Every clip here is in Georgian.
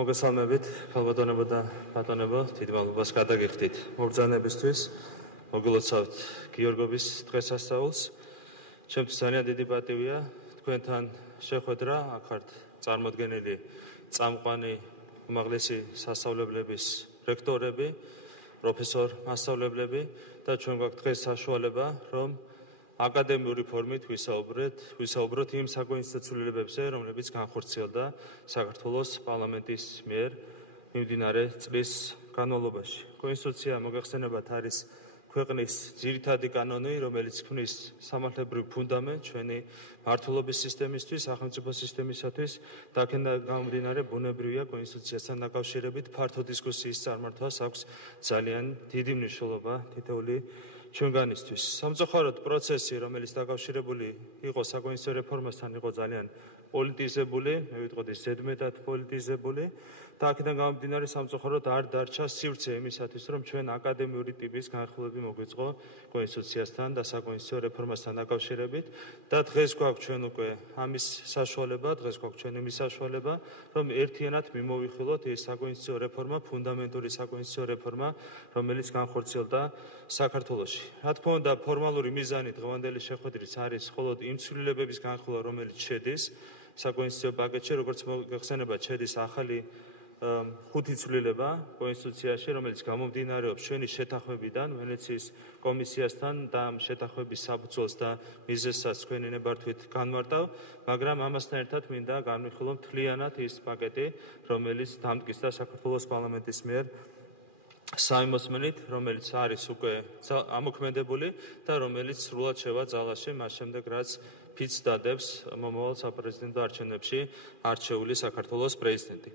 მოგესალმებით, ქალბატონებო და ბატონებო, დიდ მადლობას გადაგიხდით მობრძანებისთვის. მოგილოცავთ გიორგობის დღესასწაულს. ჩემთვის ძალიან დიდი პატივია თქვენთან შეხვედრა, აქ ხართ წარმოდგენილი წამყვანი უმაღლესი სასწავლებლების რექტორები, პროფესორ-მასწავლებლები და ჩვენ გვაქვს დღეს საშუალება, რომ აკადემიური ფორმით ვისაუბროთ იმ საკონსტიტუციო ცვლილებებზე, რომლებიც განხორციელდა საქართველოს პარლამენტის მიერ მიმდინარე წლის განმავლობაში. კონსტიტუცია მოგეხსენებათ არის ქვეყნის ძირითადი კანონი, რომელიც ქმნის სამართლებრივ ფუნდამენტს ჩვენი მმართველობის სისტემისთვის, სახელმწიფო სისტემისათვის და აქედან გამომდინარე ბუნებრივია კონსტიტუციასთან დაკავშირებით ფართო დისკუსიის წარმართვას აქვს ძალიან დიდი მნიშვნელობა თითოეული ჩვენგანისთვის. სამწუხაროდ პროცესი, რომელიც დაკავშირებული იყო საკონსტიტუციო რეფორმასთან, იყო ძალიან პოლიტიზებული, მე ვიტყოდი ზედმეტად პოლიტიზებული და აქედან გამომდინარე სამწუხაროდ არ დარჩა სივრცე იმისათვის, რომ ჩვენ აკადემიური ტიპის განხილვები მოგვიწყო კონსტიტუციასთან და საკონსტიტუციო რეფორმასთან დაკავშირებით და დღეს გვაქვს ჩვენ უკვე ამის საშუალება, დღეს გვაქვს ჩვენ იმის საშუალება, რომ ერთიანად მიმოვიხილოთ ეს საკონსტიტუციო რეფორმა, ფუნდამენტური საკონსტიტუციო რეფორმა, რომელიც განხორციელდა საქართველოში. რა თქმა უნდა, ფორმალური მიზანი დღევანდელი შეხვედრის არის მხოლოდ იმ ცვლილებების განხილვა, რომელიც შედის საკონსტიტუციო პაკეტში, როგორც მოგეხსენებათ, შედის ახალი 5 ცვლილება კონსტიტუციაში, რომელიც გამომდინარეობს ჩვენი შეთანხმებიდან ვენეციის კომისიასთან და ამ შეთანხმების საფუძველს და მიზეზსაც თქვენი ნებართვით განმარტავ, მაგრამ ამასთან ერთად მინდა განვიხილო მთლიანად ის პაკეტი, რომელიც დამტკიცდა საქართველოს პარლამენტის მიერ საიმოსმენით, რომელიც არის უკვე ამოქმედებული და რომელიც სრულად შევა ძალაში მას შემდეგ, რაც ფიცს დადებს მომავალ საპრეზიდენტო არჩევნებში არჩეული საქართველოს პრეზიდენტი.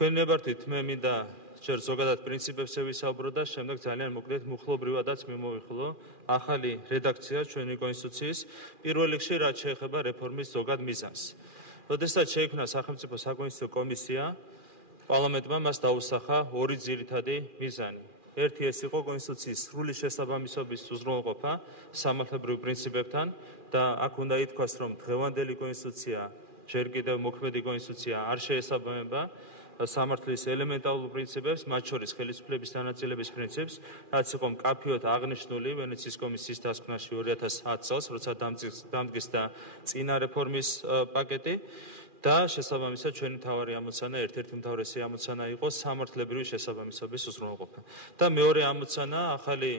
თქვენი ნებართვით მე მინდა ჯერ ზოგადად პრინციპებზე ვისაუბრო და შემდეგ ძალიან მოკლედ მუხლობრივადაც მიმოვიხილო ახალი რედაქცია ჩვენი კონსტიტუციის, პირველ რიგში რაც შეეხება რეფორმის ზოგად მიზანს. როდესაც შეიქმნა სახელმწიფო საკონსტიტუციო კომისია, პარლამენტმა მას დაუსახა ორი ძირითადი მიზანი. ერთი ეს იყო კონსტიტუციის სრული შესაბამისობის უზრუნველყოფა სამართლებრივ პრინციპებთან და აქ უნდა ითქვას, რომ დღევანდელი კონსტიტუცია, ჯერ კიდევ მოქმედი კონსტიტუცია არ შეესაბამება სამართლის ელემენტარულ პრინციპებს, მათ შორის ხელისუფლების დანაწილების პრინციპს, რაც იყო მკაფიოდ აღნიშნული ვენეციის კომისიის დასკვნაში 2010 წელს, როცა დამტკიცდა წინა რეფორმის პაკეტი. და შესაბამისად ჩვენი მთავარი ამოცანა, ერთ-ერთი უმთავრესი ამოცანა იყო სამართლებრივი შესაბამისობის უზრუნველყოფა. და მეორე ამოცანა ახალი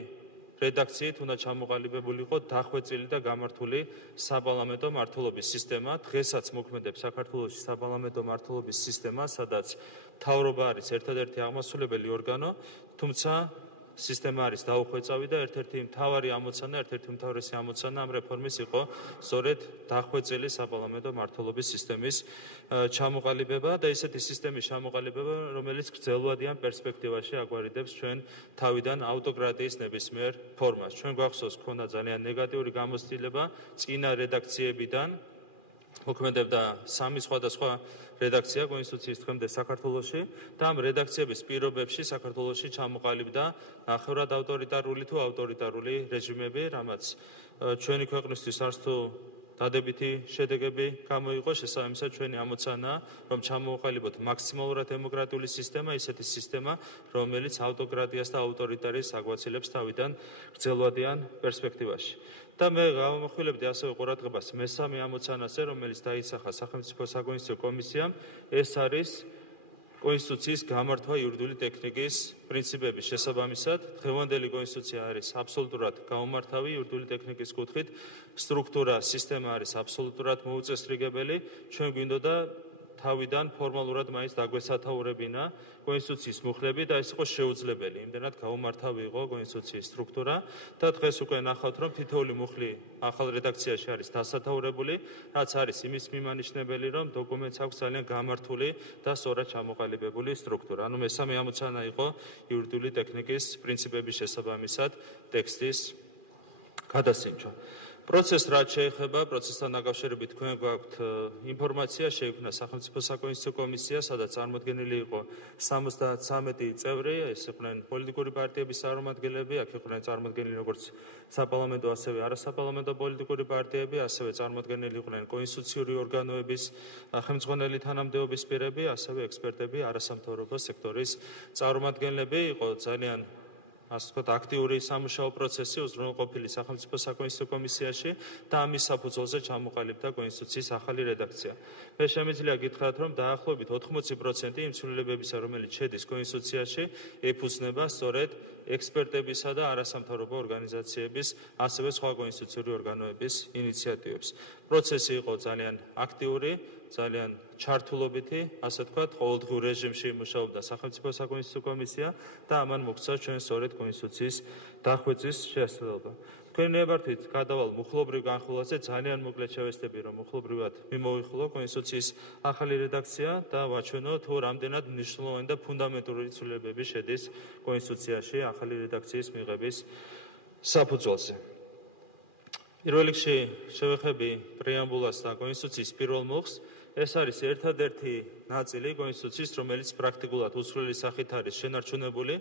რედაქციით უნდა ჩამოყალიბებულიყო დახვეწილი და გამართული საპარლამენტო მმართველობის სისტემა. დღესაც მოქმედებს საქართველოში საპარლამენტო მმართველობის სისტემა, სადაც მთავრობა არის ერთადერთი აღმასრულებელი ორგანო, თუმცა სისტემა არის დაუხვეწავი და ერთ-ერთი მთავარი ამოცანა, ერთ-ერთი უმთავრესი ამოცანა ამ რეფორმის იყო სწორედ დახვეწილი საპარლამენტო მმართველობის სისტემის ჩამოყალიბება და ესეთი სისტემის ჩამოყალიბება, რომელიც გრძელვადიან პერსპექტივაში აგვარიდებს ჩვენ თავიდან ავტოკრატიის ნებისმიერ ფორმას. ჩვენ გვახსოვს, ქონდა ძალიან ნეგატიური გამოცდილება წინა რედაქციებიდან, მოქმედებდა 3 სხვადასხვა რედაქცია კონსტიტუციის დღემდე საქართველოში და ამ რედაქციების პირობებში საქართველოში ჩამოყალიბდა ნახევრად ავტორიტარული თუ ავტორიტარული რეჟიმები, რამაც ჩვენი ქვეყნისთვის არც თუ დადებითი შედეგები გამოიყო. შესაბამისად ჩვენი ამოცანაა, რომ ჩამოვაყალიბოთ მაქსიმალურად დემოკრატიული სისტემა, ისეთი სისტემა, რომელიც ავტოკრატიას და ავტორიტარიზმს აგვაცილებს თავიდან გრძელვადიან პერსპექტივაში. და მე გამოვხილებდი ასევე ყურადღებას მესამე ამოცანაზე, რომელიც დაისახა სახელმწიფო საკონსტიტუციო კომისიამ, ეს არის კონსტიტუციის გამართვა იურიდიული ტექნიკის პრინციპების შესაბამისად. დღევანდელი კონსტიტუცია არის აბსოლუტურად გაუმართავი იურიდიული ტექნიკის კუთხით, სტრუქტურა, სისტემა არის აბსოლუტურად მოუწესრიგებელი. ჩვენ გვინდოდა თავიდან ფორმალურად მაინც დაგვესათაურებინა კონსტიტუციის მუხლები და ეს იყო შეუძლებელი. იმდენად გაუმართავი იყო კონსტიტუციის სტრუქტურა და დღეს უკვე ნახავთ, რომ თითოეული მუხლი ახალ რედაქციაში არის დასათაურებული, რაც არის იმის მიმანიშნებელი, რომ დოკუმენტს აქვს ძალიან გამართული და სწორად ჩამოყალიბებული სტრუქტურა. ანუ მესამე ამოცანა იყო იურიდიული ტექნიკის პრინციპების შესაბამისად ტექსტის გადასინჯვა. პროცესს რაც შეეხება, პროცესთან დაკავშირებით თქვენ გვაქვთ ინფორმაცია, შეიქმნა სახელმწიფო საკონსტიტუციო კომისია, სადაც წარმოდგენილი იყო 73 წევრი, ეს იყვნენ პოლიტიკური პარტიების წარმომადგენლები, აქ იყვნენ წარმოდგენილი როგორც საპარლამენტო, ასევე არასაპარლამენტო პოლიტიკური პარტიები, ასევე წარმოდგენილი იყვნენ კონსტიტუციური ორგანოების ხელმძღვანელი თანამდებობის პირები, ასევე ექსპერტები, არასამთავრობო სექტორის წარმომადგენლები, იყო ძალიან ასე ვთქვათ, აქტიური სამუშაო პროცესი უზრუნველყოფილი სახელმწიფო საკონსტიტუციო კომისიაში და ამის საფუძველზე ჩამოყალიბდა კონსტიტუციის ახალი რედაქცია. მე შემიძლია გითხრათ, რომ დაახლოებით 80% იმ ცვლილებებისა, რომელიც შედის კონსტიტუციაში, ეფუძნება სწორედ ექსპერტებისა და არასამთავრობო ორგანიზაციების, ასევე სხვა კონსტიტუციური ორგანოების ინიციატივებს. პროცესი იყო ძალიან აქტიური, ძალიან ჩართულობითი, ასე ვთქვათ, ყოველდღიურ რეჟიმში მუშაობდა სახელმწიფო საკონსტიტუციო კომისია და ამან მოგცა ჩვენ სწორედ კონსტიტუციის დახვეწის შესაძლებლობა. თქვენი ნებართვით გადავალ მუხლობრივ განხილვაზე, ძალიან მოკლედ შევესწრები, რომ მუხლობრივად მიმოვიხილო კონსტიტუციის ახალი რედაქცია და ვაჩვენო თუ რამდენად მნიშვნელოვანი და ფუნდამენტური ცვლილებები შედის კონსტიტუციაში ახალი რედაქციის მიღების საფუძველზე. პირველ რიგში შევეხები პრეამბულას და კონსტიტუციის პირველ მუხლს. ეს არის ერთადერთი ნაწილი კონსტიტუციის, რომელიც პრაქტიკულად უცვლელი სახით არის შენარჩუნებული.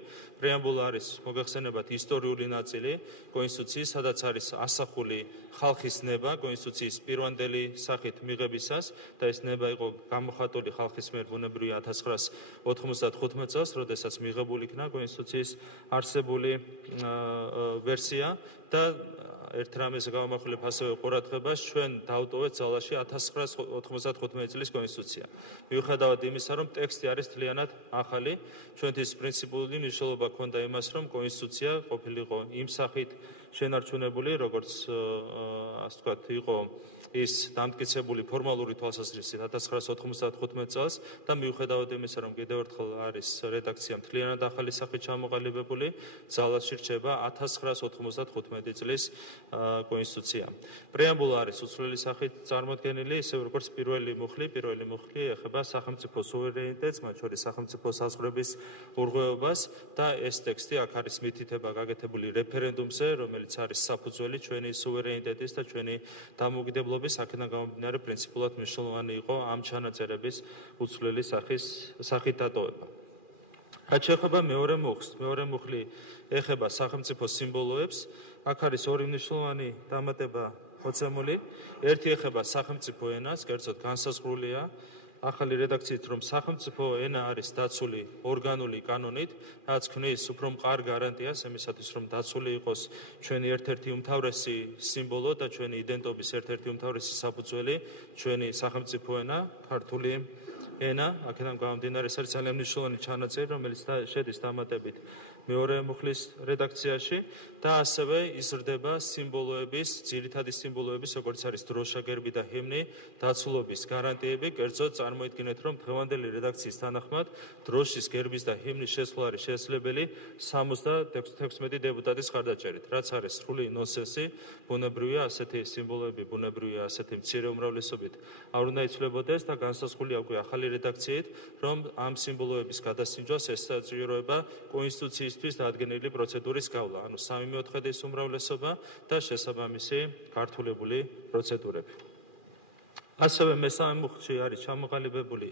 პრეამბულა არის, მოგეხსენებათ, ისტორიული ნაწილი კონსტიტუციის, სადაც არის ასახული ხალხის ნება კონსტიტუციის პირვანდელი სახით მიღებისას და ეს ნება იყო გამოხატული ხალხის მიერ ბუნებრივია 1995 წელს, როდესაც მიღებული იქნა კონსტიტუციის არსებული ვერსია და ერთ რამეს გავამახვილებ ასევე ყურადღებას, ჩვენ დავტოვეთ ზალაში 1995 წლის კონსტიტუცია. მიუხედავად იმისა, რომ ტექსტი არის მთლიანად ახალი, ჩვენთვის პრინციპული მნიშვნელობა ჰქონდა იმას, რომ კონსტიტუცია ყოფილიყო იმ სახით შენარჩუნებული, როგორც ასე ვთქვათ, იყო ის დამტკიცებული ფორმალური თვალსაზრისით 1995 წელს და მიუხედავად იმისა, რომ კიდევ ერთხელ არის რედაქცია მთლიანად ახალი სახით ჩამოყალიბებული, ზალაში რჩება 1995 წლის კონსტიტუცია. პრეამბულა არის უცვლელი სახით წარმოდგენილი, ისევე როგორც პირველი მუხლი ეხება სახელმწიფო სუვერენიტეტს, მათ შორის სახელმწიფო საზღვრების ურღვევებას და ეს ტექსტი აქ არის მითითება გაკეთებული რეფერენდუმზე, რომელიც არის საფუძველი ჩვენი სუვერენიტეტის და ჩვენი დამოუკიდებლობის, აქედან გამომდინარე პრინციპულად მნიშვნელოვანი იყო ამ ჩანაწერების უცვლელი სახით დატოვება. რაც შეეხება მეორე მუხლს, მეორე მუხლი ეხება სახელმწიფო სიმბოლოებს. აქ არის ორი მნიშვნელოვანი დამატება მოცემული. ერთი ეხება სახელმწიფო ენას, კერძოდ განსაზღვრულია ახალი რედაქციით, რომ სახელმწიფო ენა არის დაცული ორგანული კანონით, რაც ქმნის უფრო მყარ გარანტიას იმისათვის, რომ დაცული იყოს ჩვენი ერთ-ერთი უმთავრესი სიმბოლო და ჩვენი იდენტობის ერთ-ერთი უმთავრესი საფუძველი, ჩვენი სახელმწიფო ენა, ქართული ენა. აქედან გამომდინარე, ეს არის ძალიან მნიშვნელოვანი ჩანაწერი, რომელიც შედის დამატებით მეორე მუხლის რედაქციაში და ასევე იზრდება სიმბოლოების, ძირითადი სიმბოლოების, როგორც არის დროშა, გერბი და ჰიმნი, დაცულობის გარანტიები. კერძოდ წარმოიდგინეთ, რომ დღევანდელი რედაქციის თანახმად დროშის, გერბის და ჰიმნის შესვლა არის შესაძლებელი 76 დეპუტატის ხარდაჭერით, რაც არის სრული ნონსენსი. ბუნებრივია ასეთი სიმბოლოები, ბუნებრივია ასეთი მცირე უმრავლესობით არ უნდა იცვლებოდეს და განსაზღვრულია უკვე ახალი რედაქციით, რომ ამ სიმბოლოების გადასინჯვას ესაჭიროება კონსტიტუციისთვის დადგენილი პროცედურის გავლა, ანუ 3/4 უმრავლესობა და შესაბამისი გართულებული პროცედურები. ასევე მესამე მუხლში არის ჩამოყალიბებული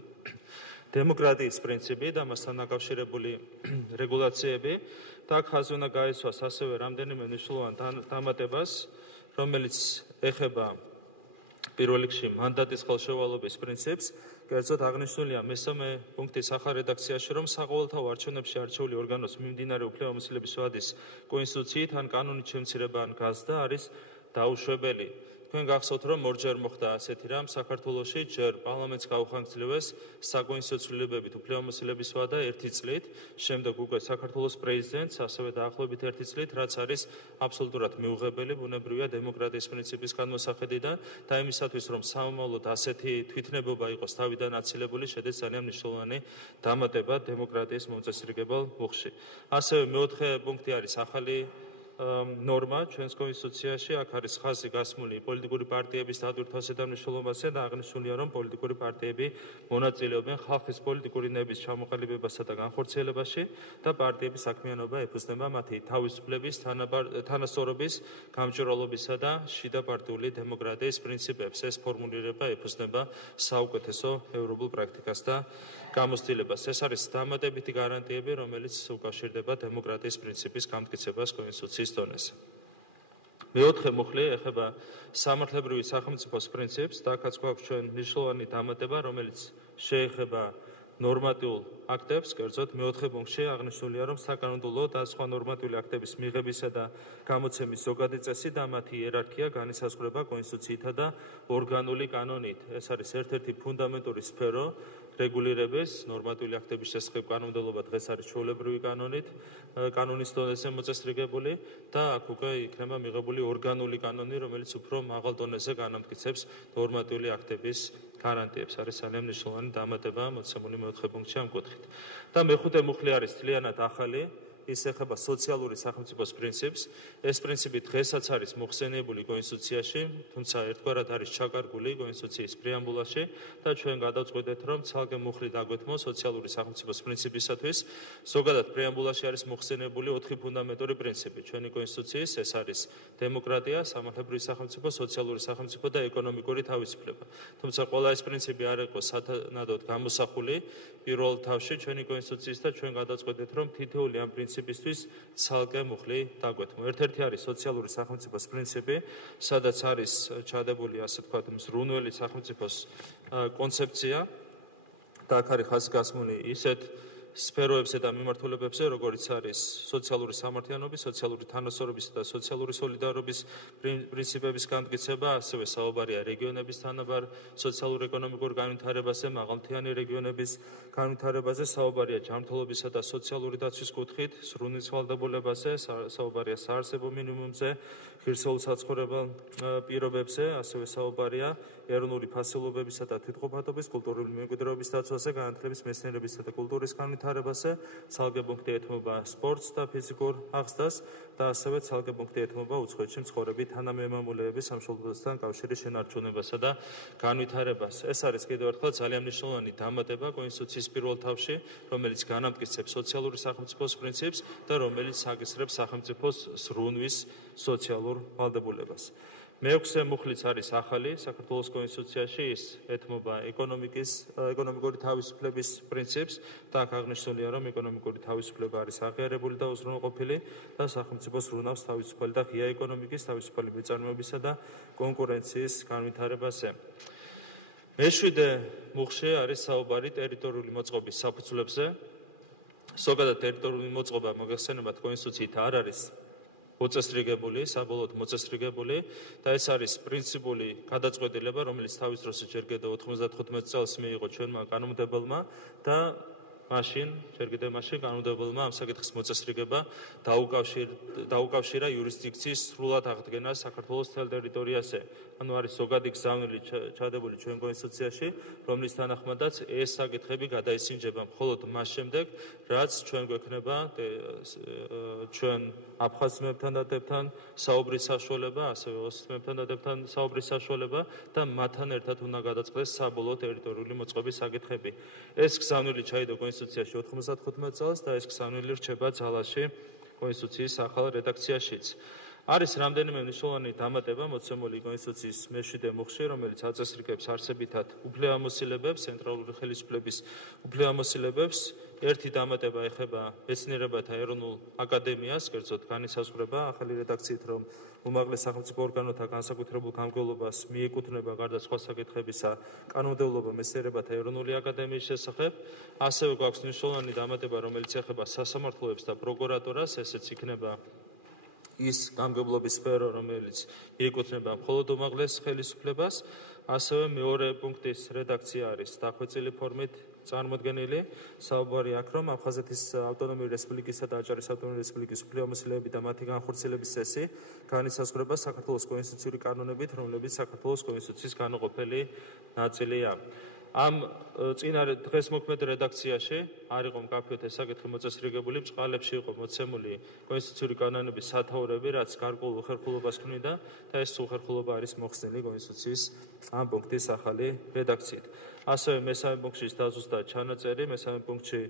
დემოკრატიის პრინციპი და მასთან დაკავშირებული რეგულაციები და აქ ხაზი უნდა გაესვას ასევე რამდენიმე მნიშვნელოვან დამატებას, რომელიც ეხება პირველ რიგში მანდატის ხელშეუხალობის პრინციპს. კერძოდ აღნიშნულია მესამე პუნქტის ახალ რედაქციაში, რომ საყოველთაო არჩევნებში არჩეული ორგანოს მიმდინარე უფლებამოსილების ვადის კონსტიტუციით ან კანონით შემცირება ან გაზრდა არის დაუშვებელი. თქვენ გახსოვთ, რომ ორჯერ მოხდა ასეთი რამ საქართველოში, ჯერ პარლამენტს გაუხანგრძლივეს საკონსტიტუციო ცვლილებებით უფლებამოსილების ვადა 1 წლით, შემდეგ უკვე საქართველოს პრეზიდენტს, ასევე დაახლოებით 1 წლით, რაც არის აბსოლუტურად მიუღებელი, ბუნებრივია დემოკრატიის პრინციპის განმოსახედიდან და იმისათვის, რომ სამომავლოდ ასეთი თვითნებობა იყოს თავიდან აცილებული, შედის ძალიან მნიშვნელოვანი დამატება დემოკრატიის მომწესრიგებელ მუხლში. ასევე მეოთხე პუნქტი არის ახალი ნორმა ჩვენს კონსტიტუციაში, აქ არის ხაზი გასმული პოლიტიკური პარტიების დატვირთვასა და მნიშვნელობაზე და აღნიშნულია, რომ პოლიტიკური პარტიები მონაწილეობენ ხალხის პოლიტიკური ნების ჩამოყალიბებასა და განხორციელებაში და პარტიების საქმიანობა ეფუძნება მათი თავისუფლების, თანასწორობის, გამჭვირვალობისა და შიდა პარტიული დემოკრატიის პრინციპებს. ეს ფორმულირება ეფუძნება საუკეთესო ევროპულ პრაქტიკას და გამოცდილებას. ეს არის დამატებითი გარანტიები, რომელიც უკავშირდება დემოკრატიის პრინციპის გამტკიცებას კონსტიტუციის დონეზე. მეოთხე მუხლი ეხება სამართლებრივი სახელმწიფოს პრინციპს და აქაც გვაქვს ჩვენ მნიშვნელოვანი დამატება, რომელიც შეეხება ნორმატიულ აქტებს, კერძოდ მეოთხე პუნქტში აღნიშნულია, რომ საკანონმდებლო და სხვა ნორმატიული აქტების მიღებისა და გამოცემის ზოგადი წესი და მათი იერარქია განისაზღვრება კონსტიტუციითა და ორგანული კანონით. ეს არის ერთ-ერთი ფუნდამენტური სფერო რეგულირების ნორმატიული აქტების შესახებ კანონმდებლობა დღეს არის ჩვეულებრივი კანონით, კანონის დონეზე მოწესრიგებული და აქ უკვე იქნება მიღებული ორგანული კანონი, რომელიც უფრო მაღალ დონეზე განამტკიცებს ნორმატიული აქტების გარანტიებს. არის ძალიან მნიშვნელოვანი დამატება მოცემული მეოთხე პუნქტში ამ კუთხით. და მეხუთე მუხლი არის თლიანად ახალი, ის ეხება სოციალური სახელმწიფოს პრინციპს. ეს პრინციპი დღესაც არის მოხსენიებული კონსტიტუციაში, თუმცა ერთგვარად არის ჩაკარგული კონსტიტუციის პრეამბულაში და ჩვენ გადავწყვეტეთ, რომ ცალკე მუხლი დაგვეთმო სოციალური სახელმწიფოს პრინციპისათვის. ზოგადად პრეამბულაში არის მოხსენიებული 4 ფუნდამენტური პრინციპი ჩვენი კონსტიტუციის, ეს არის დემოკრატია, სამართლებრივი სახელმწიფო, სოციალური სახელმწიფო და ეკონომიკური თავისუფლება. თუმცა ყველა ეს პრინციპი არ იყო სათანადოდ გამოსახული პირველ თავში ჩვენი კონსტიტუციის და ჩვენ გადავწყვეტეთ, რომ თითოეული ამ პრინციპისთვის ცალკე მუხლი დაგვეთმო. ერთ-ერთი არის სოციალური სახელმწიფოს პრინციპი, სადაც არის ჩადებული, ასე ვთქვათ, მზრუნველი სახელმწიფოს კონცეფცია და აქ არის ხაზი გასმული ისეთ სფეროებზე და მიმართულებებზე, როგორიც არის სოციალური სამართლიანობის, სოციალური თანასწორობისა და სოციალური სოლიდარობის პრინციპების განმტკიცება, ასევე საუბარია რეგიონების თანაბარ სოციალურ-ეკონომიკურ განვითარებაზე, მაღალმთიანი რეგიონების განვითარებაზე, საუბარია ჯანმრთელობისა და სოციალური დაცვის კუთხით, ზრუნვის ვალდებულებაზე, საუბარია საარსებო მინიმუმზე, ღირსეულ საცხოვრებელ პირობებზე, ასევე საუბარია ეროვნული ფასეულობებისა და თვითყოფადობის, კულტურული მემკვიდრეობის დაცვაზე, განათლების, მეცნიერებისა და კულტურის განვითარებაზე, ცალკე პუნქტი ეთმობა სპორტს და ფიზიკურ აღზრდას და ასევე ცალკე პუნქტი ეთმობა უცხოეთში მცხოვრები თანამემამულეების სამშობლოსთან კავშირის შენარჩუნებასა და განვითარებას. ეს არის კიდევ ერთხელ ძალიან მნიშვნელოვანი დამატება კონსტიტუციის პირველ თავში, რომელიც განამტკიცებს სოციალური სახელმწიფოს პრინციპს და რომელიც აკისრებს სახელმწიფოს ზრუნვის სოციალურ ვალდებულებას. მეექვსე მუხლიც არის ახალი საქართველოს კონსტიტუციაში, ის ეთმობა ეკონომიკური თავისუფლების პრინციპს და აქ აღნიშნულია, რომ ეკონომიკური თავისუფლება არის აღიარებული და უზრუნველყოფილი და სახელმწიფოს ზრუნავს თავისუფალი და ღია ეკონომიკის, თავისუფალი მეწარმეობისა და კონკურენციის განვითარებაზე. მეშვიდე მუხლში არის საუბარი ტერიტორიული მოწყობის საფუძვლებზე. ზოგადად ტერიტორიული მოწყობა მოგეხსენებათ კონსტიტუციით არ არის მოწესრიგებული, საბოლოოდ მოწესრიგებული და ეს არის პრინციპული გადაწყვეტილება, რომელიც თავის დროს ჯერ კიდევ 95 წელს მიიღო ჩვენმა კანონმდებელმა და ჯერ კიდევ მაშინ კანონმდებელმა ამ საკითხის მოწესრიგება დაუკავშირა იურისდიქციის სრულად აღდგენას საქართველოს მთელ ტერიტორიაზე. ანუ არის ზოგადი გზავნილი ჩადებული ჩვენ კონსტიტუციაში, რომლის თანახმადაც ეს საკითხები გადაისინჯება მხოლოდ მას შემდეგ, რაც ჩვენ გვექნება ჩვენ აფხაზ ძმებთან და დებთან საუბრის საშუალება, ასევე ოსეთის ძმებთან და დებთან საუბრის საშუალება და მათთან ერთად უნდა გადაწყდეს საბოლოო ტერიტორიული მოწყობის საკითხები. ეს გზავნილი ჩაიდო კონსტიტუციაში 95 წელს და ეს გზავნილი რჩება ძალაში კონსტიტუციის ახალ რედაქციაშიც. არის რამდენიმე მნიშვნელოვანი დამატება მოცემული კონსტიტუციის მეშვიდე მუხლში, რომელიც აწესრიგებს არსებითად უფლებამოსილებებს, ცენტრალური ხელისუფლების უფლებამოსილებებს. ერთი დამატება ეხება მეცნიერებათა ეროვნულ აკადემიას, კერძოდ განისაზღვრება ახალი რედაქციით, რომ უმაღლეს სახელმწიფო ორგანოთა განსაკუთრებულ გამგებლობას მიეკუთვნება გარდა სხვა საკითხებისა კანონმდებლობა მეცნიერებათა ეროვნული აკადემიის შესახებ. ასევე გვაქვს მნიშვნელოვანი დამატება, რომელიც ეხება სასამართლოებს და პროკურატურას, ესეც იქნება ის გამგებლობის სფერო, რომელიც მიეკუთვნება მხოლოდ უმაღლეს ხელისუფლებას. ასევე მეორე პუნქტის რედაქცია არის დახვეწილი ფორმით წარმოდგენილი. საუბარი აქ, რომ აფხაზეთის ავტონომიური რესპუბლიკისა და აჭარის ავტონომიური რესპუბლიკის უფლებამოსილები და მათი განხორციელების წესი განისაზღვრება საქართველოს კონსტიტუციური კანონებით, რომლებიც საქართველოს კონსტიტუციის განუყოფელი ნაწილია. ამ წინა დღეს მოქმედ რედაქციაში არ იყო მკაფიოდ ეს საკითხი მოწესრიგებული, ბრწყალებში იყო მოცემული კონსტიტუციური კანონების სათაურები, რაც გარკვეულ უხერხულობას ქმნიდა და ეს უხერხულობა არის მოხსნილი კონსტიტუციის ამ პუნქტის ახალი რედაქციით. ასევე მესამე პუნქტში დაზუსტა ჩანაწერი, მესამე პუნქტში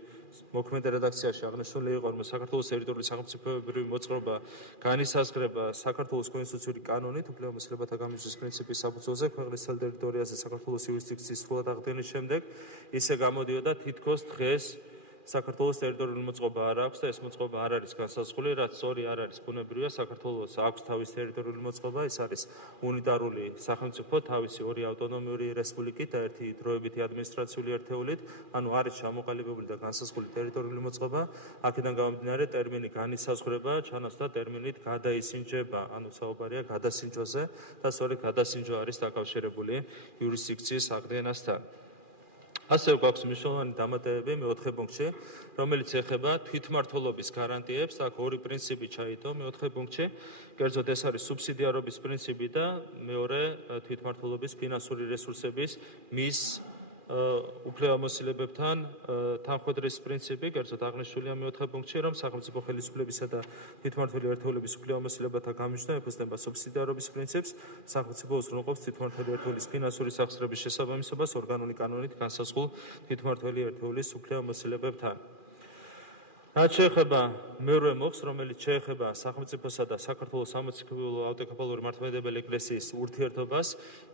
მოქმედ რედაქციაში აღნიშნული იყო, რომ საქართველოს ტერიტორიული სახელმწიფოებრივი მოწყობა განისაზღვრება საქართველოს კონსტიტუციური კანონით, უფლებამოსილებათა გამოსვლის პრინციპის საფუძველზე, ქვეყნის მთელ ტერიტორიაზე საქართველოს იურისდიქციის სრულად აღდგენის შემდეგ, ისე გამოდიოდა თითქოს დღეს საქართველოს ტერიტორიული მოწყობა არ აქვს და ეს მოწყობა არ არის განსაზღვრული, რაც სწორი არ არის ბუნებრივია. საქართველოს აქვს თავის ტერიტორიული მოწყობა, ეს არის უნიტარული სახელმწიფო, თავისი ორი ავტონომიური რესპუბლიკით და ერთი დროებითი ადმინისტრაციული ერთეულით, ანუ არის ჩამოყალიბებული და განსაზღვრული ტერიტორიული მოწყობა. აქედან გამომდინარე, ტერმინი განისაზღვრება ჩანაცვლა ტერმინით გადაისინჯება, ანუ საუბარია გადასინჯვაზე და სწორედ გადასინჯვა არის დაკავშირებული იურისდიქციის აღდგენასთან. ასევე გვაქვს მნიშვნელოვანი დამატებები მეოთხე პუნქტში, რომელიც ეხება თვითმმართველობის გარანტიებს. აქ ორი პრინციპი ჩაიდო მეოთხე პუნქტში. კერძოდ ეს არის სუბსიდიარობის პრინციპი და მეორე თვითმმართველობის ფინანსური რესურსების მის უფლებამოსილებებთან თანხვედრის პრინციპი. კერძოდ აღნიშნულია მეოთხე პუნქტში, რომ სახელმწიფო ხელისუფლებისა და თვითმმართველი ერთეულების უფლებამოსილებათა გამიჯვნა ეფუძნება სუბსიდიარობის პრინციპს. სახელმწიფო უზრუნველყოფს თვითმმართველი ერთეულის ფინანსური სახსრების შესაბამისობას ორგანული კანონით განსაზღვრულ თვითმმართველი ერთეულის უფლებამოსილებებთან. რაც შეეხება მერვე მოხს, რომელიც შეეხება სახელმწიფოსა და საქართველოს სამოციქულო ავტოკეფალური მართლმადიდებელი ეკლესიის ურთიერთობას,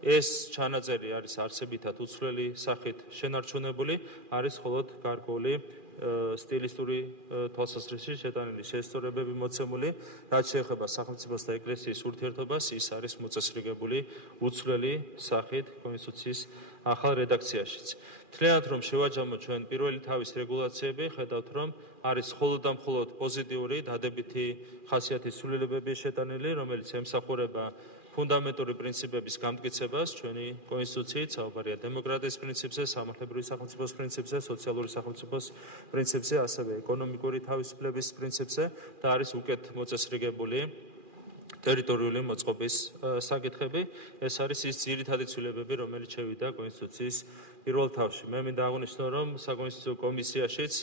ეს ჩანაწერი არის არსებითად უცვლელი სახით შენარჩუნებული, არის მხოლოდ გარკვეული სტილისტური თვალსაზრისით შეტანილი შესწორებები მოცემული. რაც შეეხება სახელმწიფოს და ეკლესიის ურთიერთობას, ის არის მოწესრიგებული უცვლელი სახით კონსტიტუციის ახალ რედაქციაშიც. მთლიანად რომ შევაჯამოთ ჩვენ პირველი თავის რეგულაციები, ხედავთ რომ არის მხოლოდ და მხოლოდ პოზიტიური დადებითი ხასიათის ცვლილებები შეტანილი, რომელიც ემსახურება ფუნდამენტური პრინციპების გამტკიცებას ჩვენი კონსტიტუციით, საუბარია დემოკრატიის პრინციპზე, სამართლებრივი სახელმწიფოს პრინციპზე, სოციალური სახელმწიფოს პრინციპზე, ასევე ეკონომიკური თავისუფლების პრინციპზე და არის უკეთ მოწესრიგებული ტერიტორიული მოწყობის საკითხები. ეს არის ის ძირითადი ცვლილებები, რომელიც შევიდა კონსტიტუციის პირველ თავში. მე მინდა აღვნიშნო, რომ საკონსტიტუციო კომისიაშიც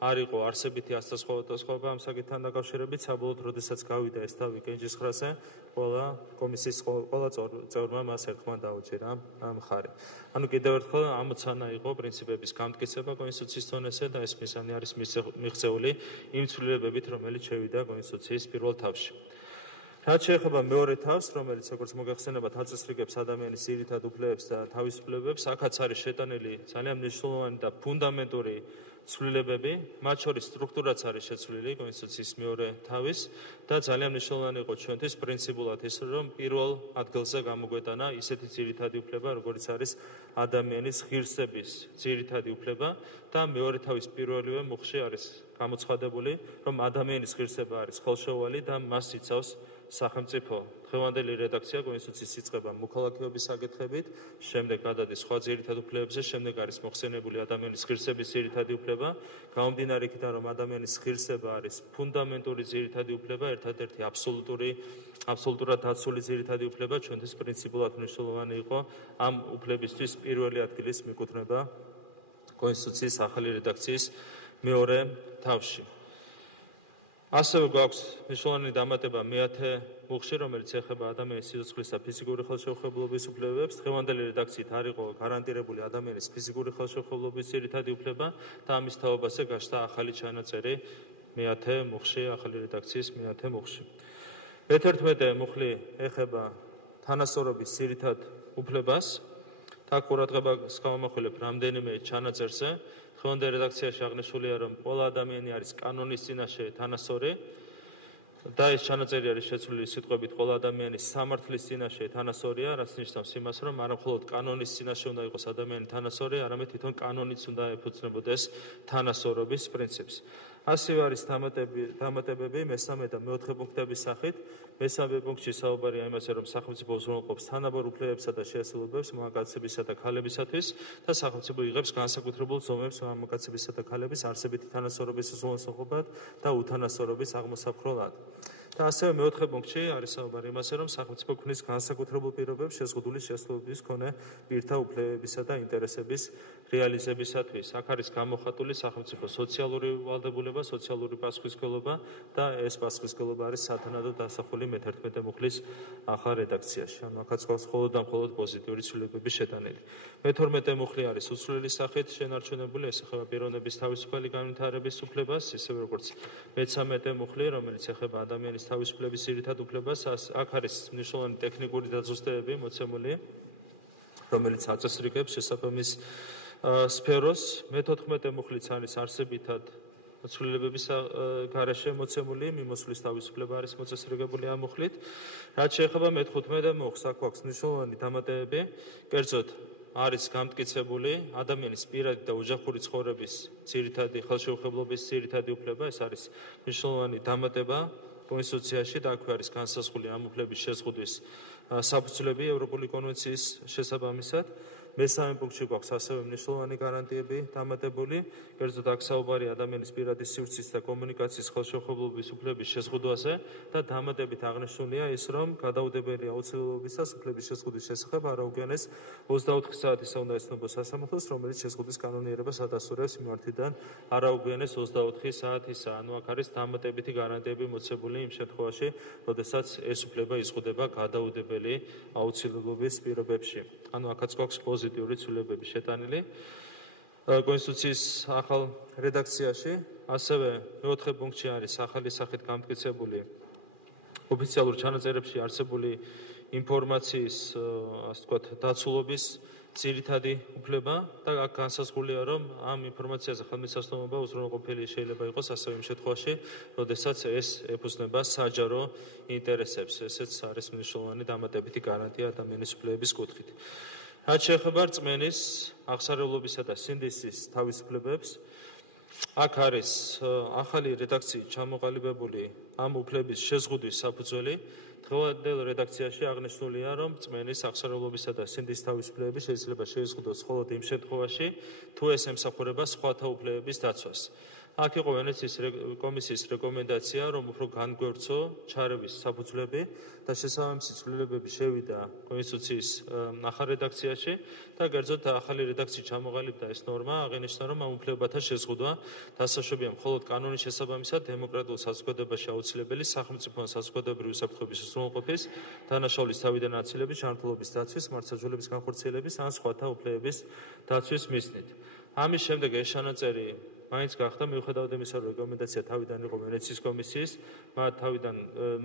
არ იყო არსებითი ასწავლო ამ საკითხთან დაკავშირებით, საბოლოოდ როდესაც გავიდა ეს თავი კენჭისყრაზე, ყველა კომისიის ყველა წევრმა მას ერთხმად დაუჭირა მხარი. ანუ კიდევ ერთხელ ამოცანაა იყო პრინციპების გამტკიცება კონსტიტუციის დონეზე და ეს მიზანი არის მიღწეული იმ ცვლილებებით, რომელიც შევიდა კონსტიტუციის პირველ თავში. რაც შეეხება მეორე თავს, რომელიც როგორც მოგახსენებათ, აწესრიგებს ადამიანის ძირითად უფლებებს და თავისუფლებებს, აქაც არის შეტანილი ძალიან მნიშვნელოვანი და ფუნდამენტური ცვლილებები, მათ შორის სტრუქტურაც არის შეცვლილი კონსტიტუციის მეორე თავის და ძალიან მნიშვნელოვანი იყო ჩვენთვის პრინციპულად ის, რომ პირველ ადგილზე გამოგვეტანა ისეთი ძირითადი უფლება, როგორც არის ადამიანის ღირსების ძირითადი უფლება და მეორე თავის პირველივე მუხში არის გამოცხადებული, რომ ადამიანის ღირსება არის ხელშეუვალი და მას იცავს სახელმწიფო. დღევანდელი რედაქცია კონსტიტუციის იწყება მოქალაქეობის საკითხებით, შემდეგ გადადის სხვა ძირითად უფლებებზე, შემდეგ არის მოხსენებული ადამიანის ღირსების ძირითადი უფლება. გამომდინარე იქიდან, რომ ადამიანის ღირსება არის ფუნდამენტური ძირითადი უფლება, ერთადერთი აბსოლუტურად დაცული ძირითადი უფლება, ჩვენთვის პრინციპულად მნიშვნელოვანი იყო ამ უფლებისთვის პირველი ადგილის მიკუთვნება კონსტიტუციის ახალი რედაქციის მეორე თავში. ასევე გვაქვს მნიშვნელოვანი დამატება მეათე მუხში, რომელიც ეხება ადამიანის სიცოცხლის და ფიზიკური ხელშეუხებლობის უფლებებს. დღევანდელი რედაქციით არ იყო გარანტირებული ადამიანის ფიზიკური ხელშეუხებლობის ძირითადი უფლება და ამის თაობაზე გაშდა ახალი ჩანაწერი მეათე მუხში, ახალი რედაქციის მეათე მუხში. მე-11 მუხლი ეხება თანასწორობის ძირითად უფლებას. აქ ყურადღებას გავამახვილებ რამდენიმე ჩანაწერზე. დღევანდელ რედაქციაში აღნიშნულია, რომ ყველა ადამიანი არის კანონის წინაშე თანასწორი და ეს ჩანაწერი არის შეცვლილი სიტყვებით ყველა ადამიანის სამართლის წინაშე თანასწორია, რაც ნიშნავს იმას, რომ არა მხოლოდ კანონის წინაშე უნდა იყოს ადამიანი თანასწორი, არამედ თვითონ კანონიც უნდა ეფუძნებოდეს თანასწორობის პრინციპს. ასევე არის დამატებები მესამე და მეოთხე პუნქტების სახით. მესამე პუნქტში საუბარია იმაზე, რომ სახელმწიფო უზრუნველყოფს თანაბარ უფლებებსა და შეასრულებებს მამაკაცებისა და ქალებისათვის და სახელმწიფო იღებს განსაკუთრებულ ზომებს მამაკაცებისა და ქალების არსებითი თანასწორობის უზრუნველყოფად და უთანასწორობის აღმოსაფხრელად. და ასევე მეოთხე პუნქტში არის საუბარი იმაზე, რომ სახელმწიფო ქმნის განსაკუთრებულ პირობებს შეზღუდული შესაძლებლობის მქონე პირთა უფლებებისა და ინტერესების რეალიზებისათვის. აქ არის გამოხატული სახელმწიფო სოციალური ვალდებულება, სოციალური პასუხისმგებლობა და ეს პასუხისმგებლობა არის სათანადო დასახული მე-11 მუხლის ახალ რედაქციაში. ანუ აქაც გვაქვს მხოლოდ და მხოლოდ პოზიტიური ცვლილებები შეტანილი. მე-12 მუხლი არის უცვლელი სახით შენარჩუნებული, ეს ეხება პიროვნების თავისუფალი განვითარების უფლებას, ისევე როგორც მე-13 მუხლი, რომელიც ეხება ადამიანის თავისუფლების ძირითად უფლებას. აქ არის მნიშვნელოვანი ტექნიკური დაზუსტებები მოცემული, რომელიც აწესრიგებს შესაბამის სფეროს. მე-14 მუხლიც არის არსებითად ცვლილებების გარეშე მოცემული, მიმოსვლის თავისუფლება არის მოწესრიგებული ამ მუხლით. რაც შეეხება მე-15 მუხლს, აქ გვაქვს მნიშვნელოვანი დამატებები, კერძოდ არის გამტკიცებული ადამიანის პირადი და ოჯახური ცხოვრების ძირითადი ხელშეუხებლობის ძირითადი უფლება, ეს არის მნიშვნელოვანი დამატება კონსტიტუციაში და აქვე არის განსაზღვრული ამ უფლების შეზღუდვის საფუძვლები ევროპული კონვენციის შესაბამისად. მე-3 პუნქტში გვაქვს ასევე მნიშვნელოვანი გარანტიები დამატებული, კერძოდ აქ საუბარი ადამიანის პირადი სივრცის და კომუნიკაციის ხელშეუხებლობის უფლების შეზღუდვაზე და დამატებით აღნიშნულია ის, რომ გადაუდებელი აუცილებლობისას უფლების შეზღუდვის შესახებ არაუგენეს 24 საათისა უნდა ეცნобოს სასამართლოს, რომელიც შეზღუდვის კანონიერებას ადასტურებს მიმართიდან არაუგენეს 24 საათისა. ანუ აქ არის დამატებითი გარანტიები მოცემული იმ შემთხვევაში, როდესაც ეს უფლება იზღუდება გადაუდებელი აუცილებლობის პირობებში. ანუ აქაც გვაქვს პოზიტიური ცვლილებები შეტანილი კონსტიტუციის ახალ რედაქციაში. ასევე მე-4 პუნქტში არის ახალი სახით გამტკიცებული ოფიციალურ ჩანაწერებში არსებული ინფორმაციის, ასე ვთქვათ, დაცულობის ძირითადი უფლება და აქ განსაზღვრულია, რომ ამ ინფორმაციაზე ხელმისაწვდომობა უზრუნველყოფილი შეიძლება იყოს ასევე იმ შემთხვევაში, როდესაც ეს ეფუძნება საჯარო ინტერესებს. ესეც არის მნიშვნელოვანი დამატებითი გარანტია ადამიანის უფლებების კუთხით. რაც შეეხება რწმენის, აღსარებლობისა და სინდისის თავისუფლებებს, აქ არის ახალი რედაქციით ჩამოყალიბებული ამ უფლების შეზღუდვის საფუძველი. დღევანდელ რედაქციაში აღნიშნულია, რომ რწმენის, აღსარებლობისა და სინდისის თავისუფლებები შეიძლება შეიზღუდოს მხოლოდ იმ შემთხვევაში, თუ ეს ემსახურება სხვათა უფლებების დაცვას. აქ იყო ვენეციის კომისიის რეკომენდაცია, რომ უფრო განგვევრცო ჩარევის საფუძვლები და შესაბამისი ცვლილებები შევიდა კონსტიტუციის ახალ რედაქციაში და კერძოდ ახალი რედაქციით ჩამოყალიბდა ეს ნორმა, აღინიშნა, რომ ამ უფლებათა შეზღუდვა დასაშვებია მხოლოდ კანონის შესაბამისად დემოკრატიულ საზოგადოებაში აუცილებელი სახელმწიფო საზოგადოებრივი უსაფრთხოების უზრუნველყოფის, დანაშაულის თავიდან აცილების, ჯანმრთელობის დაცვის, მართლმსაჯულების განხორციელების ან სხვათა უფლებების დაცვის მიზნით. ამის შემდეგ ეს ჩანაწერი მაინც გახდა, მიუხედავად იმისა, რომ რეკომენდაცია თავიდან იყო ვენეციის კომისიის,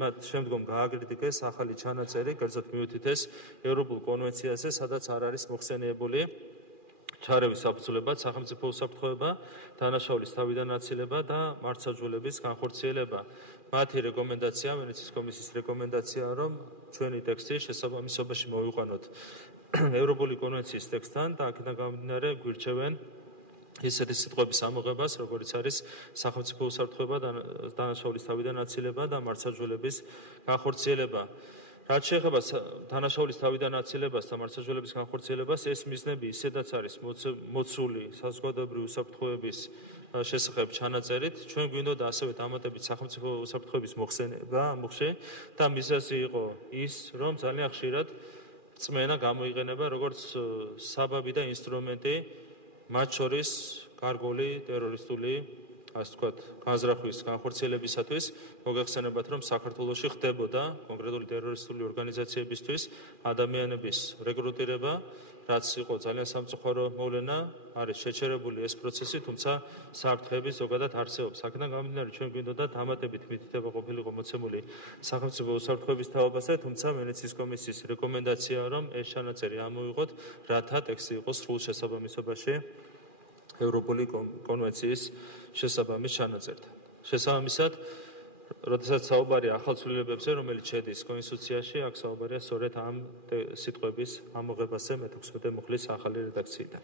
მათ შემდგომ გააკრიტიკეს ახალი ჩანაწერი, კერძოდ მიუთითეს ევროპულ კონვენციაზე, სადაც არ არის მოხსენიებული ჩარევის საფუძვლება, სახელმწიფო უსაფრთხოება, დანაშაულის თავიდან აცილება და მართლმსაჯულების განხორციელება. მათი რეკომენდაცია, ვენეციის კომისიის რეკომენდაცია, რომ ჩვენი ტექსტი შესაბამისობაში მოვიყვანოთ ევროპული კონვენციის ტექსტთან და აქედან გამომდინარე გვირჩევენ ისეთი სიტყვების ამოღებას, როგორც არის სახელმწიფო უსაფრთხოება, დანაშაულის თავიდან აცილება და მართლმსაჯულების განხორციელება. რაც შეეხება დანაშაულის თავიდან აცილებას და მართლმსაჯულების განხორციელებას, ეს მიზნები ისედაც არის მოცული საზოგადოებრივი უსაფრთხოების შესახებ ჩანაწერით. ჩვენ გვინდოდა ასევე დამატებით სახელმწიფო უსაფრთხოების მოხსენება ამ მუხლში და მიზეზი იყო ის, რომ ძალიან ხშირად რწმენა გამოიყენება როგორც საბაბი და ინსტრუმენტი მათ შორის გარკვეული ტერორისტული, ასე ვთქვათ, განზრახვის განხორციელებისათვის. მოგეხსენებათ, რომ საქართველოში ხდებოდა კონკრეტული ტერორისტული ორგანიზაციებისთვის ადამიანების რეკრუტირება, რაც იყო ძალიან სამწუხარო მოვლენა, არის შეჩერებული ეს პროცესი, თუმცა საფრთხეები ზოგადად არსებობს. აქედან გამომდინარე, ჩვენ გვინდოდა დამატებით მითითება ყოფილიყო მოცემული სახელმწიფო უსაფრთხოების თაობაზე, თუმცა ვენეციის კომისიის რეკომენდაცია, რომ ეს ჩანაწერი ამოვიღოთ, რათა ტექსტი იყოს სრულ შესაბამისობაში ევროპული კონვენციის შესაბამის ჩანაწერთან. შესაბამისად, როდესაც საუბარია ახალ ცვლილებებზე, რომელიც შედის კონსტიტუციაში, აქ საუბარია სწორედ ამ სიტყვების ამოღებაზე მე-16 მუხლის ახალი რედაქციიდან.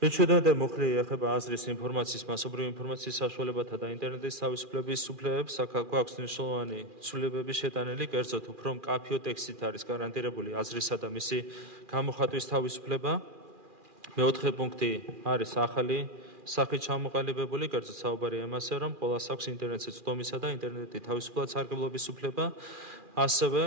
მე-17 მუხლი ეხება აზრის ინფორმაციის, მასობრივი ინფორმაციის საშუალებათა და ინტერნეტის თავისუფლების უფლებებს. აქ გვაქვს მნიშვნელოვანი ცვლილებები შეტანილი, კერძოდ უფრო მკაფიო ტექსტით არის გარანტირებული აზრისა და მისი გამოხატვის თავისუფლება. მე-4 პუნქტი არის ახალი სახით ჩამოყალიბებული, კერძოდ საუბარია იმაზე, რომ ყველას აქვს ინტერნეტზე წვდომისა და ინტერნეტი თავისუფლად სარგებლობის უფლება, ასევე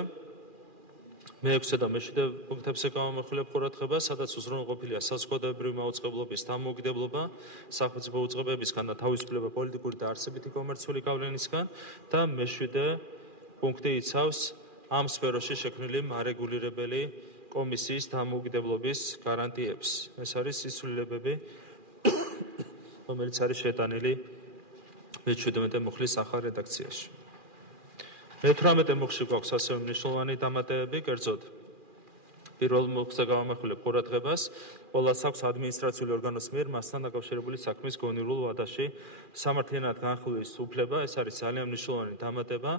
მე-6 და მე-7 პუნქტებზე გამომხილებ ყურადღება, სადაც უზრუნველყოფილია საზოგადოებრივი მაუწყებლობის დამოუკიდებლობა, სახელმწიფო უწყებებისგან და თავისუფლება პოლიტიკური და არსებითი კომერციული გავლენისგან და მე-7 პუნქტი იცავს ამ სფეროში შექმნილი მარეგულირებელი კომისიის დამოუკიდებლობის გარანტიებს. ეს არის ის ცვლილებები, რომელიც არის შეტანილი მე-17 მუხლის ახალ რედაქციაში. მე-18 მუხლში გვაქვს ასევე მნიშვნელოვანი დამატებები, კერძოდ პირველ მუხლზე გავამახვილებ ყურადღებას, ყველას აქვს ადმინისტრაციული ორგანოს მიერ მასთან დაკავშირებული საქმის გონივრულ ვადაში სამართლიანად განხილვის უფლება. ეს არის ძალიან მნიშვნელოვანი დამატება.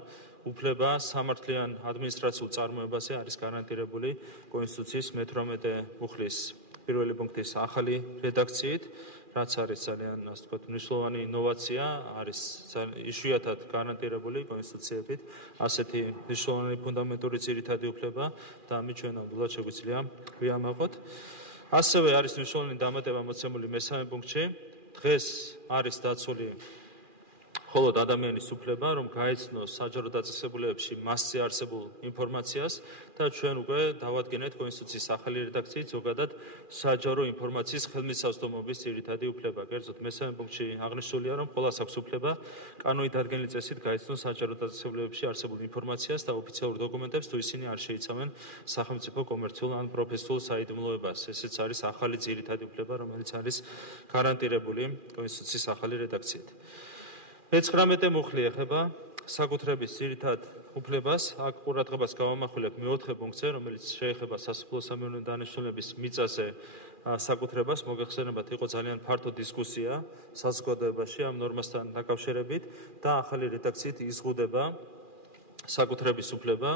უფლება სამართლიან ადმინისტრაციულ წარმოებაზე არის გარანტირებული კონსტიტუციის მე-18 მუხლის პირველი პუნქტის ახალი რედაქციით, რაც არის ძალიან, ასე ვთქვათ, მნიშვნელოვანი ინოვაცია, არის იშვიათად გარანტირებული კონსტიტუციებით ასეთი მნიშვნელოვანი ფუნდამენტური ძირითადი უფლება და ამით ჩვენ ნამდვილად შეგვიძლია ვიამაყოთ. ასევე არის მნიშვნელოვანი დამატება მოცემული მე-3 პუნქტში. დღეს არის დაცული მხოლოდ ადამიანის უფლება, რომ გაეცნოს საჯარო დაწესებულებებში მასზე არსებულ ინფორმაციას და ჩვენ უკვე დავადგენეთ კონსტიტუციის ახალი რედაქციით ზოგადად საჯარო ინფორმაციის ხელმისაწვდომობის ძირითადი უფლება. კერძოდ მე-3 პუნქტში აღნიშნულია, რომ ყველას აქვს უფლება კანონით დადგენილი წესით გაეცნოს საჯარო დაწესებულებებში არსებულ ინფორმაციას და ოფიციალურ დოკუმენტებს, თუ ისინი არ შეიცავენ სახელმწიფო კომერციულ ან პროფესიულ საიდუმლოებას. ესეც არის ახალი ძირითადი უფლება, რომელიც არის გარანტირებული კონსტიტუციის ახალი რედაქციით. მე-19 მუხლი ეხება საკუთრების ძირითად უფლებას. აქ ყურადღებას გავამახვილებ მე-4 პუნქტზე, რომელიც შეეხება სასოფლო-სამეურნეო დანიშნულების მიწაზე საკუთრებას. მოგეხსენებათ, იყო ძალიან ფართო დისკუსია საზოგადოებაში ამ ნორმასთან დაკავშირებით და ახალი რედაქციით იზღუდება საკუთრების უფლება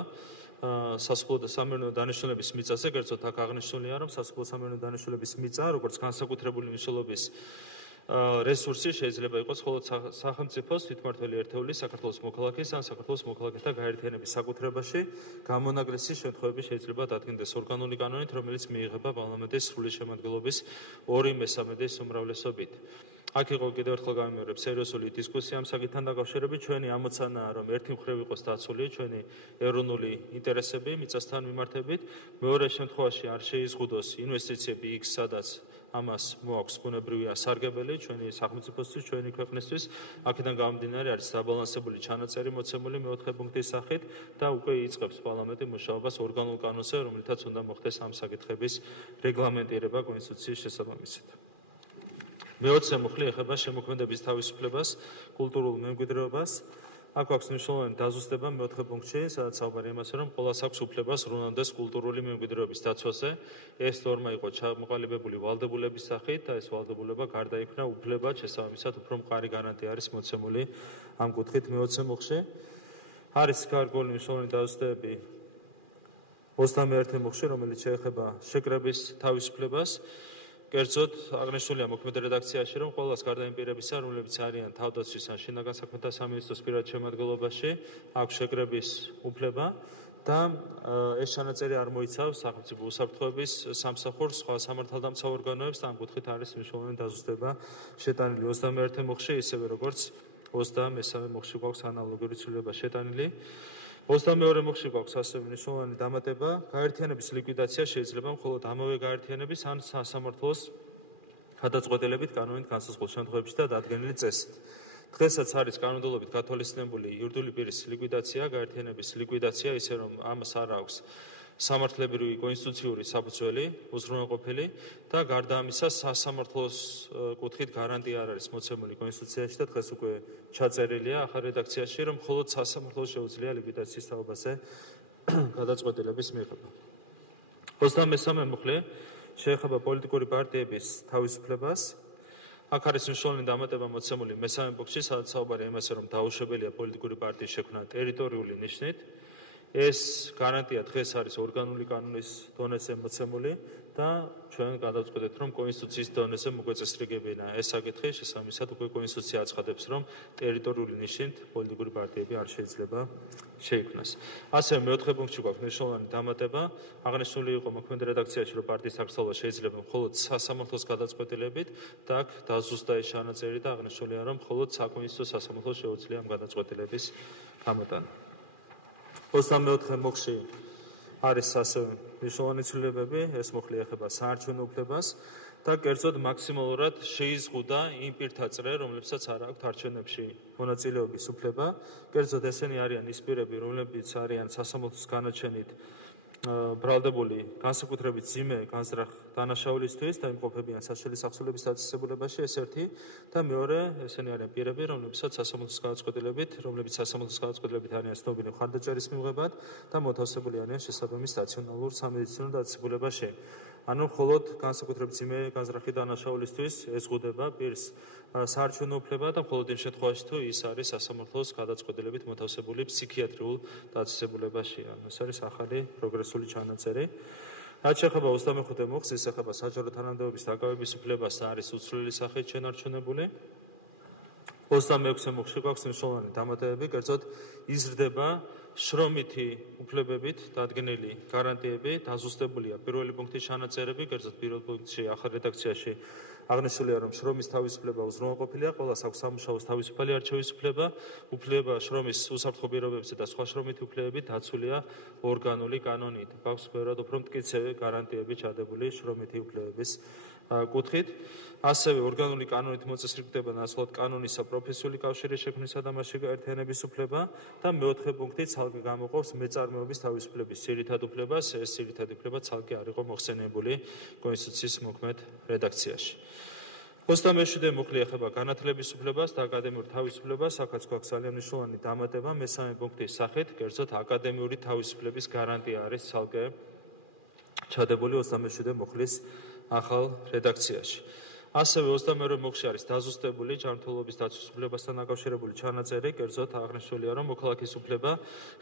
სასოფლო-სამეურნეო დანიშნულების მიწაზე. კერძოდ აქ აღნიშნულია, რომ სასოფლო-სამეურნეო დანიშნულების მიწა, როგორც განსაკუთრებული მნიშვნელობის რესურსი შეიძლება იყოს მხოლოდ სახელმწიფოს თვითმმართველი ერთეული, საქართველოს მოქალაქის ან საქართველოს მოქალაქეთა გაერთიანების საკუთრებაში. გამონაკლისი შემთხვევები შეიძლება დადგენდეს ორგანული კანონით, რომელიც მიიღება პარლამენტის სრული შემადგენლობის 2/3 უმრავლესობით. აქ იყო კიდევ ერთხელ გამიმეორებ სერიოზული დისკუსია ამ საკითხთან დაკავშირებით. ჩვენი ამოცანაა, რომ ერთი მხრივ იყოს დაცული ჩვენი ეროვნული ინტერესები მიწასთან მიმართებით, მეორე შემთხვევაში არ შეიზღუდოს ინვესტიციები იქ, სადაც ამას მოაქვს ბუნებრივია სარგებელი ჩვენი სახელმწიფოსთვის, ჩვენი ქვეყნისთვის. აქედან გამომდინარე არის დაბალანსებული ჩანაწერი მოცემული მე-4 პუნქტის სახით და უკვე იწყებს პარლამენტი მუშაობას ორგანულ კანონზე, რომლითაც უნდა მოხდეს ამ საკითხების რეგლამენტირება კონსტიტუციის შესაბამისად. მე-20 მუხლი ეხება შემოქმედების თავისუფლებას, კულტურულ მემკვიდრეობას. აქ აქვს მნიშვნელოვანი დაზუსტება მე-4 პუნქტში, სადაც საუბარია იმაზე, რომ ყველას აქვს უფლება ზრუნავდეს კულტურული მემკვიდრეობის დაცვაზე. ეს ნორმა იყო ჩამოყალიბებული ვალდებულების სახით და ეს ვალდებულება გარდაიქმნა უფლებად, შესაბამისად უფრო მყარი გარანტია არის მოცემული ამ კუთხით მე-20 მუხლში. არის გარკვეული მნიშვნელოვანი დაზუსტებები 21 მუხლში, რომელიც შეეხება შეკრების თავისუფლებას. კერძოდ აღნიშნულია მოქმედ რედაქციაში, რომ ყველას გარდა იმ პირებისა, რომლებიც არიან თავდაცვის ან შინაგან საქმეთა სამინისტროს პირად შემადგენლობაში, აქვს შეკრების უფლება და ეს ჩანაწერი არ მოიცავს სახელმწიფო უსაფრთხოების სამსახურს, სხვა სამართალდამცავ ორგანოებს და ამ კუთხით არის მნიშვნელოვანი დაზუსტება შეტანილი 21 მუხლში, ისევე როგორც 23 მუხლში გვაქვს ანალოგიური ცვლილება შეტანილი. 22 მუხლში გვაქვს ასევე მნიშვნელოვანი დამატება. გაერთიანების ლიკვიდაცია შეიძლება მხოლოდ ამავე გაერთიანების ან სასამართლოს გადაწყვეტილებით კანონით განსაზღვრულ შემთხვევებში და დადგენილი წესით. დღესაც არის კანონმდებლობით გათვალისწინებული იურიდიული პირის ლიკვიდაცია, გაერთიანების ლიკვიდაცია, ისე რომ ამას არ აქვს სამართლებრივი კონსტიტუციური საფუძველი, უზრუნველყოფილი და გარდა ამისა სასამართლოს კუთხით გარანტია არ არის მოცემული კონსტიტუციაში და დღეს უკვე ჩაწერილია ახალ რედაქციაში, რომ მხოლოდ სასამართლოს შეუძლია ლიკვიდაციის თაობაზე გადაწყვეტილების მიღება. 23 მუხლი შეეხება პოლიტიკური პარტიების თავისუფლებას. აქ არის მნიშვნელოვანი დამატება მოცემული მე-3 პუნქტში, სადაც საუბარია იმაზე, რომ დაუშვებელია პოლიტიკური პარტიის შექმნა ტერიტორიული ნიშნით. ეს გარანტია დღეს არის ორგანული კანონის დონეზე მოცემული და ჩვენ გადავწყვეტეთ, რომ კონსტიტუციის დონეზე მოგვეწესრიგებინა ეს საკითხი, შესაბამისად უკვე კონსტიტუცია აცხადებს, რომ ტერიტორიული ნიშნით პოლიტიკური პარტიები არ შეიძლება შეიქმნას. ასევე მეოთხე პუნქტში გვაქვს მნიშვნელოვანი დამატება, აღნიშნული იყო მოქმედ რედაქციაში, რომ პარტიის აღწევა შეიძლება მხოლოდ სასამართლოს გადაწყვეტილებით და აქ დაზუსტა ეს ჩანაწერი და აღნიშნულია, რომ მხოლოდ საკონსტიტუციო სასამართლოს შეუძლია ამ გადაწყვეტილების გამოტანა. 24 მოგში არის ასევე მნიშვნელოვანი ცვლილებები, ეს მუხლი ეხება საარჩევნო უფლებას და კერძოდ მაქსიმალურად შეიზღუდა იმ პირთა წრე, რომლებსაც არ აქვთ არჩევნებში მონაწილეობის უფლება. კერძოდ ესენი არიან ის პირები, რომლებიც არიან სასამართლოს განაჩენით ბრალდებული განსაკუთრებით ძიმე განზრახ დანაშაულისთვის და იმყოფებიან საშუალო სახსრების დაწესებულებაში, ეს ერთი და მეორე, ესენი არიან პირები, რომლებსაც სასამართლოს გადაწყვეტილებით არიან ცნობილი მხარდაჭერის მიღებად და მოთავსებული არიან შესაბამის სტაციონარულ სამედიცინო დაწესებულებაში. ანუ მხოლოდ განსაკუთრებით ძიმე განზრახი დანაშაულისთვის ეზღუდება პირს საარჩევნო უფლება და მხოლოდ იმ შემთხვევაში, თუ ის არის სასამართლოს გადაწყვეტილებით მოთავსებული ფსიქიატრიულ დაწესებულებაში. ეს არის ახალი პროგრესული ჩანაწერი. რაც შეეხება 25 მუხლს, ის ეხება საჯარო თანამდებობის დაკავების უფლებას და არის უცვლელი სახით შენარჩუნებული. 26 მუხლში გვაქვს მნიშვნელოვანი დამატებები, კერძოდ იზრდება შრომითი უფლებებით დადგენილი გარანტიები, დაზუსტებულია პირველი პუნქტის ჩანაწერები, კერძოდ პირველ პუნქტში ახალ რედაქციაში აღნიშნულია, რომ შრომის თავისუფლება უზრუნველყოფილია, ყველას აქვს სამუშაოს თავისუფალი არჩევის უფლება შრომის უსაფრთხო პირობებზე და სხვა შრომითი უფლებები დაცულია ორგანული კანონით. გვაქვს ბევრად უფრო მტკიცე გარანტიები ჩადებული შრომითი უფლებების კუთხით. ასევე ორგანული კანონით მოწესრიგდება ნაცვლად კანონისა პროფესიული კავშირის შექმნისა და მასში გაერთიანების უფლება და მეოთხე პუნქტი ცალკე გამოყოფს მეწარმეობის თავისუფლების ძირითად უფლებას. ეს ძირითადი უფლება ცალკე არ იყო მოხსენიებული კონსტიტუციის მოქმედ რედაქციაში. 27 მუხლი ეხება განათლების უფლებას და აკადემიურ თავისუფლებას. აქაც გვაქვს ძალიან მნიშვნელოვანი დამატება მესამე პუნქტის სახით, კერძოდ აკადემიური თავისუფლების გარანტია არის ცალკე ჩადებული 27 მუხლის ახალ რედაქციაში. ასევე 22 მუხლში არის დაზუსტებული ჯანმრთელობის დაცვის უფლებასთან დაკავშირებული ჩანაწერი, კერძოდ აღნიშნულია, რომ მოქალაქის უფლება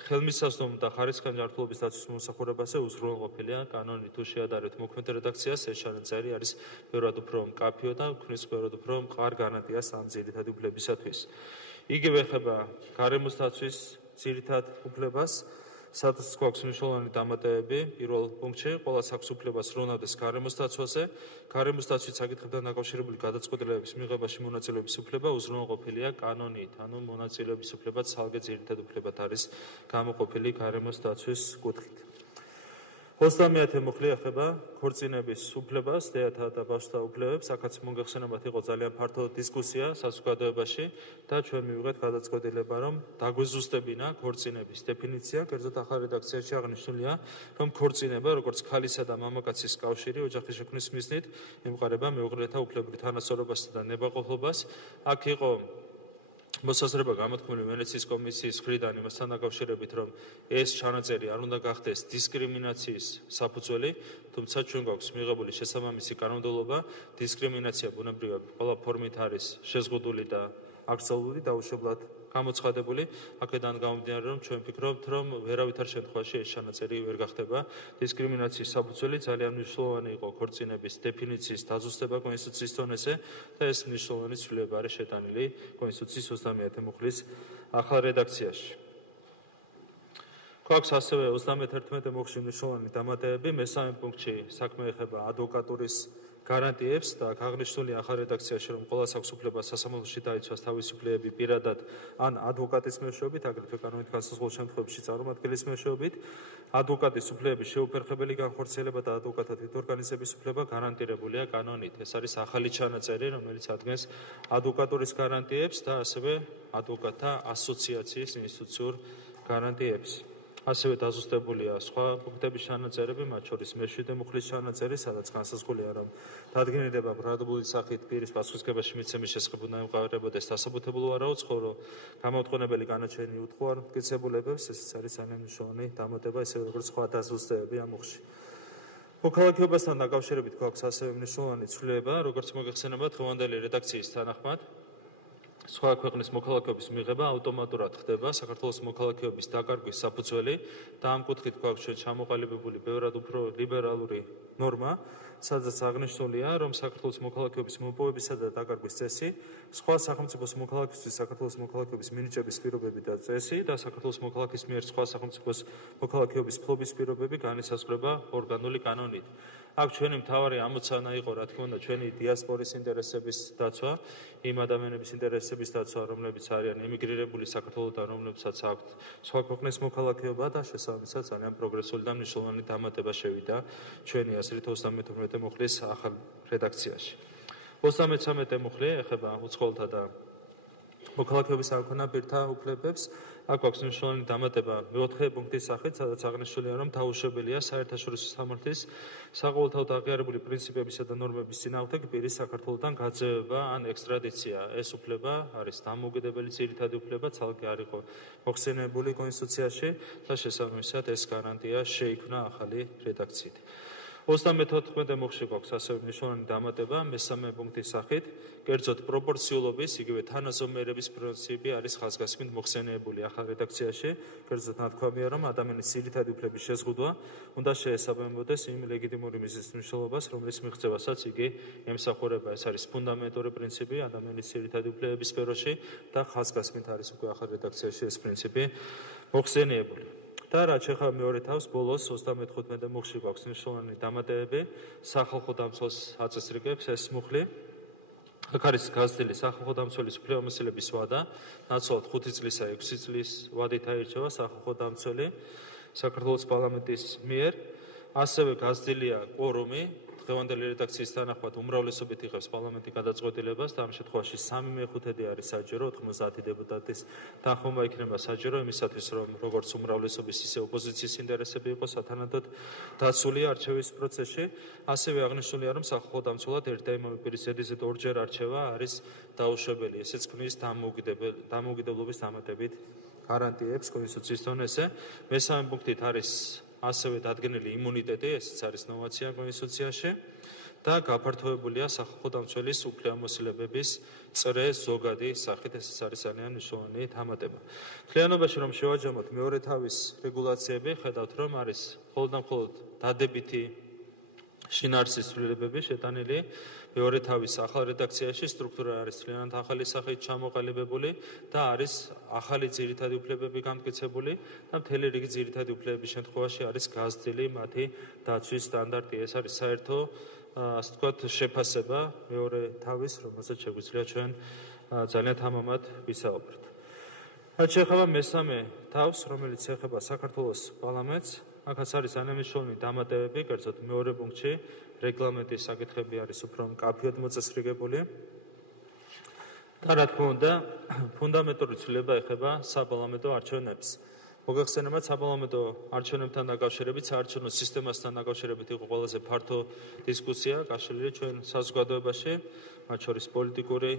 ხელმისაწვდომ და ხარისხიან ჯანმრთელობის დაცვის მომსახურებაზე უზრუნველყოფილია კანონით. თუ შეადარებთ მოქმედ რედაქციას, ეს ჩანაწერი არის ბევრად უფრო მკაფიო და ქმნის ბევრად უფრო მყარ გარანტიას ამ ძირითადი უფლებისათვის. იგივე ეხება გარემოს დაცვის ძირითად უფლებას. სადაც გვაქვს მნიშვნელოვანი დამატებები. პირველ პუნქტში ყველას აქვს უფლება სრულნადეს გარემოს დაცვაზე. გარემოს დაცვის საკითხებთან დაკავშირებული გადაწყვეტილებების მიღებაში მონაწილეობის უფლება უზრუნველყოფილია კანონით. ანუ მონაწილეობის უფლება ცალკე ძირითად უფლებად არის გამოყოფილი გარემოს დაცვის კუთხით. 30 მუხლი ეხება ქორწინების უფლებას, დეათა და ბავშვთა უფლებებს. აქაც მოგეხსენებათ, იყო ძალიან ფართო დისკუსია საზოგადოებაში და ჩვენ მივიღეთ გადაწყვეტილება, რომ დაგვეზუსტებინა ქორწინების დეფინიცია. კერძოდ ახალ რედაქციაში აღნიშნულია, რომ ქორწინება, როგორც ქალისა და მამაკაცის კავშირი ოჯახის შექმნის მიზნით, ემყარება მეუღლეთა უფლებრივ თანასწორობასა და ნებაყოფლობას. აქ იყო მოსაზრება გამოთქმული ვენეციის კომისიის მხრიდან იმასთან დაკავშირებით, რომ ეს ჩანაწერი არ უნდა გახდეს დისკრიმინაციის საფუძველი, თუმცა ჩვენ გვაქვს მიღებული შესაბამისი კანონმდებლობა, დისკრიმინაცია ბუნებრივად ყველა ფორმით არის შეზღუდული და აკრძალული, დაუშვებლად გამოცხადებული. აქედან გამომდინარე, რომ ჩვენ ვფიქრობთ, რომ ვერავითარ შემთხვევაში ეს ჩანაწერი ვერ გახდება დისკრიმინაციის საფუძველი. ძალიან მნიშვნელოვანი იყო ქორწინების დეფინიციის დაზუსტება კონსტიტუციის დონეზე და ეს მნიშვნელოვანი ცვლილება არის შეტანილი კონსტიტუციის 30 მუხლის ახალ რედაქციაში. გვაქვს ასევე 31 მუხლში მნიშვნელოვანი დამატებები. მესამე პუნქტში საქმე ეხება ადვოკატურის გარანტიებს და აღნიშნული ახალ რედაქციაში, რომ ყველას აქვს უფლება სასამართლოში დაიცვას თავისუფლება პირადად ან ადვოკატის მეშვეობით, აგრეთვე კანონით განსაზღვრულ შემთხვევებში წარმომადგენლის მეშვეობით. ადვოკატის უფლებების შეუფერხებელი განხორციელება და ადვოკატთა თვითორგანიზების უფლება გარანტირებულია კანონით. ეს არის ახალი ჩანაწერი, რომელიც ადგენს ადვოკატურის გარანტიებს და ასევე ადვოკატთა ასოციაციის ინსტიტუციურ გარანტიებს. ასევე დაზუსტებულია სხვა პუნქტების ჩანაწერები, მათ შორის მე-7 მუხლის ჩანაწერი, სადაც განსაზღვრულია, რომ დადგენილება ბრალდებული სახით პირის პასუხისმგებაში მიცემის შესახებ უნდა ემყარებოდეს დასაბუთებულო არაუცხორო გამოთქვამებელი განაჩენი უთხოვარ მტკიცებულებებს. ეს არის ძალიან მნიშვნელოვანი დამატება, ისევე როგორც სხვა დაზუსტებები ამ მუხლში. მოქალაქეობასთან დაკავშირებით გვაქვს ასევე მნიშვნელოვანი ცვლილება, როგორც მოგეხსენებათ, დღევანდელი რედაქციის თანახმად. სხვა ქვეყნის მოქალაქეობის მიღება ავტომატურად ხდება საქართველოს მოქალაქეობის დაკარგვის საფუძველი და ამ კუთხით გვაქვს ჩვენ ჩამოყალიბებული ბევრად უფრო ლიბერალური ნორმა. სადაც აღნიშნულია, რომ საქართველოს მოქალაქეობის მოპოვებისა და დაკარგვის წესი, სხვა სახელმწიფოს მოქალაქისთვის საქართველოს მოქალაქეობის მინიჭების პირობები და წესი და საქართველოს მოქალაქის მიერ სხვა სახელმწიფოს მოქალაქეობის ფლობის პირობები განისაზღვრება ორგანული კანონით. აქ ჩვენი მთავარი ამოცანა იყო, რა თქმა უნდა, ჩვენი დიასპორის ინტერესების დაცვა, იმ ადამიანების ინტერესების დაცვა, რომლებიც არიან ემიგრირებული საქართველოდან, რომლებსაც აქვთ სხვა ქვეყნის მოქალაქეობა და შესაბამისად ძალიან პროგრესული და მნიშვნელოვანი დამატება შევიდა ჩვენი აზრით 32 მუხლის ახალ რედაქციაში. 33 მუხლი ეხება უცხოელთა და მოქალაქეობის არ ქონა პირთა უფლებებს. აქ აქვს მნიშვნელოვანი დამატება მეოთხე პუნქტის სახით, სადაც აღნიშნულია, რომ დაუშვებელია საერთაშორისო სამართლის საყოველთაო აღიარებული პრინციპებისა და ნორმების წინააღმდეგ პირის საქართველოდან გაძევება ან ექსტრადიცია. ეს უფლება არის დამოუკიდებელი ძირითადი უფლება, ცალკე არ იყო მოხსენიებული კონსტიტუციაში და შესაბამისად ეს გარანტია შეიქმნა ახალი რედაქციით. 34 მუხლში გვაქვს ასევე მნიშვნელოვანი დამატება მესამე პუნქტის სახით, კერძოდ პროპორციულობის, იგივე თანაზომიერების პრინციპი არის ხაზგასმით მოხსენიებული ახალ რედაქციაში, კერძოდ ნათქვამია, რომ ადამიანის ძირითადი უფლების შეზღუდვა უნდა შეესაბამებოდეს იმ ლეგიტიმური მიზნის მნიშვნელობას, რომლის მიღწევასაც იგი ემსახურება. ეს არის ფუნდამენტური პრინციპი ადამიანის ძირითადი უფლებების სფეროში და ხაზგასმით არის უკვე ახალ რედაქციაში ეს პრინციპი მოხსენიებული. და რაც ეხება მეორე თავს, ბოლოს 35 მუხლში გვაქვს მნიშვნელოვანი დამატებები, სახალხო დამცველს აწესრიგებს ეს მუხლი. აქ არის გაზრდილი სახალხო დამცველის უფლებამოსილების ვადა, ნაცვლად 5 წლისა 6 წლის ვადით აირჩევა სახალხო დამცველი საქართველოს პარლამენტის მიერ. ასევე გაზრდილია კვორუმი, დღევანდელი რედაქციის თანახმად უმრავლესობით იღებს პარლამენტი გადაწყვეტილებას და ამ შემთხვევაში 3/5 არის საჯერო, 90 დეპუტატის თანხმობა იქნება საჯერო იმისათვის, რომ როგორც უმრავლესობის, ისე ოპოზიციის ინტერესები იყოს სათანადოდ დაცული არჩევის პროცესში. ასევე აღნიშნულია, რომ სახალხო დამცველად ერთ და იმავე პირის ზედიზედ ორჯერ არჩევა არის დაუშვებელი. ესეც ქმნის დამოუკიდებლობის დამატებით გარანტიებს კონსტიტუციის დონეზე. მესამე პუნქტით არის ასევე დადგენილი იმუნიტეტი, ესეც არის ნოვაცია კონსტიტუციაში და გაფართოებულია სახალხო დამცველის უფლებამოსილებების წრე ზოგადი სახით, ესეც არის ძალიან მნიშვნელოვანი დამატება. მთლიანობაში რომ შევაჯამოთ მეორე თავის რეგულაციები, ხედავთ რომ არის მხოლოდ და მხოლოდ დადებითი შინაარსის ცვლილებები შეტანილი მეორე თავის ახალ რედაქციაში, სტრუქტურა არის მთლიანად ახალი სახით ჩამოყალიბებული და არის ახალი ძირითადი უფლებები გამტკიცებული და მთელი რიგი ძირითადი უფლებების შემთხვევაში არის გაზრდილი მათი დაცვის სტანდარტი. ეს არის საერთო, ასე ვთქვათ, შეფასება მეორე თავის, რომელსაც შეგვიძლია ჩვენ ძალიან თამამად ვისაუბროთ. რაც შეეხება მესამე თავს, რომელიც ეხება საქართველოს პარლამენტს, აქაც არის ძალიან მნიშვნელოვანი დამატებები, კერძოდ მეორე პუნქტში რეგლამენტის საკითხები არის უფრო მკაფიოდ მოწესრიგებული. და რა თქმა უნდა, ფუნდამენტური ცვლილება ეხება საპარლამენტო არჩევნებს. მოგახსენებათ, საპარლამენტო არჩევნებთან დაკავშირებით, საარჩევნო სისტემასთან დაკავშირებით იყო ყველაზე ფართო დისკუსია გაშლილი ჩვენ საზოგადოებაში, მათ შორის პოლიტიკური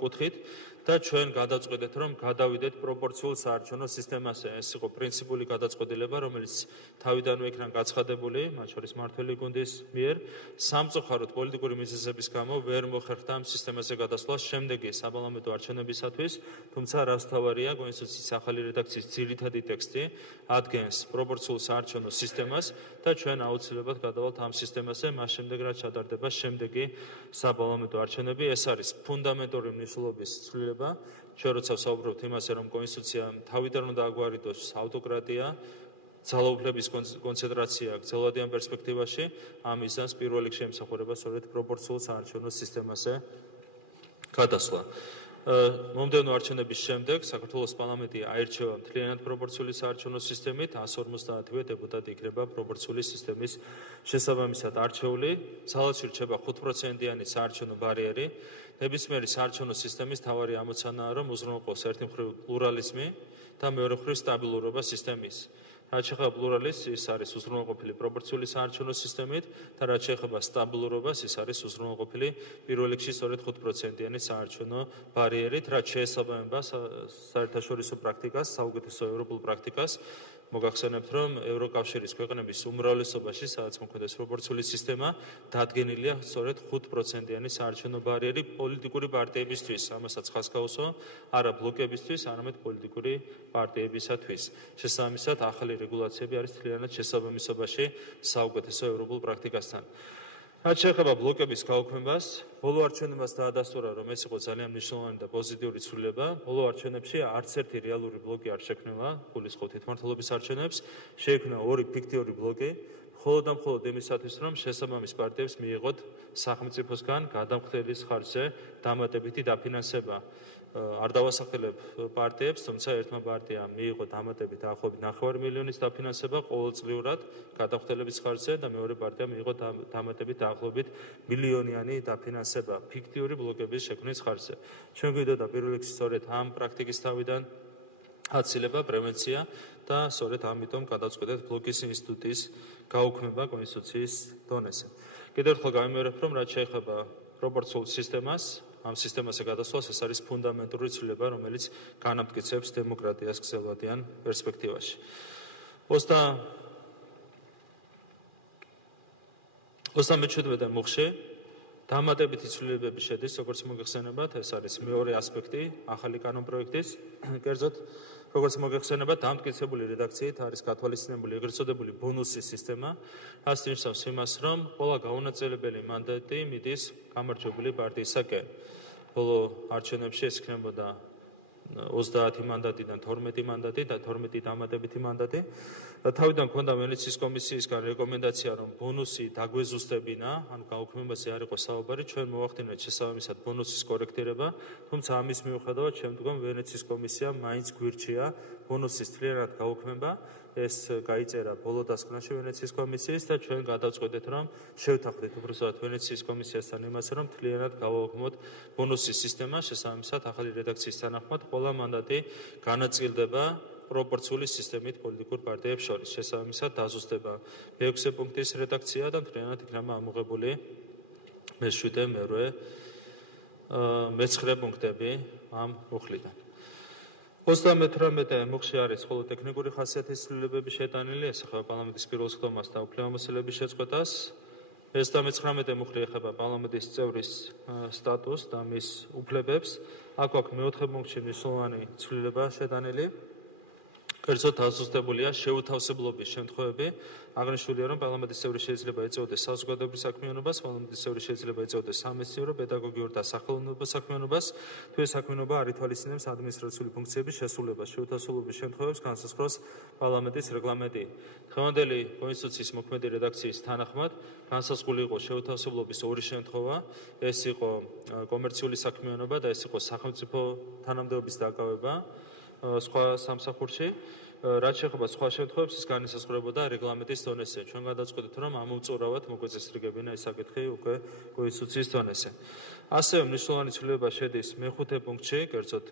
კუთხით და ჩვენ გადავწყვეტეთ, რომ გადავიდეთ პროპორციულ საარჩევნო სისტემაზე. ეს იყო პრინციპული გადაწყვეტილება, რომელიც თავიდანვე იქნა გაცხადებული, მათ შორის მმართველი გუნდის მიერ. სამწუხაროდ პოლიტიკური მიზეზების გამო ვერ მოხერხდა ამ სისტემაზე გადასვლა შემდეგი საპარლამენტო არჩევნებისათვის, თუმცა რაც თავარია, კონსტიტუციის ახალი რედაქციის ძირითადი ტექსტი ადგენს პროპორციულ საარჩევნო სისტემას და ჩვენ აუცილებლად გადავალთ ამ სისტემაზე, მას შემდეგ რაც ჩატარდება შემდეგი საპარლამენტო არჩევნები. ეს არის ფუნდამენტური მნიშვნელობის ცვლილება. ჩვენ როცა ვსაუბრობთ იმაზე, რომ კონსტიტუცია თავიდან უნდა აგვარიდოს ავტოკრატია, ძალაუფლების კონცენტრაცია გრძელვადიან პერსპექტივაში, ამ მიზანს პირველ რიგში ემსახურება სწორედ პროპორციულ საარჩევნო სისტემაზე გადასვლა. მომდევნო არჩევნების შემდეგ საქართველოს პარლამენტი აირჩევა მთლიანად პროპორციული საარჩევნო სისტემით, 150 დეპუტატი იქნება პროპორციული სისტემის შესაბამისად არჩეული, ძალაში რჩება 5%-იანი საარჩევნო ბარიერი. ნებისმიერი საარჩევნო სისტემის მთავარი ამოცანაა, რომ უზრუნველყოს ერთი მხრივ პლურალიზმი და მეორე მხრივ სტაბილურობა სისტემის. რაც შეეხება პლურალიზმს, ის არის უზრუნველყოფილი პროპორციული საარჩევნო სისტემით და რაც შეეხება სტაბილურობას, ის არის უზრუნველყოფილი პირველ რიგში სწორედ 5%-იანი საარჩევნო ბარიერით, რაც შეესაბამება საერთაშორისო პრაქტიკას, საუკეთესო ევროპულ პრაქტიკას. მოგახსენებთ, რომ ევროკავშირის ქვეყნების უმრავლესობაში, სადაც მოქმედებს პროპორციული სისტემა, დადგენილია სწორედ 5%-იანი საარჩევნო ბარიერი პოლიტიკური პარტიებისთვის, ამასაც ხაზს გაუსვა არა ბლოკებისთვის, არამედ პოლიტიკური პარტიებისათვის. შესაბამისად, ახალი რეგულაციები არის მთლიანად შესაბამისობაში საუკეთესო ევროპულ პრაქტიკასთან. რაც შეეხება ბლოკების გაუქმებას, ბოლო არჩევნებას დაადასტურა, რომ ეს იყო ძალიან მნიშვნელოვანი და პოზიტიური ცვლილება. ბოლო არჩევნებში არც ერთი რეალური ბლოკი არ შექმნილა, გულისხმობთ მმართველობის არჩევნებს, შეიქმნა ორი ფიქტიური ბლოკი, მხოლოდ და მხოლოდ იმისათვის, რომ შესაბამის პარტიებს მიიღოთ სახელმწიფოსგან გადამხდელის ხარჯზე დამატებითი დაფინანსება. არ დავასახელებ პარტიებს, თუმცა ერთმა პარტიამ მიიღო დამატებით დაახლოებით 9 მილიონის დაფინანსება ყოველწლიურად გადამხდელების ხარჯზე და მეორე პარტიამ მიიღო დამატებით დაახლოებით მილიონიანი დაფინანსება ფიქტიური ბლოკების შექმნის ხარჯზე. ჩვენ გვიდოდა პირველ რიგში სწორედ ამ პრაქტიკის თავიდან აცილება, პრევენცია და სწორედ ამიტომ გადავწყვეტეთ ბლოკის ინსტიტუტის გაუქმება კონსტიტუციის დონეზე. კიდევ ერთხელ გამიმეორებ, რომ რაც შეეხება პროპორციულ სისტემას, ამ სისტემაზე გადასვლას ეს არის ფუნდამენტური ცვლილება, რომელიც განამტკიცებს დემოკრატიას გრძელვადიან პერსპექტივაში. 37 მუხში დამატებითი ცვლილებები შედის, როგორც მოგეხსენებათ, ეს არის მეორე ასპექტი ახალი კანონპროექტის. კერძოდ, როგორც მოგეხსენებათ, დამტკიცებული რედაქციით არის გათვალისწინებული ეგრეთ წოდებული ბონუსის სისტემა, რაც ნიშნავს იმას, რომ ყველა გაუნაწილებელი მანდატი მიდის გამარჯვებული პარტიისაკენ. ბოლო არჩევნებში ეს იქნებოდა 30 მანდატიდან 12 მანდატი და 12 დამატებითი მანდატი. თავიდან ქონდა ვენეციის კომისიისგან რეკომენდაცია, რომ ბონუსი დაგვეზუსტებინა, ანუ გაუქმებაზე არ იყო საუბარი, ჩვენ მოვახდინეთ შესაბამისად ბონუსის კორექტირება, თუმცა ამის მიუხედავად შემდგომ ვენეციის კომისიამ მაინც გვირჩია ბონუსის თლიანად გაუქმება. ეს გაიწერა ბოლო დასკვნაში ვენეციის კომისიის და ჩვენ გადავწყვეტეთ, რომ შევთანხმდით უბრალოდ ვენეციის კომისიასთან იმას, რომ თლიანად გავაუქმოთ ბონუსის სისტემა, შესაბამისად ახალი რედაქციის თანახმად ყველა მანდატი განაწილდება პროპორციული სისტემით პოლიტიკურ პარტიებს შორის. შესაბამისად დაზუსტება მე-6 პუნქტის რედაქცია და მთლიანად იქნება ამოღებული მე-7, მე-8, მე-9 პუნქტები ამ მუხლიდან. 38 მუხში არის მხოლოდ ტექნიკური ხასიათის ცვლილებები შეტანილი, ეს ეხება პარლამენტის პირველს ხდომას და უფლებამოსილების შეწყვეტას. 39 მუხლი ეხება პარლამენტის წევრის სტატუსს და მის უფლებებს. აქ გვაქვს მე-4 პუნქტში მნიშვნელოვანი ცვლილება შეტანილი. კერძოდ დაზუსტებულია შეუთავსებლობის შემთხვევები. აღნიშნულია, რომ პარლამენტის წევრი შეიძლება ეწეოდეს საზოგადოებრივ საქმიანობას, პარლამენტის წევრი შეიძლება ეწეოდეს სამეცნიერო, პედაგოგიურ და სახელმწიფო საქმიანობას, თუ ეს საქმიანობა არ ითვალისწინებს ადმინისტრაციული ფუნქციების შესრულებას. შეუთავსებლობის შემთხვევებს განსაზღვრავს პარლამენტის რეგლამენტი. დღევანდელი კონსტიტუციის მოქმედი რედაქციის თანახმად განსაზღვრული იყო შეუთავსებლობის ორი შემთხვევა. ეს იყო კომერციული საქმიანობა და ეს იყო სახელმწიფო თანამდებობის დაკავება სხვა სამსახურში. რაც შეეხება სხვა შემთხვევებს, ის განისაზღვრებოდა რეგლამენტის დონეზე. ჩვენ გადავწყვეტეთ, რომ ამოვწურავად მოგვეწესრიგებინა ეს საკითხი უკვე კონსტიტუციის დონეზე. ასევე მნიშვნელოვანი ცვლილება შედის მე-5 პუნქტში, კერძოდ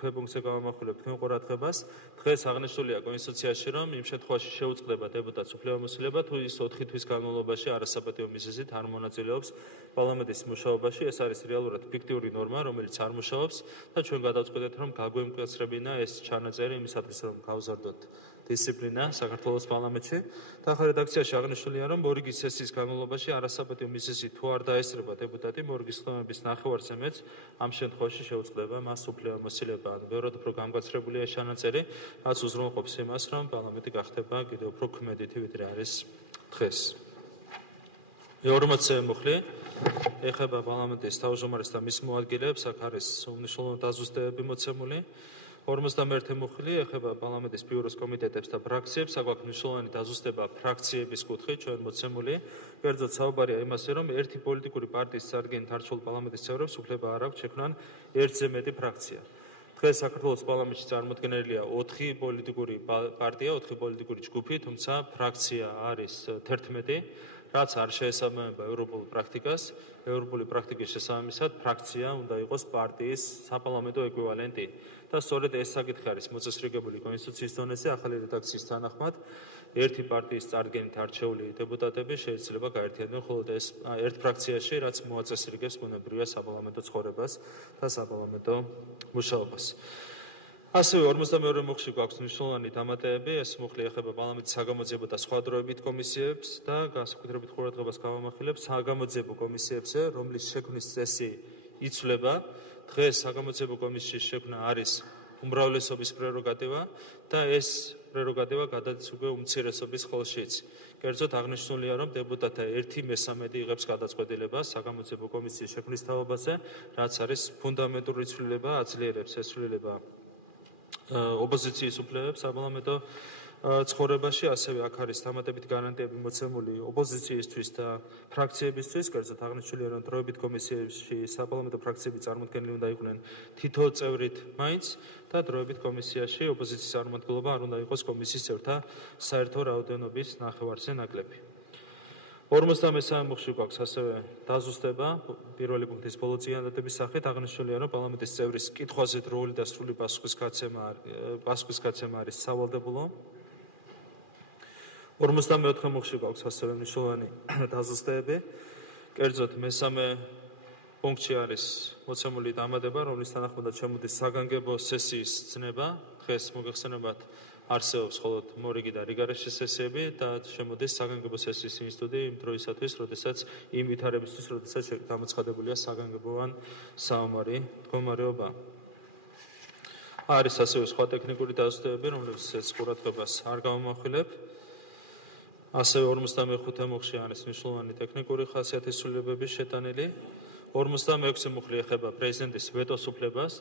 ქვეპუნქტზე გავამახვილებ თქვენ ყურადღებას. დღეს აღნიშნულია კონსტიტუციაში, რომ იმ შემთხვევაში შეუწყდება დეპუტატს უფლებამოსილება, თუ ის 4 თვის განმავლობაში არასაპატიო მიზეზით არ მონაწილეობს პარლამენტის მუშაობაში. ეს არის რეალურად ფიქტიური ნორმა, რომელიც არ მუშაობს და ჩვენ გადავწყვეტეთ, რომ გაგვემკვიდრებინა ეს ჩანაწერი იმისათვის, რომ გავზარდოთ დისციპლინა საქართველოს პარლამენტში. და ახალ რედაქციაში აღნიშნულია, რომ მორიგი სესიის განმავლობაში არასაპატიო მიზეზით თუ არ დაესწრება დეპუტატი მორიგის ხდომების ნახევარზე მეც ამ შემთხვევაში შეუწყდება მას უფლებამოსილება. ანუ ბევრად უფრო გამკაცრებულია ეს ჩანაწერი, რაც უზრუნველყოფს იმას, რომ პარლამენტი გახდება კიდევ უფრო ქმედითი, ვიდრე არის დღეს. 40 მუხლი ეხება პარლამენტის თავმჯდომარეს და მის მოადგილეებს. აქ არის უმნიშვნელოვანო დაზუსტებები მოცემული. 51 მუხლი ეხება პარლამენტის ბიუროს კომიტეტებს და ფრაქციებს. აქ აქვს მნიშვნელოვანი დაზუსტება ფრაქციების კუთხით ჩვენ მოცემული. კერძოდ საუბარია იმაზე, რომ ერთი პოლიტიკური პარტიის წარდგენით არჩეულ პარლამენტის წევრებს უფლება არ აქვს შექმნან ერთზე მეტი ფრაქცია. დღეს საქართველოს პარლამენტში წარმოდგენილია 4 პოლიტიკური პარტია, 4 პოლიტიკური ჯგუფი, თუმცა ფრაქცია არის 11, რაც არ შეესაბამება ევროპულ პრაქტიკას. ევროპული პრაქტიკის შესაბამისად ფრაქცია უნდა იყოს პარტიის საპარლამენტო ეკვივალენტი. და სწორედ ეს საკითხი არის მოწესრიგებული კონსტიტუციის დონეზე. ახალი რედაქციის თანახმად ერთი პარტიის წარდგენით არჩეული დეპუტატები შეიძლება გაერთიანდნენ მხოლოდ ეს ერთ ფრაქციაში, რაც მოაწესრიგებს ბუნებრივია საპარლამენტო ცხოვრებას და საპარლამენტო მუშაობას. ასევე 42 მუხლში გვაქვს მნიშვნელოვანი დამატებები. ეს მუხლი ეხება პარლამენტის საგამოძიებო და სხვა დროებით კომისიებს და განსაკუთრებით ყურადღებას გავამახვილებ საგამოძიებო კომისიებზე, რომლის შექმნის წესი იცვლება. დღეს საგამოძიებო კომისიის შექმნა არის უმრავლესობის პრეროგატივა და ეს პრეროგატივა გადადის უკვე უმცირესობის ხელშიც. კერძოდ აღნიშნულია, რომ დეპუტატთა 1/3 იღებს გადაწყვეტილებას საგამოძიებო კომისიის შექმნის თაობაზე, რაც არის ფუნდამენტური ცვლილება, აძლიერებს ეს ცვლილება ოპოზიციის უფლებებს საპარლამენტო ცხოვრებაში, ასევე აქ არის დამატებით გარანტიები მოცემული ოპოზიციისთვის და ფრაქციებისთვის, კერძოდ აღნიშნულია, რომ დროებით კომისიაში საპარლამენტო ფრაქციები წარმოდგენილი უნდა იყვნენ თითო წევრით მაინც და დროებით კომისიაში ოპოზიციის წარმომადგენლობა არ უნდა იყოს კომისიის წევრთა საერთო რაოდენობის ნახევარზე ნაკლები. 53 მუხში გვაქვს ასევე დაზუსტება პირველი პუნქტის ბოლო წინადადების სახით, აღნიშნულია, რომ პარლამენტის წევრის კითხვაზე დროული და სრული პასუხისგაცემა არის სავალდებულო. 54 მუხში გვაქვს ასევე მნიშვნელოვანი დაზუსტებები. კერძოდ მესამე პუნქტში არის მოცემული დამატება, რომლის თანახმადაც შემოდის საგანგებო სესიის ცნება. დღეს მოგეხსენებათ არსებობს მხოლოდ მორიგი და რიგარეშე სესიები და შემოდის საგანგებო სესიის ინსტიტუტი იმ დროისათვის, როდესაც იმ ვითარებისთვის, როდესაც გამოცხადებულია საგანგებოვან საომარი მდგომარეობა. არის ასევე სხვა ტექნიკური დაზუსტებები, რომლებსაც ყურადღებას არ გამომახვილებ. ასევე 55 მუხში არის მნიშვნელოვანი ტექნიკური ხასიათის ცვლილებების შეტანილი. 56 მუხლი ეხება პრეზიდენტის ვეტოს უფლებას.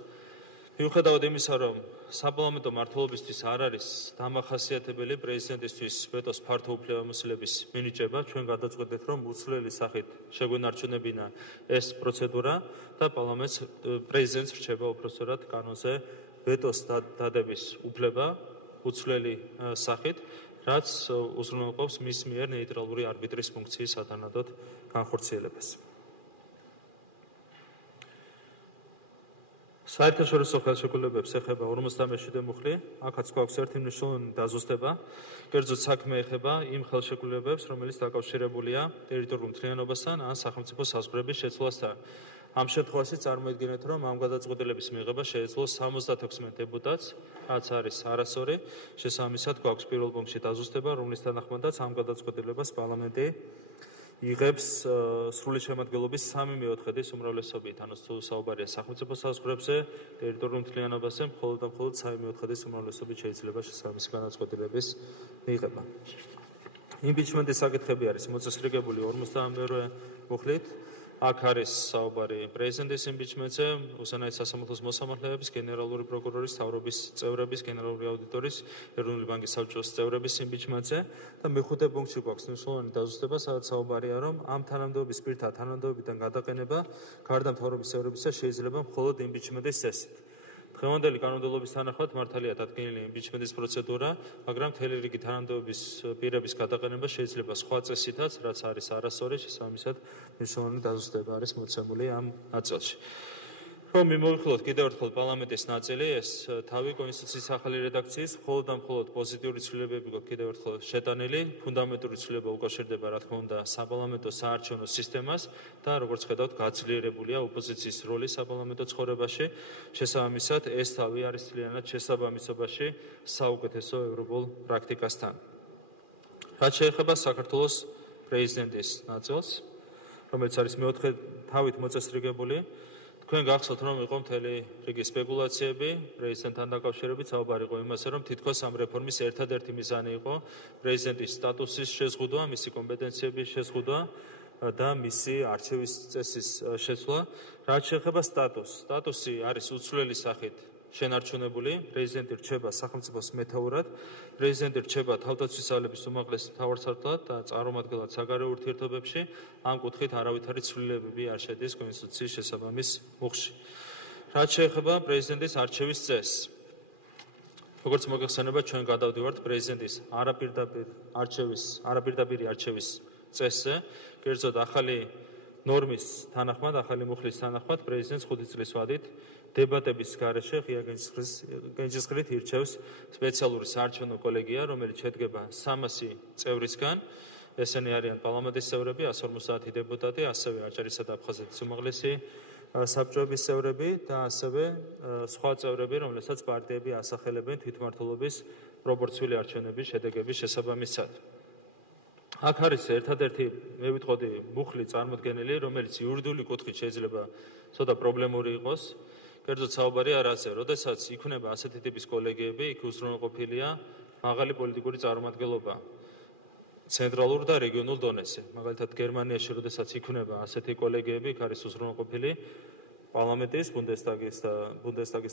მიუხედავად იმისა, რომ საპარლამენტო მმართველობისთვის არ არის დამახასიათებელი პრეზიდენტისთვის ვეტოს ფართო უფლებამოსილების მინიჭება, ჩვენ გადაწყვეტეთ, რომ უცვლელი სახით შეგვენარჩუნებინა ეს პროცედურა და პრეზიდენტს რჩება უпроსტად კანონზე ვეტოს დადების უფლება უცვლელი სახით, რაც უზრუნველყოფს მის მიერ ნეიტრალური არბიტრის ფუნქციის სათანადოდ განხორციელებას. საერთაშორისო ხელშეკრულებებს ეხება 57 მუხლი, აქაც გვაქვს ერთი მნიშვნელოვანი დაზუსტება. კერძოდ საქმე ეხება იმ ხელშეკრულებებს, რომელიც დაკავშირებულია ტერიტორიულ მთლიანობასთან ან სახელმწიფო საზღვრების შეცვლასთან. ამ შემთხვევაში წარმოიდგინეთ, რომ ამ გადაწყვეტილების მიღება შეეძლოს 76 დეპუტატს, რაც არის არასწორი. შესაბამისად, გვაქვს პირველ პუნქტში დაზუსტება, რომლის თანახმადაც ამ გადაწყვეტილებას პარლამენტი იღებს სრული შემადგენლობის 3/4 უმრავლესობით, ანუ თუ საუბარია სახელმწიფო საზღვრებზე, ტერიტორიულ მთლიანობაზე, მხოლოდ და მხოლოდ 3/4 უმრავლესობით შეიძლება შესაბამისი გადაწყვეტილების მიღება. იმპიჩმენტის საკითხები არის მოწესრიგებული 52 მუხლით. აქ არის საუბარი პრეზიდენტის იმპიჩმენტზე, უზენაეს სასამართლოს მოსამართლეების, გენერალური პროკურორის, მთავრობის წევრების, გენერალური აუდიტორის, ეროვნული ბანკის საბჭოს წევრების იმპიჩმენტზე და მეხუთე პუნქტში გვაქვს მნიშვნელოვანი დაზუსტება, სადაც საუბარია, რომ ამ თანამდებობის პირთა თანამდებობიდან გადაყენება გარდა მთავრობის წევრებისა შეიძლება მხოლოდ იმპიჩმენტის წესით. დღევანდელი კანონმდებლობის თანახმად მართალია დადგენილი იმპიჩმენტის პროცედურა, მაგრამ მთელი რიგი თანამდებობის პირების გადაყენება შეიძლება სხვა წესითაც, რაც არის არასწორი, შესაბამისად მნიშვნელოვანი დაზუსტება არის მოცემული ამ ნაწილში. რომ მიმოვიხილოთ კიდევ ერთხელ პარლამენტის ნაწილი, ეს თავი კონსტიტუციის ახალი რედაქციის მხოლოდ და მხოლოდ პოზიტიური ცვლილებები გვაქვს კიდევ ერთხელ შეტანილი, ფუნდამენტური ცვლილება უკავშირდება რა თქმა უნდა საპარლამენტო საარჩევნო სისტემას და როგორც ხედავთ გაძლიერებულია ოპოზიციის როლი საპარლამენტო ცხოვრებაში. შესაბამისად, ეს თავი არის მთლიანად შესაბამისობაში საუკეთესო ევროპულ პრაქტიკასთან. რაც შეეხება საქართველოს პრეზიდენტის ნაწილს, რომელიც არის მეოთხე თავით მოწესრიგებული, თქვენ გახსოვთ, რომ იყო მთელი რიგი სპეკულაციები პრეზიდენტთან დაკავშირებით, საუბარი იყო იმაზე, რომ თითქოს ამ რეფორმის ერთადერთი მიზანი იყო პრეზიდენტის სტატუსის შეზღუდვა, მისი კომპეტენციების შეზღუდვა და მისი არჩევის წესის შეცვლა. რაც შეეხება სტატუსი არის უცვლელი სახით შენარჩუნებული, პრეზიდენტი რჩება სახელმწიფოს მეთაურად, პრეზიდენტი რჩება თავდაცვისწავლების უმაღლეს მთავარსარდლად და წარმომადგენლად საგარეო ურთიერთობებში, ამ კუთხით არავითარი ცვლილებები არ შედის კონსტიტუციის შესაბამის მუხში. რაც შეეხება პრეზიდენტის არჩევის წესს, როგორც მოგეხსენება, ჩვენ გადავდივართ პრეზიდენტის არაპირდაპირი არჩევის წესზე, კერძოდ ახალი ნორმის თანახმად, ახალი მუხლის თანახმად, პრეზიდენტს 5 წლის ვადით დებატების გარეშე ღია გენჯისყრით ირჩევს სპეციალური საარჩევნო კოლეგია, რომელიც შედგება 300 წევრისგან. ესენი არიან პარლამენტის წევრები, 150 დეპუტატი, ასევე აჭარისა და აფხაზეთის უმაღლესი საბჭოების წევრები და ასევე სხვა წევრები, რომლებსაც პარტიები ასახელებენ თვითმმართველობის პროპორციული არჩევნების შედეგების შესაბამისად. აქ არის ერთადერთი, მე ვიტყოდი, მუხლი წარმოდგენილი, რომელიც იურიდიული კუთხით შეიძლება ცოტა პრობლემური იყოს. კერძოდ საუბარი არაზე, როდესაც იქნება ასეთი ტიპის კოლეგიები, იქ უზრუნველყოფილია მაღალი პოლიტიკური წარმომადგენლობა ცენტრალურ და რეგიონულ დონეზე. მაგალითად, გერმანიაში, როდესაც იქნება ასეთი კოლეგიები, იქ არის უზრუნველყოფილი პარლამენტის, ბუნდესტაგის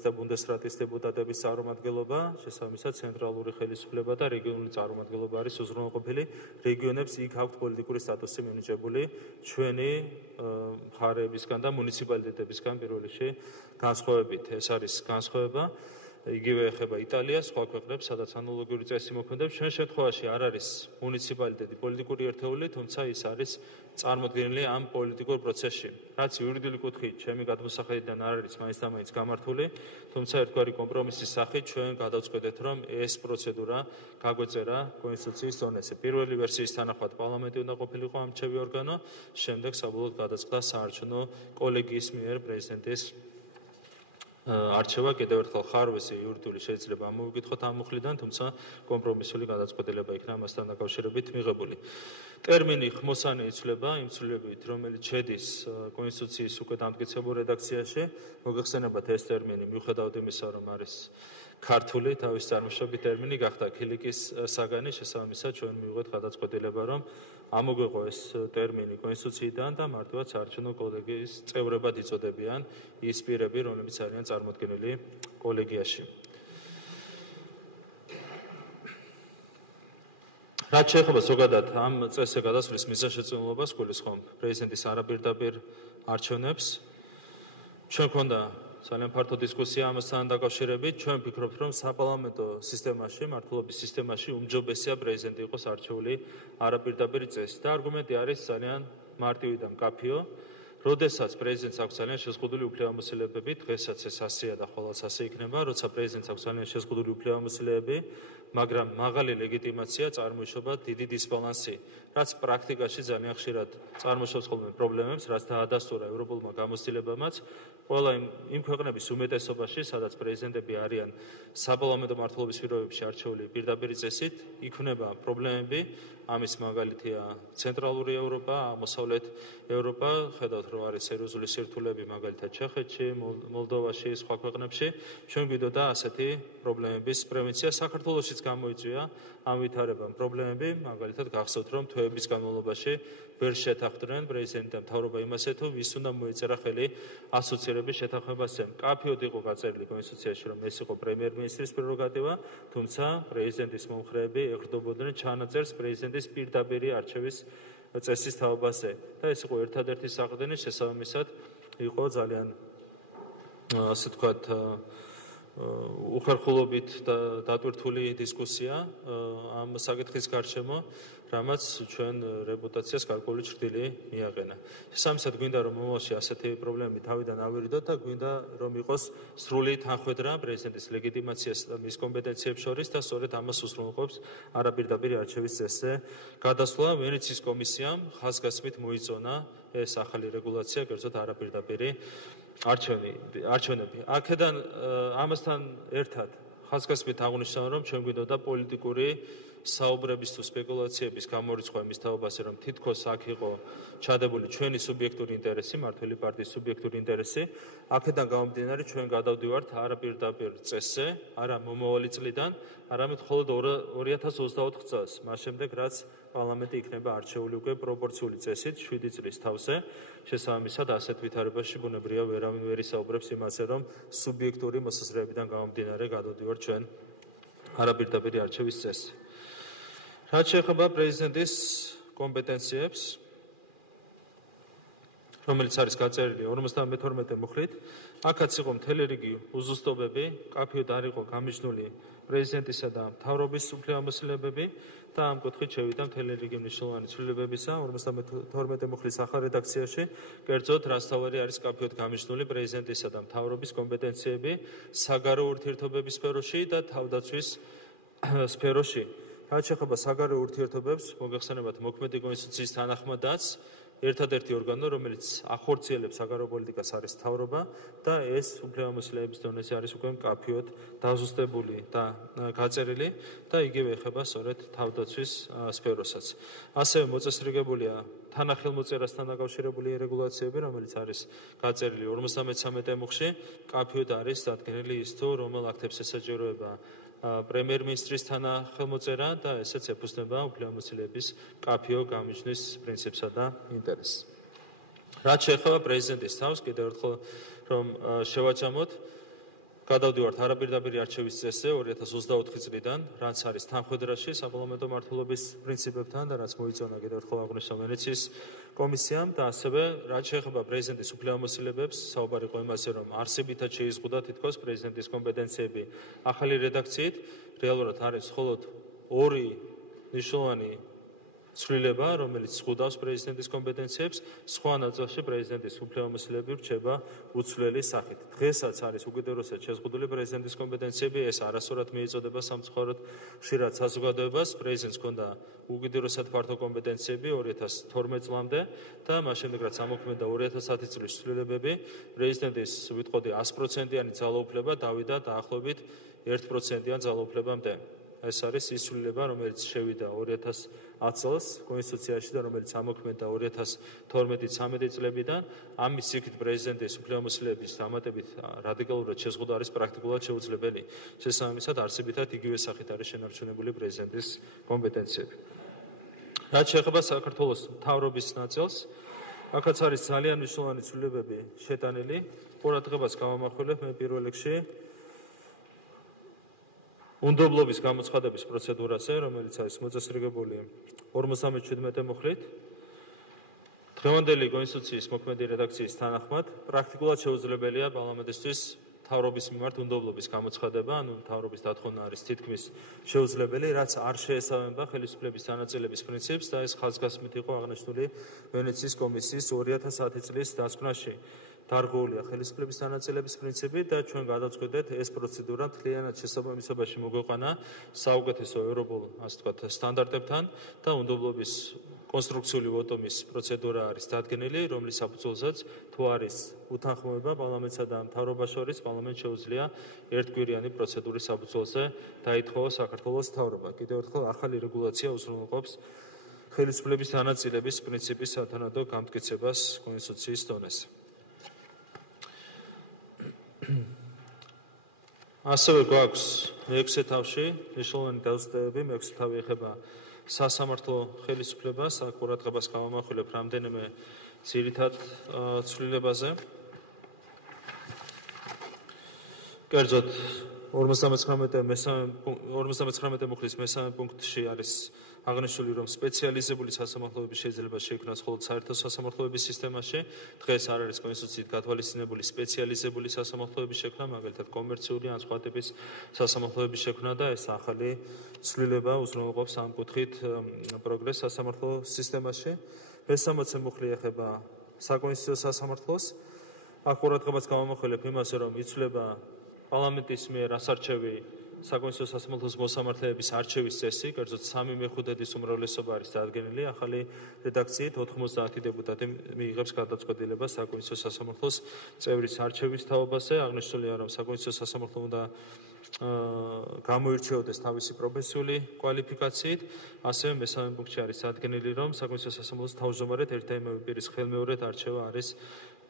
და ბუნდესრატის დეპუტატების წარმომადგენლობა, შესაბამისად ცენტრალური ხელისუფლება და რეგიონული წარმომადგენლობა არის უზრუნველყოფილი. რეგიონებს იქ აქვთ პოლიტიკური სტატუსი მინიჭებული ჩვენი მხარეებისგან და მუნიციპალიტეტებისგან პირველ რიგში განსხვავებით. ეს არის განსხვავება. იგივე ეხება იტალიას, სხვა ქვეყნებს, სადაც ანალოგიური წესი მოქმედებს. ჩვენ შემთხვევაში არ არის მუნიციპალიტეტი პოლიტიკური ერთეული, თუმცა ის არის წარმოდგენილი ამ პოლიტიკურ პროცესში. რაც იურიდიული კუთხით, ჩემი გადმოსახედიდან არ არის მაინც გამართული, თუმცა ერთგვარი კომპრომისის სახით ჩვენ გადავწყვეტეთ, რომ ეს პროცედურა გაგვეწერა კონსტიტუციის დონეზე. პირველი ვერსიის თანახმად პარლამენტი უნდა ყოფილიყო ამრჩევი ორგანო, შემდეგ საბოლოოდ გადაწყდა საარჩევნო კოლეგიის მიერ პრეზიდენტის არჩევა. კიდევ ერთხელ ხარვესი იურიდიული შეიძლება ამოვიკითხოთ ამ მუხლიდან, თუმცა კომპრომისული გადაწყვეტილება იქნა ამასთან დაკავშირებით მიღებული. ტერმინი ხმოსანი იცვლება იმ ცვლილებით, რომელიც შედის კონსტიტუციის უკვე დამტკიცებულ რედაქციაში. მოგეხსენებათ, ეს ტერმინი მიუხედავად იმისა, რომ არის ქართული თავის წარმოშობის ტერმინი, გახდა ქილიკის საგანი. შესაბამისად, ჩვენ მივიღეთ გადაწყვეტილება, რომ ამოგვეყო ეს ტერმინი კონსტიტუციიდან და მარტივად საარჩევნო კოლეგიის წევრებად იწოდებიან ის პირები, რომლებიც არიან წარმოდგენილი კოლეგიაში. რაც შეეხება ზოგადად ამ წესზე გადასვლის მიზანშეწონილობას, გულისხმობ პრეზიდენტის არაპირდაპირ არჩევნებს. ჩვენ გვქონდა ძალიან ფართო დისკუსია ამასთან დაკავშირებით. ჩვენ ვფიქრობთ, რომ საპარლამენტო სისტემაში, მმართველობის სისტემაში უმჯობესია პრეზიდენტი იყოს არჩეული არაპირდაპირი წესით. და არგუმენტი არის ძალიან მარტივი და მკაფიო. როდესაც პრეზიდენტს აქვს ძალიან შეზღუდული უფლებამოსილებები, დღესაც ეს ასეა და ყოველთვის ასე იქნება, როცა პრეზიდენტს აქვს ძალიან შეზღუდული უფლებამოსილებები, მაგრამ მაღალი ლეგიტიმაცია წარმოიშობა დიდი დისბალანსი, რაც პრაქტიკაში ძალიან ხშირად წარმოშობს ხოლმე პრობლემებს, რაც დაადასტურა ევროპულმა გამოცდილებამაც. ყველა იმ ქვეყნების უმეტესობაში, სადაც პრეზიდენტები არიან საპარლამენტო მმართველობის პირობებში არჩეული პირდაპირი წესით, იქნება პრობლემები. ამის მაგალითია ცენტრალური ევროპა, აღმოსავლეთ ევროპა, ხედავთ, რომ არის სერიოზული სირთულეები მაგალითად ჩეხეთში, მოლდოვაში, სხვა ქვეყნებში. ჩვენ გვიდოდა ასეთი პრობლემების პრევენცია. საქართველოშიც გამოიწვია ამ ვითარებამ პრობლემები, მაგალითად გახსოვთ, რომ თვეების განმავლობაში ვერ შეთანხმდნენ პრეზიდენტი და მთავრობა იმასე, თუ ვის უნდა მოეწერა ხელი ასოცირების შეთანხმებაზე. მკაფიოდ იყო გაწერილი კონსტიტუციაში, რომ ეს იყო პრემიერ-მინისტრის პრეროგატივა, თუმცა პრეზიდენტის მომხრეები ეხდობოდნენ ჩანაწერს პრეზიდენტის პირდაპირი არჩევის წესის თაობაზე. და ეს იყო ერთადერთი საყრდენი, შესაბამისად იყო ძალიან ასე ვთქვათ უხერხულობით დატვირთული დისკუსია ამ საკითხის გარშემო, რამაც ჩვენ რეპუტაციას გარკვეული ჭრილი მიაყენა. შესაბამისად, გვინდა რომ მომავალში ასეთი პრობლემები თავიდან ავირიდოთ და გვინდა რომ იყოს სრული თანხმედრა პრეზიდენტის ლეგიტიმაციას და მის კომპეტენციებს შორის და სწორედ ამას უსრულყოფს არაპირდაპირი არჩევის წესზე გადასვლა. ვენეციის კომისიამ ხაზგასმით მოიწონა ეს ახალი რეგულაცია, კერძოდ არაპირდაპირი არჩევნები. აქედან ამასთან ერთად ხაზგასმით აღნიშნავ, რომ ჩვენ გვინდოდა პოლიტიკური საუბრების თუ სპეკულაციების გამორიცხვა იმის თაობაზე, რომ თითქოს აქ იყო ჩადებული ჩვენი სუბიექტური ინტერესი, მმართველი პარტიის სუბიექტური ინტერესი. აქედან გამომდინარე, ჩვენ გადავდივართ არაპირდაპირ წესზე, არა მომავალი წლიდან, არამედ მხოლოდ 2024 წელს, მას შემდეგ, რაც პარლამენტი იქნება არჩეული უკვე პროპორციული წესით 7 წლის თავზე. შესაბამისად, ასეთ ვითარებაში ბუნებრივია ვერავინ ვერ ისაუბრებს იმაზე, რომ სუბიექტური მოსაზრებებიდან გამომდინარე გადავდივართ ჩვენ არაპირდაპირი არჩევის წესზე. რაც შეეხება პრეზიდენტის კომპეტენციებს, რომელიც არის გაწერილი 52 მუხლით, აქაც იყო მთელი რიგი უზუსტობები, მკაფიოდ არ იყო გამიჯნული პრეზიდენტისა და მთავრობის უფლებამოსილებები და ამ კუთხით შევიდა მთელი რიგი მნიშვნელოვანი ცვლილებებისა 52 მუხლის ახალ რედაქციაში. კერძოდ, რასთავარი არის მკაფიოდ გამიჯნული პრეზიდენტისა და მთავრობის კომპეტენციები საგარეო ურთიერთობების სფეროში და თავდაცვის სფეროში. რაც შეეხება საგარეო ურთიერთობებს, მოგეხსენებათ მოქმედი კონსტიტუციის თანახმადაც ერთადერთი ორგანო, რომელიც ახორციელებს საგარეო პოლიტიკას, არის მთავრობა და ეს უფლებამოსილების დონეზე არის უკვე მკაფიოდ დაზუსტებული და გაწერილი და იგივე ეხება სწორედ თავდაცვის სფეროსაც. ასევე მოწესრიგებულია თანახელმოწერასთან დაკავშირებული რეგულაციები, რომელიც არის გაწერილი 53 მუხში, კაფიოდ არის დადგენილი ის თუ რომელ აქტებს ესაჭიროება პრემიერ-მინისტრის თანახელმოწერა და ესეც ეფუძნება უფლებამოსილების კაფიო გამიჯვნის პრინციპსა და ინტერესს. რაც შეეხება პრეზიდენტის თავს, კიდევ ერთხელ რომ შევაჯამოთ, გადავდივართ არაპირდაპირი არჩევის წესზე 2024 წლიდან, რაც არის თანხმედრაში საპარლამენტო მმართველობის პრინციპებთან და რაც მოიწონა კიდევ ერთხელ აღნიშნულ ვენეციის კომისიამ და ასევე რაც შეეხება პრეზიდენტის უფლებამოსილებებს, საუბარი იყო იმაზე, რომ არსებითად შეიზღუდა თითქოს პრეზიდენტის კომპეტენციები ახალი რედაქციით, რეალურად არის მხოლოდ ორი მნიშვნელოვანი ცვლილება, რომელიც ზღუდავს პრეზიდენტის კომპეტენციებს, სხვა ნაწილში პრეზიდენტის უფლებამოსილები რჩება უცვლელი სახით. დღესაც არის უკიდურესად შეზღუდული პრეზიდენტის კომპეტენციები, ეს არასწორად მიეწოდება სამწუხაროდ ხშირად საზოგადოებას. პრეზიდენტს ჰქონდა უკიდურესად ფართო კომპეტენციები 2012 წლამდე და მას შემდეგ რაც ამოქმედა 2010 წლის ცვლილებები, პრეზიდენტის ვიტყოდი 100%-იანი ძალაუფლება დავიდა დაახლოებით 1%-იან ძალაუფლებამდე. ეს არის ის ცვლილება, რომელიც შევიდა 2010 წელს კონსტიტუციაში და რომელიც ამოქმედა 2012-13 წლებიდან. ამის იქით პრეზიდენტის უფლებამოსილების დამატებით რადიკალურად შეზღუდვა არის პრაქტიკულად შეუძლებელი. შესაბამისად, არსებითად იგივე სახით არის შენარჩუნებული პრეზიდენტის კომპეტენციები. რაც შეეხება საქართველოს მთავრობის ნაწილს, აქაც არის ძალიან მნიშვნელოვანი ცვლილებები შეტანილი. ყურადღებას გავამახვილებ მე პირველ რიგში უნდობლობის გამოცხადების პროცედურაზე, რომელიც არის მოწესრიგებული 57 მუხლით. დღევანდელი კონსტიტუციის მოქმედი რედაქციის თანახმად, პრაქტიკულად შეუძლებელია პარლამენტისთვის მთავრობის მიმართ უნდობლობის გამოცხადება, ანუ მთავრობის დათხოვნა არის თითქმის შეუძლებელი, რაც არ შეესაბამება ხელისუფლების თანაწილების პრინციპს და ეს ხაზგასმით იყო აღნიშნული ვენეციის კომისიის 2010 წლის დასკვნაში. დარღვეულია ხელისუფლების თანაწილების პრინციპი და ჩვენ გადავწყვეტეთ ეს პროცედურა მთლიანად შესაბამისობაში მოგვეყანა საუკეთესო ევროპულ, ასე ვთქვათ, სტანდარტებთან და უნდობლობის კონსტრუქციული ვოტომის პროცედურა არის დადგენილი, რომლის საფუძველზეც თუ არის უთანხმოება პარლამენტსა და მთავრობას შორის, პარლამენტს შეუძლია ერთკვირიანი პროცედურის საფუძველზე დაითხოვა საქართველოს მთავრობა. კიდევ ერთხელ ახალი რეგულაცია უზრუნველყოფს ხელისუფლების თანაწილების პრინციპის სათანადო გამტკიცებას კონსტიტუციის დონეზე. ასევე გვაქვს მეექვსე თავში მნიშვნელოვანი დაზუსტებები. მეექვსე თავი ეხება სასამართლო ხელისუფლებას. აქ ყურადღებას გავამახვილებ რამდენიმე ძირითად ცვლილებაზე. კერძოდ 59 მუხლის მესამე პუნქტში არის აღნიშნული, რომ სპეციალიზებული სასამართლოების შეიძლება შეიქმნას მხოლოდ საერთო სასამართლოების სისტემაში. დღეს არ არის კონსტიტუციით გათვალისწინებული სპეციალიზებული სასამართლოების შექმნა, მაგალითად კომერციული ან სხვა ტიპის სასამართლოების შექმნა და ეს ახალი ცვლილება უზრუნველყოფს ამ კუთხით პროგრესს სასამართლო სისტემაში. მე-60 მუხლი ეხება საკონსტიტუციო სასამართლოს. აქ ყურადღებას გავამახვილებ იმაზე, რომ იცვლება პარლამენტის მიერ ასარჩევი საკონსტიტუციო სასამართლოს მოსამართლეების არჩევის წესი, კერძოდ 3/5 უმრავლესობა არის დადგენილი ახალი რედაქციით, 90 დეპუტატი მიიღებს გადაწყვეტილებას საკონსტიტუციო სასამართლოს წევრის არჩევის თაობაზე. აღნიშნულია, რომ საკონსტიტუციო სასამართლო უნდა გამოირჩეოდეს თავისი პროფესიული კვალიფიკაციით. ასევე მესამე პუნქტში არის დადგენილი, რომ საკონსტიტუციო სასამართლოს თავმჯდომარედ ერთ და იმავე პირის ხელმეორედ არჩევა არის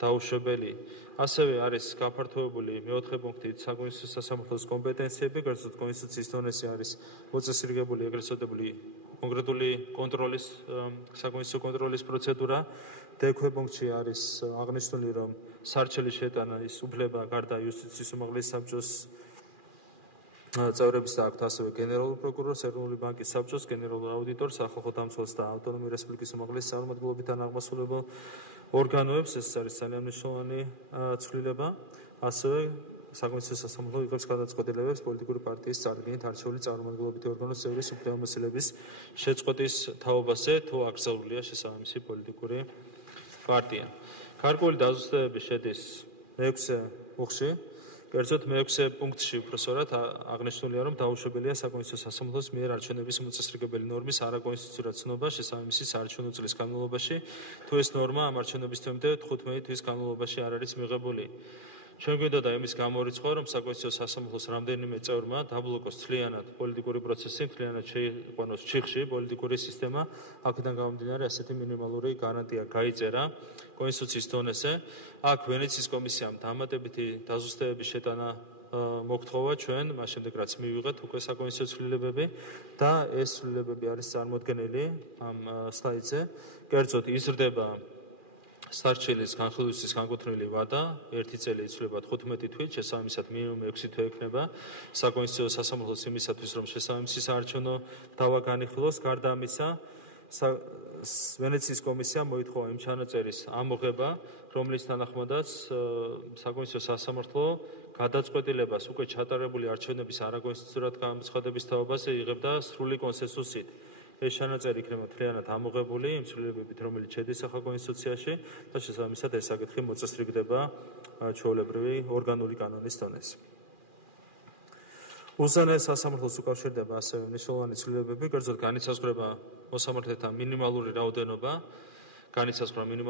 დაუშვებელი. ასევე არის გაფართოებული მეოთხე პუნქტით საკონსტიტუციო სასამართლოს კომპეტენციები, კერძოდ კონსტიტუციის დონეზე არის მოწესრიგებული ეგრეთ წოდებული კონკრეტული კონტროლის საკონსტიტუციო კონტროლის პროცედურა. დექვე პუნქტში არის აღნიშნული, რომ სარჩელი შეტანის უფლება გარდა იუსტიციის უმაღლესი საბჭოს წევრების და აქვთ ასევე გენერალურ პროკურორს, ეროვნული ბანკის საბჭოს, გენერალურ აუდიტორს, სახალხო დამცველს და ავტონომიური რესპუბლიკის უმაღლეს წარმომადგენლობიდან აღმასრულებელ ორგანოებს. ეს არის ძალიან მნიშვნელოვანი ცვლილება. ასევე საკონსტიტუციო სასამართლო იღებს გადაწყვეტილებებს პოლიტიკური პარტიის წარდგენით არჩეული წარმომადგენლობითი ორგანოს წევრის უფლებამოსილების შეწყვეტის თაობაზე, თუ აკრძალულია შესაბამისი პოლიტიკური პარტია. გარკვეული დაზუსტებები შედის მეექვსე მუხში. კერძოდ მეექვსე პუნქტში უпроსორად აღნიშნულია, რომ დაუშვებელია საკონსტიტუციო სასამართლოს მიერ არჩევნების მოწესრიგებელი ნორმის არაკონსტიტუციურად ცნობა შესაბამისი საარჩევნო წლის განმავლობაში, თუ ეს ნორმა ამ არჩევნების თემდე 15 თვის განმავლობაში არ არის მიღებული. ჩვენ გვინდოდა იმის გამორიცხვა, რომ საკონსტიტუციო სასამართლოს რამდენიმე წევრმა დაბლოკოს თლიანად პოლიტიკური პროცესი, თლიანად შეიყვანოს ჩიხში პოლიტიკური სისტემა, აქედან გამომდინარე ასეთი მინიმალური გარანტია გაიწერა კონსტიტუციის დონეზე. აქ ვენეციის კომისიამ დამატებითი დაზუსტებების შეტანა მოგთხოვა ჩვენ, მას შემდეგ რაც მივიღეთ უკვე საკონსტიტუციო ცვლილებები და ეს ცვლილებები არის წარმოდგენილი ამ სლაიდზე. კერძოდ იზრდება სარჩელის განხილვის განკუთვნილი ვადა, 1 წელი იცვლება 15 თვით, შესაბამისად მინიმუმ 6 თვე ექნება საკონსტიტუციო სასამართლოს იმისათვის, რომ შესაბამისი საარჩევნო დავა განიხილოს. გარდა ამისა, ვენეციის კომისიამ მოითხოვა იმ ჩანაწერის ამოღება, რომლის თანახმადაც საკონსტიტუციო სასამართლო გადაწყვეტილებას უკვე ჩატარებული არჩევნების არაკონსტიტუციურად განცხადების თაობაზე იღებდა სრული კონსენსუსით. ეს ჩანაწერი იქნება მთლიანად ამოღებული იმ ცვლილებებით, რომელიც შედის ახალ კონსტიტუციაში და შესაბამისად ეს საკითხი მოწესრიგდება ჩვეულებრივი ორგანული კანონის დონეზე. უზენაეს სასამართლოს უკავშირდება ასევე მნიშვნელოვანი ცვლილებები, კერძოდ განისაზღვრება მოსამართლეთა მინიმალური რაოდენობა, 28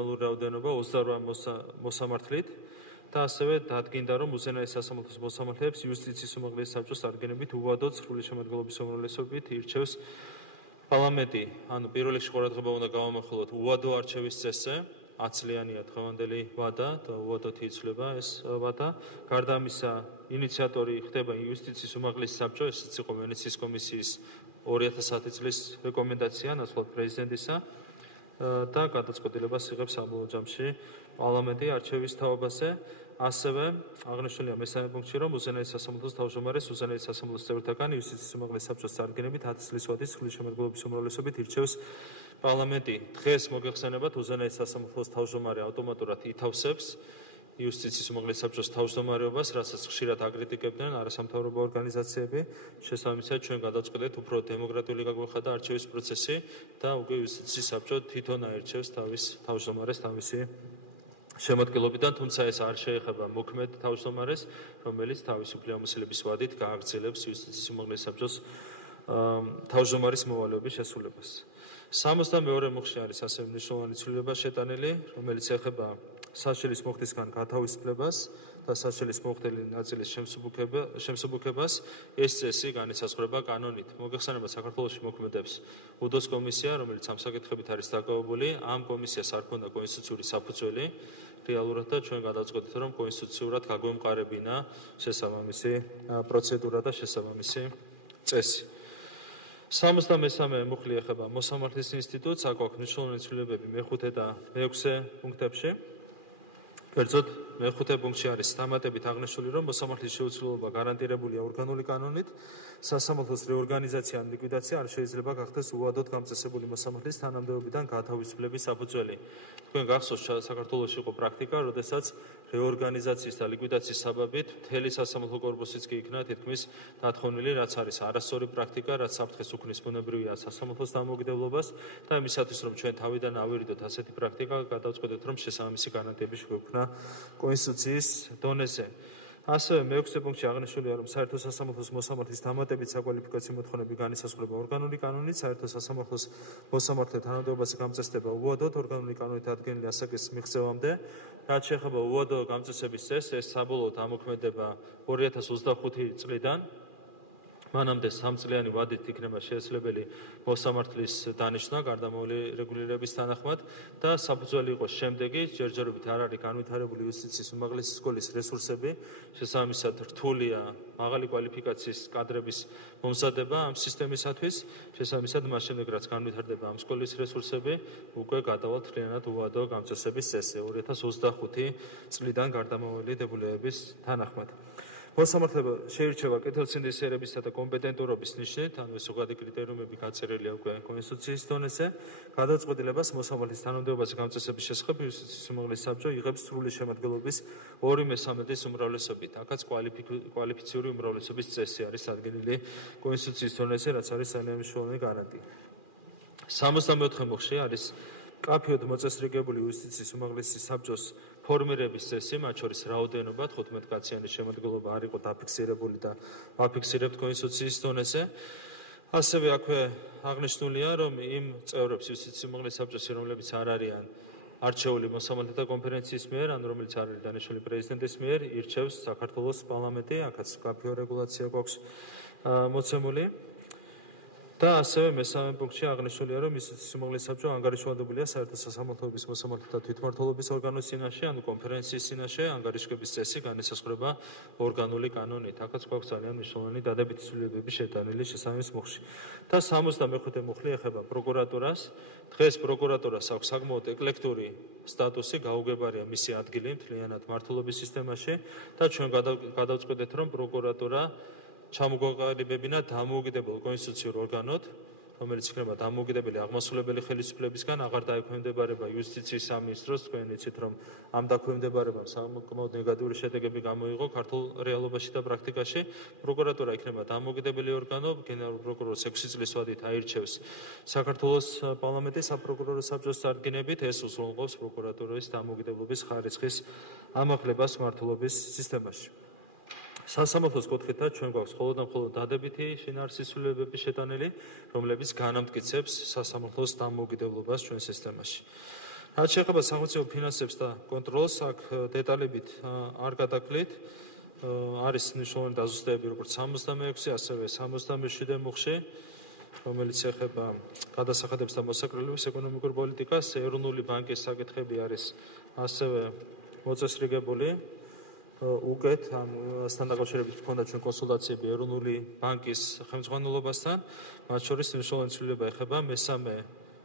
მოსამართლით და ასევე დადგინდა, რომ უზენაეს სასამართლოს მოსამართლეებს იუსტიციის უმაღლესი საბჭოს წარდგენებით უვადოდ სრული შემადგენლობის უმრავლესობით ირჩევს პარლამენტი. ანუ პირველ რიგში ყურადღება უნდა გავამახვილოთ უვადო არჩევის წესზე, 10 წლიანია დღევანდელი ვადა და უვადოდ იცვლება ეს ვადა. გარდა ამისა, ინიციატორი ხდება იუსტიციის უმაღლესი საბჭო, ესეც იყო ვენეციის კომისიის 2010 წლის რეკომენდაცია, ნაცვლად პრეზიდენტისა და გადაწყვეტილებას იღებს საბოლოო ჯამში პარლამენტი არჩევის თაობაზე. ასევე აღნიშნულია მესამე პუნქტში, რომ უზენაეს სასამართლოს თავმჯდომარეს უზენაეს სასამართლოს წევრთაგან იუსტიციის უმაღლესი საბჭოს წარდგენებით 10 წლის ვადის სრული შემადგენლობის უმრავლესობით ირჩევს პარლამენტი. დღეს მოგეხსენებათ, უზენაეს სასამართლოს თავმჯდომარე ავტომატურად ითავსებს იუსტიციის უმაღლესი საბჭოს თავმჯდომარეობას, რასაც ხშირად აკრიტიკებდნენ არასამთავრობო ორგანიზაციები. შესაბამისად, ჩვენ გადავწყვეტეთ უფრო დემოკრატიული გაგვეხადა არჩევის პროცესი და უკვე იუსტიციის საბჭო თვითონ აირჩევს თავის თავმჯდომარეს თავისი შემოქმედებიდან, თუმცა ეს არ შეეხება მოქმედ თავმჯდომარეს, რომელიც თავისი უფლებამოსილების ვადით გააგრძელებს იუსტიციის უმაღლესი საბჭოს თავმჯდომარის მოვალეობის შესრულებას. 62 მუხში არის ასევე მნიშვნელოვანი ცვლილება შეტანილი, რომელიც ეხება საშელის მოხდისგან გათავისუფლებას და საშელის მოხდელი ნაწილის შემსუბუქებას. ეს წესი განისაზღვრება კანონით. მოგეხსენებათ, საქართველოში მოქმედებს უდოს კომისია, რომელიც ამ საკითხებით არის დაკავებული. ამ კომისიას არ ქონდა კონსტიტუციური საფუძველი რეალურად და ჩვენ გადავწყვეტეთ, რომ კონსტიტუციურად გაგვემყარებინა შესაბამისი პროცედურა და შესაბამისი წესი. 63 მუხლი ეხება მოსამართლის ინსტიტუტს, აქ აქვს მნიშვნელოვანი ცვლილებები მე-5 და მე-6 პუნქტებში. კერძოდ, მე-5 პუნქტში არის დამატებით აღნიშნული, რომ მოსამართლის შეუცვლელობა გარანტირებულია ორგანული კანონით, სასამართლოს რეორგანიზაცია ან ლიკვიდაცია არ შეიძლება გახდეს უვადოდ გამწესებული მოსამართლის თანამდებობიდან გათავისუფლების საფუძველი. თქვენ გახსოვს, საქართველოში იყო პრაქტიკა, როდესაც რეორგანიზაციის და ლიკვიდაციის საბაბით მთელი სასამართლო კორპუსიც კი იქნა თითქმის დათხოვნილი, რაც არის არასწორი პრაქტიკა, რაც საფრთხეს უქმნის ბუნებრივია სასამართლოს დამოუკიდებლობას და იმისათვის, რომ ჩვენ თავიდან ავირიდოთ ასეთი პრაქტიკა, გადავწყვეტეთ, რომ შესაბამისი გარანტიები შეგვექნა კონსტიტუციის დონეზე. ასევე მე-6 პუნქტში აღნიშნულია, რომ საერთო სასამართლოს მოსამართლის დამატებით საკვალიფიკაციო მოთხოვნები განისაზღვრება ორგანული კანონით, საერთო სასამართლოს მოსამართლე თანამდებობაზე გამწესდება უვადოდ ორგანული კანონით ადგენილი ასაკის მიღწევამდე. რაც შეეხება უვადო გამწესების წესს, ეს საბოლოოდ ამოქმედება 2025 წლიდან. მანამდე 3 წლიანი ვადით იქნება შესაძლებელი მოსამართლის დანიშვნა გარდამავალი რეგულირების თანახმად და საფუძველი იყოს შემდეგი, ჯერჯერობით არ არის განვითარებული იუსტიციის უმაღლესი სკოლის რესურსები, შესაბამისად რთულია მაღალი კვალიფიკაციის კადრების მომზადება ამ სისტემისათვის, შესაბამისად მას შემდეგ რაც განვითარდება ამ სკოლის რესურსები, უკვე გადავალთ მთლიანად უვადო გამწესების წესზე 2025 წლიდან გარდამავალი დებულების თანახმად. მოსამართლება შეირჩევა კეთილსინდისიერებისა და კომპეტენტურობის ნიშნით, ანუ ეს ზოგადი კრიტერიუმები გაწერილია უკვე კონსტიტუციის დონეზე. გადაწყვეტილებას მოსამართლის თანამდებობაზე გამწესების შესახებ იუსტიციის უმაღლესი საბჭო იღებს სრული შემადგენლობის 2/3 უმრავლესობით. აქაც კვალიფიციური უმრავლესობის წესი არის დადგენილი კონსტიტუციის დონეზე, რაც არის ძალიან მნიშვნელოვანი გარანტია. 64 მუხში არის კაფეოდ მოწესრიგებული იუსტიციის უმაღლესი საბჭოს ფორმირების წესი, მათ შორის რაოდენობა 15 კაციანი შემადგენლობა არ იყო დაფიქსირებული და ვაფიქსირებთ კონსტიტუციის დონეზე. ასევე აქვე აღნიშნულია, რომ იმ წევრებს იუსტიციის უმაღლესი საბჭოში, რომლებიც არ არიან არჩეული მოსამართლეთა კონფერენციის მიერ, ან რომელიც არის დანიშნული პრეზიდენტის მიერ, ირჩევს საქართველოს პარლამენტი, აქაც კაფეო რეგულაცია გვაქვს მოცემული. და ასევე მესამე პუნქტში აღნიშნულია, რომ ის სიმაღლის საბჭო ანგარიშვალდებულია საერთო სასამართლოების მოსამართლეთა თვითმმართველობის ორგანოს წინაშე, ანუ კონფერენციის წინაშე, ანგარიშგების წესი განისაზღვრება ორგანული კანონით. აქაც გვაქვს ძალიან მნიშვნელოვანი დადებითი ცვლილებების შეტანილი შესაბამის მუხლში. და 65-ე მუხლი ეხება პროკურატურას. დღეს პროკურატურას აქვს საკმაოდ ეკლექტური სტატუსი, გაუგებარია მისი ადგილი მთლიანად მმართველობის სისტემაში და ჩვენ გადავწყვეტეთ, რომ პროკურატურა ჩამოვაყალიბებინა დამოუკიდებელ კონსტიტუციურ ორგანოდ, რომელიც იქნება დამოუკიდებელი აღმასრულებელი ხელისუფლებისგან, აღარ დაექვემდებარება იუსტიციის ამის დროს. თქვენ იცით, რომ ამ დაქვემდებარებამ საკმაოდ ნეგატიური შედეგები გამოიღო ქართულ რეალობაში და პრაქტიკაში. პროკურატურა იქნება დამოუკიდებელი ორგანო, გენერალურ პროკურორს 6 წლის ვადით აირჩევს საქართველოს პარლამენტი საპროკურორო საბჭოს წარდგინებით. ეს უზრუნველყოფს პროკურატურის დამოუკიდებლობის ხარისხის ამაღლებას მმართველობის სისტემაში. სასამართლოს კუთხითაც ჩვენ გვაქვს მხოლოდ და მხოლოდ დადებითი შინაარსის ცვლილებების შეტანილი, რომლებიც განამტკიცებს სასამართლოს დამოუკიდებლობას ჩვენ სისტემაში. რაც შეეხება სახელმწიფო ფინანსებს და კონტროლს, აქ დეტალებით არ გადაკლით. არის მნიშვნელოვანი დაზუსტებები როგორც 66, ასევე 67 მუხლში, რომელიც ეხება გადასახადებს და მოსაკრებების ეკონომიკურ პოლიტიკას. ეროვნული ბანკის საკითხები არის ასევე მოწესრიგებული. უკეთ ამასთან დაკავშირებით ჰქონდა ჩვენ კონსულტაციები ეროვნული ბანკის ხელმძღვანელობასთან, მათ შორის მნიშვნელოვანი ცვლილება ეხება მესამე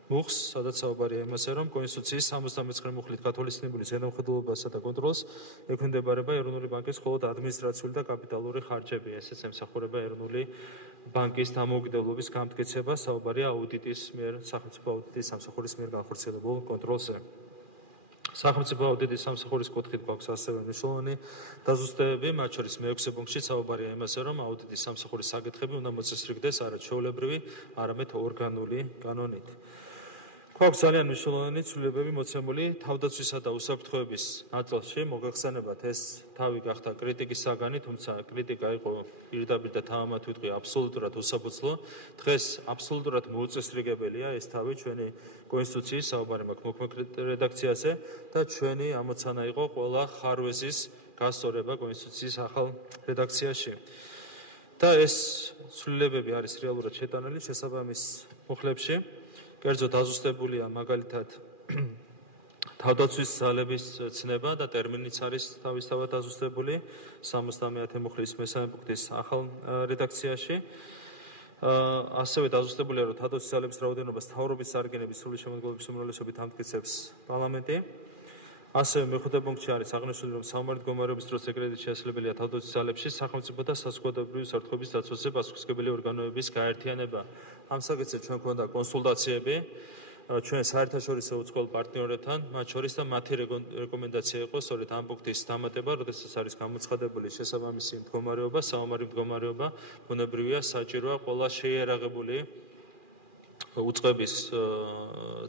მუხლს, სადაც საუბარია იმაზე, რომ კონსტიტუციის 79 მუხლით გათვალისწინებული ზედამხედველობასა და კონტროლს ექვემდებარება ეროვნული ბანკის მხოლოდ ადმინისტრაციული და კაპიტალური ხარჯები. ესეც ემსახურება ეროვნული ბანკის დამოუკიდებლობის გამტკიცებას, საუბარია აუდიტის მიერ, სახელმწიფო აუდიტის სამსახურის მიერ განხორციელებულ კონტროლზე. სახელმწიფო აუდიტის სამსახურის კუთხით გვაქვს ასევე მნიშვნელოვანი დაზუსტებები, მათ შორის მე-6 პუნქტში საუბარია იმაზე, რომ აუდიტის სამსახურის საკითხები უნდა მოწესრიგდეს არა ჩვეულებრივი, არამედ ორგანული კანონით. გვაქვს ძალიან მნიშვნელოვანი ცვლილებები მოცემული თავდაცვისა და უსაფრთხოების ნაწილში. მოგეხსენებათ, ეს თავი გახდა კრიტიკის საგანი, თუმცა კრიტიკა იყო პირდაპირ და თავად ვიტყვი აბსოლუტურად უსაფუძვლო. დღეს აბსოლუტურად მოუწესრიგებელია ეს თავი ჩვენი კონსტიტუციის, საუბარი მაქვს მოქმედ რედაქციაზე და ჩვენი ამოცანა იყო ყველა ხარვეზის გასწორება კონსტიტუციის ახალ რედაქციაში. და ეს ცვლილებები არის რეალურად შეტანილი შესაბამის მუხლებში. კერძოდ დაზუსტებულია მაგალითად თავდაცვის ძალების ცნება და ტერმინიც არის თავისთავად დაზუსტებული 70 მუხლის მესამე პუნქტის ახალ რედაქციაში. ასევე დაზუსტებულია, რომ თავდაცვის ძალების რაოდენობას მთავრობის წარდგინების სრული შემადგენლობის უმრავლესობით ამტკიცებს პარლამენტი. ასევე მე-5 პუნქტში არის აღნიშნული, რომ საომარი მდგომარეობის დროს დეკრეტით შესაძლებელია თავდაცვის ძალებში სახელმწიფო და საზოგადოებრივი უსაფრთხოების დაცვაზე პასუხისმგებელი ორგანოების გაერთიანება. ამ საკითხზე ჩვენ გვქონდა კონსულტაციები ჩვენ საერთაშორისო უწყობელ პარტნიორებთან, მათ შორის და მათი რეკომენდაცია იყო სწორედ ამ პუნქტის დამატება, როდესაც არის გამოცხადებული შესაბამისი მდგომარეობა, საომარი მდგომარეობა, ბუნებრივია, საჭიროა ყველა შეიარაღებული უწყების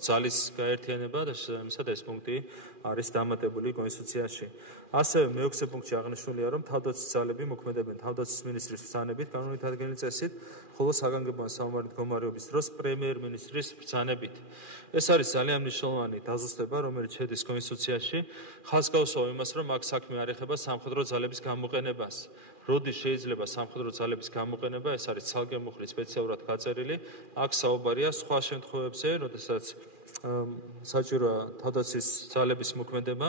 ძალის გაერთიანება და შესაბამისად ეს პუნქტი არის დამატებული კონსტიტუციაში. ასევე მე-6 პუნქტში აღნიშნულია, რომ თავდაცვის ძალები მოქმედებენ თავდაცვის მინისტრის ბრძანებით, კანონით ადგენილი წესით, ხოლო საგანგებო საომარი მდგომარეობის დროს პრემიერ-მინისტრის ბრძანებით. ეს არის ძალიან მნიშვნელოვანი დაზუსტება, რომელიც შედის კონსტიტუციაში. ხაზს გავსვა იმას, რომ აქ საქმე არ ეხება სამხედრო ძალების გამოყენებას. როდის შეიძლება სამხედრო ძალების გამოყენება, ეს არის ცალკე მუხლით სპეციალურად გაწერილი. აქ საუბარია სხვა შემთხვევებზე, როდესაც საჭიროა თავდაცვის ძალების მოქმედება,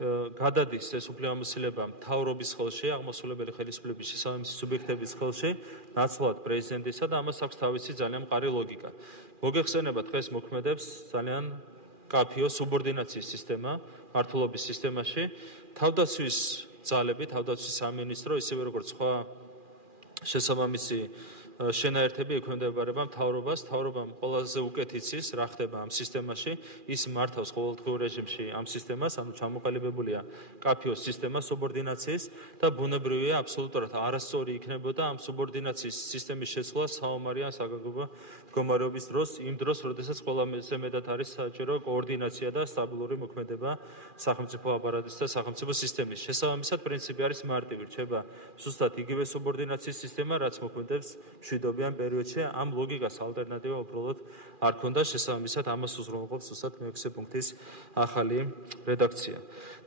გადადის ეს უფლებამოსილება მთავრობის ხელში, აღმასრულებელი ხელისუფლების შესაბამისი სუბიექტების ხელში, ნაცვლად პრეზიდენტისა და ამას აქვს თავისი ძალიან მყარი ლოგიკა. მოგეხსენება, დღეს მოქმედებს ძალიან კაფეო სუბორდინაციის სისტემა მმართველობის სისტემაში. თავდაცვის ძალები, თავდაცვის სამინისტრო, ისევე როგორც სხვა შესაბამისი შენაერთები ექვემდებარება მთავრობას. მთავრობამ ყველაზე უკეთ იცის რა ხდება ამ სისტემაში, ის მართავს ყოველდღიურ რეჟიმში ამ სისტემას, ანუ ჩამოყალიბებულია კაფეოს სისტემა სუბორდინაციის და ბუნებრივია აბსოლუტურად არასწორი იქნებოდა ამ სუბორდინაციის სისტემის შეცვლა საომარი ან საგანგებო მდგომარეობის დროს, იმ დროს, როდესაც ყველაზე მეტად არის საჭირო კოორდინაცია და სტაბილური მოქმედება სახელმწიფო აპარატის და სახელმწიფო სისტემის. შესაბამისად, პრინციპი არის მარტივი, რჩება ზუსტად იგივე სუბორდინაციის სისტემა, რაც მოქმედებს მშვიდობიან პერიოდში ამ ლოგიკას ალტერნატივა უბრალოდ არ ქონდა, შესაბამისად ამას უზრუნველყოფს ზუსტად მე-6 პუნქტის ახალი რედაქცია.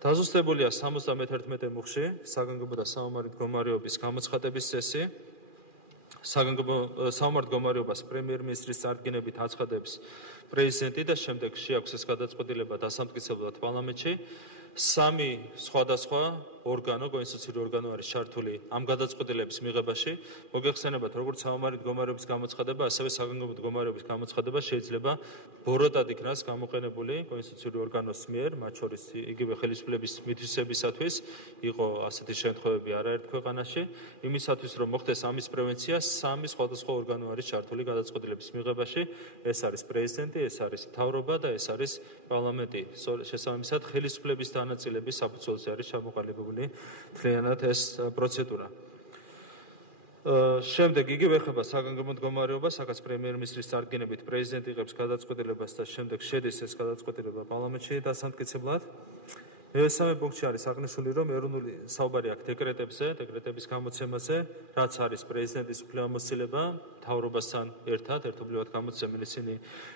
დაზუსტებულია 71 მუხლში საგანგებო და საომარი მდგომარეობის გამოცხადების წესი. საომარ მდგომარეობას პრემიერ-მინისტრის წარდგენებით აცხადებს პრეზიდენტი და შემდეგ შეაქვს ეს გადაწყვეტილება დასამტკიცებლად პარლამენტში. 3 სხვადასხვა ორგანო, კონსტიტუციური ორგანო არის ჩართული ამ გადაწყვეტილების მიღებაში. მოგეხსენებათ, როგორც საომარი მდგომარეობის გამოცხადება, ასევე საგანგებო მდგომარეობის გამოცხადება შეიძლება ბოროტად იქნას გამოყენებული კონსტიტუციური ორგანოს მიერ, მათ შორის იგივე ხელისუფლების მითვისებისათვის, იყო ასეთი შემთხვევები არაერთ ქვეყანაში, იმისათვის რომ მოხდეს ამის პრევენცია, 3 სხვადასხვა ორგანო არის ჩართული გადაწყვეტილების მიღებაში. ეს არის პრეზიდენტი, ეს არის მთავრობა და ეს არის პარლამენტი. შესაბამისად, ხელისუფლების განაწილების საფუძველზე არის ჩამოყალიბებული მთლიანად ეს პროცედურა. შემდეგ იგივე ეხება საგანგებო მდგომარეობას, აქაც პრემიერ-მინისტრის წარდგენებით პრეზიდენტი იღებს გადაწყვეტილებას და შემდეგ შედის ეს გადაწყვეტილება პარლამენტში დასამტკიცებლად. მესამე პუნქტში არის აღნიშნული, რომ ეროვნული საუბარი აქვს დეკრეტებზე, დეკრეტების გამოცემაზე, რაც არის პრეზიდენტის უფლებამოსილება, მთავრობასთან ერთობლივად გამოცემენ ისინი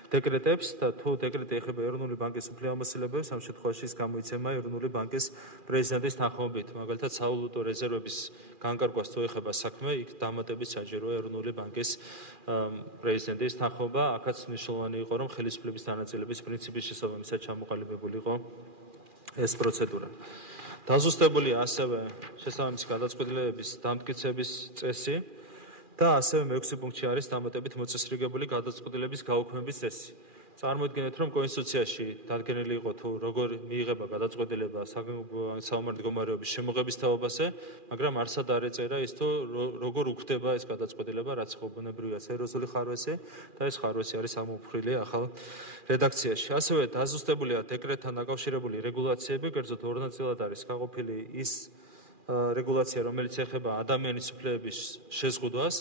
დეკრეტებს და თუ დეკრეტი ეხება ეროვნული ბანკის უფლებამოსილებებს, ამ შემთხვევაში ის გამოიცემა ეროვნული ბანკის პრეზიდენტის თანხმობით. მაგალითად, სავალუტო რეზერვების განკარგვას თუ ეხება საქმე, იქ დამატებით საჭიროა ეროვნული ბანკის პრეზიდენტის თანხმობა. აქაც მნიშვნელოვანი იყო, რომ ხელისუფლების დანაწილების პრინციპის შესაბამისად ჩამოყალიბებული იყო ეს პროცედურა. დაზუსტებულია ასევე შესაბამისი გადაწყვეტილებების დამტკიცების წესი და ასევე მე-6 პუნქტში არის დამატებით მოწესრიგებული გადაწყვეტილების გაუქმების წესი. წარმოიდგინეთ, რომ კონსტიტუციაში დადგენილი იყო თუ როგორ მიიღება გადაწყვეტილება საომარ მდგომარეობის შემოღების თაობაზე, მაგრამ არსად არ ეწერა ის თუ როგორ უქმდება ეს გადაწყვეტილება, რაც იყო ბუნებრივია სერიოზული ხარვესი და ეს ხარვესი არის ამოფხრილი ახალ რედაქციაში. ასევე დაზუსტებულია დეკრეტთან დაკავშირებული რეგულაციები, კერძოდ ორ ნაწილად არის გაყოფილი ის რეგულაცია, რომელიც ეხება ადამიანის უფლებების შეზღუდვას.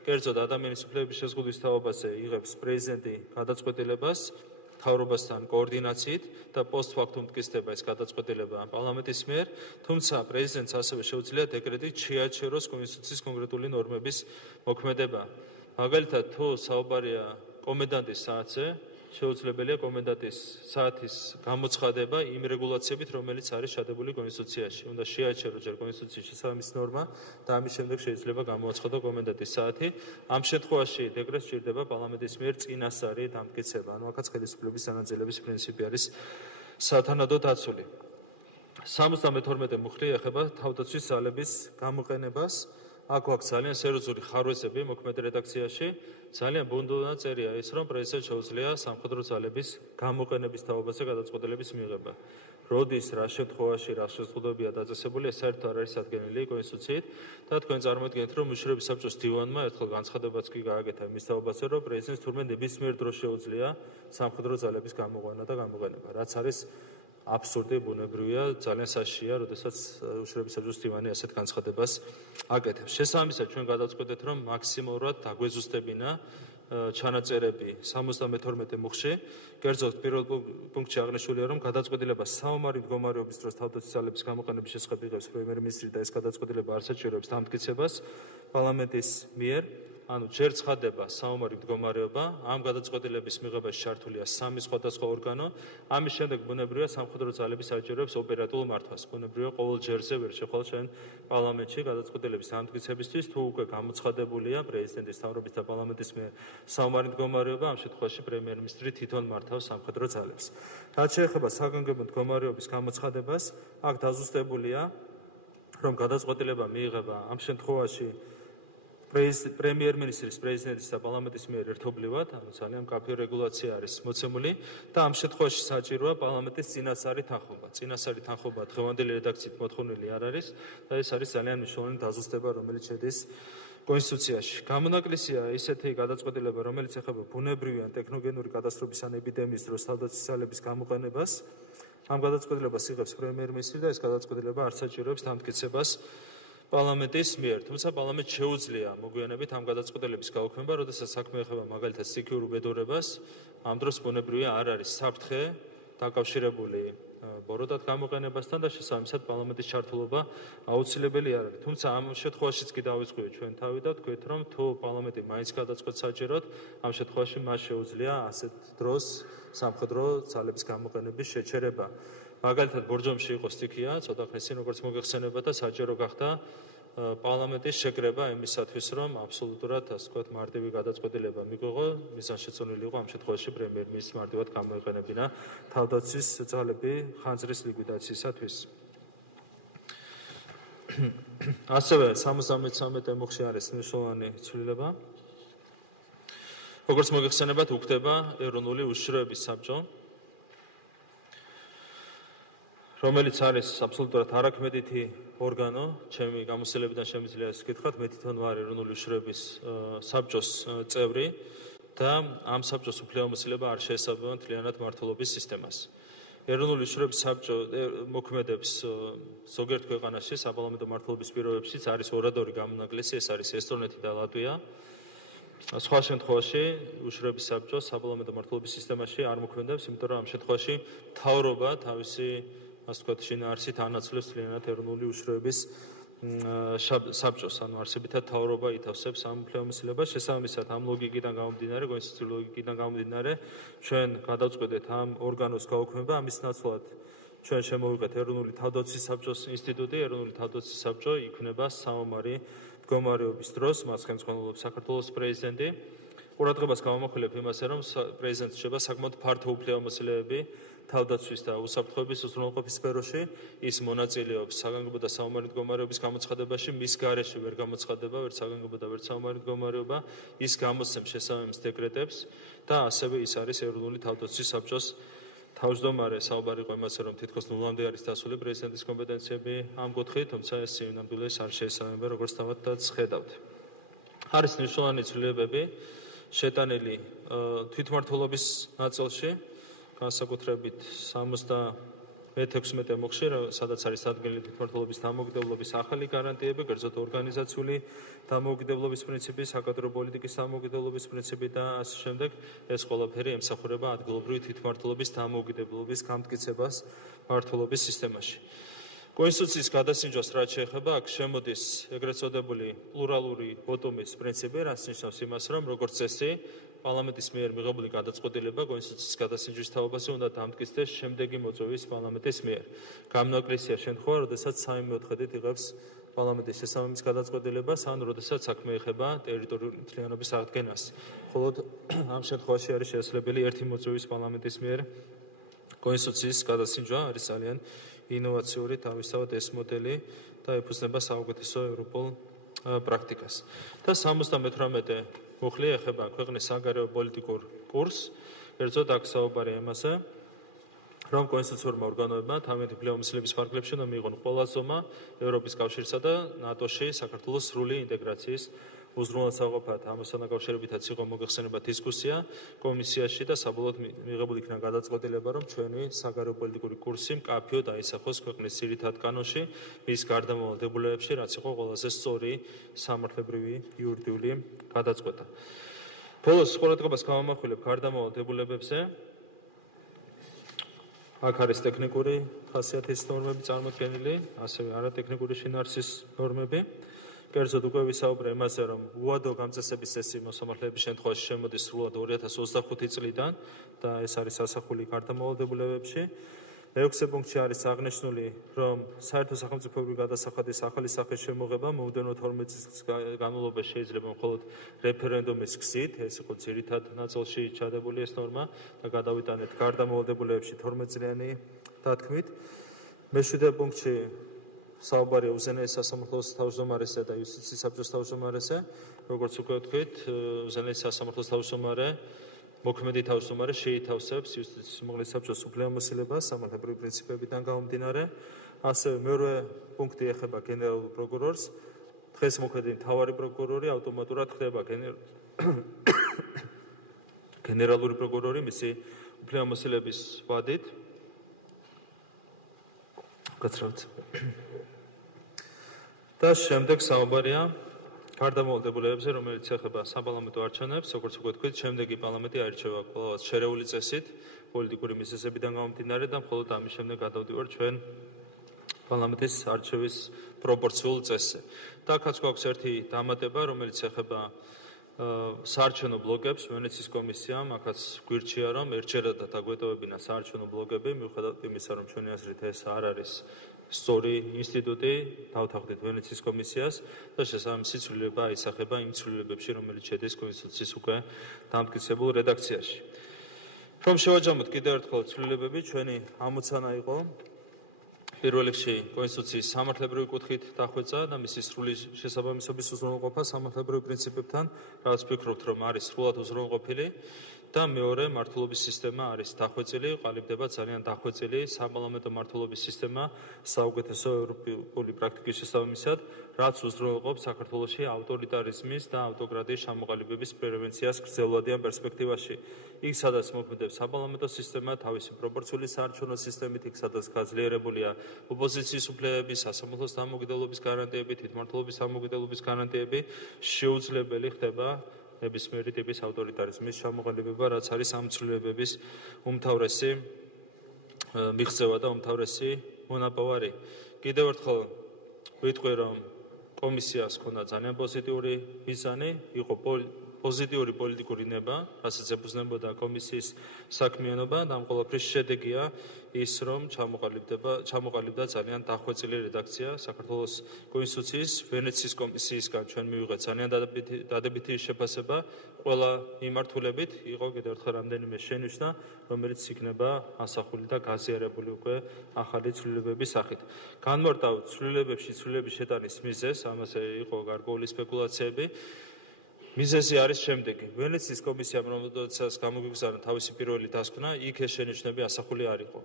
კერძოდ ადამიანის უფლებების შეზღუდვის თაობაზე იღებს პრეზიდენტი გადაწყვეტილებას მთავრობასთან კოორდინაციით და პოსტფაქტუმ მტკიცდება ეს გადაწყვეტილება პარლამენტის მიერ, თუმცა პრეზიდენტს ასევე შეუძლია დეკრეტით შეაჩეროს კონსტიტუციის კონკრეტული ნორმების მოქმედება. მაგალითად, თუ საუბარია კომენდანტის საათზე, შეუძლებელია კომენდანტის საათის გამოცხადება იმ რეგულაციებით, რომელიც არის ჩადებული კონსტიტუციაში. უნდა შეაჩეროს ჯერ კონსტიტუციის შესაბამისი ნორმა და ამის შემდეგ შეიძლება გამოაცხადოს კომენდანტის საათი. ამ შემთხვევაში დეკრეტს სჭირდება პარლამენტის მიერ წინასწარი დამტკიცება. ანუ აქაც ხელისუფლების დანაწილების პრინციპი არის სათანადო დაცული. 72 მუხლი ეხება თავდაცვის ძალების გამოყენებას. აქ გვაქვს ძალიან სერიოზული ხარვეზები მოქმედ რედაქციაში. ძალიან ბუნდოვნა წერია ის, რომ პრეზიდენტს შეუძლია სამხედრო ძალების გამოყენების თაობაზე გადაწყვეტილების მიღება. როდის, რა შემთხვევაში, რა შეზღუდვებია დაწესებული, ეს საერთოდ არ არის დადგენილი კონსტიტუციით და თქვენ წარმოიდგინეთ, რომ მუშაობის საბჭოს დივანმა ერთხელ განცხადებაც კი გააკეთა იმის თაობაზე, რომ პრეზიდენტს თურმე ნებისმიერ დროს შეუძლია სამხედრო ძალების გამოყვანა და გამოყენება, რაც არის აბსურდი, ბუნებრივია, ძალიან საშიშია, როდესაც მუშაობის საბჭოს დივანი ასეთ განცხადებას აკეთებს. შესაბამისად, ჩვენ გადავწყვეტეთ, რომ მაქსიმალურად დაგვეზუსტებინა ჩანაწერები 72 მუხლში. კერძოდ, პირველ პუნქტში აღნიშნულია, რომ გადაწყვეტილება საომარი მდგომარეობის დროს თავდაცვის ძალების გამოყენების შესახებ იღებს პრემიერ-მინისტრი და ეს გადაწყვეტილება არ საჭიროებს დამტკიცებას პარლამენტის მიერ. ანუ ჯერ ცხადდება საომარი მდგომარეობა, ამ გადაწყვეტილების მიღებაში ჩართულია 3 სხვადასხვა ორგანო, ამის შემდეგ ბუნებრივია სამხედრო ძალები საჭიროებს ოპერატიულ მართვას. ბუნებრივია ყოველ ჯერზე ვერ შეხვალ ჩვენ პარლამენტში გადაწყვეტილების დამტკიცებისთვის, თუ უკვე გამოცხადებულია პრეზიდენტის მთავრობის და პარლამენტის მიერ საომარი მდგომარეობა, ამ შემთხვევაში პრემიერ-მინისტრი თვითონ მართავს სამხედრო ძალებს. რაც შეეხება საგანგებო მდგომარეობის გამოცხადებას, აქ დაზუსტებულია, რომ გადაწყვეტილება მიიღება ამ შემთხვევაში პრემიერ-მინისტრის, პრეზიდენტის და პარლამენტის მიერ ერთობლივად, ანუ ძალიან მკაფიო რეგულაცია არის მოცემული და ამ შემთხვევაში საჭიროა პარლამენტის წინასწარი თანხმობა. წინასწარი თანხმობა დღევანდელი რედაქციით მოთხოვნილი არ არის და ეს არის ძალიან მნიშვნელოვანი დაზუსტება, რომელიც შედის კონსტიტუციაში. გამონაკლისია ისეთი გადაწყვეტილება, რომელიც ეხება ბუნებრივი ან ტექნოგენური კატასტროფის ან ეპიდემიის დროს თავდაცვის ძალების გამოყენებას. ამ გადაწყვეტილებას იღებს პრემიერ-მინისტრი და ეს გადაწყვეტილება არ საჭიროებს დამტკიცებას პარლამენტის მიერ, თუმცა პარლამენტს შეუძლია მოგვიანებით ამ გადაწყვეტილების გაუქმება, როდესაც საქმე ეხება მაგალითად სიქიურ უბედურებას, ამ დროს ბუნებრივია არ არის საფრთხე დაკავშირებული ბოროტად გამოყენებასთან და შესაბამისად პარლამენტის ჩართულობა აუცილებელი არ არის. თუმცა ამ შემთხვევაშიც კი დავიწყოთ ჩვენ თავი და ვთქვით, რომ თუ პარლამენტი მაინც გადაწყვეტს საჯეროდ, ამ შემთხვევაში მას შეუძლია ასეთ დროს სამხედრო ძალების გამოყენების შეჩერება. მაგალითად, ბორჯომში იყო სტიქია, ცოტა ხნის წინ როგორც მოგეხსენება და საჯერო გახდა პარლამენტის შეკრება იმისათვის, რომ აბსოლუტურად, ასე ვთქვათ, მარტივი გადაწყვეტილება მიიღო, მიზანშეწონილი იყო ამ შემთხვევაში პრემიერ-მინისტრის მარტივად გამოეყენებინა თავდაცვის ძალები ხანძრის ლიკვიდაციისათვის. ასევე 73 მუხში არის მნიშვნელოვანი ცვლილება. როგორც მოგეხსენებათ, უქმდება ეროვნული უშიშროების საბჭო, რომელიც არის აბსოლუტურად არაქმედითი ორგანო, ჩემი გამოსალებიდან შემიძლია ეს ვკითხოთ, მე თვითონ ვარ ეროვნული უშიშროების საბჭოს წევრი და ამ საბჭოს უფლებამოსილება არ შეესაბამება მთლიანად მმართველობის სისტემას. ეროვნული უშიშროების საბჭო მოქმედებს ზოგიერთ ქვეყანაში საპარლამენტო მმართველობის პირობებშიც არის ორადორი გამონაკლისი, ეს არის ესტონეთი და ლატვია. სხვა შემთხვევაში უშიშროების საბჭო საპარლამენტო მმართველობის სისტემაში არ მოქმედებს, იმიტომ რომ ამ შემთხვევაში მთავრობა თავისი ასე ვთქვათ, შინაარსით ანაცვლებს მთლიანად ეროვნული უშიშროების საბჭოს, ანუ არსებითად მთავრობა ითავსებს ამ უფლებამოსილებას. შესაბამისად, ამ ლოგიკიდან გამომდინარე, კონსტიტუციური ლოგიკიდან გამომდინარე, ჩვენ გადავწყვეტეთ ამ ორგანოს გაუქმება, ამის ნაცვლად ჩვენ შემოვიღეთ ეროვნული თავდაცვის საბჭოს ინსტიტუტი, ეროვნული თავდაცვის საბჭო იქმნება საომარი მდგომარეობის დროს, მას ხელმძღვანელობს საქართველოს პრეზიდენტი. ყურადღებას გამომახვილებ იმასე, რომ პრეზიდენტს რჩება საკმაოდ ფართო უფლებამოსილებები თავდაცვის და უსაფრთხოების უზრუნველყოფის სფეროში, ის მონაწილეობს საგანგებო და საომარი მდგომარეობის გამოცხადებაში, მის გარეშე ვერ გამოცხადება, ვერც საგანგებო და ვერც საომარი მდგომარეობა, ის გამოსცემს შესაბამის დეკრეტებს და ასევე ის არის ეროვნული თავდაცვის საბჭოს თავმჯდომარე. საუბარი იყო იმაზე, რომ თითქოს ნულამდე არის დასული პრეზიდენტის კომპეტენციები ამ კუთხით, თუმცა ეს სინამდვილეს არ შეესაბამება, როგორც თავადაც ხედავთ. არის მნიშვნელოვანი ცვლილებები შეტანილი თვითმმართველობის ნაწილში, განსაკუთრებით 76 მუხში, სადაც არის ადგილი თვითმმართველობის დამოუკიდებლობის ახალი გარანტიები, კერძოდ ორგანიზაციული დამოუკიდებლობის პრინციპი, საკადრო პოლიტიკის დამოუკიდებლობის პრინციპი და ასე შემდეგ. ეს ყველაფერი ემსახურება ადგილობრივი თვითმმართველობის დამოუკიდებლობის გამტკიცებას მმართველობის სისტემაში. კონსტიტუციის გადასინჯვას რაც შეეხება, აქ შემოდის ეგრეთ წოდებული პლურალური ვოტუმის პრინციპი, რაც ნიშნავს იმას, რომ როგორც წესი, პარლამენტის მიერ მიღებული გადაწყვეტილება კონსტიტუციის გადასინჯვის თაობაზე უნდა დამტკიცდეს შემდეგი მოწვევის პარლამენტის მიერ. გამონაკლისია შემთხვევა, როდესაც 3/4-ით იღებს პარლამენტის შესაბამის გადაწყვეტილებას, ან როდესაც საქმე ეხება ტერიტორიული მთლიანობის აღდგენას. მხოლოდ ამ შემთხვევაში არის შესაძლებელი ერთი მოწვევის პარლამენტის მიერ კონსტიტუციის გადასინჯვა, არის ძალიან ინოვაციური თავისთავად ეს მოდელი და ეფუძნება საუკეთესო ევროპულ პრაქტიკას. და 78 მუხლი ეხება ქვეყნის საგარეო პოლიტიკურ კურსს, კერძოდ აქ საუბარია იმაზე, რომ კონსტიტუციურმა ორგანოებმა თავიანთი უფლებამოსილების ფარგლებში უნდა მიიღონ ყველაზომა ევროპის კავშირსა და ნატოში საქართველოს სრული ინტეგრაციის უზრუნველსაყოფად. ამასთან დაკავშირებითაც იყო მოგეხსენება დისკუსია კომისიაში და საბოლოოდ მიღებული იქნა გადაწყვეტილება, რომ ჩვენი საგარეო პოლიტიკური კურსი მკაფიოდ აისახოს ქვეყნის ძირითად კანონში, მის გარდამავალ დებულებებში, რაც იყო ყველაზე სწორი სამართლებრივი იურიდიული გადაწყვეტა. ბოლოს ყურადღებას გამომახვილებ გარდამავალ დებულებებზე. აქ არის ტექნიკური ხასიათის ნორმები წარმოდგენილი, ასევე არატექნიკური შინაარსის ნორმები. კერძოდ უკვე ვისაუბრე იმაზე, რომ უადო გამწესების წესი მოსამართლეების შემთხვევაში შემოდის სრულად 2025 წლიდან და ეს არის ასახული გარდამავალ დებულებებში. მეექვსე პუნქტში არის აღნიშნული, რომ საერთო სახელმწიფოებრივი გადასახადის ახალი სახის შემოღება მომდევნო 12 წლის განმავლობაში შეიძლება მხოლოდ რეფერენდუმის გზით, ეს იყო ძირითად ნაწილში ჩადებული ეს ნორმა და გადავიტანეთ გარდამავალ დებულებებში 12 წლიანი დათქმით. მე-7 პუნქტში საუბარია უზენაეს სასამართლოს თავმჯდომარესა და იუსტიციის საბჭოს თავმჯდომარესზე. როგორც უკვე ვთქვით, უზენაეს სასამართლოს თავმჯდომარე მოქმედი თავმჯდომარე შეითავსებს იუსტიციის უმაღლეს საბჭოს უფლებამოსილებას სამართლებრივი პრინციპებიდან გამომდინარე. ასევე მეორე პუნქტი ეხება გენერალურ პროკურორს. დღეს მოქმედი მთავარი პროკურორი ავტომატურად ხდება გენერალური პროკურორი მისი უფლებამოსილების ვადით. გაცრავთ. და შემდეგ საუბარია გარდამავალდებულებებზე, რომელიც ეხება საპარლამენტო არჩევნებს, როგორც უკვე თქვით, შემდეგი პარლამენტი აირჩევა კვლავაც შერეული წესით, პოლიტიკური მიზეზებიდან გამომდინარე და მხოლოდ ამის შემდეგ გადავდივარ ჩვენ პარლამენტის არჩევის პროპორციულ წესზე. და აქაც გვაქვს ერთი დამატება, რომელიც ეხება საარჩევნო ბლოკებს, ვენეციის კომისიამ აქაც გვირჩია, რომ ერთჯერადად დაგვეტოვებინა საარჩევნო ბლოკები, მიუხედავად იმისა, რომ ჩვენი აზრით ეს არ არის სწორი ინსტიტუტი, დავთანხმდით ვენეციის კომისიას და შესაბამისი ცვლილება აისახება იმ ცვლილებებში, რომელიც შედის კონსტიტუციის უკვე დამტკიცებულ რედაქციაში. რომ შევაჯამოთ კიდევ ერთხელ ცვლილებები, ჩვენი ამოცანა იყო პირველ რიგში კონსტიტუციის სამართლებრივი კუთხით დახვეწა და მისი სრული შესაბამისობის უზრუნველყოფა სამართლებრივ პრინციპებთან, რაც ვფიქრობთ, რომ არის სრულად უზრუნველყოფილი და მეორე მმართველობის სისტემა არის დახვეწილი, ყალიბდება ძალიან დახვეწილი საპარლამენტო მმართველობის სისტემა საუკეთესო ევროპული პრაქტიკის შესაბამისად, რაც უზრუნველყოფს საქართველოში ავტორიტარიზმის და ავტოკრატიის ჩამოყალიბების პრევენციას გრძელვადიან პერსპექტივაში. იქ სადაც მოქმედებს საპარლამენტო სისტემა თავისი პროპორციული საარჩევნო სისტემით, იქ სადაც გაძლიერებულია ოპოზიციის უფლებები, სასამართლოს დამოუკიდებლობის გარანტიები, თვითმმართველობის დამოუკიდებლობის გარანტიები, შეუძლებელი ხდება ნებისმიერი ტიპის ავტორიტარიზმის ჩამოყალიბება, რაც არის ამ ცვლილებების უმთავრესი მიღწევა და უმთავრესი მონაპოვარი. კიდევ ერთხელ ვიტყვი, რომ კომისიას ჰქონდა ძალიან პოზიტიური მიზანი, იყო პოზიტიური პოლიტიკური ნება, რასაც ეფუძნებოდა კომისიის საქმიანობა და ამ ყველაფრის შედეგია ის, რომ ჩამოყალიბდა ძალიან დახვეწილი რედაქცია საქართველოს კონსტიტუციის. ვენეციის კომისიისგან ჩვენ მივიღეთ ძალიან დადებითი შეფასება ყველა მიმართულებით, იყო კიდევ ერთხელ რამდენიმე შენიშვნა, რომელიც იქნება ასახული და გაზიარებული უკვე ახალი ცვლილებების სახით. განმარტავ ცვლილებებში ცვლილების შეტანის მიზეზს, ამაზე იყო გარკვეული სპეკულაციები. მიზეზი არის შემდეგი. ვენეციის კომისიამ როდესაც გამოგვიგზავნა თავისი პირველი დასკვნა, იქ ეს შენიშვნები ასახული არ იყო.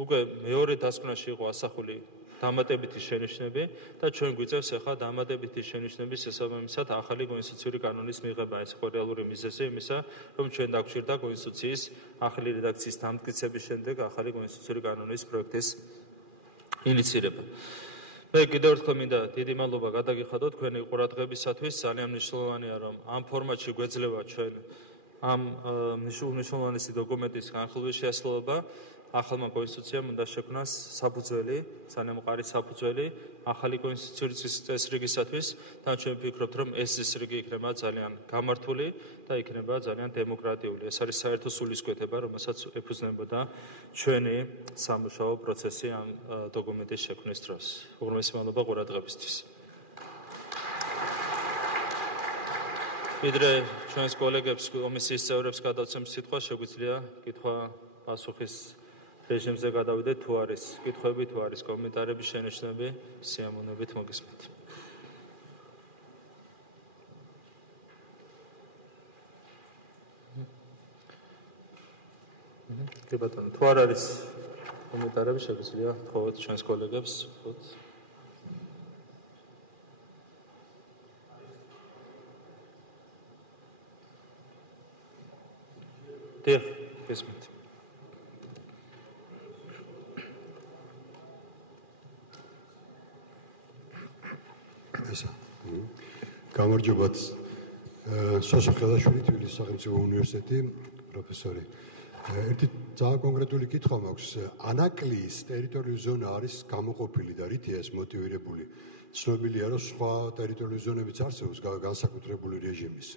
უკვე მეორე დასკვნაში იყო ასახული დამატებითი შენიშვნები და ჩვენ გვიწევს ახლა დამატებითი შენიშვნების შესაბამისად ახალი კონსტიტუციური კანონის მიღება. ეს იყო რეალური მიზეზი იმისა, რომ ჩვენ დაგვჭირდა კონსტიტუციის ახალი რედაქციის დამტკიცების შემდეგ ახალი კონსტიტუციური კანონის პროექტის ინიცირება. მე კიდევ ერთხელ მინდა დიდი მადლობა გადაგიხადოთ თქვენი ყურადღებისათვის. ძალიან მნიშვნელოვანია, რომ ამ ფორმატში გვეძლევა ჩვენ ამ მნიშვნელოვანი დოკუმენტის განხილვის შესაძლებლობა. ახალმა კონსტიტუციამ უნდა შექმნას საფუძველი, ძალიან მყარი საფუძველი ახალი კონსტიტუციური წესრიგისათვის და ჩვენ ვფიქრობთ, რომ ეს წესრიგი იქნება ძალიან გამართული და იქნება ძალიან დემოკრატიული. ეს არის საერთო სულისკვეთება, რომელსაც ეფუძნებოდა ჩვენი სამუშაო პროცესი ამ დოკუმენტის შექმნის დროს. უღრმესი მადლობა ყურადღებისთვის. ვიდრე ჩვენს კოლეგებს, კომისიის წევრებს გადავცემ სიტყვა, შეგვიძლია კითხვა-პასუხის რეჟიმზე გადავიდეთ, თუ არის კითხვები, თუ არის კომენტარები, შენიშვნები, სიამოვნებით მოგესმით. კი ბატონო, თუ არ არის კომენტარები, შეგვიძლია თხოვოთ ჩვენს კოლეგებს. დიახ, გესმით. გამარჯობათ, სასახლეში თბილისის სახელმწიფო უნივერსიტეტი პროფესორი. ერთი ძალიან კონკრეტული კითხვა მაქვს. ანაკლიის ტერიტორიული ზონა არის გამოყოფილი და რითია ეს მოტივირებული? ცნობილია, რომ სხვა ტერიტორიული ზონებიც არსებობს განსაკუთრებული რეჟიმის.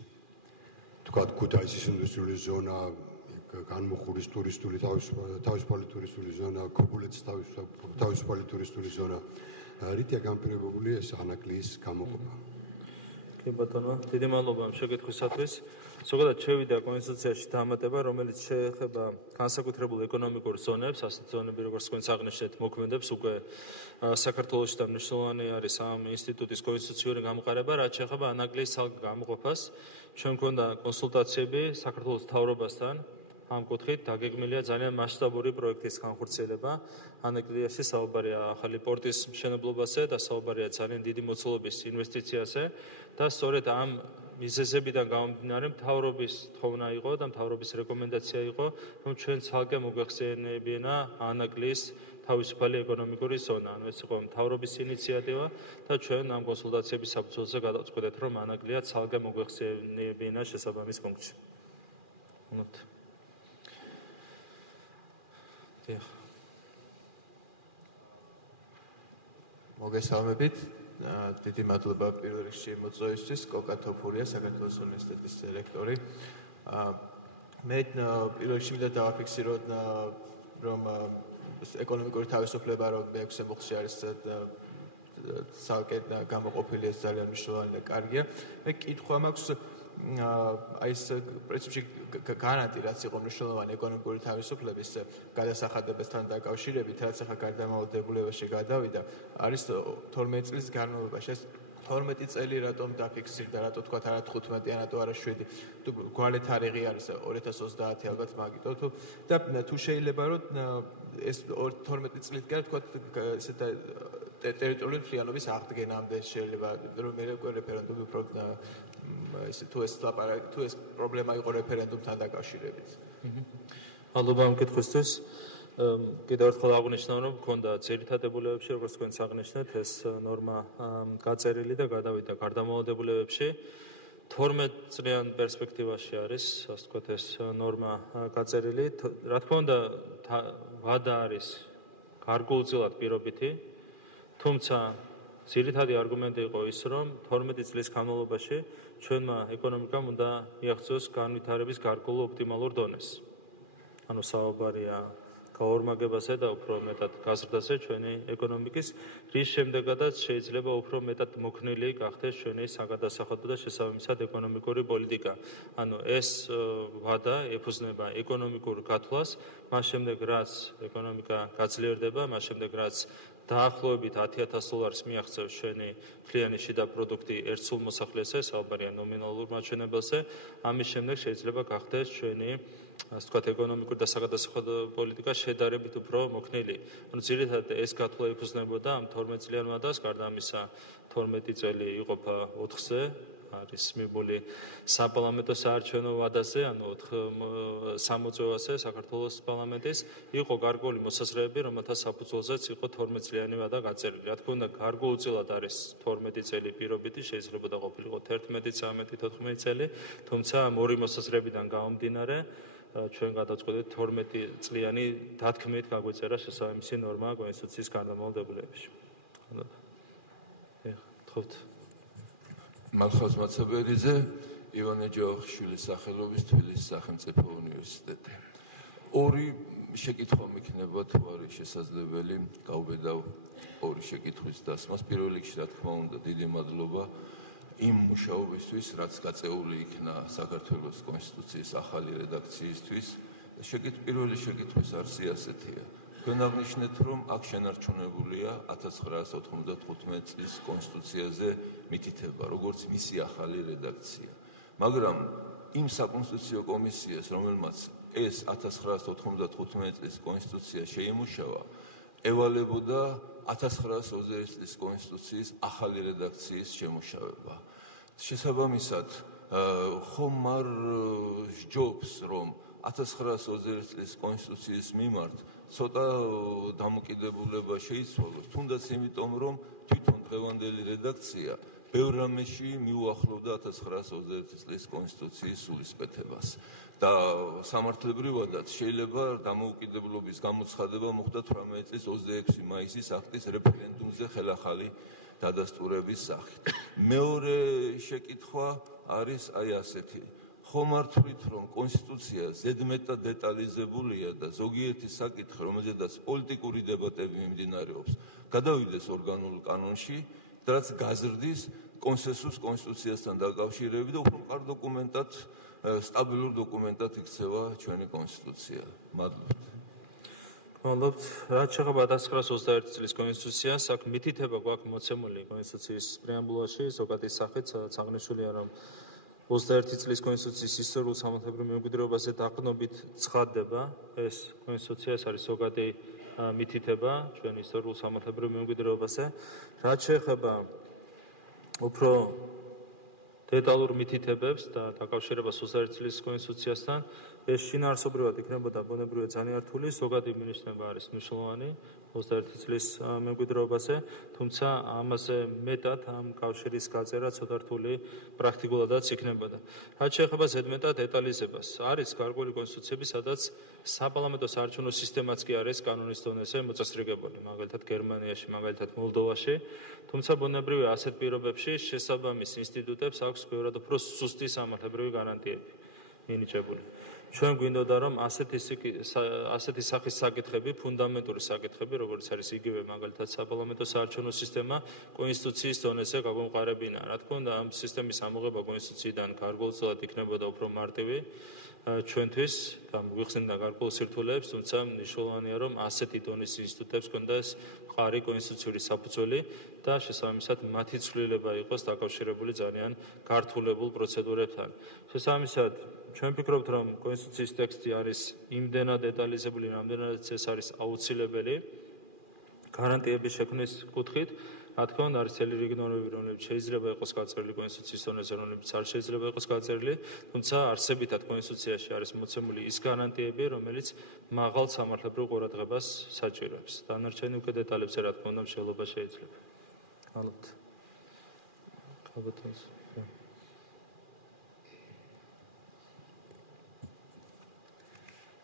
თქვათ, ქუთაისის ინდუსტრიული ზონა, განმუხურის ტურისტული თავისუფალი ტურისტული ზონა, ქობულეთის თავისუფალი ტურისტული ზონა. რითია განპირობებული ეს ანაკლიის გამოყოფა? კი ბატონო, დიდი მადლობა ამ შეკითხვისათვის. ზოგადად შევიდა კონსტიტუციაში დამატება, რომელიც შეეხება განსაკუთრებულ ეკონომიკურ ზონებს, ასეთ ზონები, როგორც თქვენს აღნიშნეთ, მოქმედებს უკვე საქართველოში და მნიშვნელოვანი არის ამ ინსტიტუტის კონსტიტუციური გამყარება, რაც შეეხება ანაკლიის გამოყოფას. ჩვენ გვქონდა კონსულტაციები საქართველოს მთავრობასთან. ამ კუთხით დაგეგმილია ძალიან მასშტაბური პროექტის განხორციელება. ანაკლიაში საუბარია ახალი პორტის მშენებლობაზე და საუბარია ძალიან დიდი მოცულობის ინვესტიციაზე და სწორედ ამ მიზეზებიდან გამომდინარე მთავრობის თხოვნა იყო და მთავრობის რეკომენდაცია იყო, რომ ჩვენ ცალკე მოგვეხსენებინა ანაკლიის თავისუფალი ეკონომიკური ზონა. ეს იყო მთავრობის ინიციატივა და ჩვენ ამ კონსულტაციების საფუძველზე გადავწყვეტეთ, რომ ანაკლია ცალკე მოგვეხსენებინა შესაბამის პუნქტში. მოგესალმებით. დიდი მადლობა პირველ რიგში მოწვევისთვის. კოკათოფურია, საქართველოს უნივერსიტეტის რექტორი. მე პირველ რიგში მინდა დავაფიქსიროთ, რომ ეკონომიკური თავისუფლება რომ მე-6 მოხში არის ცალკე გამოყოფილი, ეს ძალიან მნიშვნელოვანი და კარგია. მე კითხვა მაქვს აი ეს პრინციპში გარანტი რაც იყო მნიშვნელოვანი ეკონომიკური თავისუფლების გადასახადებასთან დაკავშირებით, რაც ახლა გარდამავალდებულებაში გადავიდა, არის 12 წლის განმავლობაში. ეს 12 წელი რატომ დაფიქსირდა, რატო თქვა არა 15, რატო არა 7? თუ გვალი თარიღი არის 2030 ალბათ მაგიტო და თუ შეიძლება რომ ეს 12 წლით გარეთ თქვა ესეთ ტერიტორიული მთლიანობის აღდგენამდე შეიძლება რომ მე რეფერენდუმი უფრო თუ ეს პრობლემა იყო რეფერენდუმთან დაკავშირებით. მადლობა ამ კითხვისთვის. კიდევ ერთხელ აღნიშნავ, რომ მქონდა ძირითადებულებებში, როგორც თქვენც აღნიშნეთ, ეს ნორმა გაწერილი და გადავიდა გარდამავალდებულებებში. 12 წლიან პერსპექტივაში არის, ასე ვთქვათ, ეს ნორმა გაწერილი. რა თქმა უნდა, ვადა არის გარკვეულწილად პირობითი, თუმცა ძირითადი არგუმენტი იყო ის, რომ 12 წლის განმავლობაში ჩვენმა ეკონომიკამ უნდა მიაღწიოს განვითარების გარკვეულ ოპტიმალურ დონეს. ანუ საუბარია გაორმაგებაზე და უფრო მეტად გაზრდაზე ჩვენი ეკონომიკის, რის შემდეგაც შეიძლება უფრო მეტად მოქნილი გახდეს ჩვენი საგადასახადო და შესაბამისად ეკონომიკური პოლიტიკა. ანუ ეს ვადა ეფუძნება ეკონომიკურ გათვლას, მას შემდეგ რაც ეკონომიკა გაძლიერდება, მას შემდეგ რაც დაახლოებით $10,000 მიაღწევს ჩვენი მთლიანი შიდა პროდუქტი ერთ სულ მოსახლეზე, საუბარია ნომინალურ მაჩვენებელზე, ამის შემდეგ შეიძლება გახდეს ჩვენი ასე ვთქვათ ეკონომიკური და საგადასახადო პოლიტიკა შედარებით უფრო მოქნილი. ანუ ძირითადად ეს გათვლა ეფუძნებოდა ამ 12 წლიან ვადას, გარდა ამისა 12 წელი იყოფა 4-ზე, არის მიბული საპარლამენტო საარჩევნო ვადაზე, ანუ 60-ზე საქართველოს პარლამენტის, იყო გარკვეული მოსაზრებები, რომელთა საფუძველზეც იყო 12 წლიანი ვადა გაწერილი. რა თქმა უნდა, გარკვეულწილად არის 12 წელი პირობითი, შეიძლება ყოფილიყო 11, 13, 14 წელი, თუმცა ამ ორი მოსაზრებიდან გამომდინარე, ჩვენ გადავწყვეტეთ 12 წლიანი დათქმით გაგვეწერა შესაბამისი ნორმა კონსტიტუციის გარდამავალდებულებებში. ეხლა მალხაზ მაცაბერიძე, ივანე ჯავახიშვილის სახელობის თბილისის სახელმწიფო უნივერსიტეტი. ორი შეკითხვა მექნება თუ არის შესაძლებელი, გავბედავ ორი შეკითხვის დასმას. პირველ რიგში, რა თქმა უნდა, დიდი მადლობა იმ მუშაობისთვის, რაც გაწეული იქნა საქართველოს კონსტიტუციის ახალი რედაქციისთვის. პირველი შეკითხვის არსი ასეთია. თქვენ აღნიშნეთ, რომ აქ შენარჩუნებულია 1995 წლის კონსტიტუციაზე მითითება, როგორც მისი ახალი რედაქცია. მაგრამ იმ საკონსტიტუციო კომისიას, რომელმაც ეს 1995 წლის კონსტიტუცია შეიმუშავა, ევალებოდა 1921 წლის კონსტიტუციის ახალი რედაქციის შემუშავება. შესაბამისად, ხომ არ სჯობს, რომ 1921 წლის კონსტიტუციის მიმართ ცოტა დამოკიდებულება შეიცვალოს, თუნდაც იმიტომ, რომ თვითონ დღევანდელი რედაქცია ბევრ რამეში მიუახლოვდა 1921 წლის კონსტიტუციის სულისკვეთებას. და სამართლებრივადაც შეიძლება დამოუკიდებლობის გამოცხადება მოხდა 18 წლის 26 მაისის აქტის რეფერენდუმზე ხელახალი დადასტურების სახით. მეორე შეკითხვა არის აი ასეთი. ხომ არ თვლით, რომ კონსტიტუცია ზედმეტად დეტალიზებულია და ზოგიერთი საკითხი, რომელზედაც პოლიტიკური დებატები მიმდინარეობს, გადავიდეს ორგანულ კანონში, რაც გაზრდის კონსენსუსს კონსტიტუციასთან დაკავშირებით და უფრო მყარ დოკუმენტად, სტაბილურ დოკუმენტად იქცევა ჩვენი კონსტიტუცია. მადლობთ. მადლობთ. რაც შეეხება 1921 წლის კონსტიტუციას, აქ მითითება გვაქვს მოცემული კონსტიტუციის პრეამბულაში, ზოგადი სახით, სადაც აღნიშნულია, რომ 21 წლის კონსტიტუციის ისტორიულ სამართლებრივ მემკვიდრეობაზე დაყრდნობით ცხადდება ეს კონსტიტუცია, ეს არის ზოგადი მითითება ჩვენ ისტორიულ სამართლებრივ მემკვიდრეობაზე. რაც შეეხება უფრო დეტალურ მითითებებს და დაკავშირებას 21 წლის კონსტიტუციასთან, ეს შინაარსობრივად იქნებოდა ბუნებრივად ძალიან რთული, ზოგადი მინიშნება არის მნიშვნელოვანი, 21 წლის მემკვიდრეობაზე, თუმცა ამაზე მეტად ამ კავშირის გაწერა ცოტა რთული პრაქტიკულადაც იქნებოდა. რაც შეეხება ზედმეტად დეტალიზებას, არის გარკვეული კონსტიტუციები, სადაც საპარლამენტო საარჩევნო სისტემაც კი არის კანონის დონეზე მოწესრიგებული, მაგალითად გერმანიაში, მაგალითად მოლდოვაში, თუმცა ბუნებრივია ასეთ პირობებში შესაბამის ინსტიტუტებს აქვს ბევრად უფრო სუსტი სამართლებრივი გარანტიები მინიჭებული. ჩვენ გვინდოდა რომ ასეთი სახის საკითხები, ფუნდამენტური საკითხები, როგორც არის იგივე მაგალითად საპარლამენტო საარჩევნო სისტემა, კონსტიტუციის დონეზე გამომყარებინა. რა თქმა უნდა, ამ სისტემის ამოღება კონსტიტუციიდან გარკვეულწილად იქნებოდა უფრო მარტივი ჩვენთვის და გვიხსენდა გარკვეულ სირთულეებს, თუმცა მნიშვნელოვანია რომ ასეთი დონის ინსტიტუტებს ჰქონდეს მყარი კონსტიტუციური საფუძველი და შესაბამისად მათი ცვლილება იყოს დაკავშირებული ძალიან გართულებულ პროცედურებთან. შესაბამისად ჩვენ ვფიქრობთ, რომ კონსტიტუციის ტექსტი არის იმდენად დეტალიზებული, რამდენადაც ეს არის აუცილებელი გარანტიების შექმნის კუთხით. რა თქმა უნდა, არის წელი რიგი ნორმები, რომლებიც შეიძლება იყოს გაწერილი კონსტიტუციის დონეზე, რომლებიც არ შეიძლება იყოს გაწერილი, თუმცა არსებითად კონსტიტუციაში არის მოცემული ის გარანტიები, რომელიც მაღალ სამართლებრივ ყურადღებას საჭიროებს. დანარჩენი უკვე დეტალებზე, რა თქმა უნდა, მშენებლობა შეიძლება. ალბათ.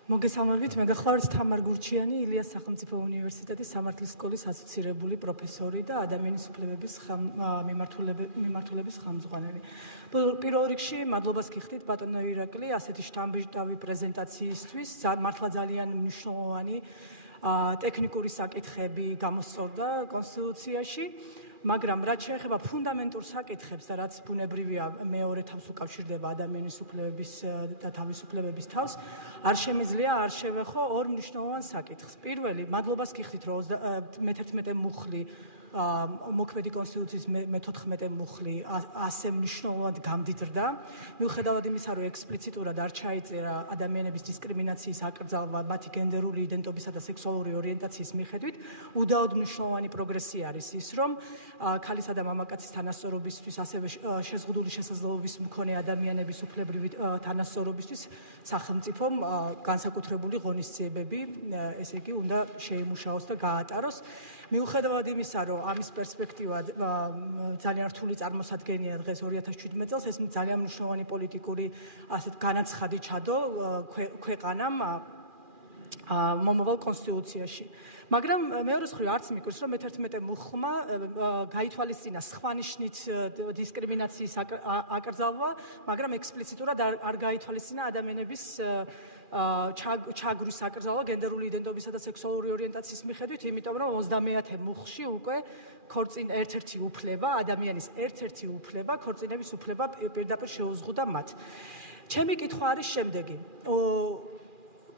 მოგესალმებით, მე გახლავართ თამარ გურჩიანი, ილიას სახელმწიფო უნივერსიტეტის სამართლის სკოლის ასოცირებული პროფესორი და ადამიანის უფლებების მმართველობის ხელმძღვანელი. პირველ რიგში მადლობას გიხდით ბატონო ირაკლი, ასეთი შთამბეჭდავი პრეზენტაციისთვის, მართლა ძალიან მნიშვნელოვანი ტექნიკური საკითხები გამოსწორდა კონსტიტუციაში. მაგრამ რაც შეეხება ფუნდამენტურ საკითხებს და რაც ბუნებრივია მეორე თავს უკავშირდება ადამიანის უფლებების და თავისუფლებების თავს, არ შემიძლია არ შევეხო ორ მნიშვნელოვან საკითხს. პირველი, მადლობას გიხდით, რომ მე-11 მუხლი მოქმედი კონსტიტუციის მე-14 მუხლი ასე მნიშვნელოვნად გამდიდრდა. მიუხედავად იმისა, რომ ექსპლიციტურად არ ჩაიწერა ადამიანების დისკრიმინაციის აკრძალვა მათი გენდერული იდენტობისა და სექსუალური ორიენტაციის მიხედვით, უდაოდ მნიშვნელოვანი პროგრესი არის ის, რომ ქალისა და მამაკაცის თანასწორობისთვის, ასევე შეზღუდული შესაძლებლობის მქონე ადამიანების უფლებრივი თანასწორობისთვის სახელმწიფომ განსაკუთრებული ღონისძიებები, ესე იგი, უნდა შეიმუშაოს და გაატაროს. მიუხედავად იმისა, რომ ამის პერსპექტივა ძალიან რთული წარმოსადგენია დღეს 2017 წელს, ეს ძალიან მნიშვნელოვანი პოლიტიკური ასეთ განაცხადი ჩადო ქვეყანამ მომავალ კონსტიტუციაში. მაგრამ მეორეს მხრივ არც მიგვირს, რომ მე-11 მუხლმა გაითვალისწინა სხვა ნიშნით დისკრიმინაციის აკრძალვა, მაგრამ ექსპლიციტურად არ გაითვალისწინა ადამიანების ჩაგვრის აკრძალვა გენდერული იდენტობისა და სექსუალური ორიენტაციის მიხედვით, იმიტომ რომ 30-ე მუხლში უკვე ერთ-ერთი უფლება, ადამიანის ერთ-ერთი უფლება, ქორწინების უფლება პირდაპირ შეუზღუდა მათ. ჩემი კითხვა არის შემდეგი.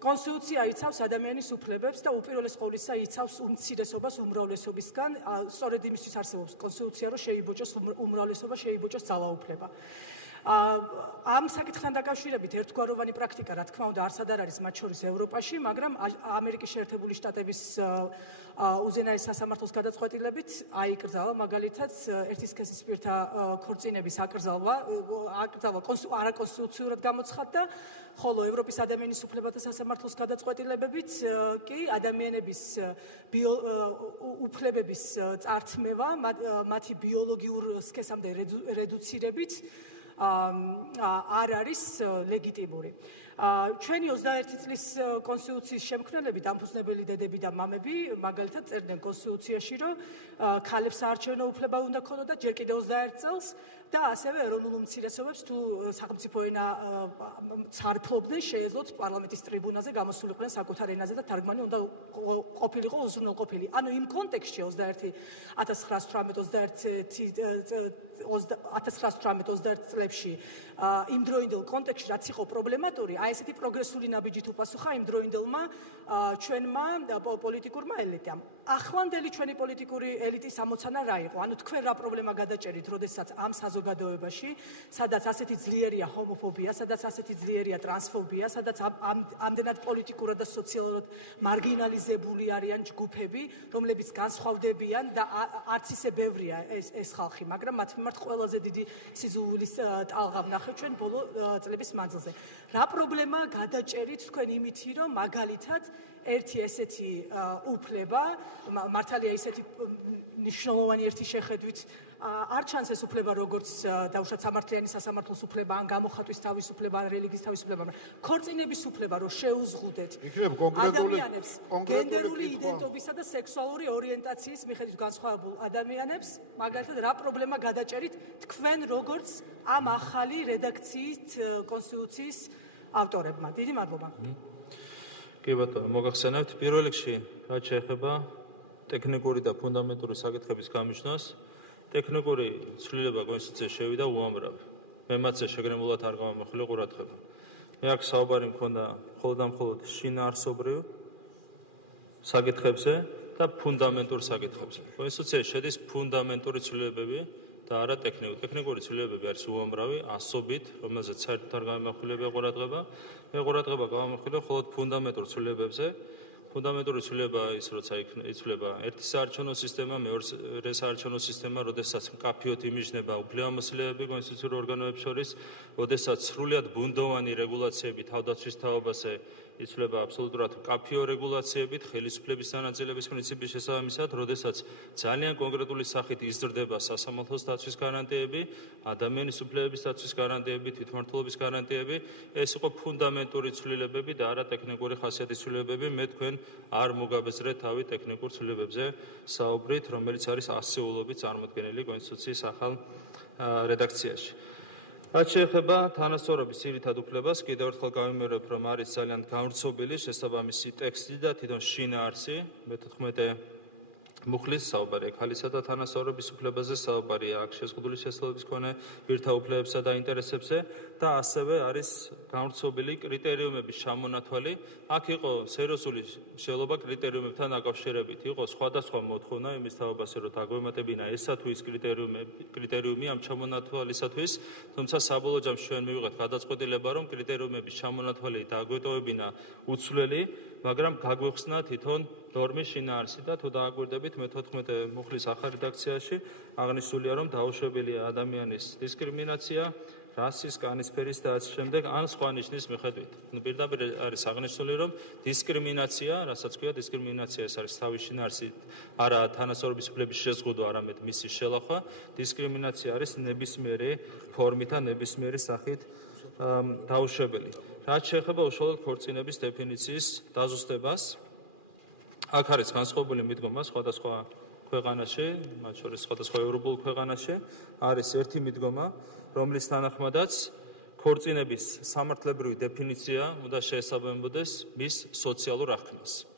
კონსტიტუცია იცავს ადამიანის უფლებებს და უპირველეს ყოვლისა იცავს უმცირესობას უმრავლესობისგან, სწორედ იმისთვის არსებობს კონსტიტუცია, რომ შეიბოჭოს უმრავლესობა, შეიბოჭოს ძალაუფლება. ამ საკითხთან დაკავშირებით ერთგვაროვანი პრაქტიკა, რა თქმა უნდა, არსად არ არის მათ შორის ევროპაში, მაგრამ ამერიკის შეერთებული შტატების უზენაეს სასამართლოს გადაწყვეტილებით აიკრძალა მაგალითად ერთი სქესის პირთა ქორწინების აკრძალვა არაკონსტიტუციურად გამოცხადდა, ხოლო ევროპის ადამიანის უფლებათა სასამართლოს გადაწყვეტილებებით კი ადამიანების უფლებების წართმევა, მათი ბიოლოგიურ სქესამდე რედუცირებით არ არის ლეგიტიმური. ჩვენი 21 წლის კონსტიტუციის შემქმნელები, დამფუძნებელი დედები და მამები, მაგალითად წერდნენ კონსტიტუციაში, რომ ქალებს საარჩევნო უფლება უნდა ქონოდათ ჯერ კიდევ 21 წელს და ასევე ეროვნულ უმცირესობებს თუ სახელმწიფო ენა ცარფლობდნენ, შეეძლოთ პარლამენტის ტრიბუნაზე გამოსულიყვნენ საკუთარ ენაზე და თარგმანი უნდა ყოფილიყო უზრუნველყოფილი. ანუ იმ კონტექსტში 1918 წლებში იმ დროინდელ კონტექსტში რაც იყო პრობლემატური, აი ესეთი პროგრესული ნაბიჯით უპასუხა იმ დროინდელმა ჩვენმა პოლიტიკურმა ელიტამ. ახლანდელი ჩვენი პოლიტიკური ელიტის ამოცანა რა იყო? ანუ თქვენ რა პრობლემა გადაჭერით, როდესაც ამ საზოგადოებაში, სადაც ასეთი ძლიერია ჰომოფობია, სადაც ასეთი ძლიერია ტრანსფობია, სადაც ამდენად პოლიტიკურად და სოციალურად მარგინალიზებული არიან ჯგუფები, რომლებიც განსხვავდებიან და არც ისე ბევრია ეს ხალხი, მაგრამ მათ მიმართ ყველაზე დიდი სიზუვილის ტალღა ვნახეთ ჩვენ ბოლო წლების მანძილზე. რა პრობლემა გადაჭერით თქვენ იმითი, რომ მაგალითად ერთი ესეთი უფლება მართალია ისეთი ნიშნულოვანი ერთი შეხედვით არ ჩანს ეს უფლება როგორც დაუშვათ სამართლიანი სასამართლოს უფლება ან გამოხატვის თავისუფლება ან რელიგიის თავისუფლება, მაგრამ ქორწინების უფლება რომ შეუზღუდეთ ადამიანებს გენდერული იდენტობისა და სექსუალური ორიენტაციის მიხედვით განსხვავებულ ადამიანებს, მაგალითად რა პრობლემა გადაჭერით თქვენ როგორც ამ ახალი რედაქციით კონსტიტუციის ავტორებმა. დიდი მადლობა. კი ბატონო, მოგახსენებთ პირველ რიგში რაც შეეხება ტექნიკური და ფუნდამენტური საკითხების გამიჯნას, ტექნიკური ცვლილება კონსტიტუციაში შევიდა უამრავი. მე მათზე შეგრემულად არ გამომხილე ყურადღება. მე აქ საუბარი მქონდა მხოლოდ და მხოლოდ შინაარსობრივ საკითხებზე და ფუნდამენტურ საკითხებზე. კონსტიტუციაში შედის ფუნდამენტური ცვლილებები და არა ტექნიკური. ტექნიკური ცვლილებები არის უამრავი, ასობით, რომელზეც საერთოდ არ გამომხილება ყურადღება. მე ყურადღება გამომხილე მხოლოდ ფუნდამენტურ ცვლილებებზე. ფუნდამენტური ცვლილება ის როცა იცვლება ერთი საარჩევნო სისტემა, მეორე საარჩევნო სისტემა, როდესაც მკაფიოდ იმიჯნება უფლებამოსილეები კონსტიტუციურ ორგანოებს შორის, როდესაც სრულიად ბუნდოვანი რეგულაციები თავდაცვის თაობაზე იცვლება აბსოლუტურად მკაფიო რეგულაციებით, ხელისუფლების დანაწილების პრინციპის შესაბამისად, როდესაც ძალიან კონკრეტული სახით იზრდება სასამართლოს დაცვის გარანტიები, ადამიანის უფლებების დაცვის გარანტიები, თვითმმართველობის გარანტიები, ეს იყო ფუნდამენტური ცვლილებები და არა ტექნიკური ხასიათის ცვლილებები. მე თქვენ არ მოგაბეზრეთ თავი ტექნიკურ ცვლილებებზე საუბრით, რომელიც არის ასეულობით წარმოდგენილი კონსტიტუციის ახალ რედაქციაში. რაც შეეხება თანასწორობის ძირითად უფლებას, კიდევ ერთხელ გავიმეორებ, რომ არის ძალიან გავრცობილი შესაბამისი ტექსტი და თვითონ შინაარსი მე-14 მუხლის საუბარი ხალისა და თანასწორობის უფლებაზე საუბარია აქ შეზღუდული შესაძლებლობის მქონე პირთა უფლებებსა და ინტერესებზე და ასევე არის გავრცობილი კრიტერიუმების ჩამონათვალი. აქ იყო სერიოზული შევლობა კრიტერიუმებთან დაკავშირებით, იყო სხვადასხვა მოთხოვნა იმის თაობაზე, რომ დაგვემატებინა ესა თუ ის კრიტერიუმი ამ ჩამონათვალისათვის, თუმცა საბოლოო ჯამში ჩვენ მივიღეთ გადაწყვეტილება, რომ კრიტერიუმების ჩამონათვალი დაგვეტოვებინა უცვლელი, მაგრამ გაგვეხსნა თვითონ ნორმის შინაარსი და თუ დააკვირდებით მე-14 მუხლის ახალ რედაქციაში აღნიშნულია, რომ დაუშვებელია ადამიანის დისკრიმინაცია, რასის, კანისფერის და ასე შემდეგ, ან სხვა ნიშნის მიხედვით. პირდაპირ არის აღნიშნული, რომ დისკრიმინაცია, რასაც ქვია დისკრიმინაცია, ეს არის თავის შინაარსით, არა თანასწორობის უფლების შეზღუდვა, არამედ მისი შელახვა. დისკრიმინაცია არის ნებისმიერი ფორმით და ნებისმიერი სახით დაუშვებელი. რაც შეეხება უშუალოდ ქორწინების დეფინიციის დაზუსტებას, აქ არის განსხვავებული მიდგომა სხვადასხვა ქვეყანაში, მათ შორის სხვადასხვა ევროპულ ქვეყანაში, არის ერთი მიდგომა, რომლის თანახმადაც ქორწინების სამართლებრივი დეფინიცია უნდა შეესაბამებოდეს მის სოციალურ აღქმას.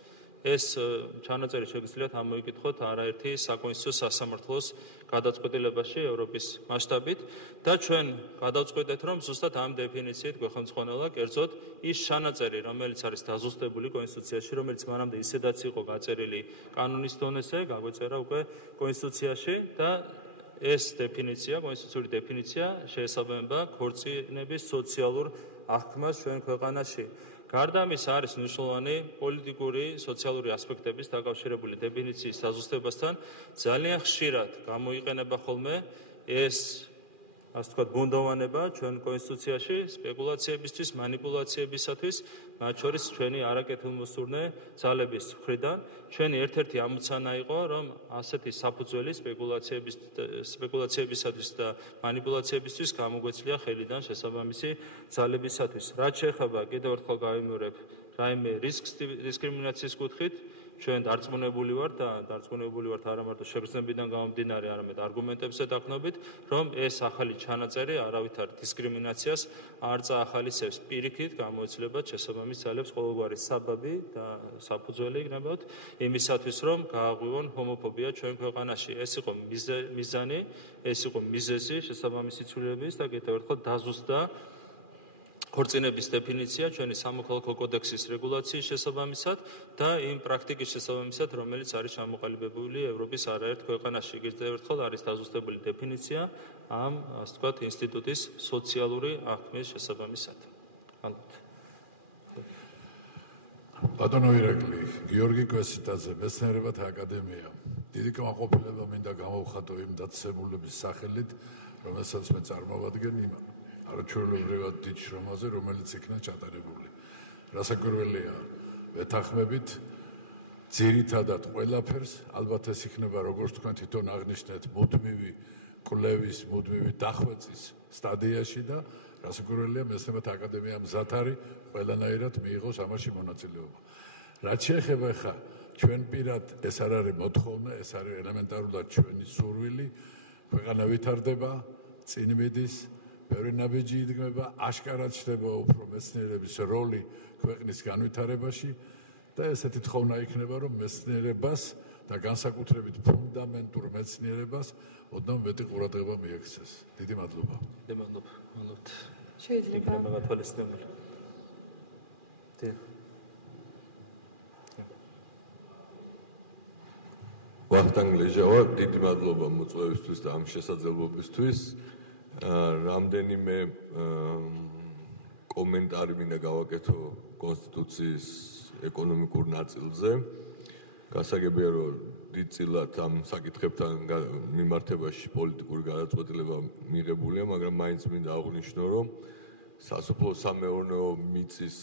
ეს ჩანაწერი შეგიძლიათ ამოიკითხოთ არაერთი საკონსტიტუციო სასამართლოს გადაწყვეტილებაში ევროპის მასშტაბით და ჩვენ გადავწყვეტეთ, რომ ზუსტად ამ დეფინიციით გვეხმძღვანელა კერძოდ ის ჩანაწერი, რომელიც არის დაზუსტებული კონსტიტუციაში, რომელიც მანამდე ისედაც იყო გაწერილი კანონის დონეზე, გაგვეწერა უკვე კონსტიტუციაში და ეს დეფინიცია, კონსტიტუციური დეფინიცია შეესაბამება ქორწინების სოციალურ აღქმას ჩვენ ქვეყანაში. გარდა ამისა არის მნიშვნელოვანი პოლიტიკური, სოციალური ასპექტების დაკავშირებული დეფინიციის დაზუსტებასთან ძალიან ხშირად გამოიყენება ხოლმე ეს ასე ვთქვათ ბუნდოვანება ჩვენ კონსტიტუციაში სპეკულაციებისთვის, მანიპულაციებისათვის, მათ შორის ჩვენი არაკეთილმოსურნე ძალების მხრიდან. ჩვენი ერთ-ერთი ამოცანაა იყო, რომ ასეთი საფუძველი სპეკულაციებისათვის და მანიპულაციებისთვის გამოგვეცლია ხელიდან შესაბამისი ძალებისათვის. რაც შეეხება კიდევ ერთხელ გავიმეორებ რაიმე რისკს დისკრიმინაციის კუთხით, ჩვენ დარწმუნებული ვართ და დარწმუნებული ვართ არა მარტო შეგრძნებიდან გამომდინარე, არამედ არგუმენტებზე დაყნობით, რომ ეს ახალი ჩანაწერი არავითარ დისკრიმინაციას არ წაახალისებს. პირიქით გამოეცლება შესაბამის ძალებს ყოველგვარი საბაბი და საფუძველი იქნებოდ იმისათვის, რომ გააღვივონ ჰომოფობია ჩვენ ქვეყანაში. ეს იყო მიზანი, ეს იყო მიზეზი შესაბამისი ცვლილებების და კიდევ ერთხელ დაზუსტდა ქორწინების დეფინიცია ჩვენი სამოქალაქო კოდექსის რეგულაციის შესაბამისად და იმ პრაქტიკის შესაბამისად, რომელიც არის ჩამოყალიბებული ევროპის არაერთ ქვეყანაში. კიდევ ერთხელ არის დაზუსტებული დეფინიცია ამ, ასე ვთქვათ, ინსტიტუტის სოციალური აღქმის შესაბამისად. ბატონო ირაკლი, გიორგი კვესიტაძე, მეცნიერებათა აკადემია. დიდი კმაყოფილება მინდა გამოვხატო იმ დაწესებულების სახელით, რომელსაც მე წარმოვადგენ იმ არაჩვეულებრივად დიდ შრომაზე, რომელიც იქნა ჩატარებული. რასაკვირველია, ვეთანხმებით ძირითადად ყველაფერს, ალბათ ეს იქნება როგორც თქვენ თვითონ აღნიშნეთ, მუდმივი კვლევის, მუდმივი დახვეწის სტადიაში და გასაგებია მეცნიერებათა აკადემია მზად არის ყველანაირად მიიღოს ამაში მონაწილეობა. რაც შეეხება ხა ჩვენ პირად ეს არ არის მოთხოვნა, ეს არის ელემენტარულად ჩვენი სურვილი, ქვეყანა ვითარდება, წინ მიდის, ბევრი ნაბიჯი იდგმება, აშკარად ჩნდება უფრო მეცნიერების როლი ქვეყნის განვითარებაში და ესეთი თხოვნა იქნება, რომ მეცნიერებას და განსაკუთრებით ფუნდამენტურ მეცნიერებას ოდნავ მეტი ყურადღება მიექცეს. დიდი მადლობა. მადლობთ. შეიძლება გათვალისწინებული. ვახტანგ ლეჟავა, დიდი მადლობა მოწვევისთვის და ამ შესაძლებლობისთვის. რამდენიმე კომენტარი მინდა გავაკეთო კონსტიტუციის ეკონომიკურ ნაწილზე. გასაგებია, რომ დიდწილად ამ საკითხებთან მიმართებაში პოლიტიკური გადაწყვეტილება მიღებულია, მაგრამ მაინც მინდა აღვნიშნო, რომ სასოფლო-სამეურნეო მიწის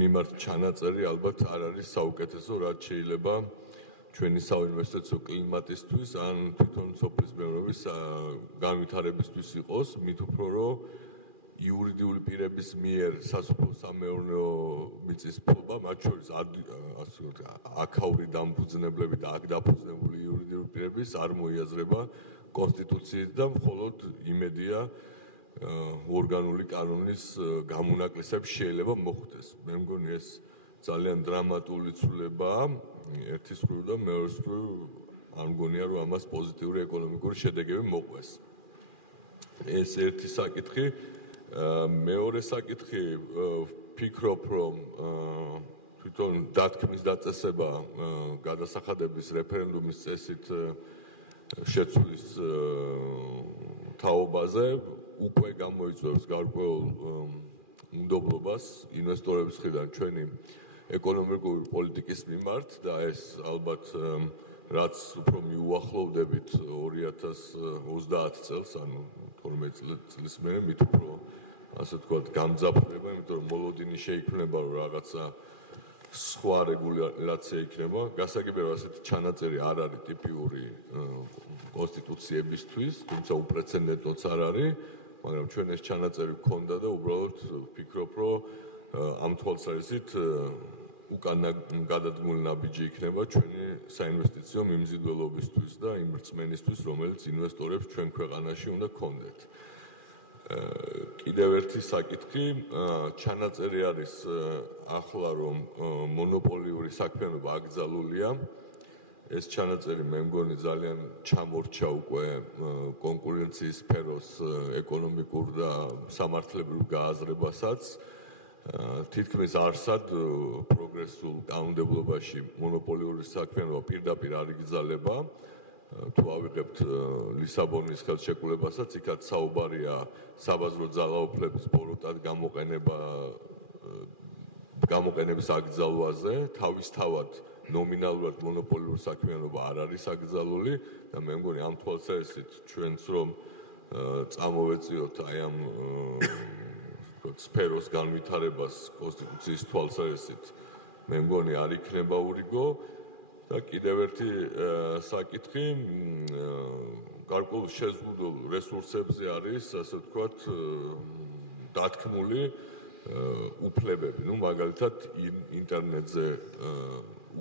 მიმართ ჩანაწერი ალბათ არ არის საუკეთესო, რაც შეიძლება ჩვენი საინვესტიციო კლიმატისთვის ან თვითონ სოფლის მეურნეობის განვითარებისთვის იყოს, მით უფრო რომ იურიდიული პირების მიერ სასოფლო-სამეურნეო მიწის ფლობა, მათ შორის აქაური დამფუძნებლები და აქ დაფუძნებული იურიდიული პირების არ მოიაზრება კონსტიტუციით და მხოლოდ იმედია ორგანული კანონის გამონაკლისებს შეიძლება მოხდეს. მე მგონი ეს ძალიან დრამატული ცვლილებაა ერთის მხრივ და მეორეს მხრივ არ მგონია რომ ამას პოზიტიური ეკონომიკური შედეგები მოყვეს. ეს ერთი საკითხი. მეორე საკითხი ვფიქრობ რომ თვითონ დათქმის დაწესება გადასახადების რეფერენდუმის წესით შეცვლის თაობაზე უკვე გამოიწვევს გარკვეულ უნდობლობას ინვესტორების მხრიდან ჩვენი ეკონომიკური პოლიტიკის მიმართ და ეს ალბათ რაც უფრო მიუახლოვდებით 2030 წელს, ანუ 12 წლის მერე მით უფრო ასე ვთქვათ გამძაფრდება, იმიტომ რომ მოლოდინი შეიქმნება რომ რაღაცა სხვა რეგულაცია იქნება. გასაგებია რომ ასეთი ჩანაწერი არ არის ტიპიური კონსტიტუციებისთვის, თუმცა უპრეცედენტოც არ არის, მაგრამ ჩვენ ეს ჩანაწერი გვქონდა და უბრალოდ ვფიქრობ რომ ამ თვალსაზრისით უკან გადადგმული ნაბიჯი იქნება ჩვენი საინვესტიციო მიმზიდველობისთვის და იმ რწმენისთვის, რომელიც ინვესტორებს ჩვენ ქვეყანაში უნდა გქონდეთ. კიდევ ერთი საკითხი, ჩანაწერი არის ახლა რომ მონოპოლიური საქმიანობა აკრძალულია. ეს ჩანაწერი მე მგონი ძალიან ჩამორჩა უკვე კონკურენციის სფეროს ეკონომიკურ და სამართლებრივ გააზრებასაც. თითქმის არსად პროგრესულ კანონმდებლობაში მონოპოლიური საქმიანობა პირდაპირ არ იგრძალება. თუ ავიღებთ ლისაბონის ხელშეკრულებასაც, იქაც საუბარია საბაზრო ძალაუფლების ბოროტად გამოყენების აკრძალვაზე, თავისთავად ნომინალურად მონოპოლიური საქმიანობა არ არის აკრძალული და მე მგონი ამ თვალსაზრისით ჩვენც რომ წამოვეწიოთ აი ამ სფეროს განვითარებას კონსტიტუციის თვალსაზრისით, მე მგონი არ იქნება ურიგო. და კიდევ ერთი საკითხი, გარკვეულ შეზღუდულ რესურსებზე არის, ასე ვთქვათ, დათქმული უფლებები. ნუ მაგალითად ინტერნეტზე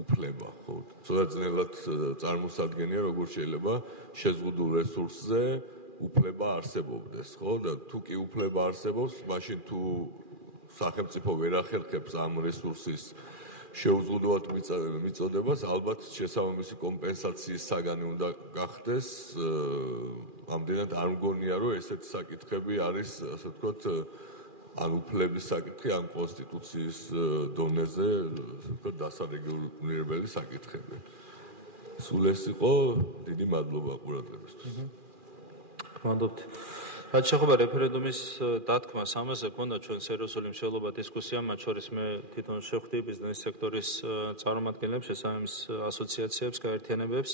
უფლება, ხო, ცოტა ძნელად წარმოსადგენია, როგორ შეიძლება შეზღუდულ რესურსზე უფლება არსებობდეს, ხო? და თუ კი უფლება არსებობს, მაშინ თუ სახელმწიფო ვერ ახერხებს ამ რესურსის შეუზღუდავად მიწოდებას, ალბათ შესაბამისი კომპენსაციის საგანი უნდა გახდეს. ამდენად არ მგონია, რომ ესეთი საკითხები არის, ასე ვთქვათ, ან უფლების საკითხი, ან კონსტიტუციის დონეზე, ასე ვთქვათ, დასარეგულირებელი საკითხები. სულ ეს იყო, დიდი მადლობა ყურადღებისთვის. მადლობთ. რაც შეეხება რეფერენდუმის დათქმას, ამაზე ქონდა ჩვენ სერიოზული მსჯელობა დისკუსია, მათ შორის მე თვითონ შევხვდი ბიზნეს სექტორის წარმომადგენლებს, შესაბამის ასოციაციებს, გაერთიანებებს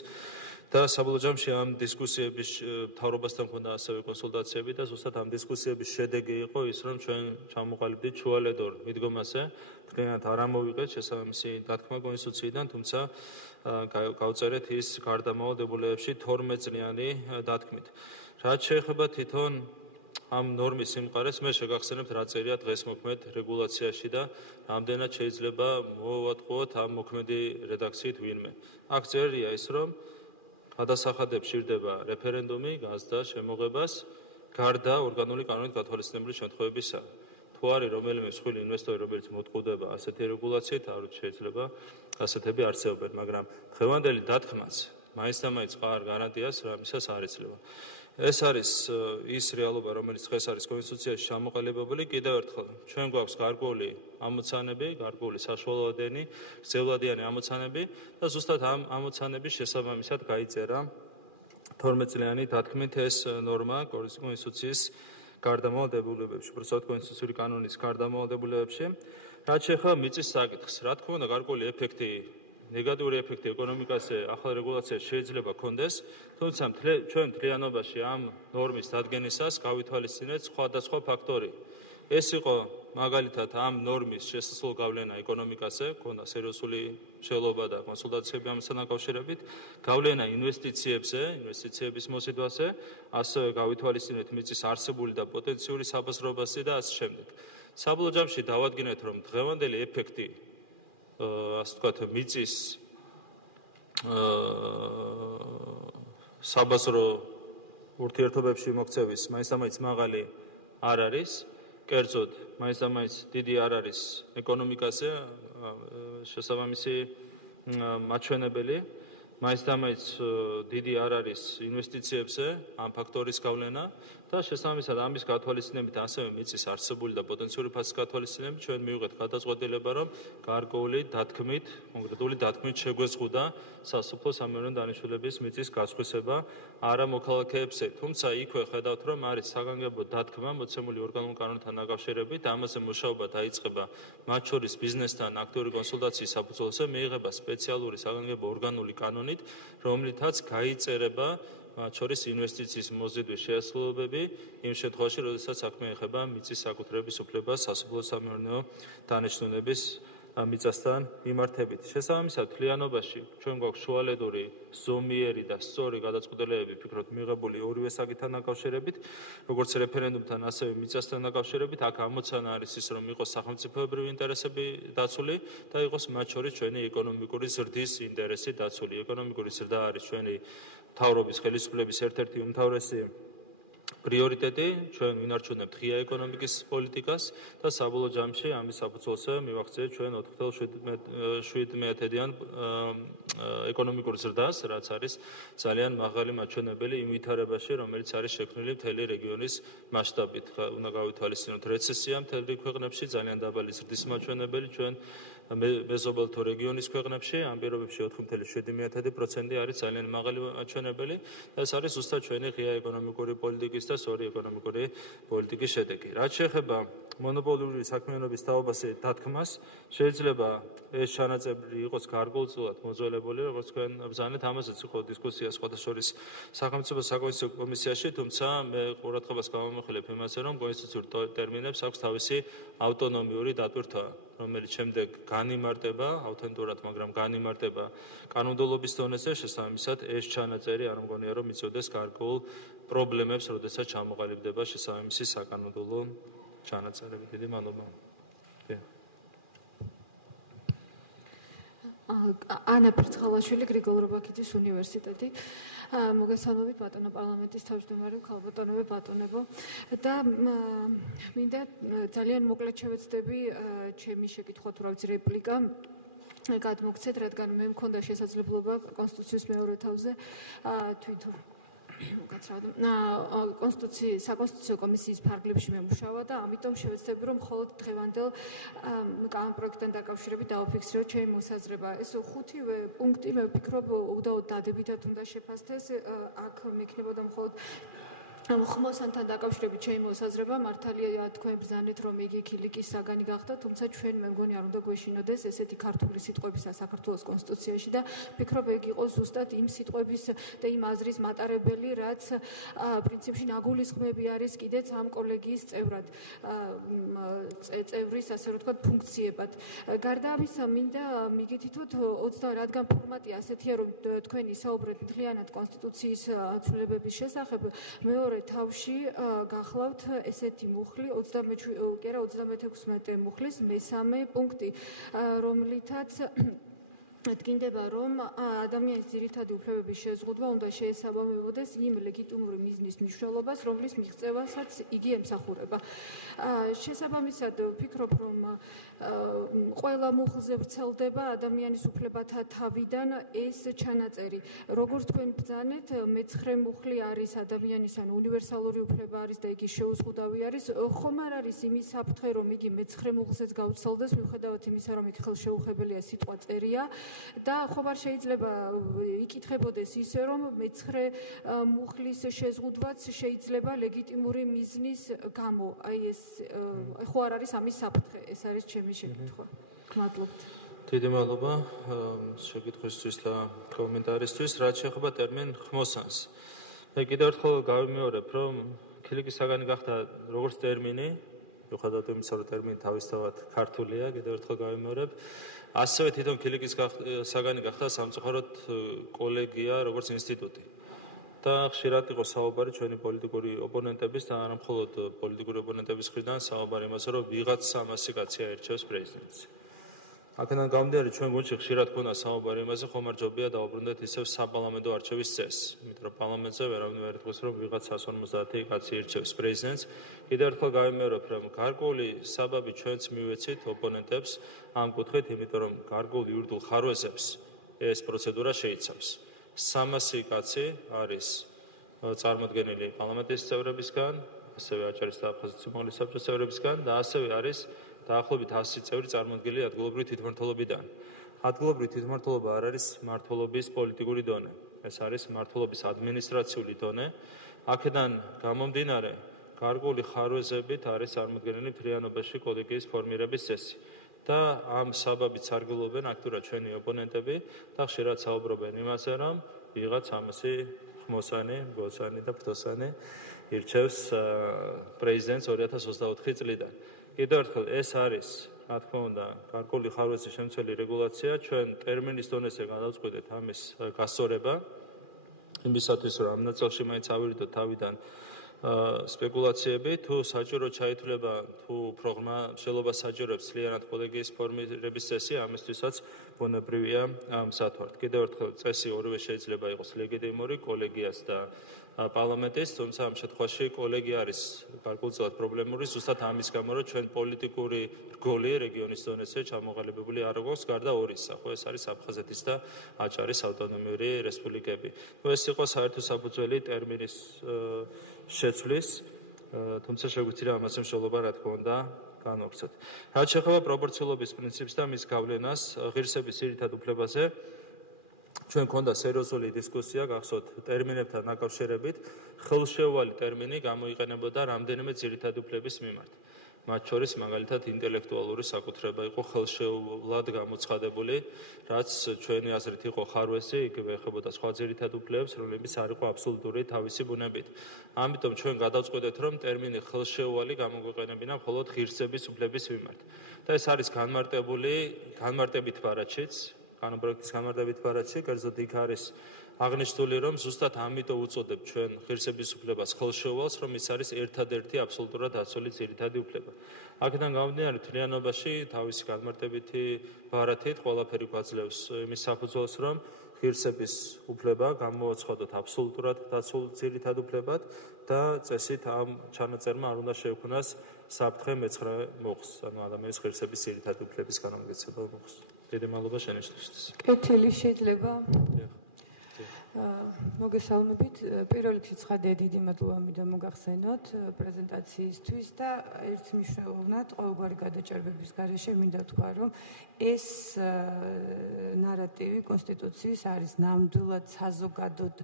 და საბოლოო ჯამში ამ დისკუსიების მთავრობასთან ქონდა ასევე კონსულტაციები და ზუსტად ამ დისკუსიების შედეგი იყო ის, რომ ჩვენ ჩამოვაყალიბდით შუალედურ მიდგომაზე, თქვენად არ ამოვიყეთ შესაბამისი დათქმა კონსტიტუციიდან, თუმცა გავწერეთ ის გარდამავალ დებულებში 12 წლიანი დათქმით. რაც შეეხება თვითონ ამ ნორმის სიმყარეს, მე შეგახსენებთ, რა წერია დღეს მოქმედ რეგულაციაში და რამდენად შეიძლება მოვატყუოთ ამ მოქმედი რედაქციით ვინმე. აქ წერია ის, რომ გადასახადებს შირდება რეფერენდუმი გაზრდა შემოღებას გარდა ორგანული კანონით გათვალისწინებული შემთხვევებისა. თუ არის რომელიმე მსხვილი ინვესტორი, რომელიც მოტყუდება ასეთი რეგულაციით, არ შეიძლება ასეთები არსებობენ, მაგრამ დღევანდელი დათქმაც მაინც და მაინც ყარ გარანტიას რამისას არ იძლევა. ეს არის ის რეალობა, რომელიც დღეს არის კონსტიტუციაში ჩამოყალიბებული. კიდევ ერთხელ, ჩვენ გვაქვს გარკვეული ამოცანები, გარკვეული საშუალოებიანი, გრძელვადიანი ამოცანები და ზუსტად ამ ამოცანების შესაბამისად გაიწერა 12 წლიანი დათქმით ეს ნორმა კონსტიტუციის გარდამავალ დებულებებში, უბრალოდ კონსტიტუციური კანონის გარდამავალ დებულებებში. რაც შეეხება მიწის საკითხს, რა თქმა უნდა, გარკვეული ეფექტი ნეგატიური ეფექტი ეკონომიკაზე ახალ რეგულაციას შეიძლება კონდეს, თუმცა ჩვენ მთლიანობაში ამ ნორმის დადგენისას გავითვალისწინეთ სხვადასხვა ფაქტორი. ეს იყო მაგალითად ამ ნორმის შესაძლო გავლენა ეკონომიკაზე, ქონდა სერიოზული მსჯელობა და კონსულტაციები ამასთან დაკავშირებით, გავლენა ინვესტიციებზე, ინვესტიციების მოსიდვაზე, ასევე გავითვალისწინეთ მიწის არსებული და პოტენციური საბაზრობასი და ასე შემდეგ. საბოლოო ჯამში დავადგინეთ, რომ დღევანდელი ეფექტი ასე ვთქვათ, მიწის საბაზრო ურთიერთობებში მოქცევის მაინც და მაინც მაღალი არ არის, კერძოდ მაინც და მაინც დიდი არ არის ეკონომიკაზე შესაბამისი მაჩვენებელი, მაინც და მაინც დიდი არ არის ინვესტიციებზე ამ ფაქტორის გავლენა და შესაბამისად ამის გათვალისწინებით ასევე მიწის არსებული და პოტენციური ფასის გათვალისწინებით ჩვენ მივიღეთ გადაწყვეტილება, რომ გარკვეული დათქმით, კონკრეტული დათქმით შეგვეზღუდა სასოფლო სამეურნეო დანიშნულების მიწის გასხვისება არა მოქალაქეებზე. თუმცა იქვე ხედავთ, რომ არის საგანგებო დათქმა მოცემული ორგანულ კანონთან დაკავშირებით, ამაზე მუშაობა დაიწყება მათ შორის ბიზნესთან აქტიური კონსულტაციის საფუძველზე, მიიღება სპეციალური საგანგებო ორგანული კანონით, რომლითაც გაიწერება მათ შორის ინვესტიციის მოზიდვის შესაძლებლობები იმ შემთხვევაში, როდესაც საქმე ეხება მიწის საკუთრების უფლებას სასოფლო სამეურნეო დანიშნულების მიწასთან მიმართებით. შესაბამისად, მთლიანობაში ჩვენ გვაქვს შუალედური, ზომიერი და სწორი გადაწყვეტილებები ფიქრობთ მიღებული ორივე საკითხთან დაკავშირებით, როგორც რეფერენდუმთან, ასევე მიწასთან დაკავშირებით. აქ ამოცანა არის ის, რომ იყოს სახელმწიფოებრივი ინტერესები დაცული და იყოს მათ შორის ჩვენი ეკონომიკური ზრდის ინტერესი დაცული. ეკონომიკური ზრდა არის ჩვენი მთავრობის ხელისუფლების ერთ-ერთი უმთავრესი პრიორიტეტი, ჩვენ ვინარჩუნებთ ღია ეკონომიკის პოლიტიკას და საბოლოო ჯამში ამის საფუძველზე მივახციეთ ჩვენ 4.7-დან ეკონომიკურ ზრდას, რაც არის ძალიან მაღალი მაჩვენებელი იმ ვითარებაში, რომელიც არის შექმნილი მთელი რეგიონის მასშტაბით. უნდა გავითვალისწინოთ რეცესია მთელი ქვეყნებში, ძალიან დაბალი ზრდის მაჩვენებელი ჩვენ მეზობელთო რეგიონის ქვეყნებში, ამ პირობებში 4.7% არის ძალიან მაღალი მაჩვენებელი და ეს არის ზუსტად ჩვენი ღია ეკონომიკური პოლიტიკის და სწორი ეკონომიკური პოლიტიკის შედეგი. რაც შეეხება მონოპოლიური საქმიანობის თაობაზე დათქმას, შეიძლება ეს ჩანაწერი იყოს გარკვეულწილად მოძველებული, როგორც თქვენ ბრძანეთ, ამაზეც იყო დისკუსია სხვადასხვა სახელმწიფო საკონსტიტუციო კომისიაში, თუმცა მე ყურადღებას გამომეხილებ იმაზე, რომ კონსტიტუციურ ტერმინებს აქვს თავისი ავტონომიური დატვირთვა, რომელიც შემდეგ განიმარტება ავთენტურად, მაგრამ განიმარტება კანონმდებლობის დონეზე, შესაბამისად ეს ჩანაწერი არ მგონია, რომ იწვევდეს გარკვეულ პრობლემებს, როდესაც ჩამოყალიბდება შესაბამისი საკანონმდებლო ჩანაწერები. დიდი მადლობა. ანა ფრცხალაშვილი, გრიგოლ რობაქიძის უნივერსიტეტი. მოგესალმებით ბატონო პარლამენტის თავმჯდომარემ, ქალბატონებო, ბატონებო და მინდა ძალიან მოკლედ შევეცდები ჩემი შეკითხვა თუ რა ვიცი რეპლიკა გადმოგცეთ, რადგან მე მქონდა შესაძლებლობა კონსტიტუციის მეორე თავზე თვითონ საკონსტიტუციო კომისიის ფარგლებში მემუშავა და ამიტომ შევეცდები, რომ მხოლოდ დღევანდელ კანონპროექტთან დაკავშირებით დავაფიქსირო ჩემი მოსაზრება. ეს 5 პუნქტი მე ვფიქრობ უდაოდ დადებითად უნდა შეფასდეს, აქ მექნებოდა მხოლოდ ხმოსანთან დაკავშირებით შემოსაზრება მართალია თქვენ ბრძანეთ რომ იგი ქილიკის საგანი გახდა, თუმცა ჩვენ მე მგონი არ უნდა გვეშინოდეს ესეთი ქართული სიტყვებისა საქართველოს კონსტიტუციაში და ფიქრობ ეგ იყოს ზუსტად იმ სიტყვების და იმ აზრის მატარებელი, რაც პრინციპში ნაგულისხმები არის კიდეც ამ კოლეგიის წევრის ასე რომ ვთქვათ ფუნქციებად. გარდა ამისა მინდა მიგითითოთ 20 რადგან ფორმატი ასეთია რომ თქვენ ისაუბრეთ მთლიანად კონსტიტუციის ცვლილებების შესახებ, მეორე თავში გახლავთ ესეთი მუხლი 36 მუხლის მესამე პუნქტი, რომლითაც დგინდება რომ ადამიანის ძირითადი უფლებების შეზღუდვა უნდა შეესაბამებოდეს იმ ლეგიტიმური მიზნის მნიშვნელობას, რომლის მიღწევასაც იგი ემსახურება. შესაბამისად ვფიქრობ რომ ყველა მუხლზე ვრცელდება ადამიანის უფლებათა თავიდან ეს ჩანაწერი. როგორც თქვენ ბრძანეთ, მე-9 მუხლი არის ადამიანის ანუ უნივერსალური უფლება არის და იგი შეუზღუდავი არის. ხომ არ არის იმის საფრთხე რომ იგი მე-9 მუხლზეც გავრცელდეს, მიუხედავად იმისა რომ იქ ხელშეუხებელია სიტყვა წერია და ხომ არ შეიძლება იკითხებოდეს ისე რომ მე-9 მუხლის შეზღუდვაც შეიძლება ლეგიტიმური მიზნის გამო. აი ეს ხო არ არის ამის საფრთხე, ეს არის ჩემი შეკითხვა. მადლობთ. დიდი მადლობა შეკითხვისთვის და კომენტარისთვის. რაც შეეხება ტერმინ ხმოსანს. მე კიდევ ერთხელ გავიმეორებ, რომ ქილიკის საგანი გახდა როგორც ტერმინი, მიუხედავად იმისა, რომ ტერმინი თავისთავად ქართულია, კიდევ ერთხელ გავიმეორებ, ასევე თვითონ ქილიკის საგანი გახდა სამწუხაროდ კოლეგია, როგორც ინსტიტუტი. და ხშირად იყო საუბარი ჩვენი პოლიტიკური ოპონენტების და არა მხოლოდ პოლიტიკური ოპონენტების მხრიდან საუბარი იმაზე, რომ ვიღაც 300 კაცი აირჩევს პრეზიდენტს. აქედან გამომდინარე, ჩვენ გუნდში ხშირად ქონდა საუბარი იმაზე, ხომ არ ჯობია დავუბრუნდეთ ისევ საპარლამენტო არჩევის წესს, იმიტომ რომ პარლამენტზე ვერავინ ვერ ეთქოს, რომ ვიღაც 150 კაცი ირჩევს პრეზიდენტს. კიდევ ერთხელ გავიმეორებ, რომ გარკვეული საბაბი ჩვენც მივეცით ოპონენტებს ამ კუთხით, იმიტომ რომ გარკვეული იურიდიულ ხარვეზებს ეს პროცედურა შეიცავს. 300 კაცი არის წარმოდგენილი პარლამენტის წევრებისგან, ასევე აჭარის და აფხაზეთის უმაღლესი საბჭოს წევრებისგან და ასევე არის დაახლოებით 100 წევრი წარმოდგენილი ადგილობრივი თვითმმართველობიდან. ადგილობრივი თვითმმართველობა არ არის მმართველობის პოლიტიკური დონე, ეს არის მმართველობის ადმინისტრაციული დონე. აქედან გამომდინარე, გარკვეული ხარვეზებით არის წარმოდგენილი მთლიანობაში კოლეგიის ფორმირების წესი. და ამ საბაბით სარგებლობენ აქტიურად ჩვენი ოპონენტები და ხშირად საუბრობენ იმაზე, რომ ვიღაც 300 ხმოსანი, მგოცანი და ფრთოსანი ირჩევს პრეზიდენტს 2024 წლიდან. კიდევ ერთხელ ეს არის, რა თქმა უნდა, გარკვეული ხარვეზის შემცველი რეგულაცია, ჩვენ ტერმინის დონეზე გადავწყვეტეთ ამის გასწორება, იმისათვის რომ ამ ნაწილში მაინც ავირიდოთ თავიდან სპეკულაციები, თუ საჭირო ჩაითვლება, თუ პროგრამა შეიძლება საჭიროებს ძალიანად კოლეგიის ფორმირების წესი, ამისთვისაც ბუნებრივია მზადვართ. კიდევ ერთხელ წესი ორივე შეიძლება იყოს ლეგიტიმური კოლეგიას და პარლამენტის, თუმცა ამ შემთხვევაში კოლეგია არის გარკვეულწილად პრობლემური, ზუსტად ამის გამო, რომ ჩვენ პოლიტიკური რგოლი რეგიონის დონეზე ჩამოყალიბებული არ გვაქვს, გარდა ორისა, ხო, ეს არის აფხაზეთის და აჭარის ავტონომიური რესპუბლიკები. ეს იყო საერთო საფუძველი ტერმინის შეცვლის, თუმცა შეგვიძლია ამაზე მსჯელობა, რა თქმა უნდა, განვახცეთ. რაც შეეხება პროპორციულობის პრინციპს და მის გავლენას ღირსების ძირითად უფლებაზე, ჩვენ გქონდა სერიოზული დისკუსია გახსოვთ ტერმინებთან დაკავშირებით, ხელშეუვალი ტერმინი გამოიყენებოდა რამდენიმე ძირითადი უფლების მიმართ. მათ შორის მაგალითად ინტელექტუალური საკუთრება იყო ხელშეუვლად გამოცხადებული, რაც ჩვენი აზრით იყო ხარვეზი, იგივე ეხებოდა სხვა ძირითად უფლებებს, რომლებიც არ იყო აბსოლუტური თავისი ბუნებით. ამიტომ ჩვენ გადავწყვეტეთ, რომ ტერმინი ხელშეუვალი გამოგვეყენებინა მხოლოდ ღირსების უფლების მიმართ. და ეს არის განმარტებით ბარათშიც, კანონპროექტის განმარტებით ბარათში, კერძოდ იქ არის აღნიშნული, რომ ზუსტად ამიტომ უწოდებ ჩვენ ღირსების უფლებას ხელშეუვალს, რომ ის არის ერთადერთი აბსოლუტურად დაცული ძირითადი უფლება. აქედან გამომდინარე, მთლიანობაში თავისი განმარტებითი ბარათით ყველაფერი გვაძლევს იმის საფუძველს, რომ ღირსების უფლება გამოვაცხადოთ აბსოლუტურად დაცულ ძირითად უფლებად და წესით ამ ჩანაწერმა არ უნდა შეექმნას საფრთხე მე-9 მუხლს, ანუ ადამიანის ღირსების ძირითადი უფლების განმტკიცებელ მუხლს. დიდი მადლობა შენიშნისთვის. კეთილი შეიძლება. მოგესალმებით. პირველ რიგში ცხადია დიდი მადლობა მინდა მოგახსენოთ პრეზენტაციისთვის და ერთ მნიშვნელოვნად ყოველგვარი გადაჭარბების გარეშე მინდა თქვა, რომ ეს ნარატივი კონსტიტუციის არის ნამდვილად საზოგადოდ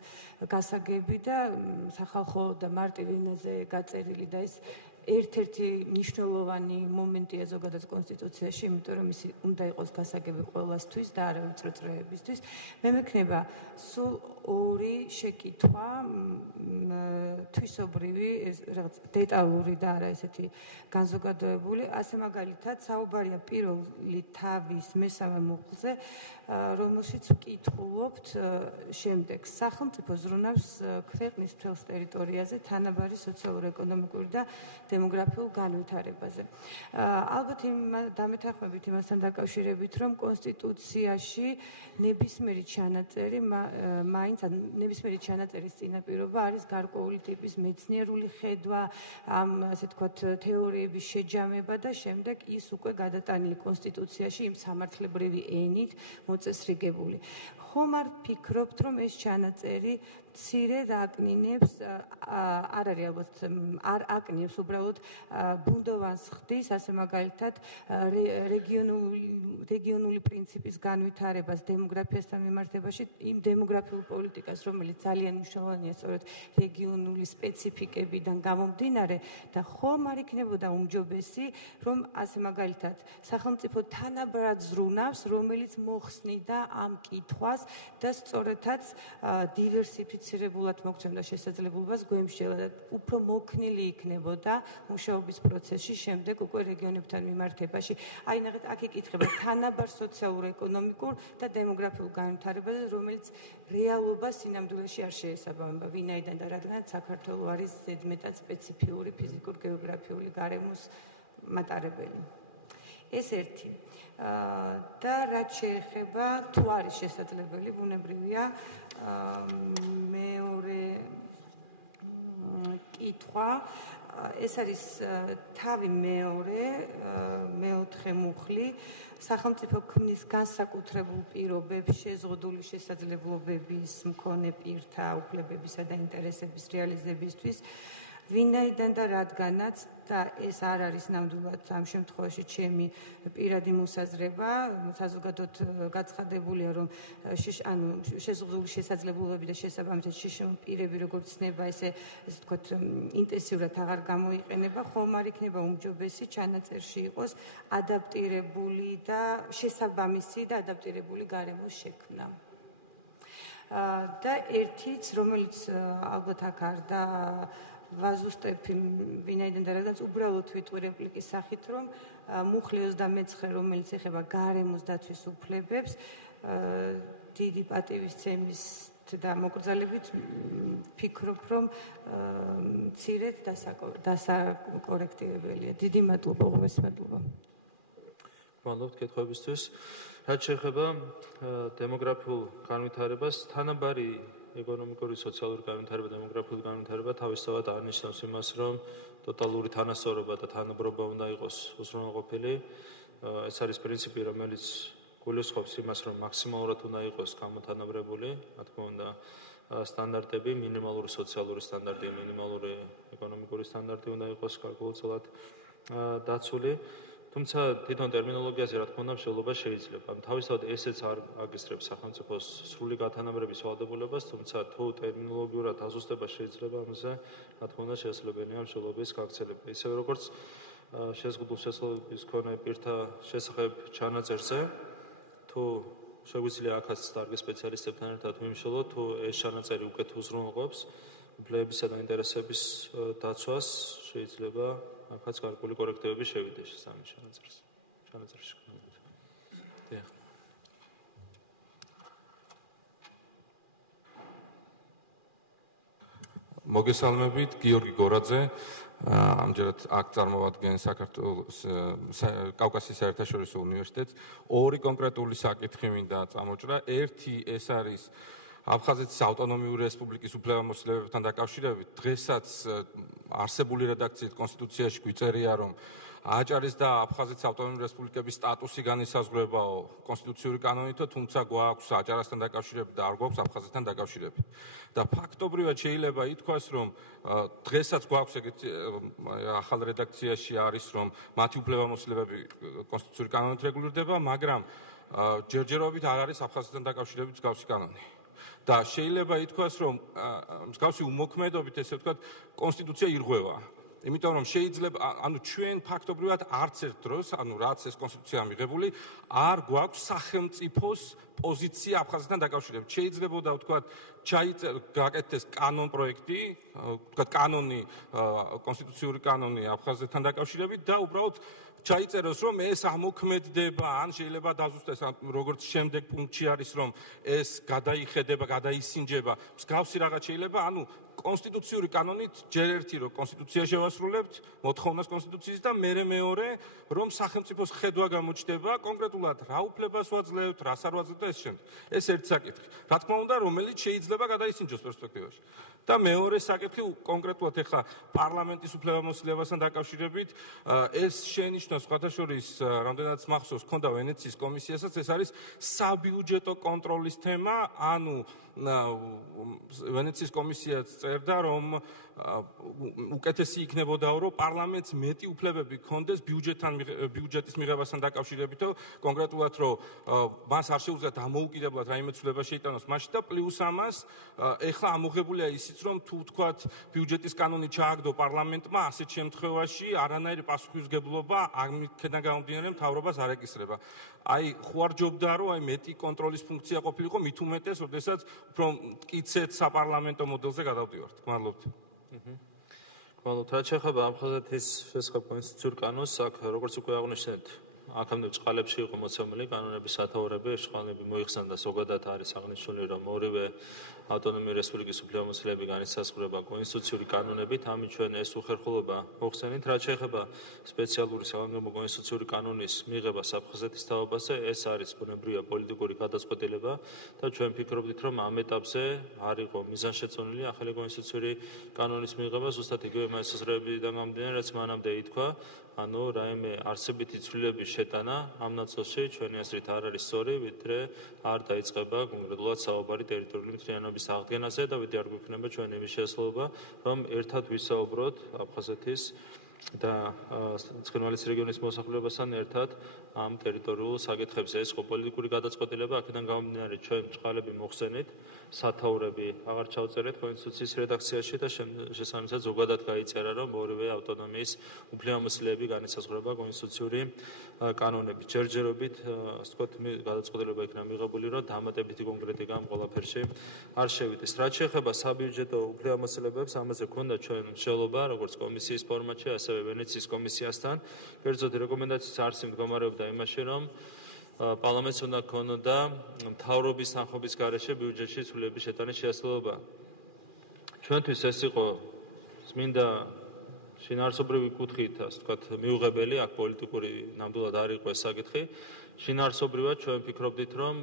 გასაგები და სახალხო და მარტივ ენაზე გაწერილი და ეს ერთ-ერთი მნიშვნელოვანი მომენტია ზოგადად კონსტიტუციაში, იმიტომ რომ ისი უნდა იყოს გასაგები ყველასთვის და არა ვიწრო წრეებისთვის. მე მექნება სულ ორი შეკითხვა, თვისობრივი, რაღაც დეტალური და არა ესეთი განზოგადოებული. ასე მაგალითად, საუბარია პირველი თავის მესამე მუხლზე, რომელშიც ვკითხულობთ შემდეგს. სახელმწიფო ზრუნავს ქვეყნის მთელ ტერიტორიაზე თანაბარი სოციალურ-ეკონომიკური და დემოგრაფიულ განვითარებაზე. ალბათ დამეთანხმებით იმასთან დაკავშირებით, რომ კონსტიტუციაში ნებისმიერი ჩანაწერი ნებისმიერი ჩანაწერის წინაპირობა არის გარკვეული ტიპის მეცნიერული ხედვა, ასე ვთქვათ, თეორიების შეჯამება და შემდეგ ის უკვე გადატანილი კონსტიტუციაში იმ სამართლებრივი ენით მოწესრიგებული. ხომ არ ფიქრობთ, რომ ეს ჩანაწერი მცირედ აკნინებს, არ არის ალბათ, არ აკნინებს უბრალოდ ბუნდოვანს ხდის, ასე მაგალითად რეგიონული პრინციპის განვითარებას დემოგრაფიასთან მიმართებაში, იმ დემოგრაფიულ პოლიტიკას, რომელიც ძალიან მნიშვნელოვანია სწორედ რეგიონული სპეციფიკებიდან გამომდინარე და ხომ არ იქნებოდა უმჯობესი, რომ ასე მაგალითად სახელმწიფო თანაბრად ზრუნავს, რომელიც მოხსნიდა ამ კითხვას და სწორედაც დივერსიფიცირებულად მოგცემდა შესაძლებლობას გვემსჯელა და უფრო მოქნილი იქნებოდა მუშაობის პროცესში შემდეგ უკვე რეგიონებთან მიმართებაში. აი ნახეთ, აქ იკითხება თანაბარ სოციალურ-ეკონომიკურ და დემოგრაფიულ განვითარებაზე, რომელიც რეალობას სინამდვილეში არ შეესაბამება, ვინაიდან და რადგანაც საქართველო არის ზედმეტად სპეციფიური ფიზიკურ-გეოგრაფიული გარემოს მატარებელი. ეს ერთი. და რაც შეეხება თუ არის შესაძლებელი, ბუნებრივია, მეორე კითხვა, ეს არის თავი მეოთხე მუხლი, სახელმწიფო ქმნის განსაკუთრებულ პირობებს შეზღუდული შესაძლებლობების მქონე პირთა უფლებებისა და ინტერესების რეალიზებისთვის, ვინაიდან და რადგანაც და ეს არ არის ნამდვილად ამ შემთხვევაში ჩემი პირადი მოსაზრება, საზოგადოდ გაცხადებულია, რომ შეზღუდული შესაძლებლობები და შესაბამისად შეშემო პირები როგორც ცნება, ესე ვთქვათ, ინტენსიურად აღარ გამოიყენება, ხომ არ იქნება უმჯობესი ჩანაწერში იყოს ადაპტირებული და შესაბამისი და ადაპტირებული გარემოს შექმნა. და ერთიც, რომელიც ალბათ აქ არ და ვაზუსტებ ვინაიდან და რადგანაც უბრალოდ ვიტყვი რეპლიკის სახით, რომ მუხლი 29, რომელიც ეხება გარემოს დაცვის უფლებებს, დიდი პატივისცემის და მოკრძალებით ფიქრობ, რომ მცირედ დასაკორექტირებელია. დიდი მადლობა, უღრმესი მადლობა. მადლობთ კითხვებისთვის. რაც შეეხება დემოგრაფიულ განვითარებას, თანაბარი ეკონომიკური, სოციალური განვითარება, დემოგრაფიული განვითარება თავისთავად აღნიშნავს იმას, რომ ტოტალური თანასწორობა და თანაბრობა უნდა იყოს უზრუნველყოფილი. ეს არის პრინციპი, რომელიც გულისხმობს იმას, რომ მაქსიმალურად უნდა იყოს გამოთანაბრებული, რა თქმა უნდა, სტანდარტები, მინიმალური სოციალური სტანდარტი, მინიმალური ეკონომიკური სტანდარტი უნდა იყოს გარკვეულწილად დაცული. თუმცა თვითონ ტერმინოლოგიაზე რა თქმა უნდა მსჯელობა შეიძლება. თავისთავად ესეც არ აგისრებს სახელმწიფოს სრული გათანაბრების ვალდებულებას, თუმცა თუ ტერმინოლოგიურად აზუსტება შეიძლება, ამაზე რა თქმა უნდა შესაძლებელია მსჯელობის გაქცევა. ისევე როგორც შეზღუდულ შესაძლებლობის მქონე პირთა შესახებ ჩანაწერზე, თუ შეგვიძლია აქაც დარგის სპეციალისტებთან ერთად ვიმსჯელოთ, თუ ეს ჩანაწერი უკეთ უზრუნველყოფს უფლებებისა და ინტერესების დაცვას, შეიძლება აქაც გარკვეული კორექტივები შევიდეს ამ ჩანაწერში. მოგესალმებით, გიორგი გორაძე. ამჯერად აქ წარმოვადგენ საქართველოს კავკასიის საერთაშორისო უნივერსიტეტს. ორი კონკრეტული საკითხი მინდა წამოჭრა. ერთი ეს არის აფხაზეთის ავტონომიური რესპუბლიკის უფლებამოსილებებთან დაკავშირებით. დღესაც არსებული რედაქციით კონსტიტუციაში გვიწერია, რომ აჭარის და აფხაზეთის ავტონომიური რესპუბლიკების სტატუსი განისაზღვრებაო კონსტიტუციური კანონითო, თუმცა გვაქვს აჭარასთან დაკავშირებით და არ გვაქვს აფხაზეთთან დაკავშირებით. და ფაქტობრივად შეიძლება ითქვას, რომ დღესაც გვაქვს ეგეთი ახალ რედაქციაში არის, რომ მათი უფლებამოსილებები კონსტიტუციური კანონით რეგულირდება, მაგრამ ჯერჯერობით არ არის აფხაზეთთან დაკავშირებით მსგავსი კანონი. და შეიძლება ითქვას, რომ მსგავსი უმოქმედობით, ესე ვთქვათ, კონსტიტუცია ირღვევა. იმიტომ რომ შეიძლება, ანუ ჩვენ ფაქტობრივად არც ერთ დროს, ანუ რაც ეს კონსტიტუცია მიღებული, არ გვაქვს სახელმწიფოს პოზიცია აფხაზეთთან დაკავშირებით. შეიძლებოდა ვთქვათ, გაკეთდეს კანონ პროექტი, ვთქვათ, კანონი, კონსტიტუციური კანონი აფხაზეთთან დაკავშირებით და უბრალოდ ჩაიწეროს, რომ ეს ამოქმედდება, ან შეიძლება დაზუსტდეს, როგორც შემდეგ პუნქტში არის, რომ ეს გადაიხედება, გადაისინჯება, მსგავსი რაღაც შეიძლება, ანუ კონსტიტუციური კანონით ჯერ ერთი რომ კონსტიტუცია შევასრულებთ, მოთხოვნას კონსტიტუციის და მეორე, რომ სახელმწიფოს ხედვა გამოჩნდება, კონკრეტულად რა უფლებას ვაძლევთ, რას არ ვაძლევთ და ეს შემდეგ. ეს ერთი საკითხი. რა თქმა უნდა, რომელიც შეიძლება გადაისინჯოს პერსპექტივაში. და მეორე საკითხი კონკრეტულად ეხლა პარლამენტის უფლებამოსილებასთან დაკავშირებით, ეს შენიშნა სხვათა შორის, რამდენადაც მახსოვს, ქონდა ვენეციის კომისიასაც, ეს არის საბიუჯეტო კონტროლის თემა, ანუ ვენეციის კომისიაც წერდა, რომ უკეთესი იქნებოდაო, რომ პარლამენტს მეტი უფლებები ჰქონდეს ბიუჯეტის მიღებასთან დაკავშირებითო, კონკრეტულად, რომ მას არ შეუძლია დამოუკიდებლად რაიმე ცვლილება შეიტანოს მასში და პლუს ამას, ეხლა ამოღებულია ისიც, რომ თუ ვთქვათ, ბიუჯეტის კანონი ჩააგდო პარლამენტმა, ასეთ შემთხვევაში არანაირი პასუხისმგებლობა ამითქედან გამომდინარე მთავრობას არ ეკისრება. აი, ხო არ ჯობდა, რომ აი მეტი კონტროლის ფუნქცია ყოფილიყო, მით უმეტეს, როდესაც უფრო მტკიცედ საპარლამენტო მოდელზე გადავდივართ. გმადლობთ. გმადლობთ. რაც შეეხება აფხაზეთის შესახებ კონსტიტუციურ კანონს, აქ როგორც უკვე აღნიშნეთ, აქამდე ჭყალებში იყო მოცემული კანონების სათაურები, შხალნები მოიხსნა და ზოგადად არის აღნიშნული, რომ ორივე ავტონომიური რესპუბლიკის უფლებამოსილები განისაზღვრება კონსტიტუციური კანონებით, ამით ჩვენ ეს უხერხულობა მოხსენით. რაც შეეხება სპეციალური სახელმწიფო კონსტიტუციური კანონის მიღებას აფხაზეთის თაობაზე, ეს არის ბუნებრივია პოლიტიკური გადაწყვეტილება და ჩვენ ფიქრობდით, რომ ამ ეტაპზე არ იყო მიზანშეწონილი ახალი კონსტიტუციური კანონის მიღება, ზუსტად იგივე მოსაზრებებიდან გამომდინარე, რაც მანამდე ითქვა, ანუ რაიმე არსებითი ცვლილების შეტანა ამ ნაწილში ჩვენი აზრით არ არის სწორი, ვიდრე არ დაიწყება კონკრეტულად საუბარი ტერიტორიული მთლიანობის აღდგენაზე და ვიდრე არ გვექნება ჩვენ იმის შესაძლებლობა, რომ ერთად ვისაუბროთ აფხაზეთის და ცხინვალის რეგიონის მოსახლეობასთან ერთად ამ ტერიტორიულ საკითხებზე. ეს იყო პოლიტიკური გადაწყვეტილება, აქედან გამომდინარე ჩვენ ჭყალები მოხსენით, სათაურები აღარ ჩავწერეთ კონსტიტუციის რედაქციაში და შესაბამისად ზოგადად გაიწერა, რომ ორივე ავტონომიის უფლებამოსილები განისაზღვრება კონსტიტუციური კანონებით. ჯერჯერობით, ასე ვთქვათ, გადაწყვეტილება იქნა მიღებული, რომ დამატებითი კონკრეტიკა ამ ყველაფერში არ შევიდეს. რაც შეეხება საბიუჯეტო უფლებამოსილებებს, ამაზე ქონდა ჩვენ მსჯელობა, როგორც კომისიის ფორმატში, ასევე ვენეციის კომისიასთან. კერძოდ რეკომენდაციის არსი მდგომარეობდა იმაში, რომ პარლამენტს უნდა ქონოდა მთავრობის თანხმობის გარეშე ბიუჯეტში ცვლილების შეტანის შესაძლებლობა. ჩვენთვის ეს იყო წმინდა შინაარსობრივი კუთხით, ასე ვთქვათ, მიუღებელი, აქ პოლიტიკური ნამდვილად არ იყო ეს საკითხი. შინაარსობრივად ჩვენ ფიქრობდით, რომ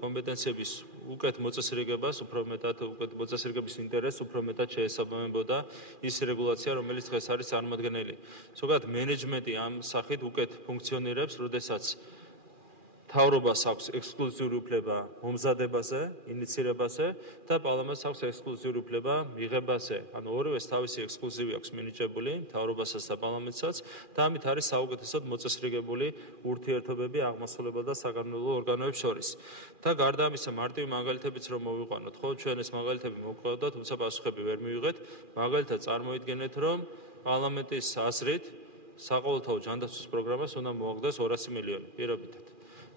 კომპეტენციების უკეთ მოწესრიგებას, უფრო მეტად უკეთ მოწესრიგების ინტერესს უფრო მეტად შეესაბამებოდა ის რეგულაცია, რომელიც დღეს არის წარმოადგენელი. ზოგადად მენეჯმენტი ამ სახით უკეთ ფუნქციონირებს, როდესაც მთავრობას აქვს ექსკლუზიური უფლება მომზადებაზე, ინიცირებაზე და პარლამენტს აქვს ექსკლუზიური უფლება მიღებაზე. ანუ ორივეს თავისი ექსკლუზივი აქვს მინიჭებული მთავრობასაც და პარლამენტსაც და ამით არის საუკეთესოდ მოწესრიგებული ურთიერთობები აღმასრულებელ და საკანონმდებლო ორგანოებს შორის. და გარდა ამისა, მარტივი მაგალითებიც რომ მოვიყვანოთ, ხო, ჩვენ ეს მაგალითები მოვყვება, თუმცა პასუხები ვერ მივიღეთ. მაგალითად წარმოიდგინეთ, რომ პარლამენტის აზრით საყოველთაო ჯანდაცვის პროგრამას უნდა მოაგდეს 200 მილიონი პირობითად.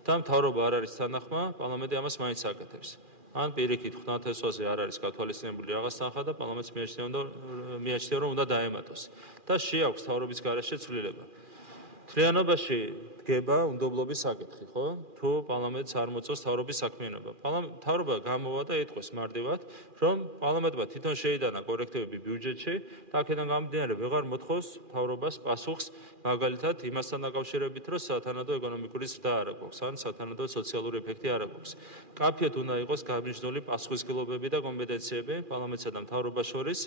და მთავრობა არ არის თანახმა, პარლამენტი ამას მაინც აკეთებს. ან პირიქით ხნათესვაზე არ არის გათვალისწინებული რაღაც თანხა და პარლამენტს მიაჩნია, რომ უნდა დაემატოს. და შეაქვს მთავრობის გარეშე ცვლილება. მთლიანობაში დგება უნდობლობის საკითხი, ხო? თუ პარლამენტს არ მოწევს მთავრობის საქმიანობა. მთავრობა გამოვა და იტყვის მარტივად, რომ პარლამენტმა თვითონ შეიტანა კორექტივები ბიუჯეტში და აქედან გამომდინარე ვეღარ მოთხოვს მთავრობას პასუხს, მაგალითად იმასთან დაკავშირებით, რომ სათანადო ეკონომიკური ზრდა არ აქვს, ან სათანადო სოციალური ეფექტი არ აქვს. კაფიად უნდა იყოს გამიჯნული პასუხისმგებლობები და კომპეტენციები პარლამენტსა და მთავრობას შორის.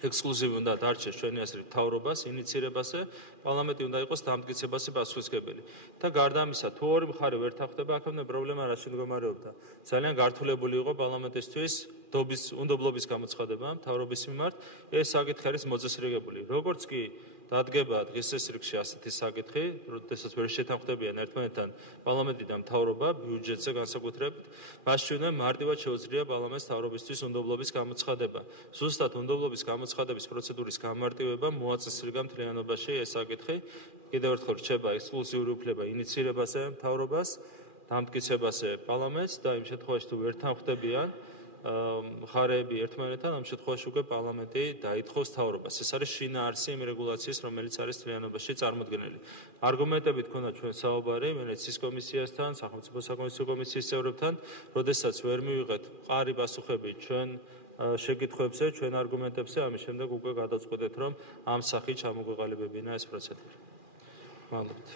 ექსკლუზივი უნდა დარჩეს ჩვენი აზრით მთავრობას ინიციირებაზე, პარლამენტი უნდა იყოს დამტკიცებაზე პასუხისმგებელი. და გარდა ამისა, თუ ორი მხარე ვერ თანხმდება, აქამდე პრობლემა რაში მდგომარეობდა. ძალიან გართულებული იყო პარლამენტისთვის უნდობლობის გამოცხადება მთავრობის მიმართ, ეს საკითხი არის მოწესრიგებული. როგორც კი დადგება დღის რიგში ასეთი საკითხი, როდესაც ვერ შეთანხმდებიან ერთმანეთთან პარლამენტი და მთავრობა ბიუჯეტზე განსაკუთრებით, მაშინ მარტივად შეუძლია პარლამენტს მთავრობისთვის უნდობლობის გამოცხადება. ზუსტად უნდობლობის გამოცხადების პროცედურის გამარტივება მოაწესრიგა მთლიანობაში ეს საკითხი. კიდევ ერთხელ რჩება ექსკლუზიური უფლება ინიციირებაზე მთავრობას, დამტკიცებაზე პარლამენტს და იმ შემთხვევაში თუ ვერ თანხმდებიან მხარეები ერთმანეთთან, ამ შემთხვევაში უკვე პარლამენტი დაითხოვს მთავრობას. ეს არის შინაარსი იმ რეგულაციის, რომელიც არის მთლიანობაში წარმოდგენილი. არგუმენტებით ქონდა ჩვენ საუბარი ვენეციის კომისიასთან, სახელმწიფო საკონსტიტუციო კომისიის წევრებთან, როდესაც ვერ მივიღეთ მყარი პასუხები ჩვენ შეკითხვებზე, ჩვენ არგუმენტებზე, ამის შემდეგ უკვე გადაწყვეტეთ, რომ ამ სახით ჩამოგვეყალიბებინა ეს პროცედურა. მადლობთ.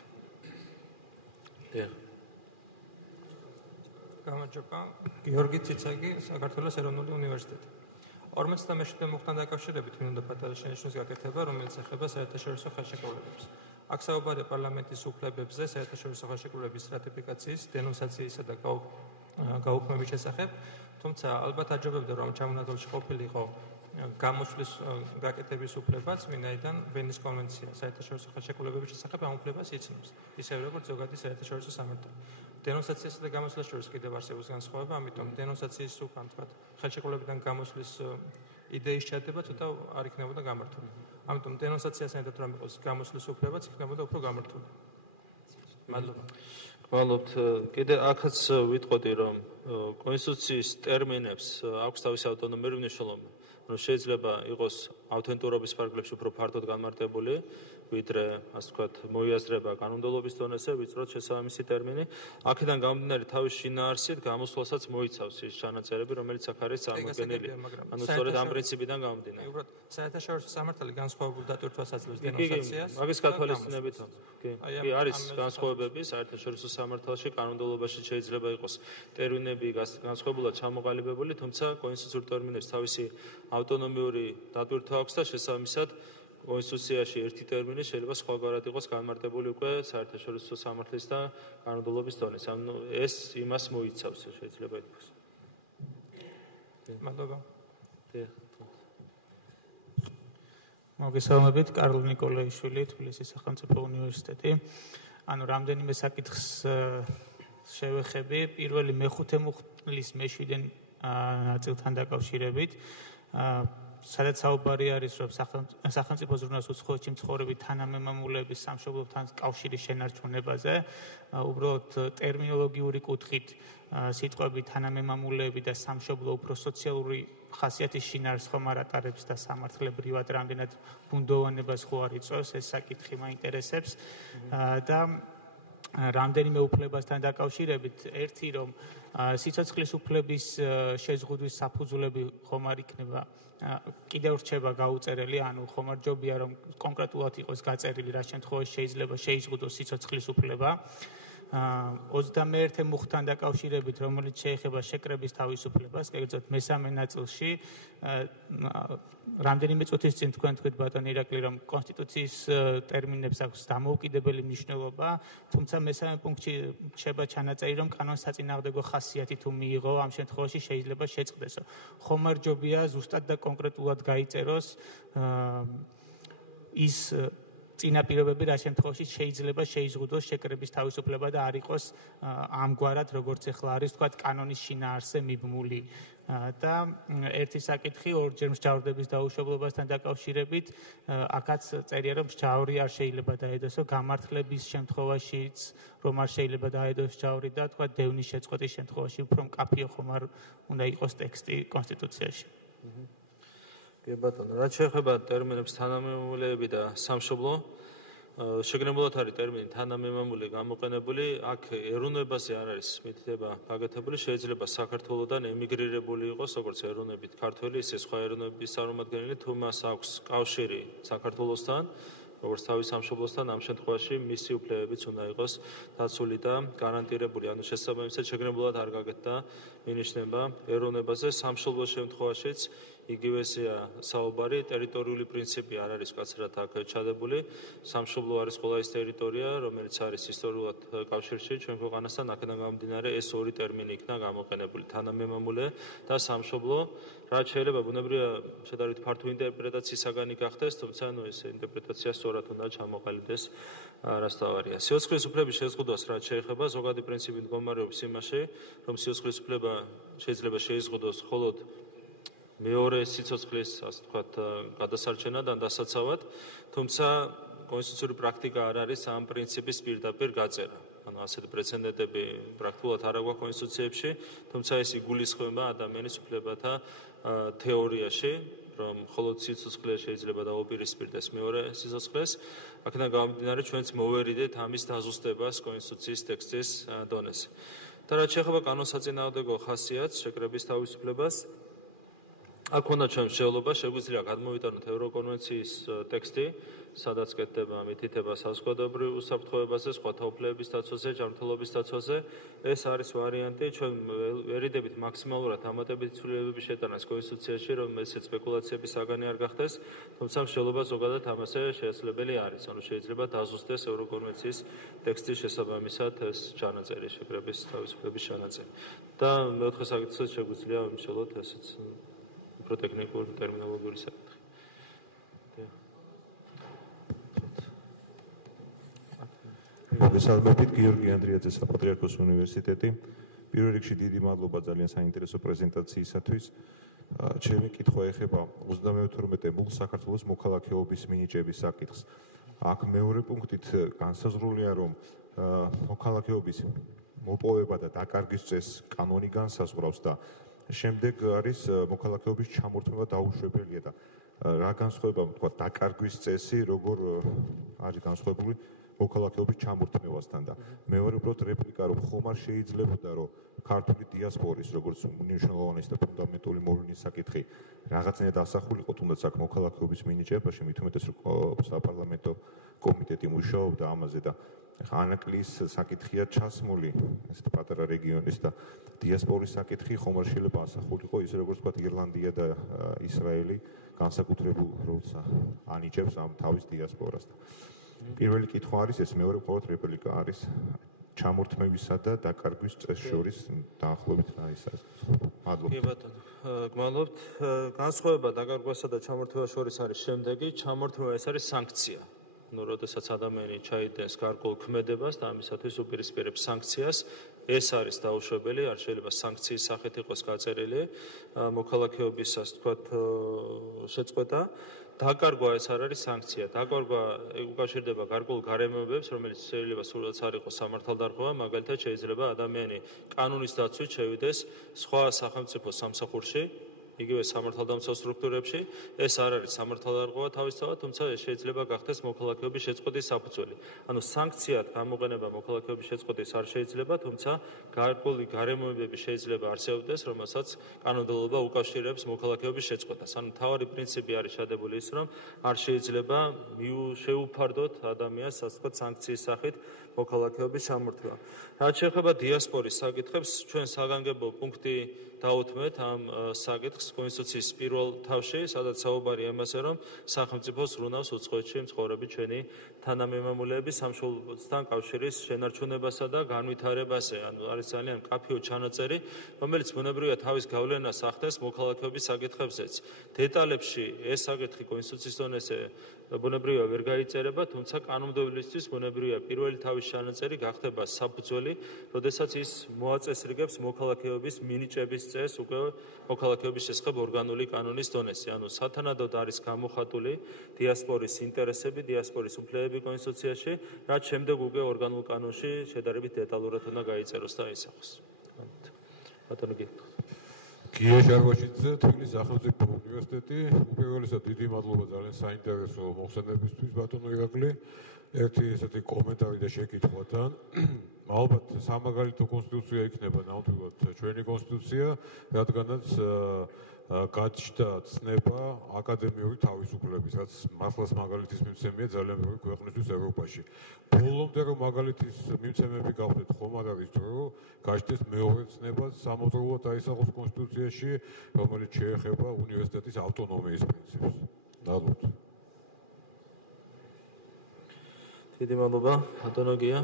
გამარჯობა, გიორგი ციცაკი, საქართველოს ეროვნული უნივერსიტეტი. 47 მუხთან დაკავშირებით მინდა პატარა შენიშვნის გაკეთება, რომელიც ეხება საერთაშორისო ხელშეკრულებებს. აქ საუბარია პარლამენტის უფლებებზე საერთაშორისო ხელშეკრულების რატიფიკაციის, დენონსაციისა და გაუქმების შესახებ, თუმცა ალბათ აჯობებდა, რომ ჩამონადოლში ყოფილიყო გამოსვლის გაკეთების უფლებაც, ვინაიდან ვენის კონვენცია საერთაშორისო ხელშეკრულებების შესახებ ამ უფლებას იცნობს, ისევე როგორც ზოგადი საერთაშორისო სამართალი. დენონსაციასა და გამოსვლას შორის კიდევ არსებობს განსხვავება, ამიტომ დენონსაციის უკან თქვა ხელშეკრულებიდან გამოსვლის იდეის ჩადება ცოტა არ იქნებოდა გამართული. ამიტომ დენონსაციასთან ერთად რომ იყოს გამოსვლის უფლებაც იქნებოდა უფრო გამართული. მადლობა. გვალობთ, კიდე აქაც ვიტყოდი, რომ კონსტიტუციის ტერმინებს აქვს თავისი ავტონომიური მნიშვნელობა. რომ შეიძლება იყოს ავთენტურობის ფარგლებში უფრო ფართოდ განმარტებული, ვიდრე, ასე ვთქვათ, მოიაზრება კანონმდებლობის დონეზე, ვიწროთ შესაბამისი ტერმინი. აქედან გამომდინარე თავის შინაარსით გამოსვლასაც მოიცავს ის ჩანაწერები, რომელიც აქ არის წარმოდგენილი. ანუ სწორედ ამ პრინციპიდან გამომდინარე. უბრალოდ საერთაშორისო სამართალი განსხვავებულ დატვირთვას აძლევს დენონსაციას. მაგის გათვალისწინებით. კი, არის განსხვავებები საერთაშორისო სამართალში, კანონმდებლობაში შეიძლება იყოს ტერმინები განსხვავებულად ჩამოყალიბებული, თუმცა კონსტიტუციურ ტერმინებს თავისი ავტონომიური დატვირთვა აქვს და შესაბამისად კონსტიტუციაში ერთი ტერმინი შეიძლება სხვაგვარად იყოს განმარტებული უკვე საერთაშორისო სამართლის და კანონმდებლობის დონეზე. ანუ ეს იმას მოიცავს, შეიძლება ითქვას. მადლობა. მოგესალმებით, კარლ ნიკოლაიშვილი, თბილისის სახელმწიფო უნივერსიტეტი. ანუ რამდენიმე საკითხს შევეხები. პირველი მეხუთე მუხტლის მე-7 ნაწილთან დაკავშირებით. სადაც საუბარი არის, რომ სახელმწიფო ზრუნავს უცხოეთში მცხოვრები თანამემამულეების სამშობლოთან კავშირის შენარჩუნებაზე. უბრალოდ ტერმინოლოგიური კუთხით სიტყვები თანამემამულეები და სამშობლო უფრო სოციალური ხასიათის შინაარსს ხომ არ ატარებს და სამართლებრივად რამდენად ბუნდოვანებას ხო არ იწვევს, ეს საკითხი მაინტერესებს. და რამდენიმე უფლებასთან დაკავშირებით, ერთი რომ სიცოცხლის უფლების შეზღუდვის საფუძვლები ხომ არ იქნება კიდევ რჩება გაუწერელი, ანუ ხომ არ ჯობია რომ კონკრეტულად იყოს გაწერილი რა შემთხვევაში შეიძლება შეიზღუდოს სიცოცხლის უფლება. 21 მუხთან დაკავშირებით, რომელიც შეეხება შეკრების თავისუფლებას, კერძოდ მესამე ნაწილში, რამდენიმე წუთის წინ თქვენ თქვით ბატონ ირაკლი, რომ კონსტიტუციის ტერმინებს აქვს დამოუკიდებელი მნიშვნელობა, თუმცა მესამე პუნქტში რჩება ჩანაწერი, რომ კანონს საწინააღმდეგო ხასიათი თუ მიიღო, ამ შემთხვევაში შეიძლება შეწყდესო. ხომ არ ჯობია ზუსტად და კონკრეტულად გაიწეროს ის წინაპირობები, რა შემთხვევაში შეიძლება შეიზღუდოს შეკრების თავისუფლება და არ იყოს ამგვარად, როგორც ახლა არის, თქვათ, კანონის შინაარსზე მიბმული. და ერთი საკითხი ორჯერ მსჯავრდების დაუშვებლობასთან დაკავშირებით, აქაც წერია, რომ მსჯავრი არ შეიძლება დაედოსო გამართლების შემთხვევაშიც, რომ არ შეიძლება დაედოს მსჯავრი და თქვათ, დევნის შეწყვეტის შემთხვევაში უფრო მკაფიო ხომ არ უნდა იყოს ტექსტი კონსტიტუციაში. კი ბატონო, რაც შეეხება ტერმინებს თანამემამულეები და სამშობლო, შეგნებულად არის ტერმინი თანამემამულე გამოყენებული, აქ ეროვნებაზე არ არის მითითება გაკეთებული, შეიძლება საქართველოსდან ემიგრირებული იყოს, როგორც ეროვნებით ქართველი, ისე სხვა ეროვნების წარმომადგენელი, თუ მას აქვს კავშირი საქართველოსთან, როგორც თავის სამშობლოსთან, ამ შემთხვევაში მისი უფლებებიც უნდა იყოს დაცული და გარანტირებული. ანუ შესაბამისად შეგნებულად არ გაკეთდა მინიშნება ეროვნებაზე, სამშობლოს შემთხვევაშიც იგივესია საუბარი, ტერიტორიული პრინციპი არ არის კაცრად აქ ჩადებული. სამშობლო არის ყველა ის ტერიტორია, რომელიც არის ისტორიულად კავშირში ჩვენ ქვეყანასთან, აქედან გამომდინარე ეს ორი ტერმინი იქნა გამოყენებული, თანამემამულე და სამშობლო. რაც შეიძლება ბუნებრივია შედარებით ფართო ინტერპრეტაციის საგანი გახდეს, თუმცა ეს ინტერპრეტაცია სწორად უნდა ჩამოყალიბდეს, რაც თავარია. სიცოცხლის უფლების შეზღუდვას რაც შეეხება, ზოგადი პრინციპი მდგომარეობს იმაში, რომ სიცოცხლის უფლება შეიძლება შეიზღუდოს მხოლოდ მეორე სიცოცხლის, ასე ვთქვათ, გადასარჩენად ან დასაცავად, თუმცა კონსტიტუციური პრაქტიკა არ არის ამ პრინციპის პირდაპირ გაწერა. ანუ ასეთი პრეცედენტები პრაქტიკულად არ აქვს კონსტიტუციებში, თუმცა ეს იგულისხმება ადამიანის უფლებათა თეორიაში, რომ მხოლოდ სიცოცხლე შეიძლება დაუპირისპირდეს მეორე სიცოცხლეს. აქედან გამომდინარე, ჩვენც მოვერიდეთ ამის დაზუსტებას კონსტიტუციის ტექსტის დონეზე. და რაც შეეხება კანონსაწინააღმდეგო ხასიათს, შეკრების თავისუფლებას, აქ უნდა ჩვენ შეეულობა, შეგვიძლია გადმოვიტანოთ ევროკონვენციის ტექსტი, სადაც კეთდება მითითება საზოგადოებრივ უსაფრთხოებაზე, სხვათა უფლებების დაცვაზე, ჯანმრთელობის დაცვაზე. ეს არის ვარიანტი, ჩვენ ვერიდებით მაქსიმალურად დამატებითი ცვლილებების შეტანას კონსტიტუციაში, რომ ესეც სპეკულაციების საგანი არ გახდეს, თუმცა მსჯელობა ზოგადად ამაზე შესაძლებელი არის. ანუ შეიძლება დაზუსტდეს ევროკონვენციის ტექსტის შესაბამისად ეს ჩანაწერი, შეკრების თავისუფლების ჩანაწერი. და მეოთხე საკითხიც შეგვიძლია ვიმსჯელოთ ესეც უფრო ტექნიკური ტერმინოლოგიური საკითხი. მოგესალმებით, გიორგი ანდრიაძე, საპატრიარქოს უნივერსიტეტი. პირველ რიგში დიდი მადლობა ძალიან საინტერესო პრეზენტაციისათვის. ჩემი კითხვა ეხება 32 მუხ საქართველოს მოქალაქეობის მინიჭების საკითხს. აქ მეორე პუნქტით განსაზღვრულია, რომ მოქალაქეობის მოპოვება და დაკარგვის წესს კანონი განსაზღვრავს და შემდეგ არის მოქალაქეობის ჩამორთმევა დაუშვებელია და რა განსხვავება, თქვა, დაკარგვის წესი, როგორ არის განსხვავებული მოქალაქეობის ჩამორთმევასთან და მეორე უბრალოდ რეპლიკა, რომ ხომ არ შეიძლებოდა, რომ ქართული დიასპორის, როგორც მნიშვნელოვანი და ფუნდამენტური მოვლენის საკითხი, რაღაცნაირად ასახულიყო თუნდაც აქ მოქალაქეობის მინიჭებაში, მით უმეტეს რომ საპარლამენტო კომიტეტი მუშაობდა ამაზე და ანაკლის საკითხია ჩასმული ესეთ პატარა რეგიონის და დიასპორის საკითხი ხომ არ შეიძლება ასახულიყო ის როგორც ვთქვათ ირლანდია და ისრაელი განსაკუთრებულ როლს ანიჭებს ამ თავის დიასპორას. პირველი კითხვა არის ეს, მეორე მხოლოდ რეპლიკა არის ჩამორთმევისა და დაკარგვის წესს შორის დაახლოებით რა ის არის. მადლობა. კი ბატონო, გმადლობთ. განსხვავება დაკარგვასა და ჩამორთმევას შორის არის შემდეგი, ჩამორთმევა ეს არის სანქცია. ну, როდესაც ადამიანი ჩაიდენს გარკვეულ ქმედებას და ამისათვის უპირისპირებს სანქციას, ეს არის დაუშვებელი, არ შეიძლება სანქციის სახით იყოს გაწერილი მოქალაქეობის, ასე ვთქვათ, შეწყვეტა. დაკარგვა ეს არ არის სანქცია. დაკარგვა უკავშირდება გარკვეულ გარემოებებს, რომელიც შეიძლება სულაც არ იყოს სამართალდარღვევა, მაგალითად შეიძლება ადამიანი კანონის დაცვით შევიდეს სხვა სახელმწიფო სამსახურში, იგივე სამართალდამცავ სტრუქტურებში, ეს არ არის სამართალდარღვევა თავისთავად, თუმცა ეს შეიძლება გახდეს მოქალაქეობის შეწყვეტის საფუძველი. ანუ სანქციად გამოყენება მოქალაქეობის შეწყვეტის არ შეიძლება, თუმცა გარკვეული გარემოებები შეიძლება არსებობდეს, რომელსაც კანონმდებლობა უკავშირებს მოქალაქეობის შეწყვეტას. ანუ მთავარი პრინციპი არის შადებული ის, რომ არ შეიძლება შეუფარდოთ ადამიანს, ასე ვთქვათ, სანქციის სახით მოქალაქეობის ჩამორთმევა. რაც შეეხება დიასპორის საკითხებს, ჩვენ საგანგებო პუნქტი დაუთმეთ ამ საკითხს კონსტიტუციის პირველ თავში, სადაც საუბარია იმაზე, რომ სახელმწიფოს ზრუნავს უცხოეთში მცხოვრები ჩვენი თანამემამულეების სამშობლოსთან კავშირის შენარჩუნებასა და განვითარებაზე. ანუ არის ძალიან მკაფიო ჩანაწერი, რომელიც ბუნებრივია თავის გავლენას ახდენს მოქალაქეობის საკითხებზეც. დეტალებში ეს საკითხი კონსტიტუციის დონეზე ბუნებრივია ვერ გაიწერება, თუმცა კანონმდებლისთვის ბუნებრივია პირველი თავის ჩანაწერი გახდება საფუძველი, როდესაც ის მოაწესრიგებს მოქალაქეობის მინიჭების წესს უკვე მოქალაქეობის შესახებ ორგანული კანონის დონეზე. ანუ სათანადოდ არის გამოხატული დიასპორის ინტერესები, დიასპორის უფლებები კონსტიტუციაში, რაც შემდეგ უკვე ორგანულ კანონში შედარებით დეტალურად უნდა გაიწეროს და ისახოს. ბატონო გიხდით. გია ჟარვაშიძე, თბილისის სახელმწიფო უნივერსიტეტი. უპირველესად დიდი მადლობა ძალიან საინტერესო მოხსენებისთვის, ბატონო ირაკლი. ერთი ესეთი კომენტარი და შეკითხვათან. ალბათ სამაგალითო კონსტიტუცია იქნება ნამდვილად ჩვენი კონსტიტუცია, რადგანაც გაჩნდა ცნება აკადემიური თავისუფლების, რაც მართლაც მაგალითის მიმცემია ძალიან ბევრი ქვეყნისთვის ევროპაში. ბოლომდე რომ მაგალითის მიმცემები გავხდეთ, ხომ არ არის თუ რომ გაჩნდეს მეორე ცნება სამოძრაულად აისახოს კონსტიტუციაში, რომელიც შეეხება უნივერსიტეტის ავტონომიის პრინციპს. ნალოთ. დიდი მადლობა, ბატონო გია.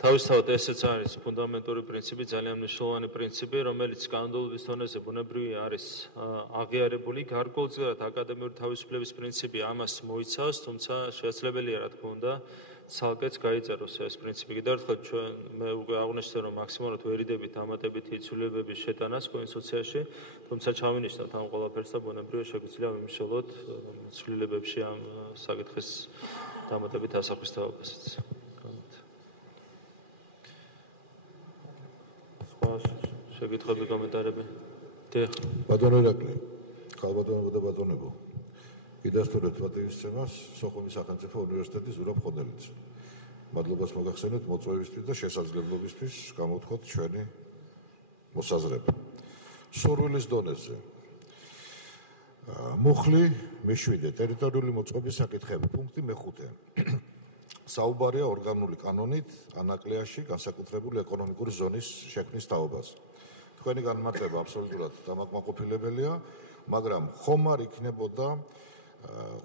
თავისთავად ესეც არის ფუნდამენტური პრინციპი, ძალიან მნიშვნელოვანი პრინციპი, რომელიც კანონმდებლობის დონეზე ბუნებრივია არის აღიარებული. გარკვეულწილად აკადემიური თავისუფლების პრინციპი ამას მოიცავს, თუმცა შესაძლებელია, რა თქმა უნდა, ცალკეც გაიწეროს ეს პრინციპი. კიდევ ერთხელ ჩვენ მე უკვე აღნიშნე, რომ მაქსიმალურად ვერიდებით დამატებითი ცვლილებების შეტანას კონსტიტუციაში, თუმცა ჩავინიშნავთ ამ ყველაფერს და ბუნებრივია შეგვიძლია ვიმშოლოთ ცვლილებებში ამ საკითხის დამატებით ასახვის თავობასაც. შეკითხვები, კომენტარები? დიახ. ბატონო ირაკლი, ხალბატონებო და ბატონებო. გიდასტურებთ პატივისცემას სოხუმის სახელმწიფო უნივერსიტეტის ზურაბ ხონელიძე. მადლობას მოგახსენებთ მოწვევისთვის და შესაძლებლობისთვის გამოვთქვათ ჩვენი მოსაზრება. სურვილის დონეზე. მუხლი მე-7 ტერიტორიული მოწყობის საკითხები, პუნქტი მე-5. საუბარია ორგანული კანონით ანაკლიაში განსაკუთრებული ეკონომიკური ზონის შექმნის თაობაზე. თქვენი განმარტება აბსოლუტურად დამაკმაყოფილებელია, მაგრამ ხომ არ იქნებოდა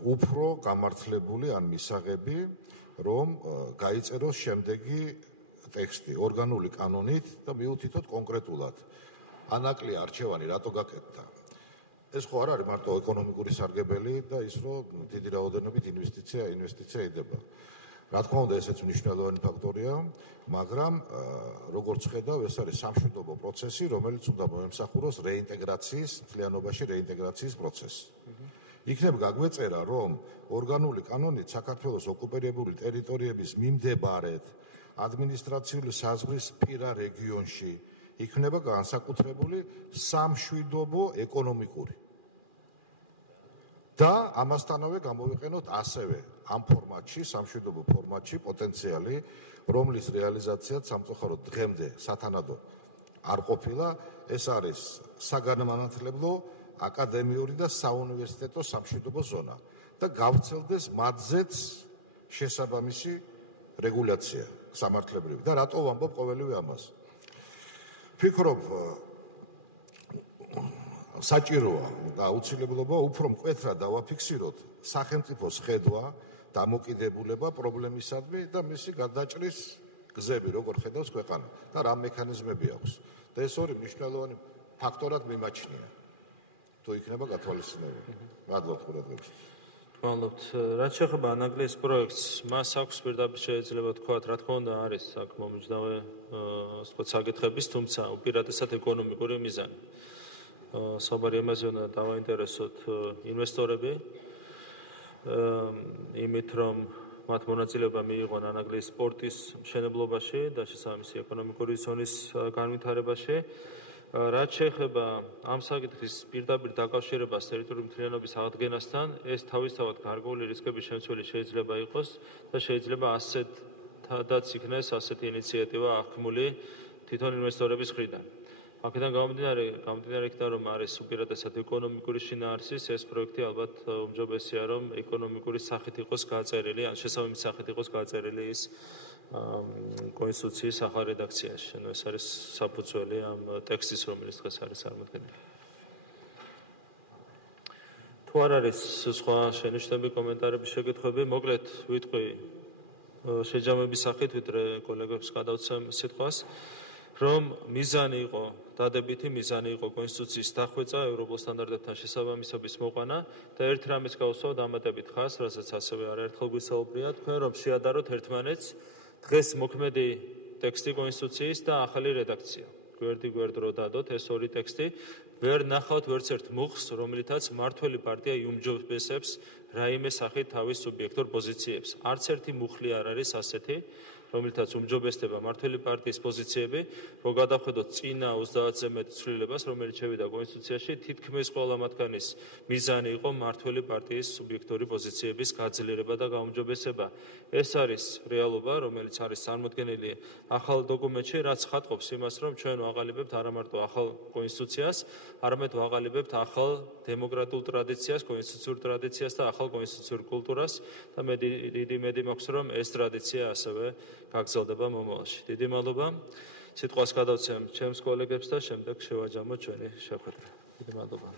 უფრო გამართლებული ან მისაღები, რომ გაიწეროს შემდეგი ტექსტი ორგანული კანონით და მიუთითოთ კონკრეტულად ანაკლი არჩევანი რატო გაკეთდა. ეს ხო არ არის მარტო ეკონომიკური სარგებელი და ის რომ დიდი რაოდენობით ინვესტიცია იდება. რა თქმა უნდა, ესეც მნიშვნელოვანი ფაქტორია, მაგრამ როგორც ხედავ, ეს არის სამშვიდობო პროცესი, რომელიც უნდა მოემსახუროს რეინტეგრაციის, მთლიანობაში რეინტეგრაციის პროცესი. იქნებ გაგვეწერა, რომ ორგანული კანონით საქართველოს ოკუპირებული ტერიტორიების მიმდებარედ ადმინისტრაციული საზღვრის პირა რეგიონში იქნება განსაკუთრებული სამშვიდობო ეკონომიკური. და ამასთანავე გამოვიყენოთ ასევე ამ ფორმატში, სამშვიდობო ფორმატში პოტენციალი, რომლის რეალიზაციაც სამწუხაროდ დღემდე სათანადო არ ყოფილა, ეს არის საგანმანათლებლო, აკადემიური და საუნივერსიტეტო სამშვიდობო ზონა და გავრცელდეს მათზეც შესაბამისი რეგულაცია სამართლებრივი. და რატო ვამბობ ყოველივე ამას? ფიქრობ საჭიროა და აუცილებლობა უფრო მკვეთრად დავაფიქსიროთ სახელმწიფოს ხედვა, დამოკიდებულება პრობლემისადმი და მისი გადაჭრის გზები, როგორ ხედავს ქვეყანა და რა მექანიზმები აქვს. და ეს ორი მნიშვნელოვანი ფაქტორად მიმაჩნია. თუ იქნება გათვალისწინებული. მადლობთ ყურადღებისთვის. მადლობთ. რაც შეეხება ანაგლის პროექტს, მას აქვს პირდაპირ შეიძლება თქვათ, რა თქმა უნდა არის აქ მომიჯნავე საკითხების, თუმცა უპირატესად ეკონომიკური მიზანი. საუბარი ამაზე უნდა დავაინტერესოთ ინვესტორები, იმით რომ მათ მონაწილეობა მიიღონ ანაგლის სპორტის მშენებლობაში და შესაბამისი ეკონომიკური ზონის განვითარებაში. რაც შეეხება ამ საკითხის პირდაპირ დაკავშირებას ტერიტორიული მთლიანობის აღდგენასთან, ეს თავისთავად გარკვეული რისკების შემცველი შეიძლება იყოს და შეიძლება ასეთადაც იქნეს ასეთი ინიციატივა აღქმული თვითონ ინვესტორების მხრიდან. აქედან გამომდინარე იქიდან, რომ არის უპირატესად ეკონომიკური შინაარსის, ეს პროექტი ალბათ უმჯობესია, რომ ეკონომიკური სახით იყოს გაწერილი, ან შესაბამისი სახით იყოს გაწერილი ის კონსტიტუციის ახალ რედაქციაში. ანუ ეს არის საფუძველი ამ ტექსტის, რომელიც დღეს არის წარმოდგენილი. თუ არ არის სხვა შენიშვნები, კომენტარები, შეკითხვები, მოკლედ ვიტყვი შეჯამების სახით, ვიდრე კოლეგებს გადავცემ სიტყვას, რომ მიზანი იყო დადებითი მიზანი იყო კონსტიტუციის დახვეწა, ევროპულ სტანდარტებთან შესაბამისობის მოყვანა და ერთ რამის გავუსვა დამატებით ხაზს, რასაც ასევე არაერთხელ გვისაუბრია, თქვენ რომ შეადაროთ ერთმანეთს დღეს მოქმედი ტექსტი კონსტიტუციის და ახალი რედაქცია. გვერდ რო დადოთ ეს ორი ტექსტი, ვერ ნახავთ ვერც ერთ მუხს, რომლითაც მმართველი პარტია იუმჯობესებს რაიმე სახით თავის სუბიექტურ პოზიციებს. არც ერთი მუხლი არ არის ასეთი, რომელთაც უმჯობესდება მმართველი პარტიის პოზიციები, რომ გადავხედოთ წინა 30-ზე მეტ ცვლილებას, რომელიც შევიდა კონსტიტუციაში, თითქმის ყველა მათგანის მიზანი იყო მმართველი პარტიის სუბიექტური პოზიციების გაძლიერება და გაუმჯობესება. ეს არის რეალობა, რომელიც არის წარმოდგენილი ახალ დოკუმენტში, რაც ხატყობს იმას, რომ ჩვენ ვაყალიბებთ არა მარტო ახალ კონსტიტუციას, არამედ ვაყალიბებთ ახალ დემოკრატიულ ტრადიციას, კონსტიტუციურ ტრადიციას და ახალ კონსტიტუციურ კულტურას და მე დიდი იმედი მაქვს, რომ ეს ტრადიცია ასევე გაგრძელდება მომავალში. დიდი მადლობა. სიტყვას გადავცემ ჩემს კოლეგებს და შემდეგ შევაჯამოთ ჩვენი შეხვედრა. დიდი მადლობა.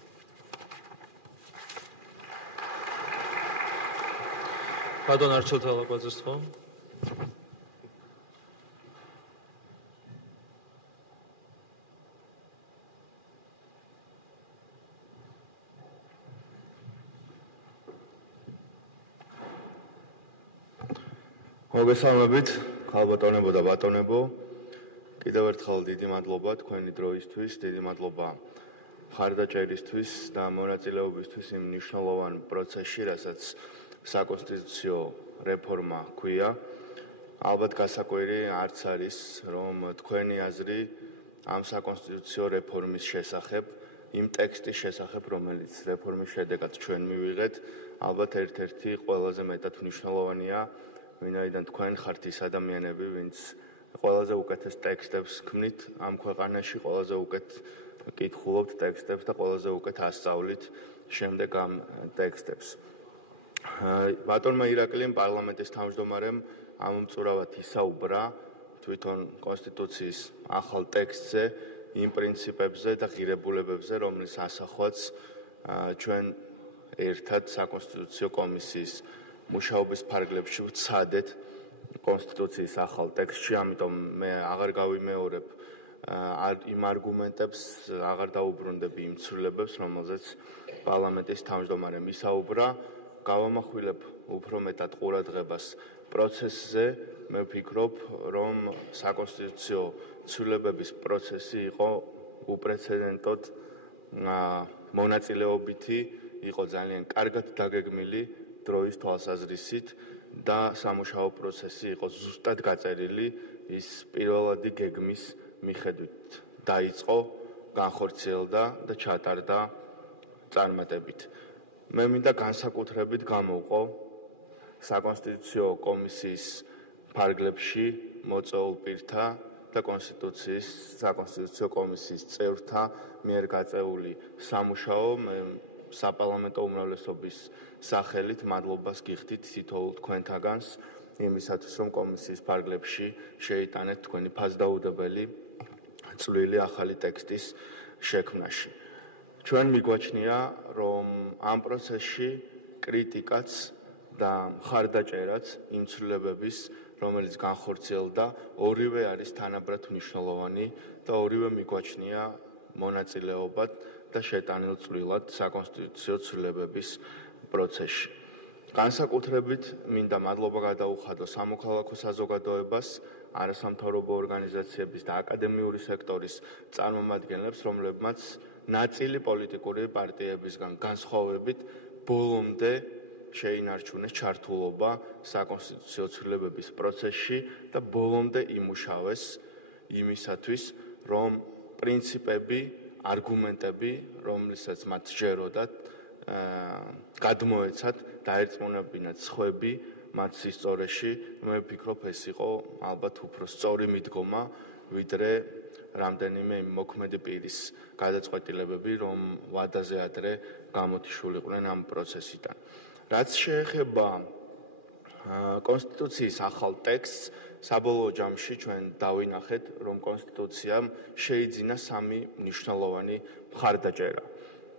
ბატონ არჩილთა ლაკვაძეს ხო? მოგესალმებით, ხალბატონებო და ბატონებო. კიდევ ერთხელ დიდი მადლობა თქვენი დროისთვის, დიდი მადლობა მხარდაჭერისთვის და მონაწილეობისთვის იმ მნიშვნელოვან პროცესში, რასაც საკონსტიტუციო რეფორმა ჰქვია. ალბათ გასაკვირი არც არის, რომ თქვენი აზრი ამ საკონსტიტუციო რეფორმის შესახებ, იმ ტექსტის შესახებ, რომელიც რეფორმის შედეგად ჩვენ მივიღეთ, ალბათ ერთ-ერთი ყველაზე მეტად მნიშვნელოვანია. ვინაიდან თქვენ ხართ ის ადამიანები, ვინც ყველაზე უკეთეს ტექსტებს ქმნით ამ ქვეყანაში, ყველაზე უკეთ კითხულობთ ტექსტებს და ყველაზე უკეთ ასწავლით შემდეგ ამ ტექსტებს. ბატონმა ირაკლიმ პარლამენტის თავმჯდომარემ ამომწურავად ისაუბრა თვითონ კონსტიტუციის ახალ ტექსტზე, იმ პრინციპებზე და ღირებულებებზე, რომლის ასახვაც ჩვენ ერთად საკონსტიტუციო კომისიის მუშაობის ფარგლებში ვცადეთ კონსტიტუციის ახალ ტექსტში, ამიტომ მე აღარ გავიმეორებ იმ არგუმენტებს, აღარ დაუბრუნდებ იმ ცვლილებებს, რომელზეც პარლამენტის თავმჯდომარემ ისაუბრა. გავამახვილებ უფრო მეტად ყურადღებას პროცესზე. მე ვფიქრობ, რომ საკონსტიტუციო ცვლილებების პროცესი იყო უპრეცედენტოდ მონაწილეობითი, იყო ძალიან კარგად დაგეგმილი დროის თვალსაზრისით და სამუშაო პროცესი იყო ზუსტად გაწერილი ის პირველადი გეგმის მიხედვით. დაიწყო, განხორციელდა და ჩატარდა წარმატებით. მე მინდა განსაკუთრებით გამოვყო საკონსტიტუციო კომისიის ფარგლებში მოწვეულ პირთა და საკონსტიტუციო კომისიის წევრთა მიერ გაწეული სამუშაო. მე საპარლამენტო უმრავლესობის სახელით მადლობას გიხდით თითოეულ თქვენთაგანს იმისათვის, რომ კომისიის ფარგლებში შეიტანეთ თქვენი ფასდაუდებელი წვლილი ახალი ტექსტის შექმნაში. ჩვენ მიგვაჩნია, რომ ამ პროცესში კრიტიკაც და მხარდაჭერაც იმ ცვლილებების, რომელიც განხორციელდა, ორივე არის თანაბრად მნიშვნელოვანი და ორივე მიგვაჩნია მონაწილეობად და შეტანილ წვლილად საკონსტიტუციო ცვლილებების პროცესში. განსაკუთრებით მინდა მადლობა გადაუხადო სამოქალაქო საზოგადოებას, არასამთავრობო ორგანიზაციების და აკადემიური სექტორის წარმომადგენლებს, რომლებმაც ნაწილი პოლიტიკური პარტიებისგან განსხვავებით ბოლომდე შეინარჩუნეს ჩართულობა საკონსტიტუციო ცვლილებების პროცესში და ბოლომდე იმუშავეს იმისათვის, რომ პრინციპები, არგუმენტები, რომლითაც მათ სჯეროდათ, გადმოეცათ, დაერწმუნებინათ სხვები მათ სისწორეში. მე ვფიქრობ, ეს იყო ალბათ უფრო სწორი მიდგომა, ვიდრე რამდენიმე მოქმედი პირის გადაწყვეტილებები, რომ ვადაზე ადრე გამოთიშულიყვნენ ამ პროცესიდან. რაც შეეხება კონსტიტუციის ახალ ტექსტს, საბოლოო ჯამში ჩვენ დავინახეთ, რომ კონსტიტუციამ შეიძინა სამი მნიშვნელოვანი მხარდაჭერა.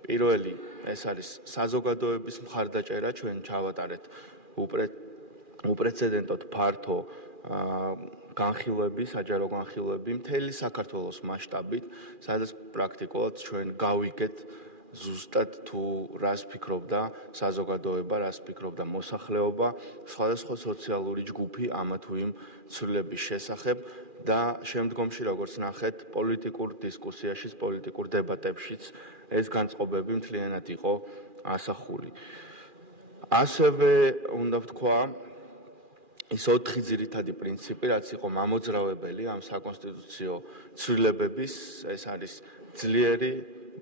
პირველი, ეს არის საზოგადოების მხარდაჭერა, ჩვენ ჩავატარეთ უპრეცედენტოდ ფართო განხილვები, საჯარო განხილვები მთელი საქართველოს მასშტაბით, სადაც პრაქტიკულად ჩვენ გავიგეთ ზუსტად თუ რას ფიქრობდა საზოგადოება, რას ფიქრობდა მოსახლეობა, სხვადასხვა სოციალური ჯგუფი ამა თუ იმ ცვლილების შესახებ და შემდგომში, როგორც ნახეთ, პოლიტიკურ დისკუსიაში, პოლიტიკურ დებატებშიც ეს განწყობები მთლიანად იყო ასახული. ასევე უნდა ვთქვა ის 4 ძირითადი პრინციპი, რაც იყო მამოძრავებელი ამ საკონსტიტუციო ცვლილებების, ეს არის ძლიერი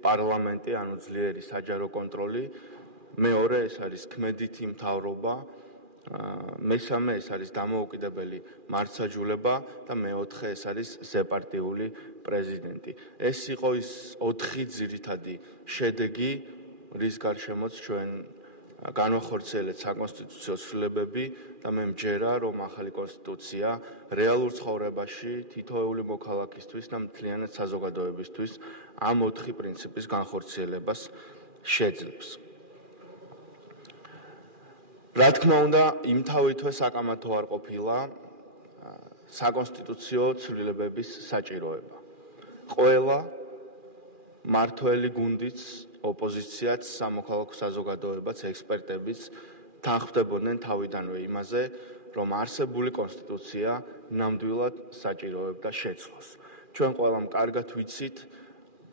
პარლამენტი, ანუ ძლიერი საჯარო კონტროლი, მეორე ეს არის ქმედითი მთავრობა, მესამე ეს არის დამოუკიდებელი მართლმსაჯულება და მეოთხე ეს არის ზეპარტიული პრეზიდენტი. ეს იყო ის 4 ძირითადი შედეგი, რის გარშემოც ჩვენ განვახორციელეთ საკონსტიტუციო ცვლილებები და მე მჯერა, რომ ახალი კონსტიტუცია რეალურ ცხოვრებაში თითოეული მოქალაქისთვის და მთლიანად საზოგადოებისთვის ამ 4 პრინციპის განხორციელებას შეძლებს. რა თქმა უნდა, იმთავითვე საკამათო არ ყოფილა საკონსტიტუციო ცვლილებების საჭიროება. ყველა მართველი გუნდიც, ოპოზიციაც, სამოქალაქო საზოგადოებაც, ექსპერტებიც თანხმდებოდნენ თავიდანვე იმაზე, რომ არსებული კონსტიტუცია ნამდვილად საჭიროებდა შეცვლას. ჩვენ ყველამ კარგად ვიცით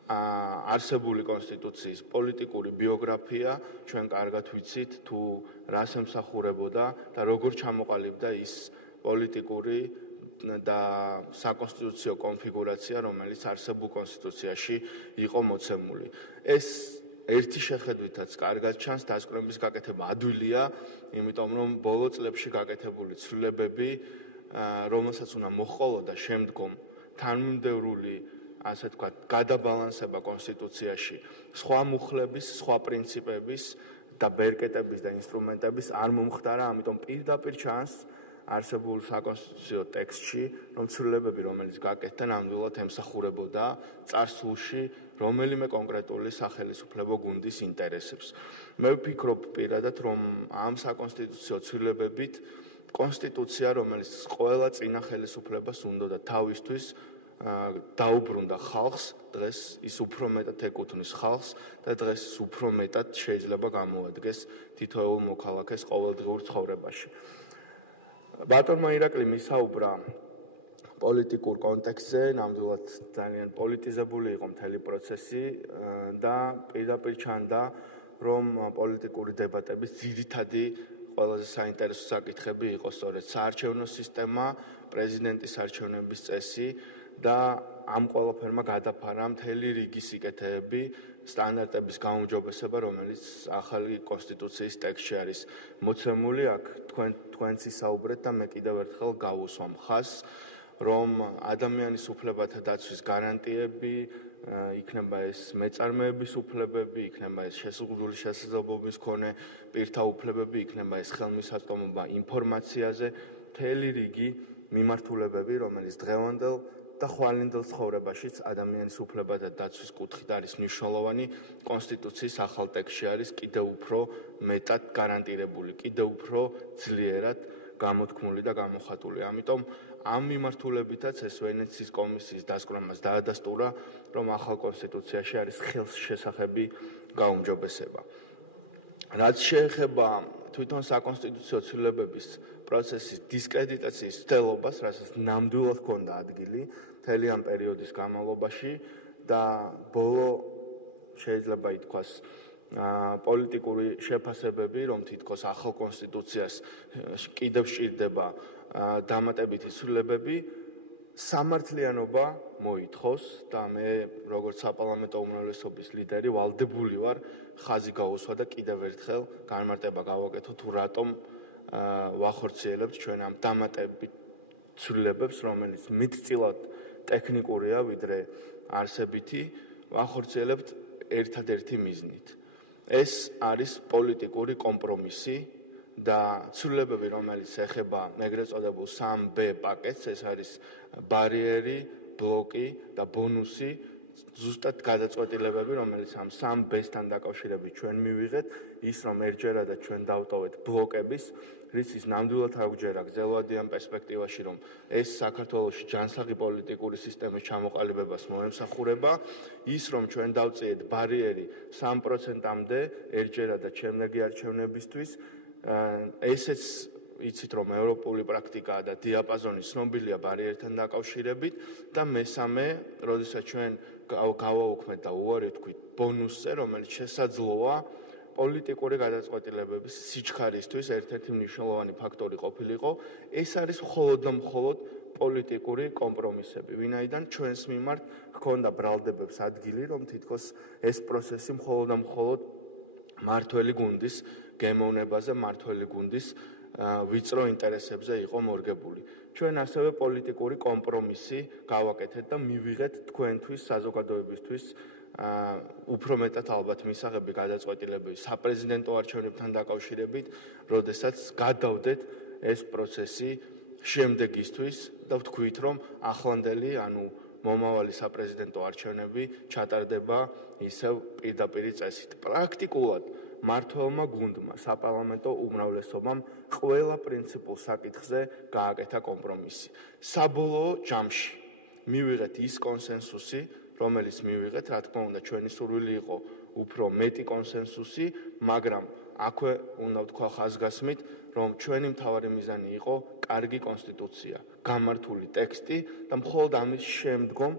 არსებული კონსტიტუციის პოლიტიკური ბიოგრაფია, ჩვენ კარგად ვიცით თუ რას ემსახურებოდა და როგორ ჩამოყალიბდა ის პოლიტიკური და საკონსტიტუციო კონფიგურაცია, რომელიც არსებულ კონსტიტუციაში იყო მოცემული. ეს ერთი შეხედვითაც კარგად ჩანს, დასკვნების გაკეთება ადვილია, იმიტომ რომ ბოლო წლებში გაკეთებული ცვლილებები, რომელსაც უნდა მოჰყოლოდა შემდგომ თანმიმდევრული, ასე ვთქვათ, გადაბალანსება კონსტიტუციაში, სხვა მუხლების, სხვა პრინციპების და ბერკეტების და ინსტრუმენტების არ მომხდარა, ამიტომ პირდაპირ ჩანს არსებულ საკონსტიტუციო ტექსტში, რომ ცვლილებები, რომელიც გაკეთდა, ნამდვილად ემსახურებოდა წარსულში რომელიმე კონკრეტული სახელისუფლებო გუნდის ინტერესებს. მე ვფიქრობ პირადად, რომ ამ საკონსტიტუციო ცვლილებებით კონსტიტუცია, რომელიც ყველა წინა ხელისუფლებას უნდოდა თავისთვის დაუბრუნდა ხალხს, დღეს ის უფრო მეტად ეკუთვნის ხალხს და დღეს ის უფრო მეტად შეიძლება გამოადგეს თითოეულ მოქალაქეს ყოველდღიურ ცხოვრებაში. ბატონმა ირაკლი მისაუბრა პოლიტიკურ კონტექსტზე, ნამდვილად ძალიან პოლიტიზებული იყო მთელი პროცესი და პირდაპირ ჩანდა, რომ პოლიტიკური დებატების ძირითადი ყველაზე საინტერესო საკითხები იყო სწორედ საარჩევნო სისტემა, პრეზიდენტის არჩევნების წესი და ამ ყველაფერმა გადაფარა მთელი რიგი სიკეთეები, სტანდარტების გაუმჯობესება, რომელიც ახალი კონსტიტუციის ტექსტში არის მოცემული. აქ თქვენც ისაუბრეთ და მე კიდევ ერთხელ გავუსვამ ხაზს, რომ ადამიანის უფლებათა დაცვის გარანტიები, იქნება ეს მეწარმეების უფლებები, იქნება ეს შეზღუდული შესაძლებლობის მქონე პირთა უფლებები, იქნება ეს ხელმისაწვდომობა ინფორმაციაზე, მთელი რიგი მიმართულებები, რომელიც დღევანდელ და ხვალინდელ ცხოვრებაშიც ადამიანის უფლებათა დაცვის კუთხით არის მნიშვნელოვანი, კონსტიტუციის ახალ ტექსტში არის კიდევ უფრო მეტად გარანტირებული, კიდევ უფრო ძლიერად გამოთქმული და გამოხატული. ამიტომ ამ მიმართულებითაც ეს ვენეციის კომისიის დასკვნას დაადასტურა, რომ ახალ კონსტიტუციაში არის ხელშესახები გაუმჯობესება. რაც შეეხება თვითონ საკონსტიტუციო ცვლილებების პროცესის დისკრედიტაციის ცდელობას, რასაც ნამდვილად ჰქონდა ადგილი მთელი ამ პერიოდის განმავლობაში და ბოლო შეიძლება ითქვას პოლიტიკური შეფასებები, რომ თითქოს ახალ კონსტიტუციას კიდევ სჭირდება დამატებითი ცვლილებები, სამართლიანობა მოითხოვს და მე როგორც საპარლამენტო უმრავლესობის ლიდერი ვალდებული ვარ ხაზი გაუსვა და კიდევ ერთხელ განმარტება გავაკეთო თუ რატომ ვახორციელებთ ჩვენ ამ დამატებით ცვლილებებს, რომელიც მეტწილად ტექნიკურია ვიდრე არსებითი, ვახორციელებთ ერთადერთი მიზნით. ეს არის პოლიტიკური კომპრომისი და ცვლილებები, რომელიც ეხება ეგრეთ წოდებულ 3B პაკეტს, ეს არის ბარიერი, ბლოკი და ბონუსი, ზუსტად გადაწყვეტილებები, რომელიც ამ 3B-სთან დაკავშირებით ჩვენ მივიღეთ, ის რომ ერთჯერადად ჩვენ დავტოვეთ ბლოკების, რის ის ნამდვილად აგვჯერა გრძელვადიან პერსპექტივაში, რომ ეს საქართველოში ჯანსაღი პოლიტიკური სისტემის ჩამოყალიბებას მოემსახურება, ის რომ ჩვენ დავწიეთ ბარიერი 3%-მდე ერთჯერადად შემდეგი არჩევნებისთვის, ესეც იცით რომ ევროპული პრაქტიკაა და დიაპაზონი ცნობილია ბარიერთან დაკავშირებით და მესამე, როდესაც ჩვენ გავაუქმეთ და უარი ვთქვით ბონუსზე, რომელიც შესაძლოა პოლიტიკური გადაწყვეტილებების სიჩქარისთვის ერთ-ერთი მნიშვნელოვანი ფაქტორი ყოფილიყო, ეს არის მხოლოდ და მხოლოდ პოლიტიკური კომპრომისები. ვინაიდან ჩვენს მიმართ ჰქონდა ბრალდებებს ადგილი, რომ თითქოს ეს პროცესი მხოლოდ და მხოლოდ მართველი გუნდის გემოვნებაზე, მართველი გუნდის ვიწრო ინტერესებზე იყო მორგებული. ჩვენ ასევე პოლიტიკური კომპრომისი გავაკეთეთ და მივიღეთ თქვენთვის, საზოგადოებისთვის უფრო მეტად ალბათ მისაღები გადაწყვეტილებები საპრეზიდენტო არჩევნებთან დაკავშირებით, როდესაც გადავდეთ ეს პროცესი შემდეგისთვის და ვთქვით, რომ ახლანდელი, მომავალი საპრეზიდენტო არჩევნები ჩატარდება ისევ პირდაპირი წესით. პრაქტიკულად მმართველმა გუნდმა, საპარლამენტო უმრავლესობამ ყველა პრინციპულ საკითხზე გააკეთა კომპრომისი. საბოლოო ჯამში მივიღეთ ის კონსენსუსი, რომელიც მივიღეთ, რა თქმა უნდა, ჩვენი სურვილი იყო უფრო მეტი კონსენსუსი, მაგრამ აქვე უნდა ვთქვა ხაზგასმით, რომ ჩვენი მთავარი მიზანი იყო კარგი კონსტიტუცია, გამართული ტექსტი და მხოლოდ ამის შემდგომ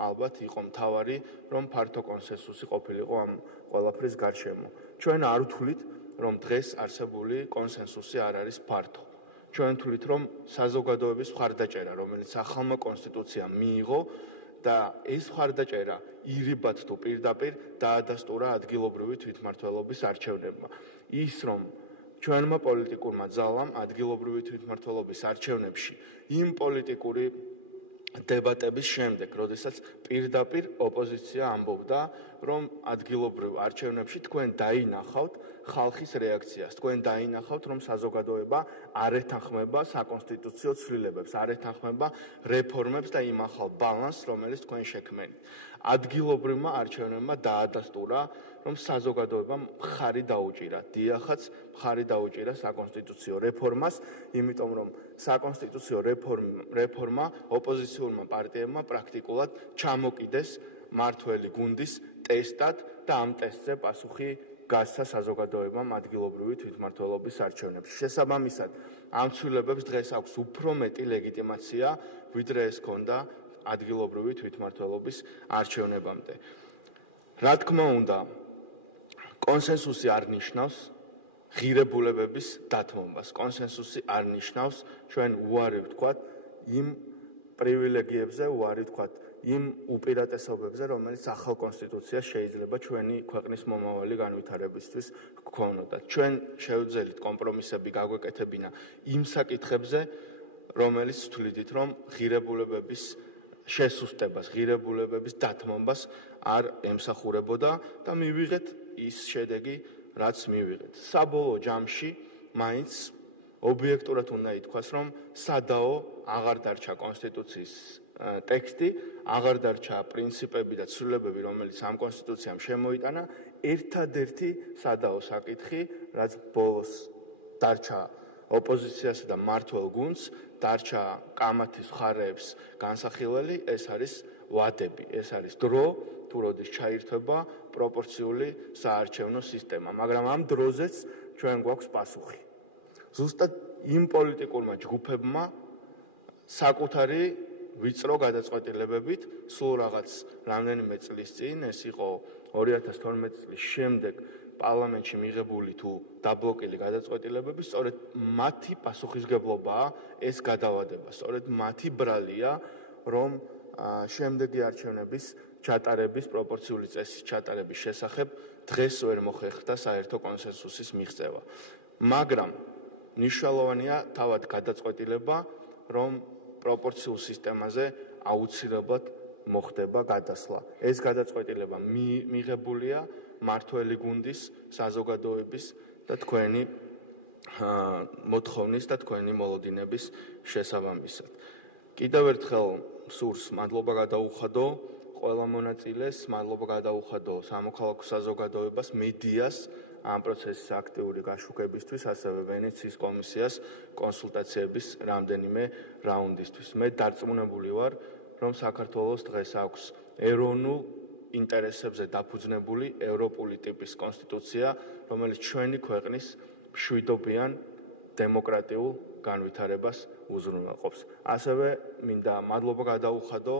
ალბათ იყო მთავარი, რომ ფართო კონსენსუსი ყოფილიყო ამ ყველაფრის გარშემო. ჩვენ არ ვთვლით, რომ დღეს არსებული კონსენსუსი არ არის ფართო. ჩვენ ვთვლით, რომ საზოგადოების მხარდაჭერა, რომელიც ახალმა კონსტიტუციამ მიიღო და ეს მხარდაჭერა ირიბად თუ პირდაპირ დაადასტურა ადგილობრივი თვითმმართველობის არჩევნებმა. ის რომ ჩვენმა პოლიტიკურმა ძალამ ადგილობრივი თვითმმართველობის არჩევნებში იმ პოლიტიკური დებატების შემდეგ, როდესაც პირდაპირ ოპოზიცია ამბობდა, რომ ადგილობრივ არჩევნებში თქვენ დაინახავთ ხალხის რეაქციას, თქვენ დაინახავთ, რომ საზოგადოება არ ეთანხმება საკონსტიტუციო ცვლილებებს, არ ეთანხმება რეფორმებს და იმ ახალ ბალანსს, რომელიც თქვენ შექმნით. ადგილობრივმა არჩევნებმა დაადასტურა, რომ საზოგადოებამ მხარი დაუჭირა, დიახაც მხარი დაუჭირა საკონსტიტუციო რეფორმას, იმიტომ რომ საკონსტიტუციო რეფორმა ოპოზიციურმა პარტიებმა პრაქტიკულად ჩამოკიდეს მმართველი გუნდის ტესტად და ამ ტესტზე პასუხი გასცა საზოგადოებამ ადგილობრივი თვითმმართველობის არჩევნებში. შესაბამისად, ამ ცვლილებებს დღეს აქვს უფრო მეტი ლეგიტიმაცია, ვიდრე ეს ჰქონდა ადგილობრივი თვითმმართველობის არჩევნებამდე. რა თქმა უნდა, კონსენსუსი არ ნიშნავს ღირებულებების დათმობას. კონსენსუსი არ ნიშნავს ჩვენ უარი ვთქვათ იმ პრივილეგიებზე, უარი ვთქვათ იმ უპირატესობებზე, რომელიც ახალ კონსტიტუციას შეიძლება ჩვენი ქვეყნის მომავალი განვითარებისთვის გქონოდათ. ჩვენ შევძელით კომპრომისები გაგვეკეთებინა იმ საკითხებზე, რომელიც ვთვლიდით, რომ ღირებულებების შესუსტებას, ღირებულებების დათმობას არ ემსახურებოდა და მივიღეთ ის შედეგი, რაც მივიღეთ. საბოლოო ჯამში მაინც ობიექტურად უნდა ითქვას, რომ სადაო აღარ დარჩა კონსტიტუციის ტექსტი, აღარ დარჩა პრინციპები და ცვლილებები, რომელიც ამ კონსტიტუციამ შემოიტანა, ერთადერთი სადაო საკითხი, რაც ბოლოს დარჩა ოპოზიციასა და მმართველ გუნდს, დარჩა კამათის მხარეებს განსახილველი, ეს არის ვადები, ეს არის დრო, თუ როდის ჩაირთვება პროპორციული საარჩევნო სისტემა, მაგრამ ამ დროზეც ჩვენ გვაქვს პასუხი. ზუსტად იმ პოლიტიკურმა ჯგუფებმა საკუთარი ვიწრო გადაწყვეტილებებით, სულ რაღაც რამდენიმე წლის წინ, ეს იყო 2012 წლის შემდეგ პარლამენტში მიღებული თუ დაბლოკილი გადაწყვეტილებები, სწორედ მათი პასუხისგებლობაა ეს გადავადება, სწორედ მათი ბრალია, რომ შემდეგი არჩევნების ჩატარების პროპორციული წესის ჩატარების შესახებ დღეს ვერ მოხერხდა საერთო კონსენსუსის მიღწევა. მაგრამ მნიშვნელოვანია თავად გადაწყვეტილება, რომ პროპორციულ სისტემაზე აუცილებლად მოხდება გადასვლა. ეს გადაწყვეტილება მიღებულია მმართველი გუნდის, საზოგადოების და თქვენი მოთხოვნის და თქვენი მოლოდინების შესაბამისად. კიდევ ერთხელ სურს მადლობა გადაუხადო ყველა მონაწილეს, მადლობა გადაუხადო სამოქალაქო საზოგადოებას, მედიას ამ პროცესის აქტიური გაშუქებისთვის, ასევე ვენეციის კომისიას კონსულტაციების რამდენიმე რაუნდისთვის. მე დარწმუნებული ვარ, რომ საქართველოს დღეს აქვს ეროვნულ ინტერესებზე დაფუძნებული ევროპული ტიპის კონსტიტუცია, რომელიც ჩვენი ქვეყნის მშვიდობიან დემოკრატიულ განვითარებას უზრუნველყოფს. ასევე მინდა მადლობა გადაუხადო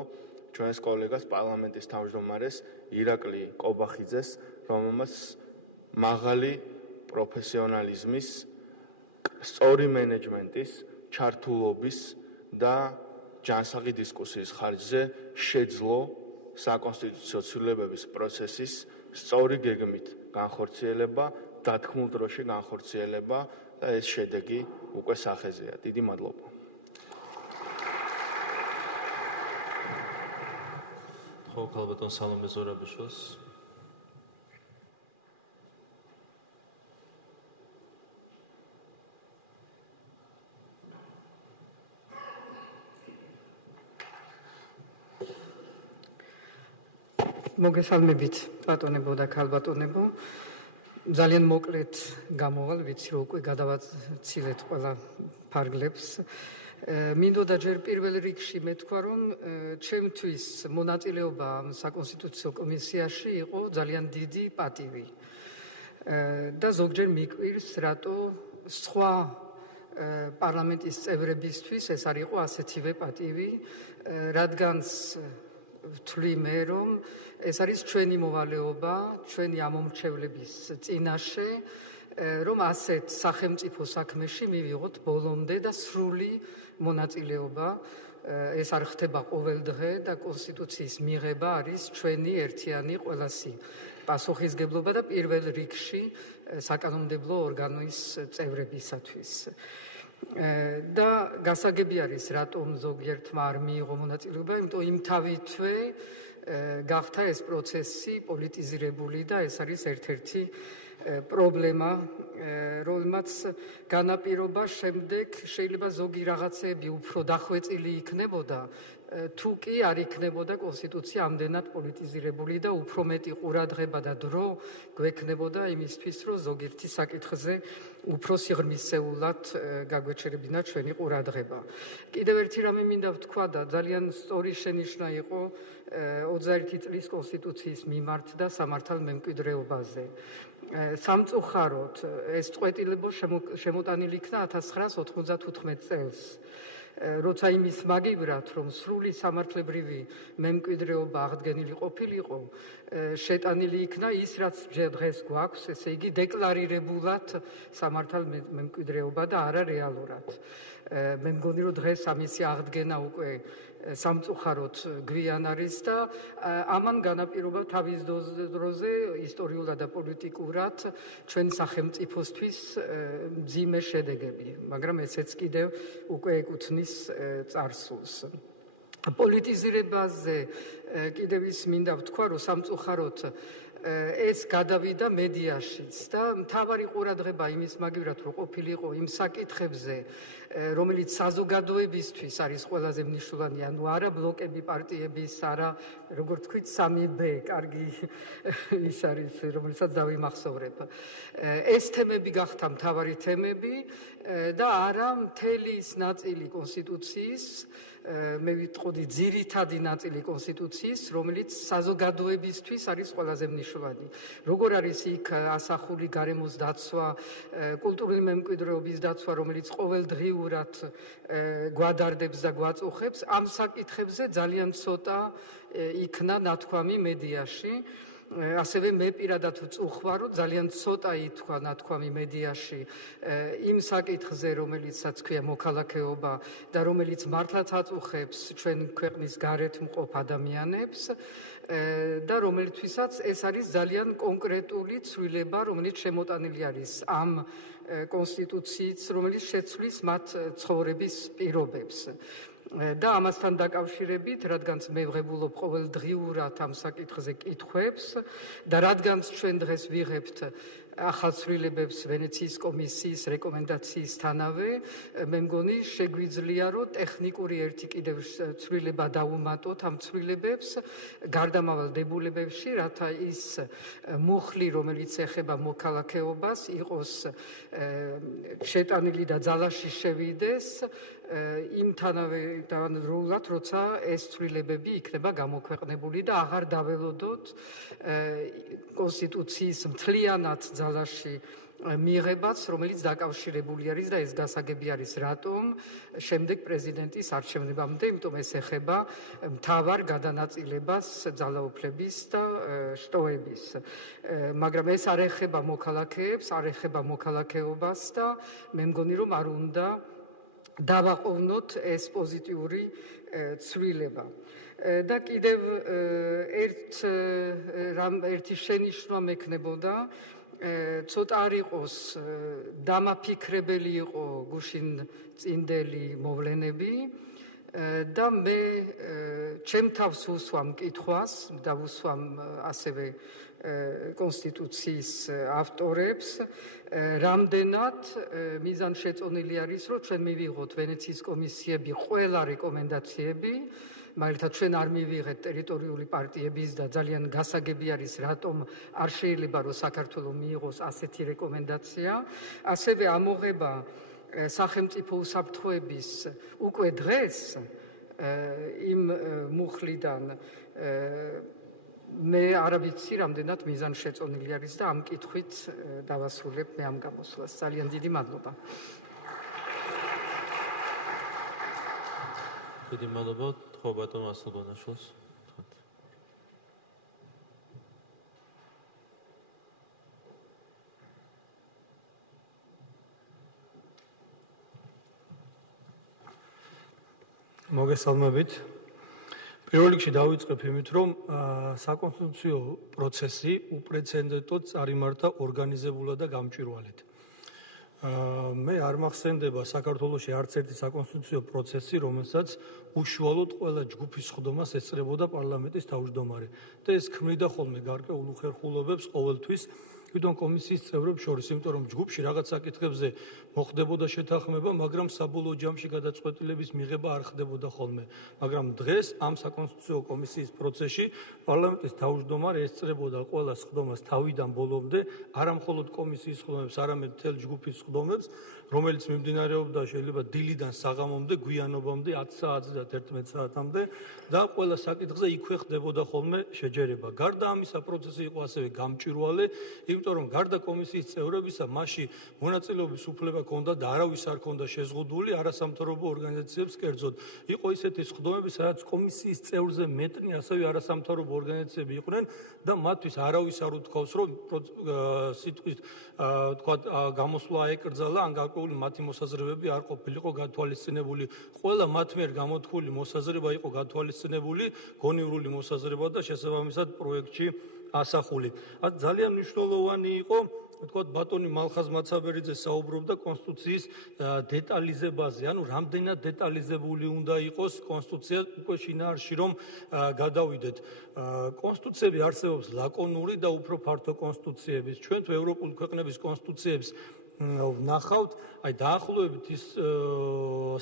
ჩვენს კოლეგას პარლამენტის თავმჯდომარეს ირაკლი კობახიძეს, რომელმაც მაღალი პროფესიონალიზმის, სწორი მენეჯმენტის, ჩართულობის და ჯანსაღი დისკუსიის ხარჯზე შეძლო საკონსტიტუციო ცვლილებების პროცესის სწორი გეგმით განხორციელება, დათქმულ დროში განხორციელება და ეს შედეგი უკვე სახეზეა. დიდი მადლობა. ხო, ქალბატონ სალომე ზურაბიშვილს. მოგესალმებით, ბატონებო და ქალბატონებო. ძალიან მოკლედ გამოვალ, ვიცი რომ უკვე გადავაცილეთ ყველა ფარგლებს. მინდოდა ჯერ პირველ რიგში მეთქვა, რომ ჩემთვის მონაწილეობა ამ საკონსტიტუციო კომისიაში იყო ძალიან დიდი პატივი. და ზოგჯერ მიკვირს, რატო სხვა პარლამენტის წევრებისთვის ეს არ იყო ასეთივე პატივი, რადგანაც ვთვლი მე, რომ ეს არის ჩვენი მოვალეობა, ჩვენი ამომრჩევლების წინაშე, რომ ასეთ სახელმწიფო საქმეში მივიღოთ ბოლომდე და სრული მონაწილეობა. ეს არ ხდება ყოველდღე და კონსტიტუციის მიღება არის ჩვენი ერთიანი ყველასი პასუხისგებლობა და პირველ რიგში საკანონმდებლო ორგანოს წევრებისათვის. და გასაგები არის, რატომ ზოგიერთმა არ მიიღო მონაწილეობა, იმიტომ იმთავითვე გახდა ეს პროცესი პოლიტიზირებული და ეს არის ერთ-ერთი პრობლემა, რომელმაც განაპირობა შემდეგ შეიძლება ზოგი რაღაცები უფრო დახვეწილი იქნებოდა, თუ კი არ იქნებოდა კონსტიტუცია ამდენად პოლიტიზირებული და უფრო მეტი ყურადღება და დრო გვექნებოდა იმისთვის, რომ ზოგიერთი საკითხზე უფრო სიღრმისეულად გაგვეჩერებინა ჩვენი ყურადღება. კიდევ ერთი რამე მინდა ვთქვა და ძალიან სწორი შენიშვნა იყო 21 წლის კონსტიტუციის მიმართ და სამართალმემკვიდრეობაზე. სამწუხაროდ ეს წყვეტილება შემოტანილი იქნა 1995 წელს. როცა იმის მაგივრად, რომ სრული სამართლებრივი მემკვიდრეობა აღდგენილი ყოფილიყო, შეტანილი იქნა ის, რაც დღეს გვაქვს, ესე იგი დეკლარირებულად სამართალმემკვიდრეობა და არა რეალურად. მე მგონი, რომ დღეს ამისი აღდგენა უკვე სამწუხაროდ გვიან არის და ამან განაპირობა თავის დროზე ისტორიულად და პოლიტიკურად ჩვენ სახელმწიფოსთვის მძიმე შედეგები, მაგრამ ესეც კიდევ უკვე ეკუთვნის წარსულს. პოლიტიზირებაზე კიდევ ის მინდა ვთქვა, რომ სამწუხაროდ ეს გადავიდა მედიაშიც და მთავარი ყურადღება იმის მაგივრად რომ ყოფილიყო იმ საკითხებზე, რომელიც საზოგადოებისთვის არის ყველაზე მნიშვნელოვანი, ანუ არა ბლოკები პარტიების, არა როგორ თქვით 3B, კარგი ის არის, რომელსაც დავიმახსოვრებ. ეს თემები გახდა მთავარი თემები და არა მთელი ის ნაწილი კონსტიტუციის, მე ვიტყოდი ძირითადი ნაწილი კონსტიტუციის, რომელიც საზოგადოებისთვის არის ყველაზე მნიშვნელოვანი. როგორ არის იქ ასახული გარემოს დაცვა, კულტურული მემკვიდრეობის დაცვა, რომელიც ყოველდღიურად გვადარდებს და გვაწუხებს, ამ საკითხებზე ძალიან ცოტა იქნა ნათქვამი მედიაში. ასევე მე პირადად ვწუხვა, რომ ძალიან ცოტა ითქვა ნათქვამი მედიაში იმ საკითხზე, რომელიცაც ქვია მოქალაქეობა და რომელიც მართლაც აწუხებს ჩვენ ქვეყნის გარეთ მყოფ ადამიანებს და რომელთვისაც ეს არის ძალიან კონკრეტული ცვლილება, რომელიც შემოტანილი არის ამ კონსტიტუციით, რომელიც შეცვლის მათ ცხოვრების პირობებს. და ამასთან დაკავშირებით, რადგანაც მე ვღებულობ ყოველდღიურად ამ საკითხზე კითხვებს და რადგანაც ჩვენ დღეს ვიღებთ ახალ ცვლილებებს ვენეციის კომისიის რეკომენდაციისთანავე, მე მგონი შეგვიძლია, რომ ტექნიკური ერთი კიდევ ცვლილება დავუმატოთ ამ ცვლილებებს გარდამავალ დებულებებში, რათა ის მუხლი, რომელიც ეხება მოქალაქეობას, იყოს შეტანილი და ძალაში შევიდეს იმთანავე როცა ეს ცვლილებები იქნება გამოქვეყნებული და აღარ დაველოდოთ კონსტიტუციის მთლიანად ძალაში მიიღებას, რომელიც დაკავშირებული არის და ეს გასაგები არის რატომ შემდეგ პრეზიდენტის არჩევნებამდე, იმიტომ ეს ეხება მთავარ გადანაწილებას ძალაუფლების და შტოების. მაგრამ ეს არ ეხება მოქალაქეებს, არ ეხება მოქალაქეობას და მე მგონი რომ არ უნდა დავაყოვნოთ ეს პოზიტიური ცვლილება. და კიდევ ერთი შენიშვნა მექნებოდა, ცოტა არ იყოს დამაფიქრებელი იყო გუშინ წინდელი მოვლენები და მე ჩემ თავს ვუსვამ კითხვას და ვუსვამ ასევე კონსტიტუციის ავტორებს, რამდენად მიზანშეწონილი არის, რომ ჩვენ მივიღოთ ვენეციის კომისიები ყველა რეკომენდაციები, მაგალითად ჩვენ არ მივიღეთ ტერიტორიული პარტიების და ძალიან გასაგები არის, რატომ არ შეიძლება რომ საქართველოს მიიღოს ასეთი რეკომენდაცია. ასევე ამოღება სახელმწიფო უსაფრთხოების უკვე დღეს იმ მუხლიდან მე არ ვიცი რამდენად მიზანშეწონილი არის და ამ კითხვით დავასრულებ მე ამ გამოსვლას. ძალიან დიდი მადლობა. დიდი მადლობა. ხო ბატონო ასლბანაშვილს. მოგესალმებით. პირველ რიგში დავიწყებ იმით, რომ საკონსტიტუციო პროცესი უპრეცედენტოდ წარიმართა ორგანიზებულად და გამჭვირვალედ. მე არ მახსენდება საქართველოში არც ერთი საკონსტიტუციო პროცესი, რომელსაც უშუალოდ ყველა ჯგუფის ხდომას ესწრებოდა პარლამენტის თავმჯდომარე და ეს ქმნიდა ხოლმე გარკვეულ უხერხულობებს ყოველთვის თვითონ კომისიის წევრებს შორის, იმიტომ რომ ჯგუფში რაღაც საკითხებზე მოხდებოდა შეთანხმება, მაგრამ საბოლოო ჯამში გადაწყვეტილების მიღება არ ხდებოდა ხოლმე. მაგრამ დღეს ამ საკონსტიტუციო კომისიის პროცესში პარლამენტის თავმჯდომარე ესწრებოდა ყველა ხდომას თავიდან ბოლომდე, არა მხოლოდ კომისიის ხდომებს, არამედ მთელ ჯგუფის ხდომებს, რომელიც მიმდინარეობდა შეიძლება დილიდან საღამომდე, გვიანობამდე, 10 საათზე და 11 საათამდე და ყველა საკითხზე იქვე ხდებოდა ხოლმე შეჯერება. გარდა ამისა, პროცესი იყო ასევე გამჭვირვალე, იმიტომ რომ გარდა კომისიის წევრებისა, მასში მონაწილეობის უფლება ჰქონდა და არავის არ ჰქონდა შეზღუდული არასამთავრობო ორგანიზაციებს კერძოდ. იყო ისეთი ხდომები, სადაც კომისიის წევრზე მეტნი ასევე არასამთავრობო ორგანიზაციები იყვნენ და მათთვის არავის არ უთქვავს, რომ სიტყვის გამოსვლა აეკრძალა, ან გარკვეული მათი მოსაზრებები არ ყოფილიყო გათვალისწინებული. ყველა მათ მიერ გამოთქმული მოსაზრება იყო გათვალისწინებული, გონივრული მოსაზრება და შესაბამისად პროექტში ასახული. ძალიან მნიშვნელოვანი იყო, ვთქვათ, ბატონი მალხაზ მაცაბერიძე საუბრობდა კონსტიტუციის დეტალიზებაზე, ანუ რამდენად დეტალიზებული უნდა იყოს კონსტიტუცია უკვე შინაარსში რომ გადავიდეთ. კონსტიტუციები არსებობს ლაკონური და უფრო ფართო კონსტიტუციების. ჩვენ თუ ევროპული ქვეყნების კონსტიტუციებს ვნახავთ, აი დაახლოებით ის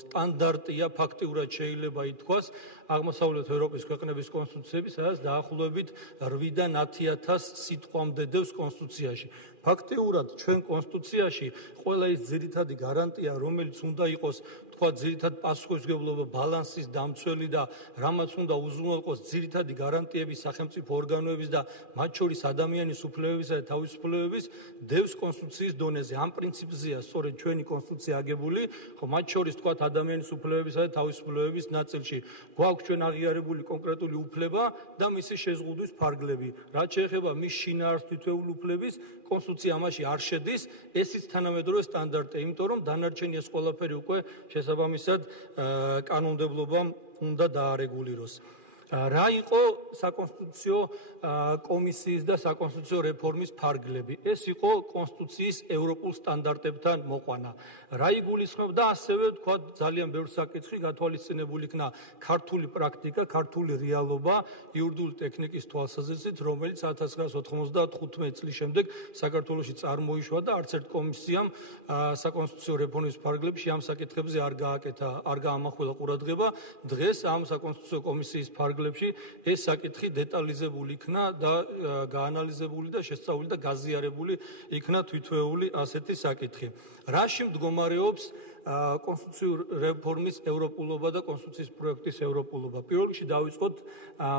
სტანდარტია, ფაქტიურად შეიძლება ითქვას, აღმოსავლეთ ევროპის ქვეყნების კონსტიტუციები, სადაც დაახლოებით 8-დან 10,000 სიტყვამდე დევს კონსტიტუციაში. ფაქტიურად ჩვენ კონსტიტუციაში ყველა ის ძირითადი გარანტია, რომელიც უნდა იყოს, თქვა ძირითად პასუხისმგებლობა, ბალანსის დამცველი და რამაც უნდა უზრუნველყოს ძირითადი გარანტიები სახელმწიფო ორგანოების და მათ შორის ადამიანის უფლებებისა და თავისუფლებების დევს კონსტიტუციის დონეზე. ამ პრინციპზეა სწორედ ჩვენი კონსტიტუცია აგებული, ხო მათ შორის თქვა ადამიანის უფლებებისა და თავისუფლებების ნაწილში. გვაქვს ჩვენ აღიარებული კონკრეტული უფლება და მისი შეზღუდვის ფარგლები. რაც შეეხება მის შინაარსს თითოეულ უფლების, კონსტიტუცია ამაში არ შედის, ესიც თანამედროვე სტანდარტია, იმიტომ რომ დანარჩენი ეს ყველაფერი უკვე შესაბამისად კანონმდებლობამ უნდა დაარეგულიროს. რა იყო საკონსტიტუციო კომისიის და საკონსტიტუციო რეფორმის ფარგლები? ეს იყო კონსტიტუციის ევროპულ სტანდარტებთან მოყვანა. რა იგულისხმებდა ასევე თქვა ძალიან ბევრ საკითხში გათვალისწინებული იქნა ქართული პრაქტიკა, ქართული რეალობა იურიდიული ტექნიკის თვალსაზრისით, რომელიც 1995 წლის შემდეგ საქართველოში წარმოიშვა და არც ერთ კომისიამ საკონსტიტუციო რეფორმის ფარგლებში ამ საკითხებზე არ გაამახვილა ყურადღება. დღეს ამ საკონსტიტუციო კომისიის ფარგლებში ეს საკითხი დეტალიზებული იქნა და გაანალიზებული და შესწავლილი და გაზიარებული იქნა თითოეული ასეთი საკითხი. რაში მდგომარეობს კონსტიტუციური რეფორმის ევროპულობა და კონსტიტუციის პროექტის ევროპულობა. პირველ რიგში დავიწყოთ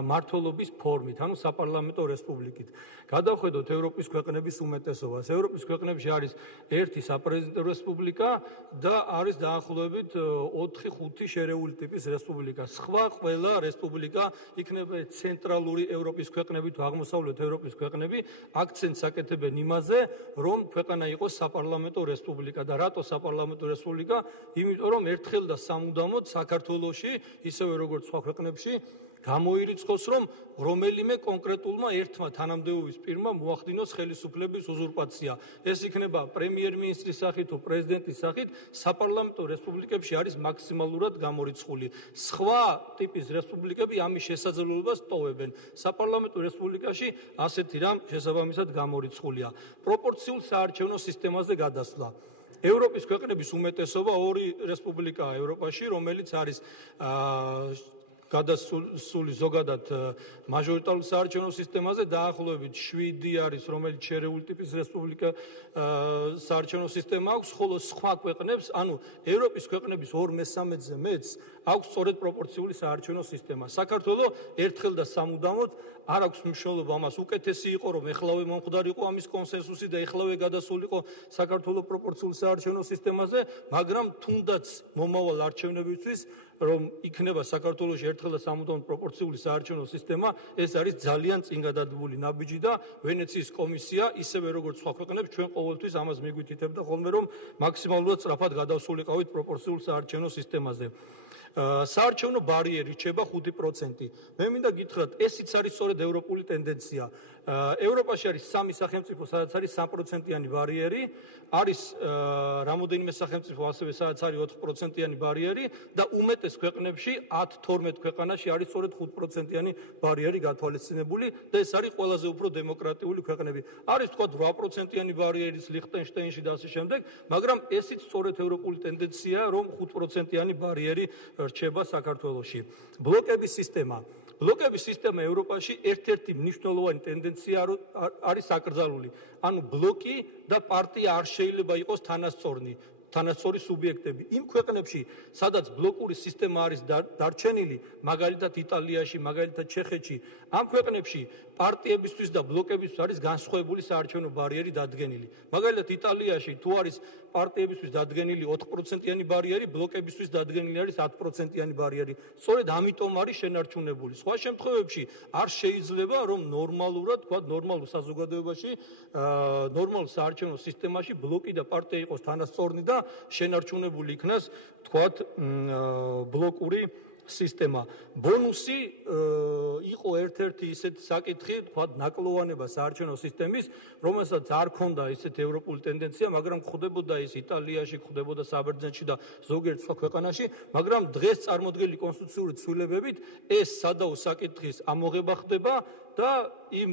მმართველობის ფორმით, ანუ საპარლამენტო რესპუბლიკით. გადავხედოთ ევროპის ქვეყნების უმეტესობას. ევროპის ქვეყნებში არის ერთი საპრეზიდენტო რესპუბლიკა და არის დაახლოებით 4-5 შერეული ტიპის რესპუბლიკა. სხვა ყველა რესპუბლიკა იქნება ცენტრალური ევროპის ქვეყნები თუ აღმოსავლეთ ევროპის ქვეყნები, აქცენტს აკეთებენ იმაზე, რომ ქვეყანა იყოს საპარლამენტო რესპუბლიკა და რატო საპარლამენტო რესპუბლიკა? იმიტომ რომ ერთხელ და სამუდამოდ საქართველოში, ისევე როგორც სხვა ქვეყნებში, გამოირიცხოს, რომ რომელიმე კონკრეტულმა ერთმა თანამდებობის პირმა მოახდინოს ხელისუფლების უზურპაცია. ეს იქნება პრემიერ-მინისტრის სახით თუ პრეზიდენტის სახით, საპარლამენტო რესპუბლიკებში არის მაქსიმალურად გამორიცხული. სხვა ტიპის რესპუბლიკები ამის შესაძლებლობას ტოვებენ. საპარლამენტო რესპუბლიკაში ასეთი რამ შესაბამისად გამორიცხულია. პროპორციულ საარჩევნო სისტემაზე გადასვლა. ევროპის ქვეყნების უმეტესობა ორი რესპუბლიკაა ევროპაში, რომელიც არის გადასული ზოგადად მაჟორიტარულ საარჩევნო სისტემაზე, დაახლოებით 7 არის, რომელიც შერეული ტიპის რესპუბლიკა საარჩევნო სისტემა აქვს, ხოლო სხვა ქვეყნებს, ანუ ევროპის ქვეყნების 2/3-ზე მეც აქვს სწორედ პროპორციული საარჩევნო სისტემა. საქართველოს ერთხელ და სამუდამოდ არ აქვს მნიშვნელობა ამას. უკეთესი იყო, რომ ეხლავე მომხდარიყო ამის კონსენსუსი და ეხლავე გადასულიყო საქართველოს პროპორციულ საარჩევნო სისტემაზე, მაგრამ თუნდაც მომავალ არჩევნებისთვის რომ იქნება საქართველოში ერთხელ და სამუდამოდ პროპორციული საარჩევნო სისტემა, ეს არის ძალიან წინგადადგმული ნაბიჯი და ვენეციის კომისია, ისევე როგორც სხვა ქვეყნებს, ჩვენ ყოველთვის ამას მიგვითითებდა ხოლმე, რომ მაქსიმალურად სწრაფად გადავსულიყავით პროპორციულ საარჩევნო სისტემაზე. საარჩევნო ბარიერი რჩება 5%. მე მინდა გითხრათ, ესიც არის სწორედ ევროპული ტენდენცია. ევროპაში არის 3 სახელმწიფო, სადაც არის 3%-იანი ბარიერი, არის რამოდენიმე სახელმწიფო ასევე, სადაც არის 4%-იანი ბარიერი და უმეტეს ქვეყნებში 10-12 ქვეყანაში არის სწორედ 5%-იანი ბარიერი გათვალისწინებული და ეს არის ყველაზე უფრო დემოკრატიული ქვეყნები. არის თქვა 8%-იანი ბარიერის ლიხტენშტაინში და ასე შემდეგ, მაგრამ ესიც სწორედ ევროპული ტენდენციაა, რომ 5%-იანი ბარიერი რჩება საქართველოში. ბლოკების სისტემა. ბლოკების სისტემა ევროპაში ერთ-ერთი მნიშვნელოვანი ტენდენცია არის აკრძალული. ანუ ბლოკი და პარტია არ შეიძლება იყოს თანასწორი სუბიექტები. იმ ქვეყნებში, სადაც ბლოკური სისტემა არის დარჩენილი, მაგალითად იტალიაში, მაგალითად ჩეხეთში, ამ ქვეყნებში პარტიებისთვის და ბლოკებისთვის არის განსხვავებული საარჩევნო ბარიერი დადგენილი. მაგალითად იტალიაში თუ არის პარტიებისთვის დადგენილი 4%-იანი ბარიერი, ბლოკებისთვის დადგენილი არის 10%-იანი ბარიერი. სწორედ ამიტომ არის შენარჩუნებული. სხვა შემთხვევებში არ შეიძლება, რომ ნორმალურად, თქვა ნორმალურ საზოგადოებაში, ნორმალურ საარჩევნო სისტემაში ბლოკი და პარტია იყოს თანასწორნი და შენარჩუნებული იქნას, თქვათ, ბლოკური სისტემა. ბონუსი იყო ერთ-ერთი ისეთი საკითხი, თქვათ, ნაკლოვანება საარჩევნო სისტემის, რომელსაც არ ქონდა ისეთი ევროპული ტენდენცია, მაგრამ ხდებოდა ის იტალიაში, ხდებოდა საბერძნეთში და ზოგიერთ სხვა ქვეყანაში, მაგრამ დღეს წარმოდგენილი კონსტიტუციური ცვლილებებით ეს სადაო საკითხის ამოღება ხდება და იმ,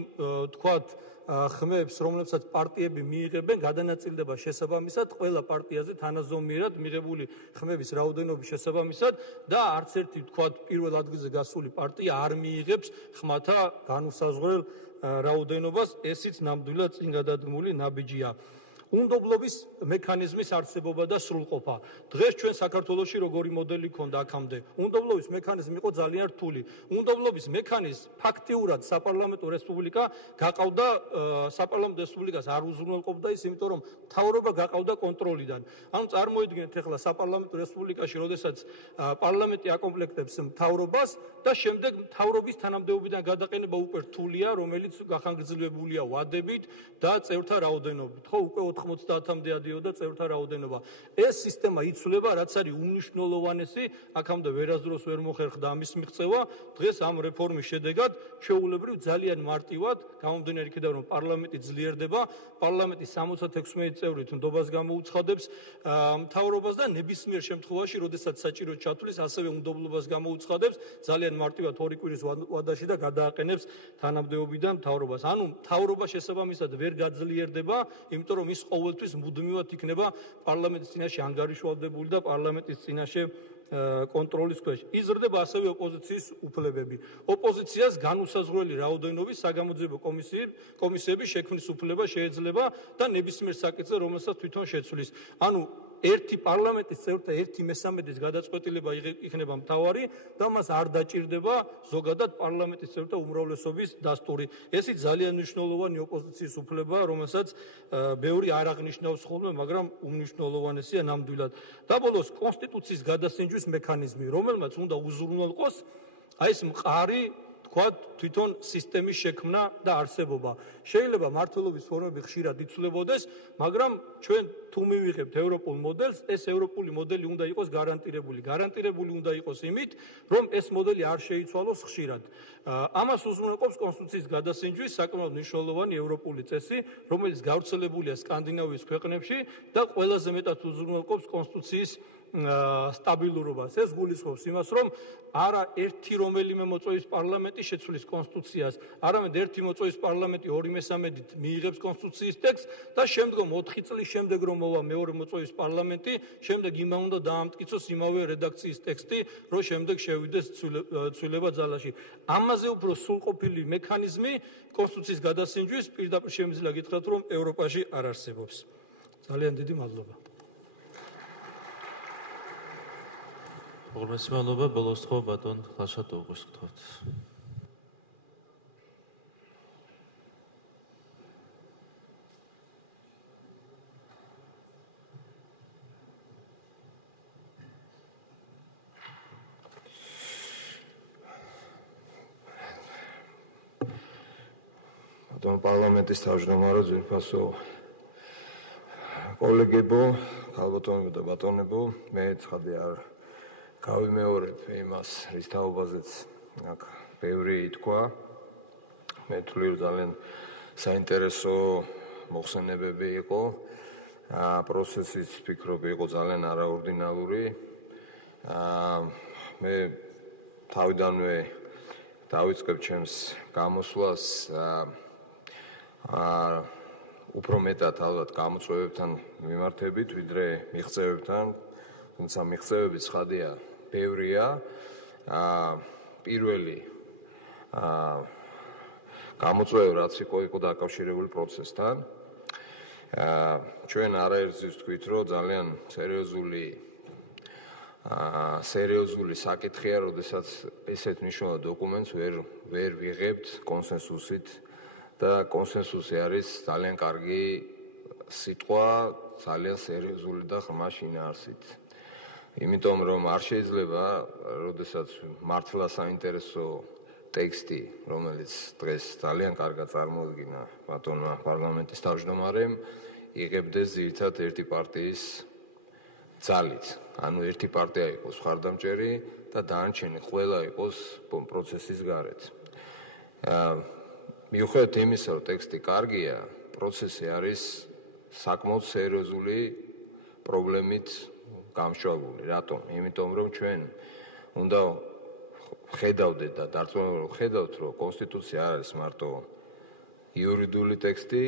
თქვათ, ხმებს, რომლებსაც პარტიები მიიღებენ, გადანაწილდება შესაბამისად ყველა პარტიაზე თანაზომიერად მიღებული ხმების რაოდენობის შესაბამისად და არც ერთი, თქვათ, პირველ ადგილზე გასული პარტია არ მიიღებს ხმათა განუსაზღვრელ რაოდენობას, ესიც ნამდვილად წინგადადგმული ნაბიჯია. უნდობლობის მექანიზმის არსებობა და სრულყოფა. დღეს ჩვენ საქართველოში როგორი მოდელი ქონდა აქამდე? უნდობლობის მექანიზმი იყო ძალიან რთული. უნდობლობის მექანიზმი ფაქტიურად საპარლამენტო რესპუბლიკა გაყავდა, საპარლამენტო რესპუბლიკას არ უზრუნველყოფდა ის, იმიტომ რომ მთავრობა გაყავდა კონტროლიდან. ანუ წარმოიდგინეთ ახლა საპარლამენტო რესპუბლიკაში, როდესაც პარლამენტი აკომპლექტებს მთავრობას და შემდეგ მთავრობის თანამდებობიდან გადაყენება უკვე რთულია, რომელიც გახანგრძლივებულია ვადებით და წევრთა რაოდენობით. ხო, უკვე 90-მდე ადიოდა წევრთა რაოდენობა. ეს სისტემა იცვლება, რაც არის უმნიშვნელოვანესი, აქამდე ვერასდროს ვერ მოხერხდა ამის მიღწევა. დღეს ამ რეფორმის შედეგად ჩვეულებრივ ძალიან მარტივად, გამომდინარე იქიდან, რომ პარლამენტი ძლიერდება, პარლამენტის 66 წევრით ნდობას გამოუცხადებს მთავრობას და ნებისმიერ შემთხვევაში, როდესაც საჭიროდ ჩათვლის, ასევე უნდობლობას გამოუცხადებს, ძალიან მარტივად 2 კვირის ვადაში და გადააყენებს თანამდებობიდან მთავრობას. ანუ მთავრობა შესაბამისად ვერ გაძლიერდება, იმიტომ რომ ის ყოველთვის მუდმივად იქნება პარლამენტის წინაშე ანგარიშვალდებული და პარლამენტის წინაშე კონტროლის ქვეშ. იზრდება ასევე ოპოზიციის უფლებები. ოპოზიციას განუსაზღვრელი რაოდენობის საგამოძიებო კომისიების შექმნის უფლება შეეძლება და ნებისმიერ საკითხზე, რომელსაც თვითონ შეცვლის. ანუ ერთი პარლამენტის წევრთა 1/13 გადაწყვეტილება იქნება მთავარი და მას არ დაჭირდება ზოგადად პარლამენტის წევრთა უმრავლესობის დასტური. ესიც ძალიან მნიშვნელოვანი ოპოზიციის უფლებაა, რომელსაც ბევრი არ აღნიშნავს ხოლმე, მაგრამ უმნიშვნელოვანესია ნამდვილად. და ბოლოს კონსტიტუციის გადასინჯვის მექანიზმი, რომელმაც უნდა უზრუნველყოს აი ეს მყარი თვითონ სისტემის შექმნა და არსებობა. შეიძლება მმართველობის ფორმები ხშირად იცვლებოდეს, მაგრამ ჩვენ თუ მივიღებთ ევროპულ მოდელს, ეს ევროპული მოდელი უნდა იყოს გარანტირებული. გარანტირებული უნდა იყოს იმით, რომ ეს მოდელი არ შეიცვალოს ხშირად. ამას უზრუნველყოფს კონსტიტუციის გადასინჯვის საკმაოდ მნიშვნელოვანი ევროპული წესი, რომელიც გავრცელებულია სკანდინავიის ქვეყნებში და ყველაზე მეტად უზრუნველყოფს კონსტიტუციის სტაბილურობას. ეს გულისხმობს იმას, რომ არა ერთი რომელიმე მოწვევის პარლამენტი შეცვლის კონსტიტუციას, არამედ ერთი მოწვევის პარლამენტი 2/3-ით მიიღებს კონსტიტუციის ტექსტს და შემდგომ 4 წლის შემდეგ რომ მოვა მეორე მოწვევის პარლამენტი, შემდეგ იმან უნდა დაამტკიცოს იმავე რედაქციის ტექსტი, რომ შემდეგ შევიდეს ცვლილება ძალაში. ამაზე უფრო სრულყოფილი მექანიზმი კონსტიტუციის გადასინჯვის პირდაპირ შემიძლია გითხრათ, რომ ევროპაში არ არსებობს. ძალიან დიდი მადლობა. Ogres maloba bolos txo baton xlashat ogres gtxot. Baton parlamentis თავმჯდომარო ძვირფასო კოლეგებო, ქალბატონებო და ბატონებო, მე ცხადი არ გავიმეორებ იმას, რის თაობაზეც აქ ბევრი ითქვა. მე თვლი რომ ძალიან საინტერესო მოხსენებები იყო. პროცესიც ვფიქრობ იყო ძალიან არაორდინალური. მე თავიდანვე დავიწყებ ჩემს გამოსვლას უფრო მეტად ალბათ გამოწვევებთან მიმართებით, ვიდრე მიღწევებთან, თუმცა მიღწევები ცხადია ბევრია. პირველი გამოწვევა რაც იყო დაკავშირებული პროცესთან. ჩვენ არაერთს ვთქვით, რომ ძალიან სერიოზული საკითხია, როდესაც ესეთ მნიშვნელოვან დოკუმენტს ვერ ვიღებთ კონსენსუსით და კონსენსუსი არის ძალიან კარგი სიტყვა, ძალიან სერიოზული და ღრმა შინაარსით. იმიტომ რომ არ შეიძლება, როდესაც მართლა საინტერესო ტექსტი, რომელიც დღეს ძალიან კარგად წარმოადგინა ბატონმა პარლამენტის თავმჯდომარემ, იღებდეს ძირითად ერთი პარტიის ძალით. ანუ ერთი პარტია იყოს მხარდამჭერი და დანარჩენი ყველა იყოს პროცესის გარეთ. მიუხედავად იმისა, რომ ტექსტი კარგია, პროცესი არის საკმაოდ სერიოზული პრობლემით გამშვალული. რატომ? იმიტომ რომ ჩვენ უნდა ხედავდეთ და დარწმუნებული ხედავთ, რომ კონსტიტუცია არ არის მარტო იურიდიული ტექსტი,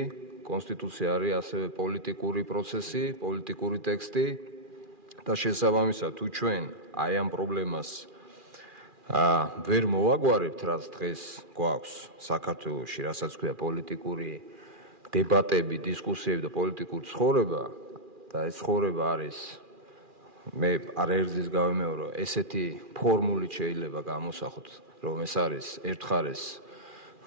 კონსტიტუცია არის ასევე პოლიტიკური პროცესი, პოლიტიკური ტექსტი და შესაბამისად თუ ჩვენ აი ამ პრობლემას ვერ მოვაგვარებთ, რაც დღეს გვაქვს საქართველოში, რასაც ქვია პოლიტიკური დებატები, დისკუსიები და პოლიტიკური ცხოვრება და ეს ცხოვრება არის მე არაერთის გავიმეორო, ესეთი ფორმულით შეიძლება გამოსახოთ, რომ ეს არის ერთხარეს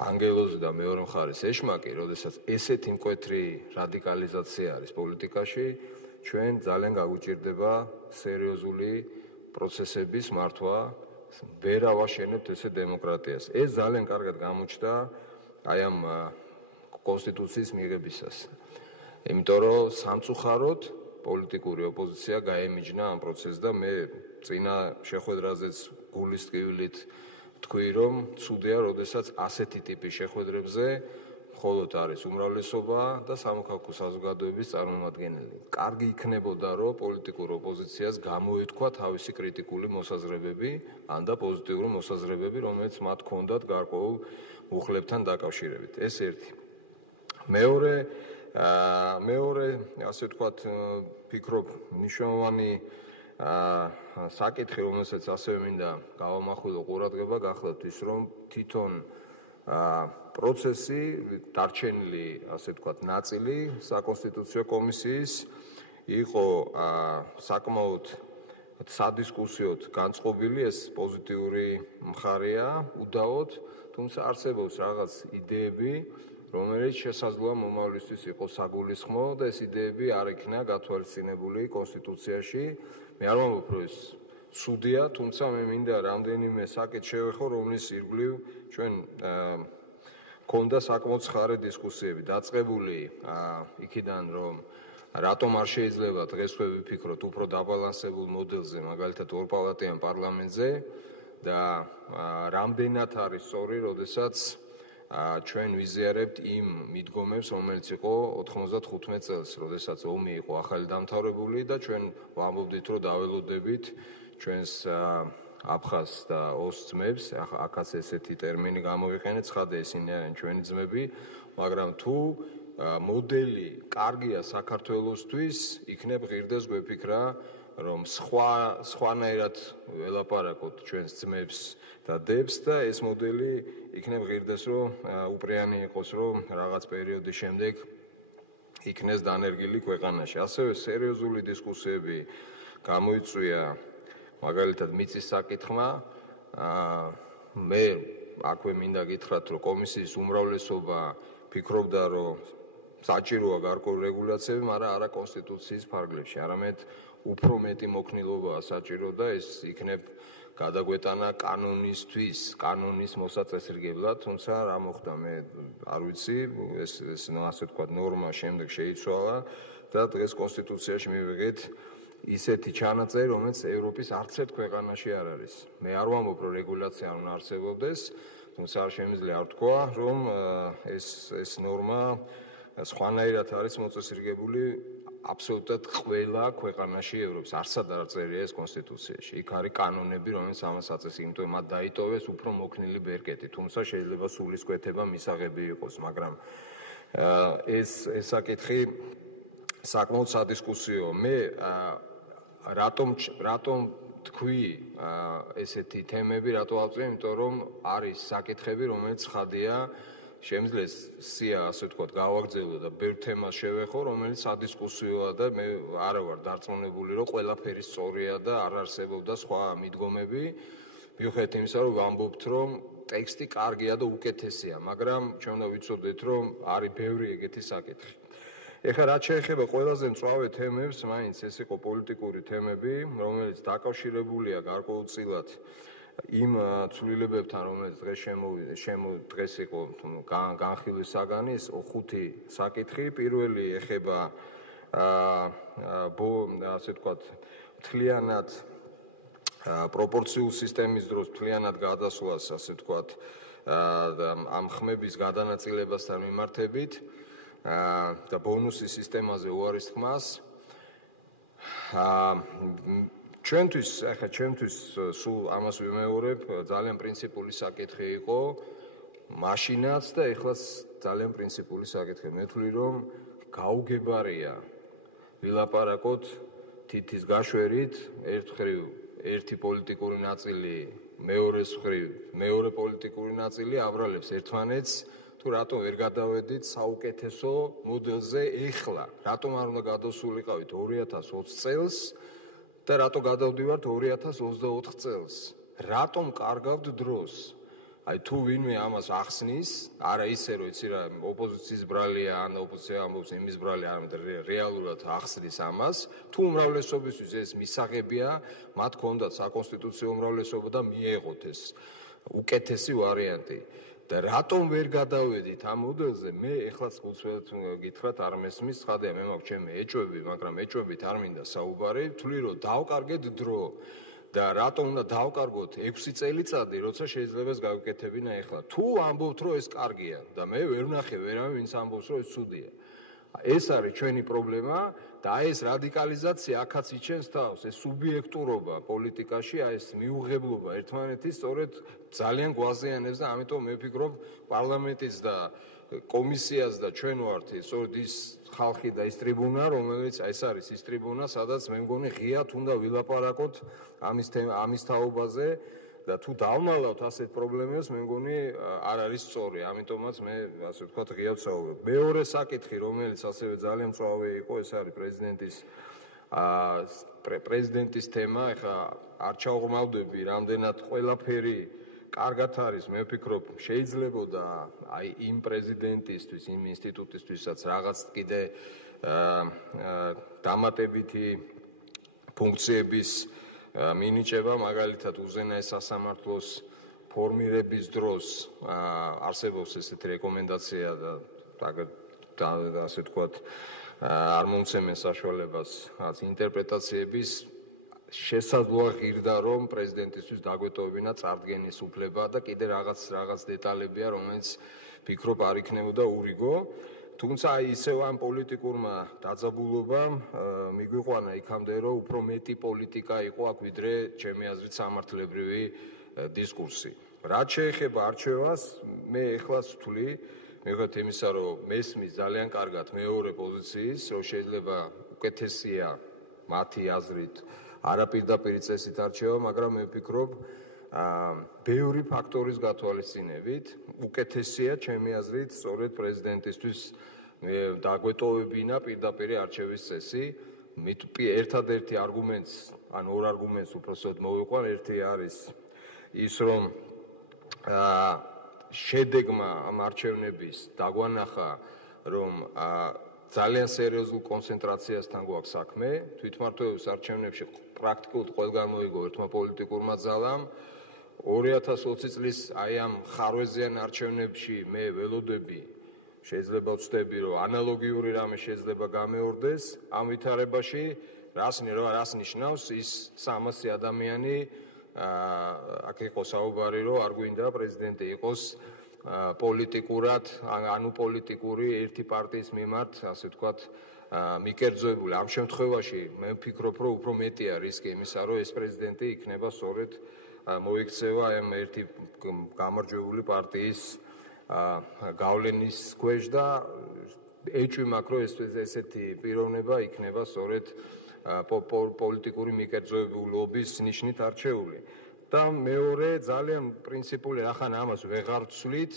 ანგელოზი და მეორე მხარეს ეშმაკი, როდესაც ესეთი მკვეთრი რადიკალიზაცია არის პოლიტიკაში, ჩვენ ძალიან გაგვიჭირდება სერიოზული პროცესების მართვა, ვერ ავაშენებთ ესე დემოკრატიას. ეს ძალიან კარგად გამოჩნდა აი ამ კონსტიტუციის მიღებისას. იმიტომ რომ სამწუხაროდ პოლიტიკური ოპოზიცია გაემიჯნა ამ პროცესს და მე წინა შეხვედრაზეც გულის ტკივილით თქვი, რომ ცუდია, როდესაც ასეთი ტიპის შეხვედრებზე მხოლოდ არის უმრავლესობა და სამოქალაქო საზოგადოების წარმომადგენელი. კარგი იქნებოდა, რომ პოლიტიკურ ოპოზიციას გამოეთქვა თავისი კრიტიკული მოსაზრებები, ან და პოზიტიური მოსაზრებები, რომელიც მათ ჰქონდათ გარკვეულ მუხლებთან დაკავშირებით. ეს ერთი. მეორე, ასე ვთქვათ, ფიქრობ, მნიშვნელოვანი საკითხი, რომელსაც ასევე მინდა გავამახვილო ყურადღება, გახლავთ ის, რომ თვითონ პროცესი, დარჩენილი, ასე ვთქვათ, ნაწილი საკონსტიტუციო კომისიის იყო საკმაოდ სადისკუსიოდ განწყობილი, ეს პოზიტიური მხარეა უდაოდ, თუმცა არსებობს რაღაც იდეები, რომელიც შესაძლოა მომავლისთვის იყოს საგულისხმო და ეს იდეები არ იქნა გათვალისწინებული კონსტიტუციაში. მე არ ვამბობ, რომ ეს ცუდია, თუმცა მე მინდა რამდენიმე საკითხ შევეხო, რომლის ირგვლივ ჩვენ ქონდა საკმაოდ ცხარე დისკუსიები დაწყებული იქიდან, რომ რატომ არ შეიძლება დღესვე ვიფიქროთ უფრო დაბალანსებულ მოდელზე, მაგალითად ორპალატიან პარლამენტზე და რამდენად არის სწორი, როდესაც ჩვენ ვიზიარებთ იმ მიდგომებს, რომელიც იყო 95 წელს, როდესაც ომი იყო ახალი დამთავრებული და ჩვენ ვამბობდით, რომ დაველოდებით ჩვენს აფხაზ და ოს ძმებს, ახაც ესეთი ტერმინი გამოვიყენეთ, ცხადე ისინი არიან ჩვენი ძმები, მაგრამ თუ მოდელი კარგია საქართველოსთვის, იქნებ ღირდეს გვეფიქრა, რომ სხვანაირად ველაპარაკოთ ჩვენს ძმებს და დებს და ეს მოდელი იქნებ ღირდეს, რომ უპრიანი იყოს, რომ რაღაც პერიოდის შემდეგ იქნეს დანერგილი ქვეყანაში. ასევე სერიოზული დისკუსიები გამოიწვია მაგალითად მიწის საკითხმა. მე აქვე მინდა გითხრათ, რომ კომისიის უმრავლესობა ფიქრობდა, რომ საჭიროა გარკვეული რეგულაციები, მაგრამ არა კონსტიტუციის ფარგლებში, არამედ უფრო მეტი მოქნილობაა საჭირო და ეს იქნებ გადაგვეტანა კანონისთვის, კანონის მოსაწესრიგებლად, თუმცა რა მოხდა, მე არ ვიცი, ეს ასე ვთქვათ, ნორმა შემდეგ შეიცვალა და დღეს კონსტიტუციაში მივიღეთ ისეთი ჩანაწერი, რომელიც ევროპის არც ერთ ქვეყანაში არ არის. მე არ ვამბობ, რომ რეგულაცია არ უნდა არსებობდეს, თუმცა არ შემიძლია არ ვთქვა, რომ ეს ნორმა სხვანაირად არის მოწესრიგებული აბსოლუტურად ყველა ქვეყანაში ევროპის. არცად არ წერია ეს კონსტიტუციაში. იქ არის კანონები, რომელიც ამას აწესრიგებს, იმიტომ მათ დაიტოვეს უფრო მოქნილი ბერკეტი, თუმცა შეიძლება სულისკვეთება მისაღები იყოს, მაგრამ ეს საკითხი საკმაოდ სადისკუსიო. მე რატომ თქვი ესეთი თემები, რატო ავწევ, იმიტომ რომ არის საკითხები, რომელიც ხადია შემიძლია სია ასე ვთქვათ გავაგრძელო და ბევრ თემას შევეხო, რომელიც სადისკუსიოა და მე არ ვარ დარწმუნებული, რომ ყველაფერი სწორია და არ არსებობდა სხვა მიდგომები. მიუხედავად იმისა, რომ ვამბობთ, რომ ტექსტი კარგია და უკეთესია, მაგრამ ჩვენ უნდა ვიცოდეთ, რომ არის ბევრი ეგეთი საკითხი. ეხლა რაც შეეხება ყველაზე მწვავე თემებს, მაინც ეს იყო პოლიტიკური თემები, რომელიც დაკავშირებულია გარკვეულწილად იმ ცვლილებებთან, რომელიც დღეს იყო განხილვის საგანი, ეს 5 საკითხი. პირველი ეხება ასე ვთქვათ, მთლიანად პროპორციულ სისტემის დროს მთლიანად გადასვლას, ასე ვთქვათ, ამ ხმების გადანაწილებასთან მიმართებით და ბონუსის სისტემაზე უარის თქმას. ჩვენთვის სულ ამას ვიმეორებ, ძალიან პრინციპული საკითხი იყო მაშინაც და ეხლაც ძალიან პრინციპული საკითხი. მე ვთვლი, რომ გაუგებარია ვილაპარაკოთ თითის გაშვერით, ერთი პოლიტიკური ნაწილი, მეორეს მხრივ მეორე პოლიტიკური ნაწილი აბრალებს ერთმანეთს, თუ რატომ ვერ გადავედით საუკეთესო მოდელზე ეხლა, რატომ არ უნდა გადასულიყავით 2020 წელს და რატო გადავდივართ 2024 წელს? რატომ კარგავთ დროს? აი თუ ვინმე ამას ახსნის, არა ისე რომ იცი რა ოპოზიციის ბრალია, ან ოპოზიცია ამბობს იმის ბრალია, არამედ რეალურად ახსნის ამას, თუ უმრავლესობისთვის ეს მისაღებია, მათ ქონდათ საკონსტიტუციო უმრავლესობა და მიეღოთ ეს უკეთესი ვარიანტი. და რატომ ვერ გადავედით ამ მოდელზე? მე ეხლაც გულწრფელად გითხრათ, არ მესმის, ცხადია, მე მაქვს ჩემი ეჭვები, მაგრამ ეჭვებით არ მინდა საუბარი, ვთვლი, რომ დავკარგეთ დრო და რატომ უნდა დავკარგოთ 6 წელიწადი, როცა შეიძლება ეს გავიკეთებინა ეხლა. თუ ამბობთ, რომ ეს კარგია და მე ვერ ვნახე ვერავინ, ვინც ამბობს, რომ ეს ცუდია. ეს არის ჩვენი პრობლემა და ეს რადიკალიზაცია აქაც იჩენს თავს, ეს სუბიექტურობა პოლიტიკაში, ეს მიუღებლობა ერთმანეთის სწორედ ძალიან გვაზიანებს და ამიტომ მე ვფიქრობ პარლამენტის და კომისიას და ჩვენ ვართ სწორედ ის ხალხი და ის ტრიბუნა, რომელიც ეს არის ის ტრიბუნა, სადაც მე მგონი ღიად უნდა ვილაპარაკოთ ამის თაობაზე და თუ დავმალავთ ასეთ პრობლემებს, მე მგონი არ არის სწორი. ამიტომაც მე ასე ვთქვათ ღიად საუბრობ. მეორე საკითხი, რომელიც ასევე ძალიან მწვავე იყო, ეს არის პრეზიდენტის თემა. ეხლა არ ჩავღრმავდები, რამდენად ყველაფერი კარგად არის, მე ვფიქრობ, შეიძლებოდა აი იმ პრეზიდენტისთვის, იმ ინსტიტუტისთვისაც რაღაც კიდე დამატებითი ფუნქციების მინიჭება, მაგალითად უზენაეს სასამართლოს ფორმირების დროს არსებობს ესეთი რეკომენდაცია და ასე ვთქვათ არ მომცემენ საშუალებას ინტერპრეტაციების შესაძლოა ღირდა რომ პრეზიდენტისთვის დაგვეტოვებინა წარდგენის უფლება და კიდე რაღაც დეტალებია რომელიც ფიქრობ არ იქნებოდა ურიგო თუმცა ისევ ამ პოლიტიკურმა დაძაბულობამ მიგვიყვანა იქამდე რომ უფრო მეტი პოლიტიკა იყო აქ ვიდრე ჩემი აზრით სამართლებრივი დისკურსი რაც შეეხება არჩევას მე ეხლაც ვთვლი მიუხედავად იმისა რომ მესმის ძალიან კარგად მეორე პოზიციის რომ შეიძლება უკეთესია მათი აზრით არაპირდაპირი წესით არჩევა მაგრამ მე ვფიქრობ ბევრი ფაქტორის გათვალისწინებით უკეთესია ჩემი აზრით სწორედ პრეზიდენტისთვის დაგვეტოვებინა პირდაპირი არჩევის წესი ერთადერთი არგუმენტს ან ორ არგუმენტს უпроსოდ მოვიყვან ერთი არის ის რომ შედეგმა ამ არჩევნების დაგვანახა რომ ძალიან სერიოზულ კონცენტრაციასთან გვაქვს საქმე თვითმმართველობის არჩევნებში პრაქტიკულად ყველგან მოიგო ერთმა პოლიტიკურმა ძალამ 2020 წლის აი ამ ხარვეზიან არჩევნებში მე ველოდები შეიძლება ვწდები რომ ანალოგიური რამე შეიძლება გამეორდეს ამ ვითარებაში რას ნიშნავს ის 300 ადამიანი აქ იყო საუბარი რომ არ გვინდა პრეზიდენტი იყოს პოლიტიკურად ანუ პოლიტიკური ერთი პარტიის მიმართ ასე ვთქვათ მიკერძოებული ამ შემთხვევაში მე ვფიქრობ რომ უფრო მეტია რისკი იმისა რომ ეს პრეზიდენტი იქნება სწორედ მოიქცევა ამ ერთი გამარჯვებული პარტიის გავლენის ქვეშ და ეჭვი მაქვს რომ ესეთი პიროვნება იქნება სწორედ პოლიტიკური მიკერძოებულობის ნიშნით არჩეული და მეორე ძალიან პრინციპული ახან ამას ვეღარ ვცვლით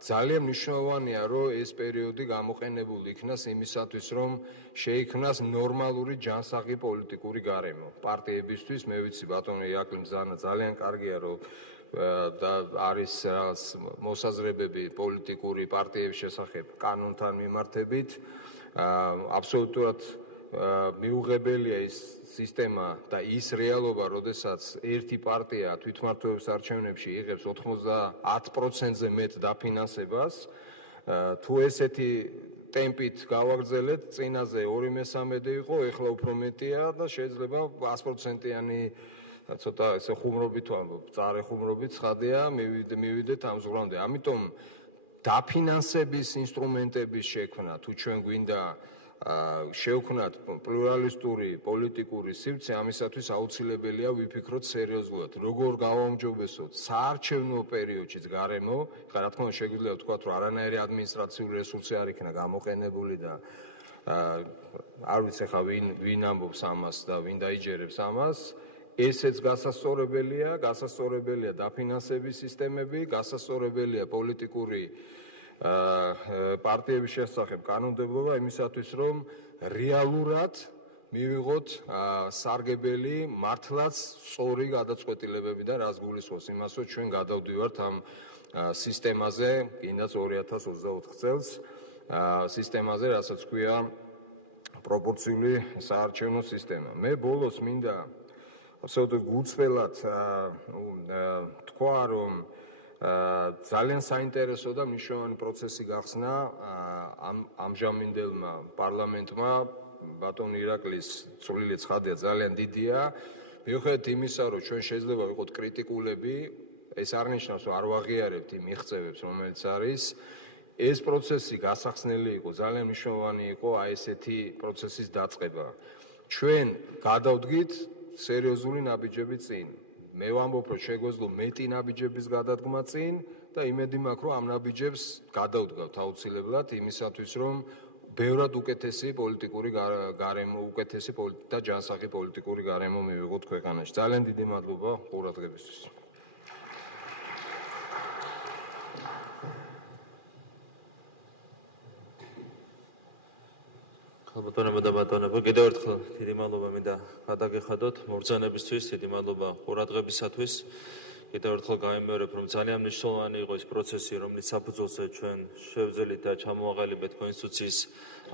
ძალიან მნიშვნელოვანია რომ ეს პერიოდი გამოყენებული იქნას იმისათვის რომ შეიქმნას ნორმალური ჯანსაღი პოლიტიკური გარემო პარტიებისთვის მე ვიცი ბატონო ირაკლი მზანა ძალიან კარგია რომ და არის რაღაც მოსაზრებები პოლიტიკური პარტიების შესახებ კანონთან მიმართებით აბსოლუტურად მიუღებელია ის სისტემა და ის რეალობა, როდესაც ერთი პარტია თვითმმართველობის არჩევნებში იღებს 90%-ზე მეტ დაფინანსებას, თუ ესეთი ტემპით გავაგრძელეთ, წინაზე 2/3 იყო, ეხლა უფრო მეტია და შეიძლება 100%-იანი ცოტა ესე ხუმრობით ვამბობ, წარე ხუმრობით ცხადია, მივიდეთ ამ ზღვრამდე. ამიტომ დაფინანსების ინსტრუმენტების შექმნა, თუ ჩვენ გვინდა შევქნათ პლურალისტური პოლიტიკური სივრცე ამისათვის აუცილებელია ვიფიქროთ სერიოზულად როგორ გავაუმჯობესოთ საარჩევნო პერიოდშიც გარემო ხა რა თქმა უნდა შეგვიძლია ვთქვათ რომ არანაირი ადმინისტრაციული რესურსი არ იქნა გამოყენებული და არ ვიცი ხა ვინ ამბობს ამას და ვინ დაიჯერებს ამას ესეც გასასწორებელია დაფინანსების სისტემები გასასწორებელია პოლიტიკური პარტიების შესახებ კანონმდებლობა იმისათვის რომ რეალურად მივიღოთ სარგებელი მართლაც სწორი გადაწყვეტილებები და რას გულისხმობს იმას რომ ჩვენ გადავდივართ ამ სისტემაზე კიდაც 2024 წელს სისტემაზე რასაც ქვია პროპორციული საარჩევნო სისტემა მე ბოლოს მინდა აბსოლუტურად გულწრფელად თქვა რომ ძალიან საინტერესო და მნიშვნელოვანი პროცესი გახსნა ამჟამინდელმა პარლამენტმა ბატონ ირაკლის წვლილი ცხადია ძალიან დიდია მიუხედავად იმისა რომ ჩვენ შეიძლება ვიყოთ კრიტიკულები ეს არ ნიშნავს რომ არ ვაღიარებთ იმ მიღწევებს რომელიც არის ეს პროცესი გასახსნელი იყო ძალიან მნიშვნელოვანი იყო აი ესეთი პროცესის დაწყება ჩვენ გადავდგით სერიოზული ნაბიჯები წინ მე ვამბობ რომ შეგვეძლო მეტი ნაბიჯების გადადგმა წინ და იმედი მაქვს რომ ამ ნაბიჯებს გადავდგავთ აუცილებლად იმისათვის რომ ბევრად უკეთესი პოლიტიკური გარემო, უკეთესი და ჯანსაღი პოლიტიკური გარემო მივიღოთ ქვეყანაში. ძალიან დიდი მადლობა ყურადღებისთვის. ხალბატონებო და ბატონებო, კიდევ ერთხელ დიდი მადლობა მინდა გადაგეხადოთ მობრძანებისთვის, დიდი მადლობა ყურადღებისათვის. კიდევ ერთხელ გამიმეორებ, რომ ძალიან მნიშვნელოვანი იყო ეს პროცესი, რომლის საფუძველზე ჩვენ შევძელით და ჩამოვაყალიბეთ კონსტიტუციის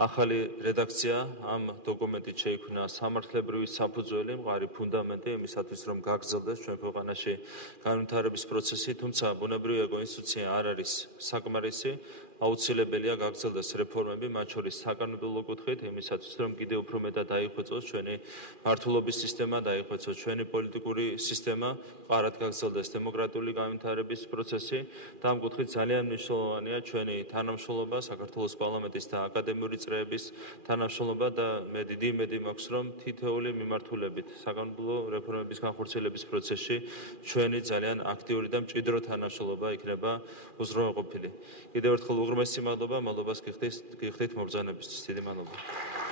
ახალი რედაქცია. ამ დოკუმენტით შეიქმნა სამართლებრივი საფუძველი, მყარი ფუნდამენტი იმისათვის, რომ გაგრძელდეს ჩვენ ქვეყანაში განვითარების პროცესი, თუმცა ბუნებრივია კონსტიტუცია არ არის საკმარისი. აუცილებელია გაგრძელდეს რეფორმები, მათ შორის საკანონმდებლო კუთხით, იმისათვის, რომ კიდევ უფრო მეტად დაიხვეწოს ჩვენი მმართველობის სისტემა, დაიხვეწოს ჩვენი პოლიტიკური სისტემა, მყარად გაგრძელდეს დემოკრატიული განვითარების პროცესი და ამ კუთხით ძალიან მნიშვნელოვანია ჩვენი თანამშრომლობა საქართველოს პარლამენტის და აკადემიური წრეების თანამშრომლობა და მე დიდი იმედი მაქვს, რომ თითოეული მიმართულებით საკანონმდებლო რეფორმების განხორციელების პროცესში ჩვენი ძალიან აქტიური და მჭიდრო თანამშრომლობა იქნება უზრუნველყოფილი. კიდევ ერთხელ უღრმესი მადლობა, მადლობას გიხდით მობრძანებისთვის. დიდი მადლობა.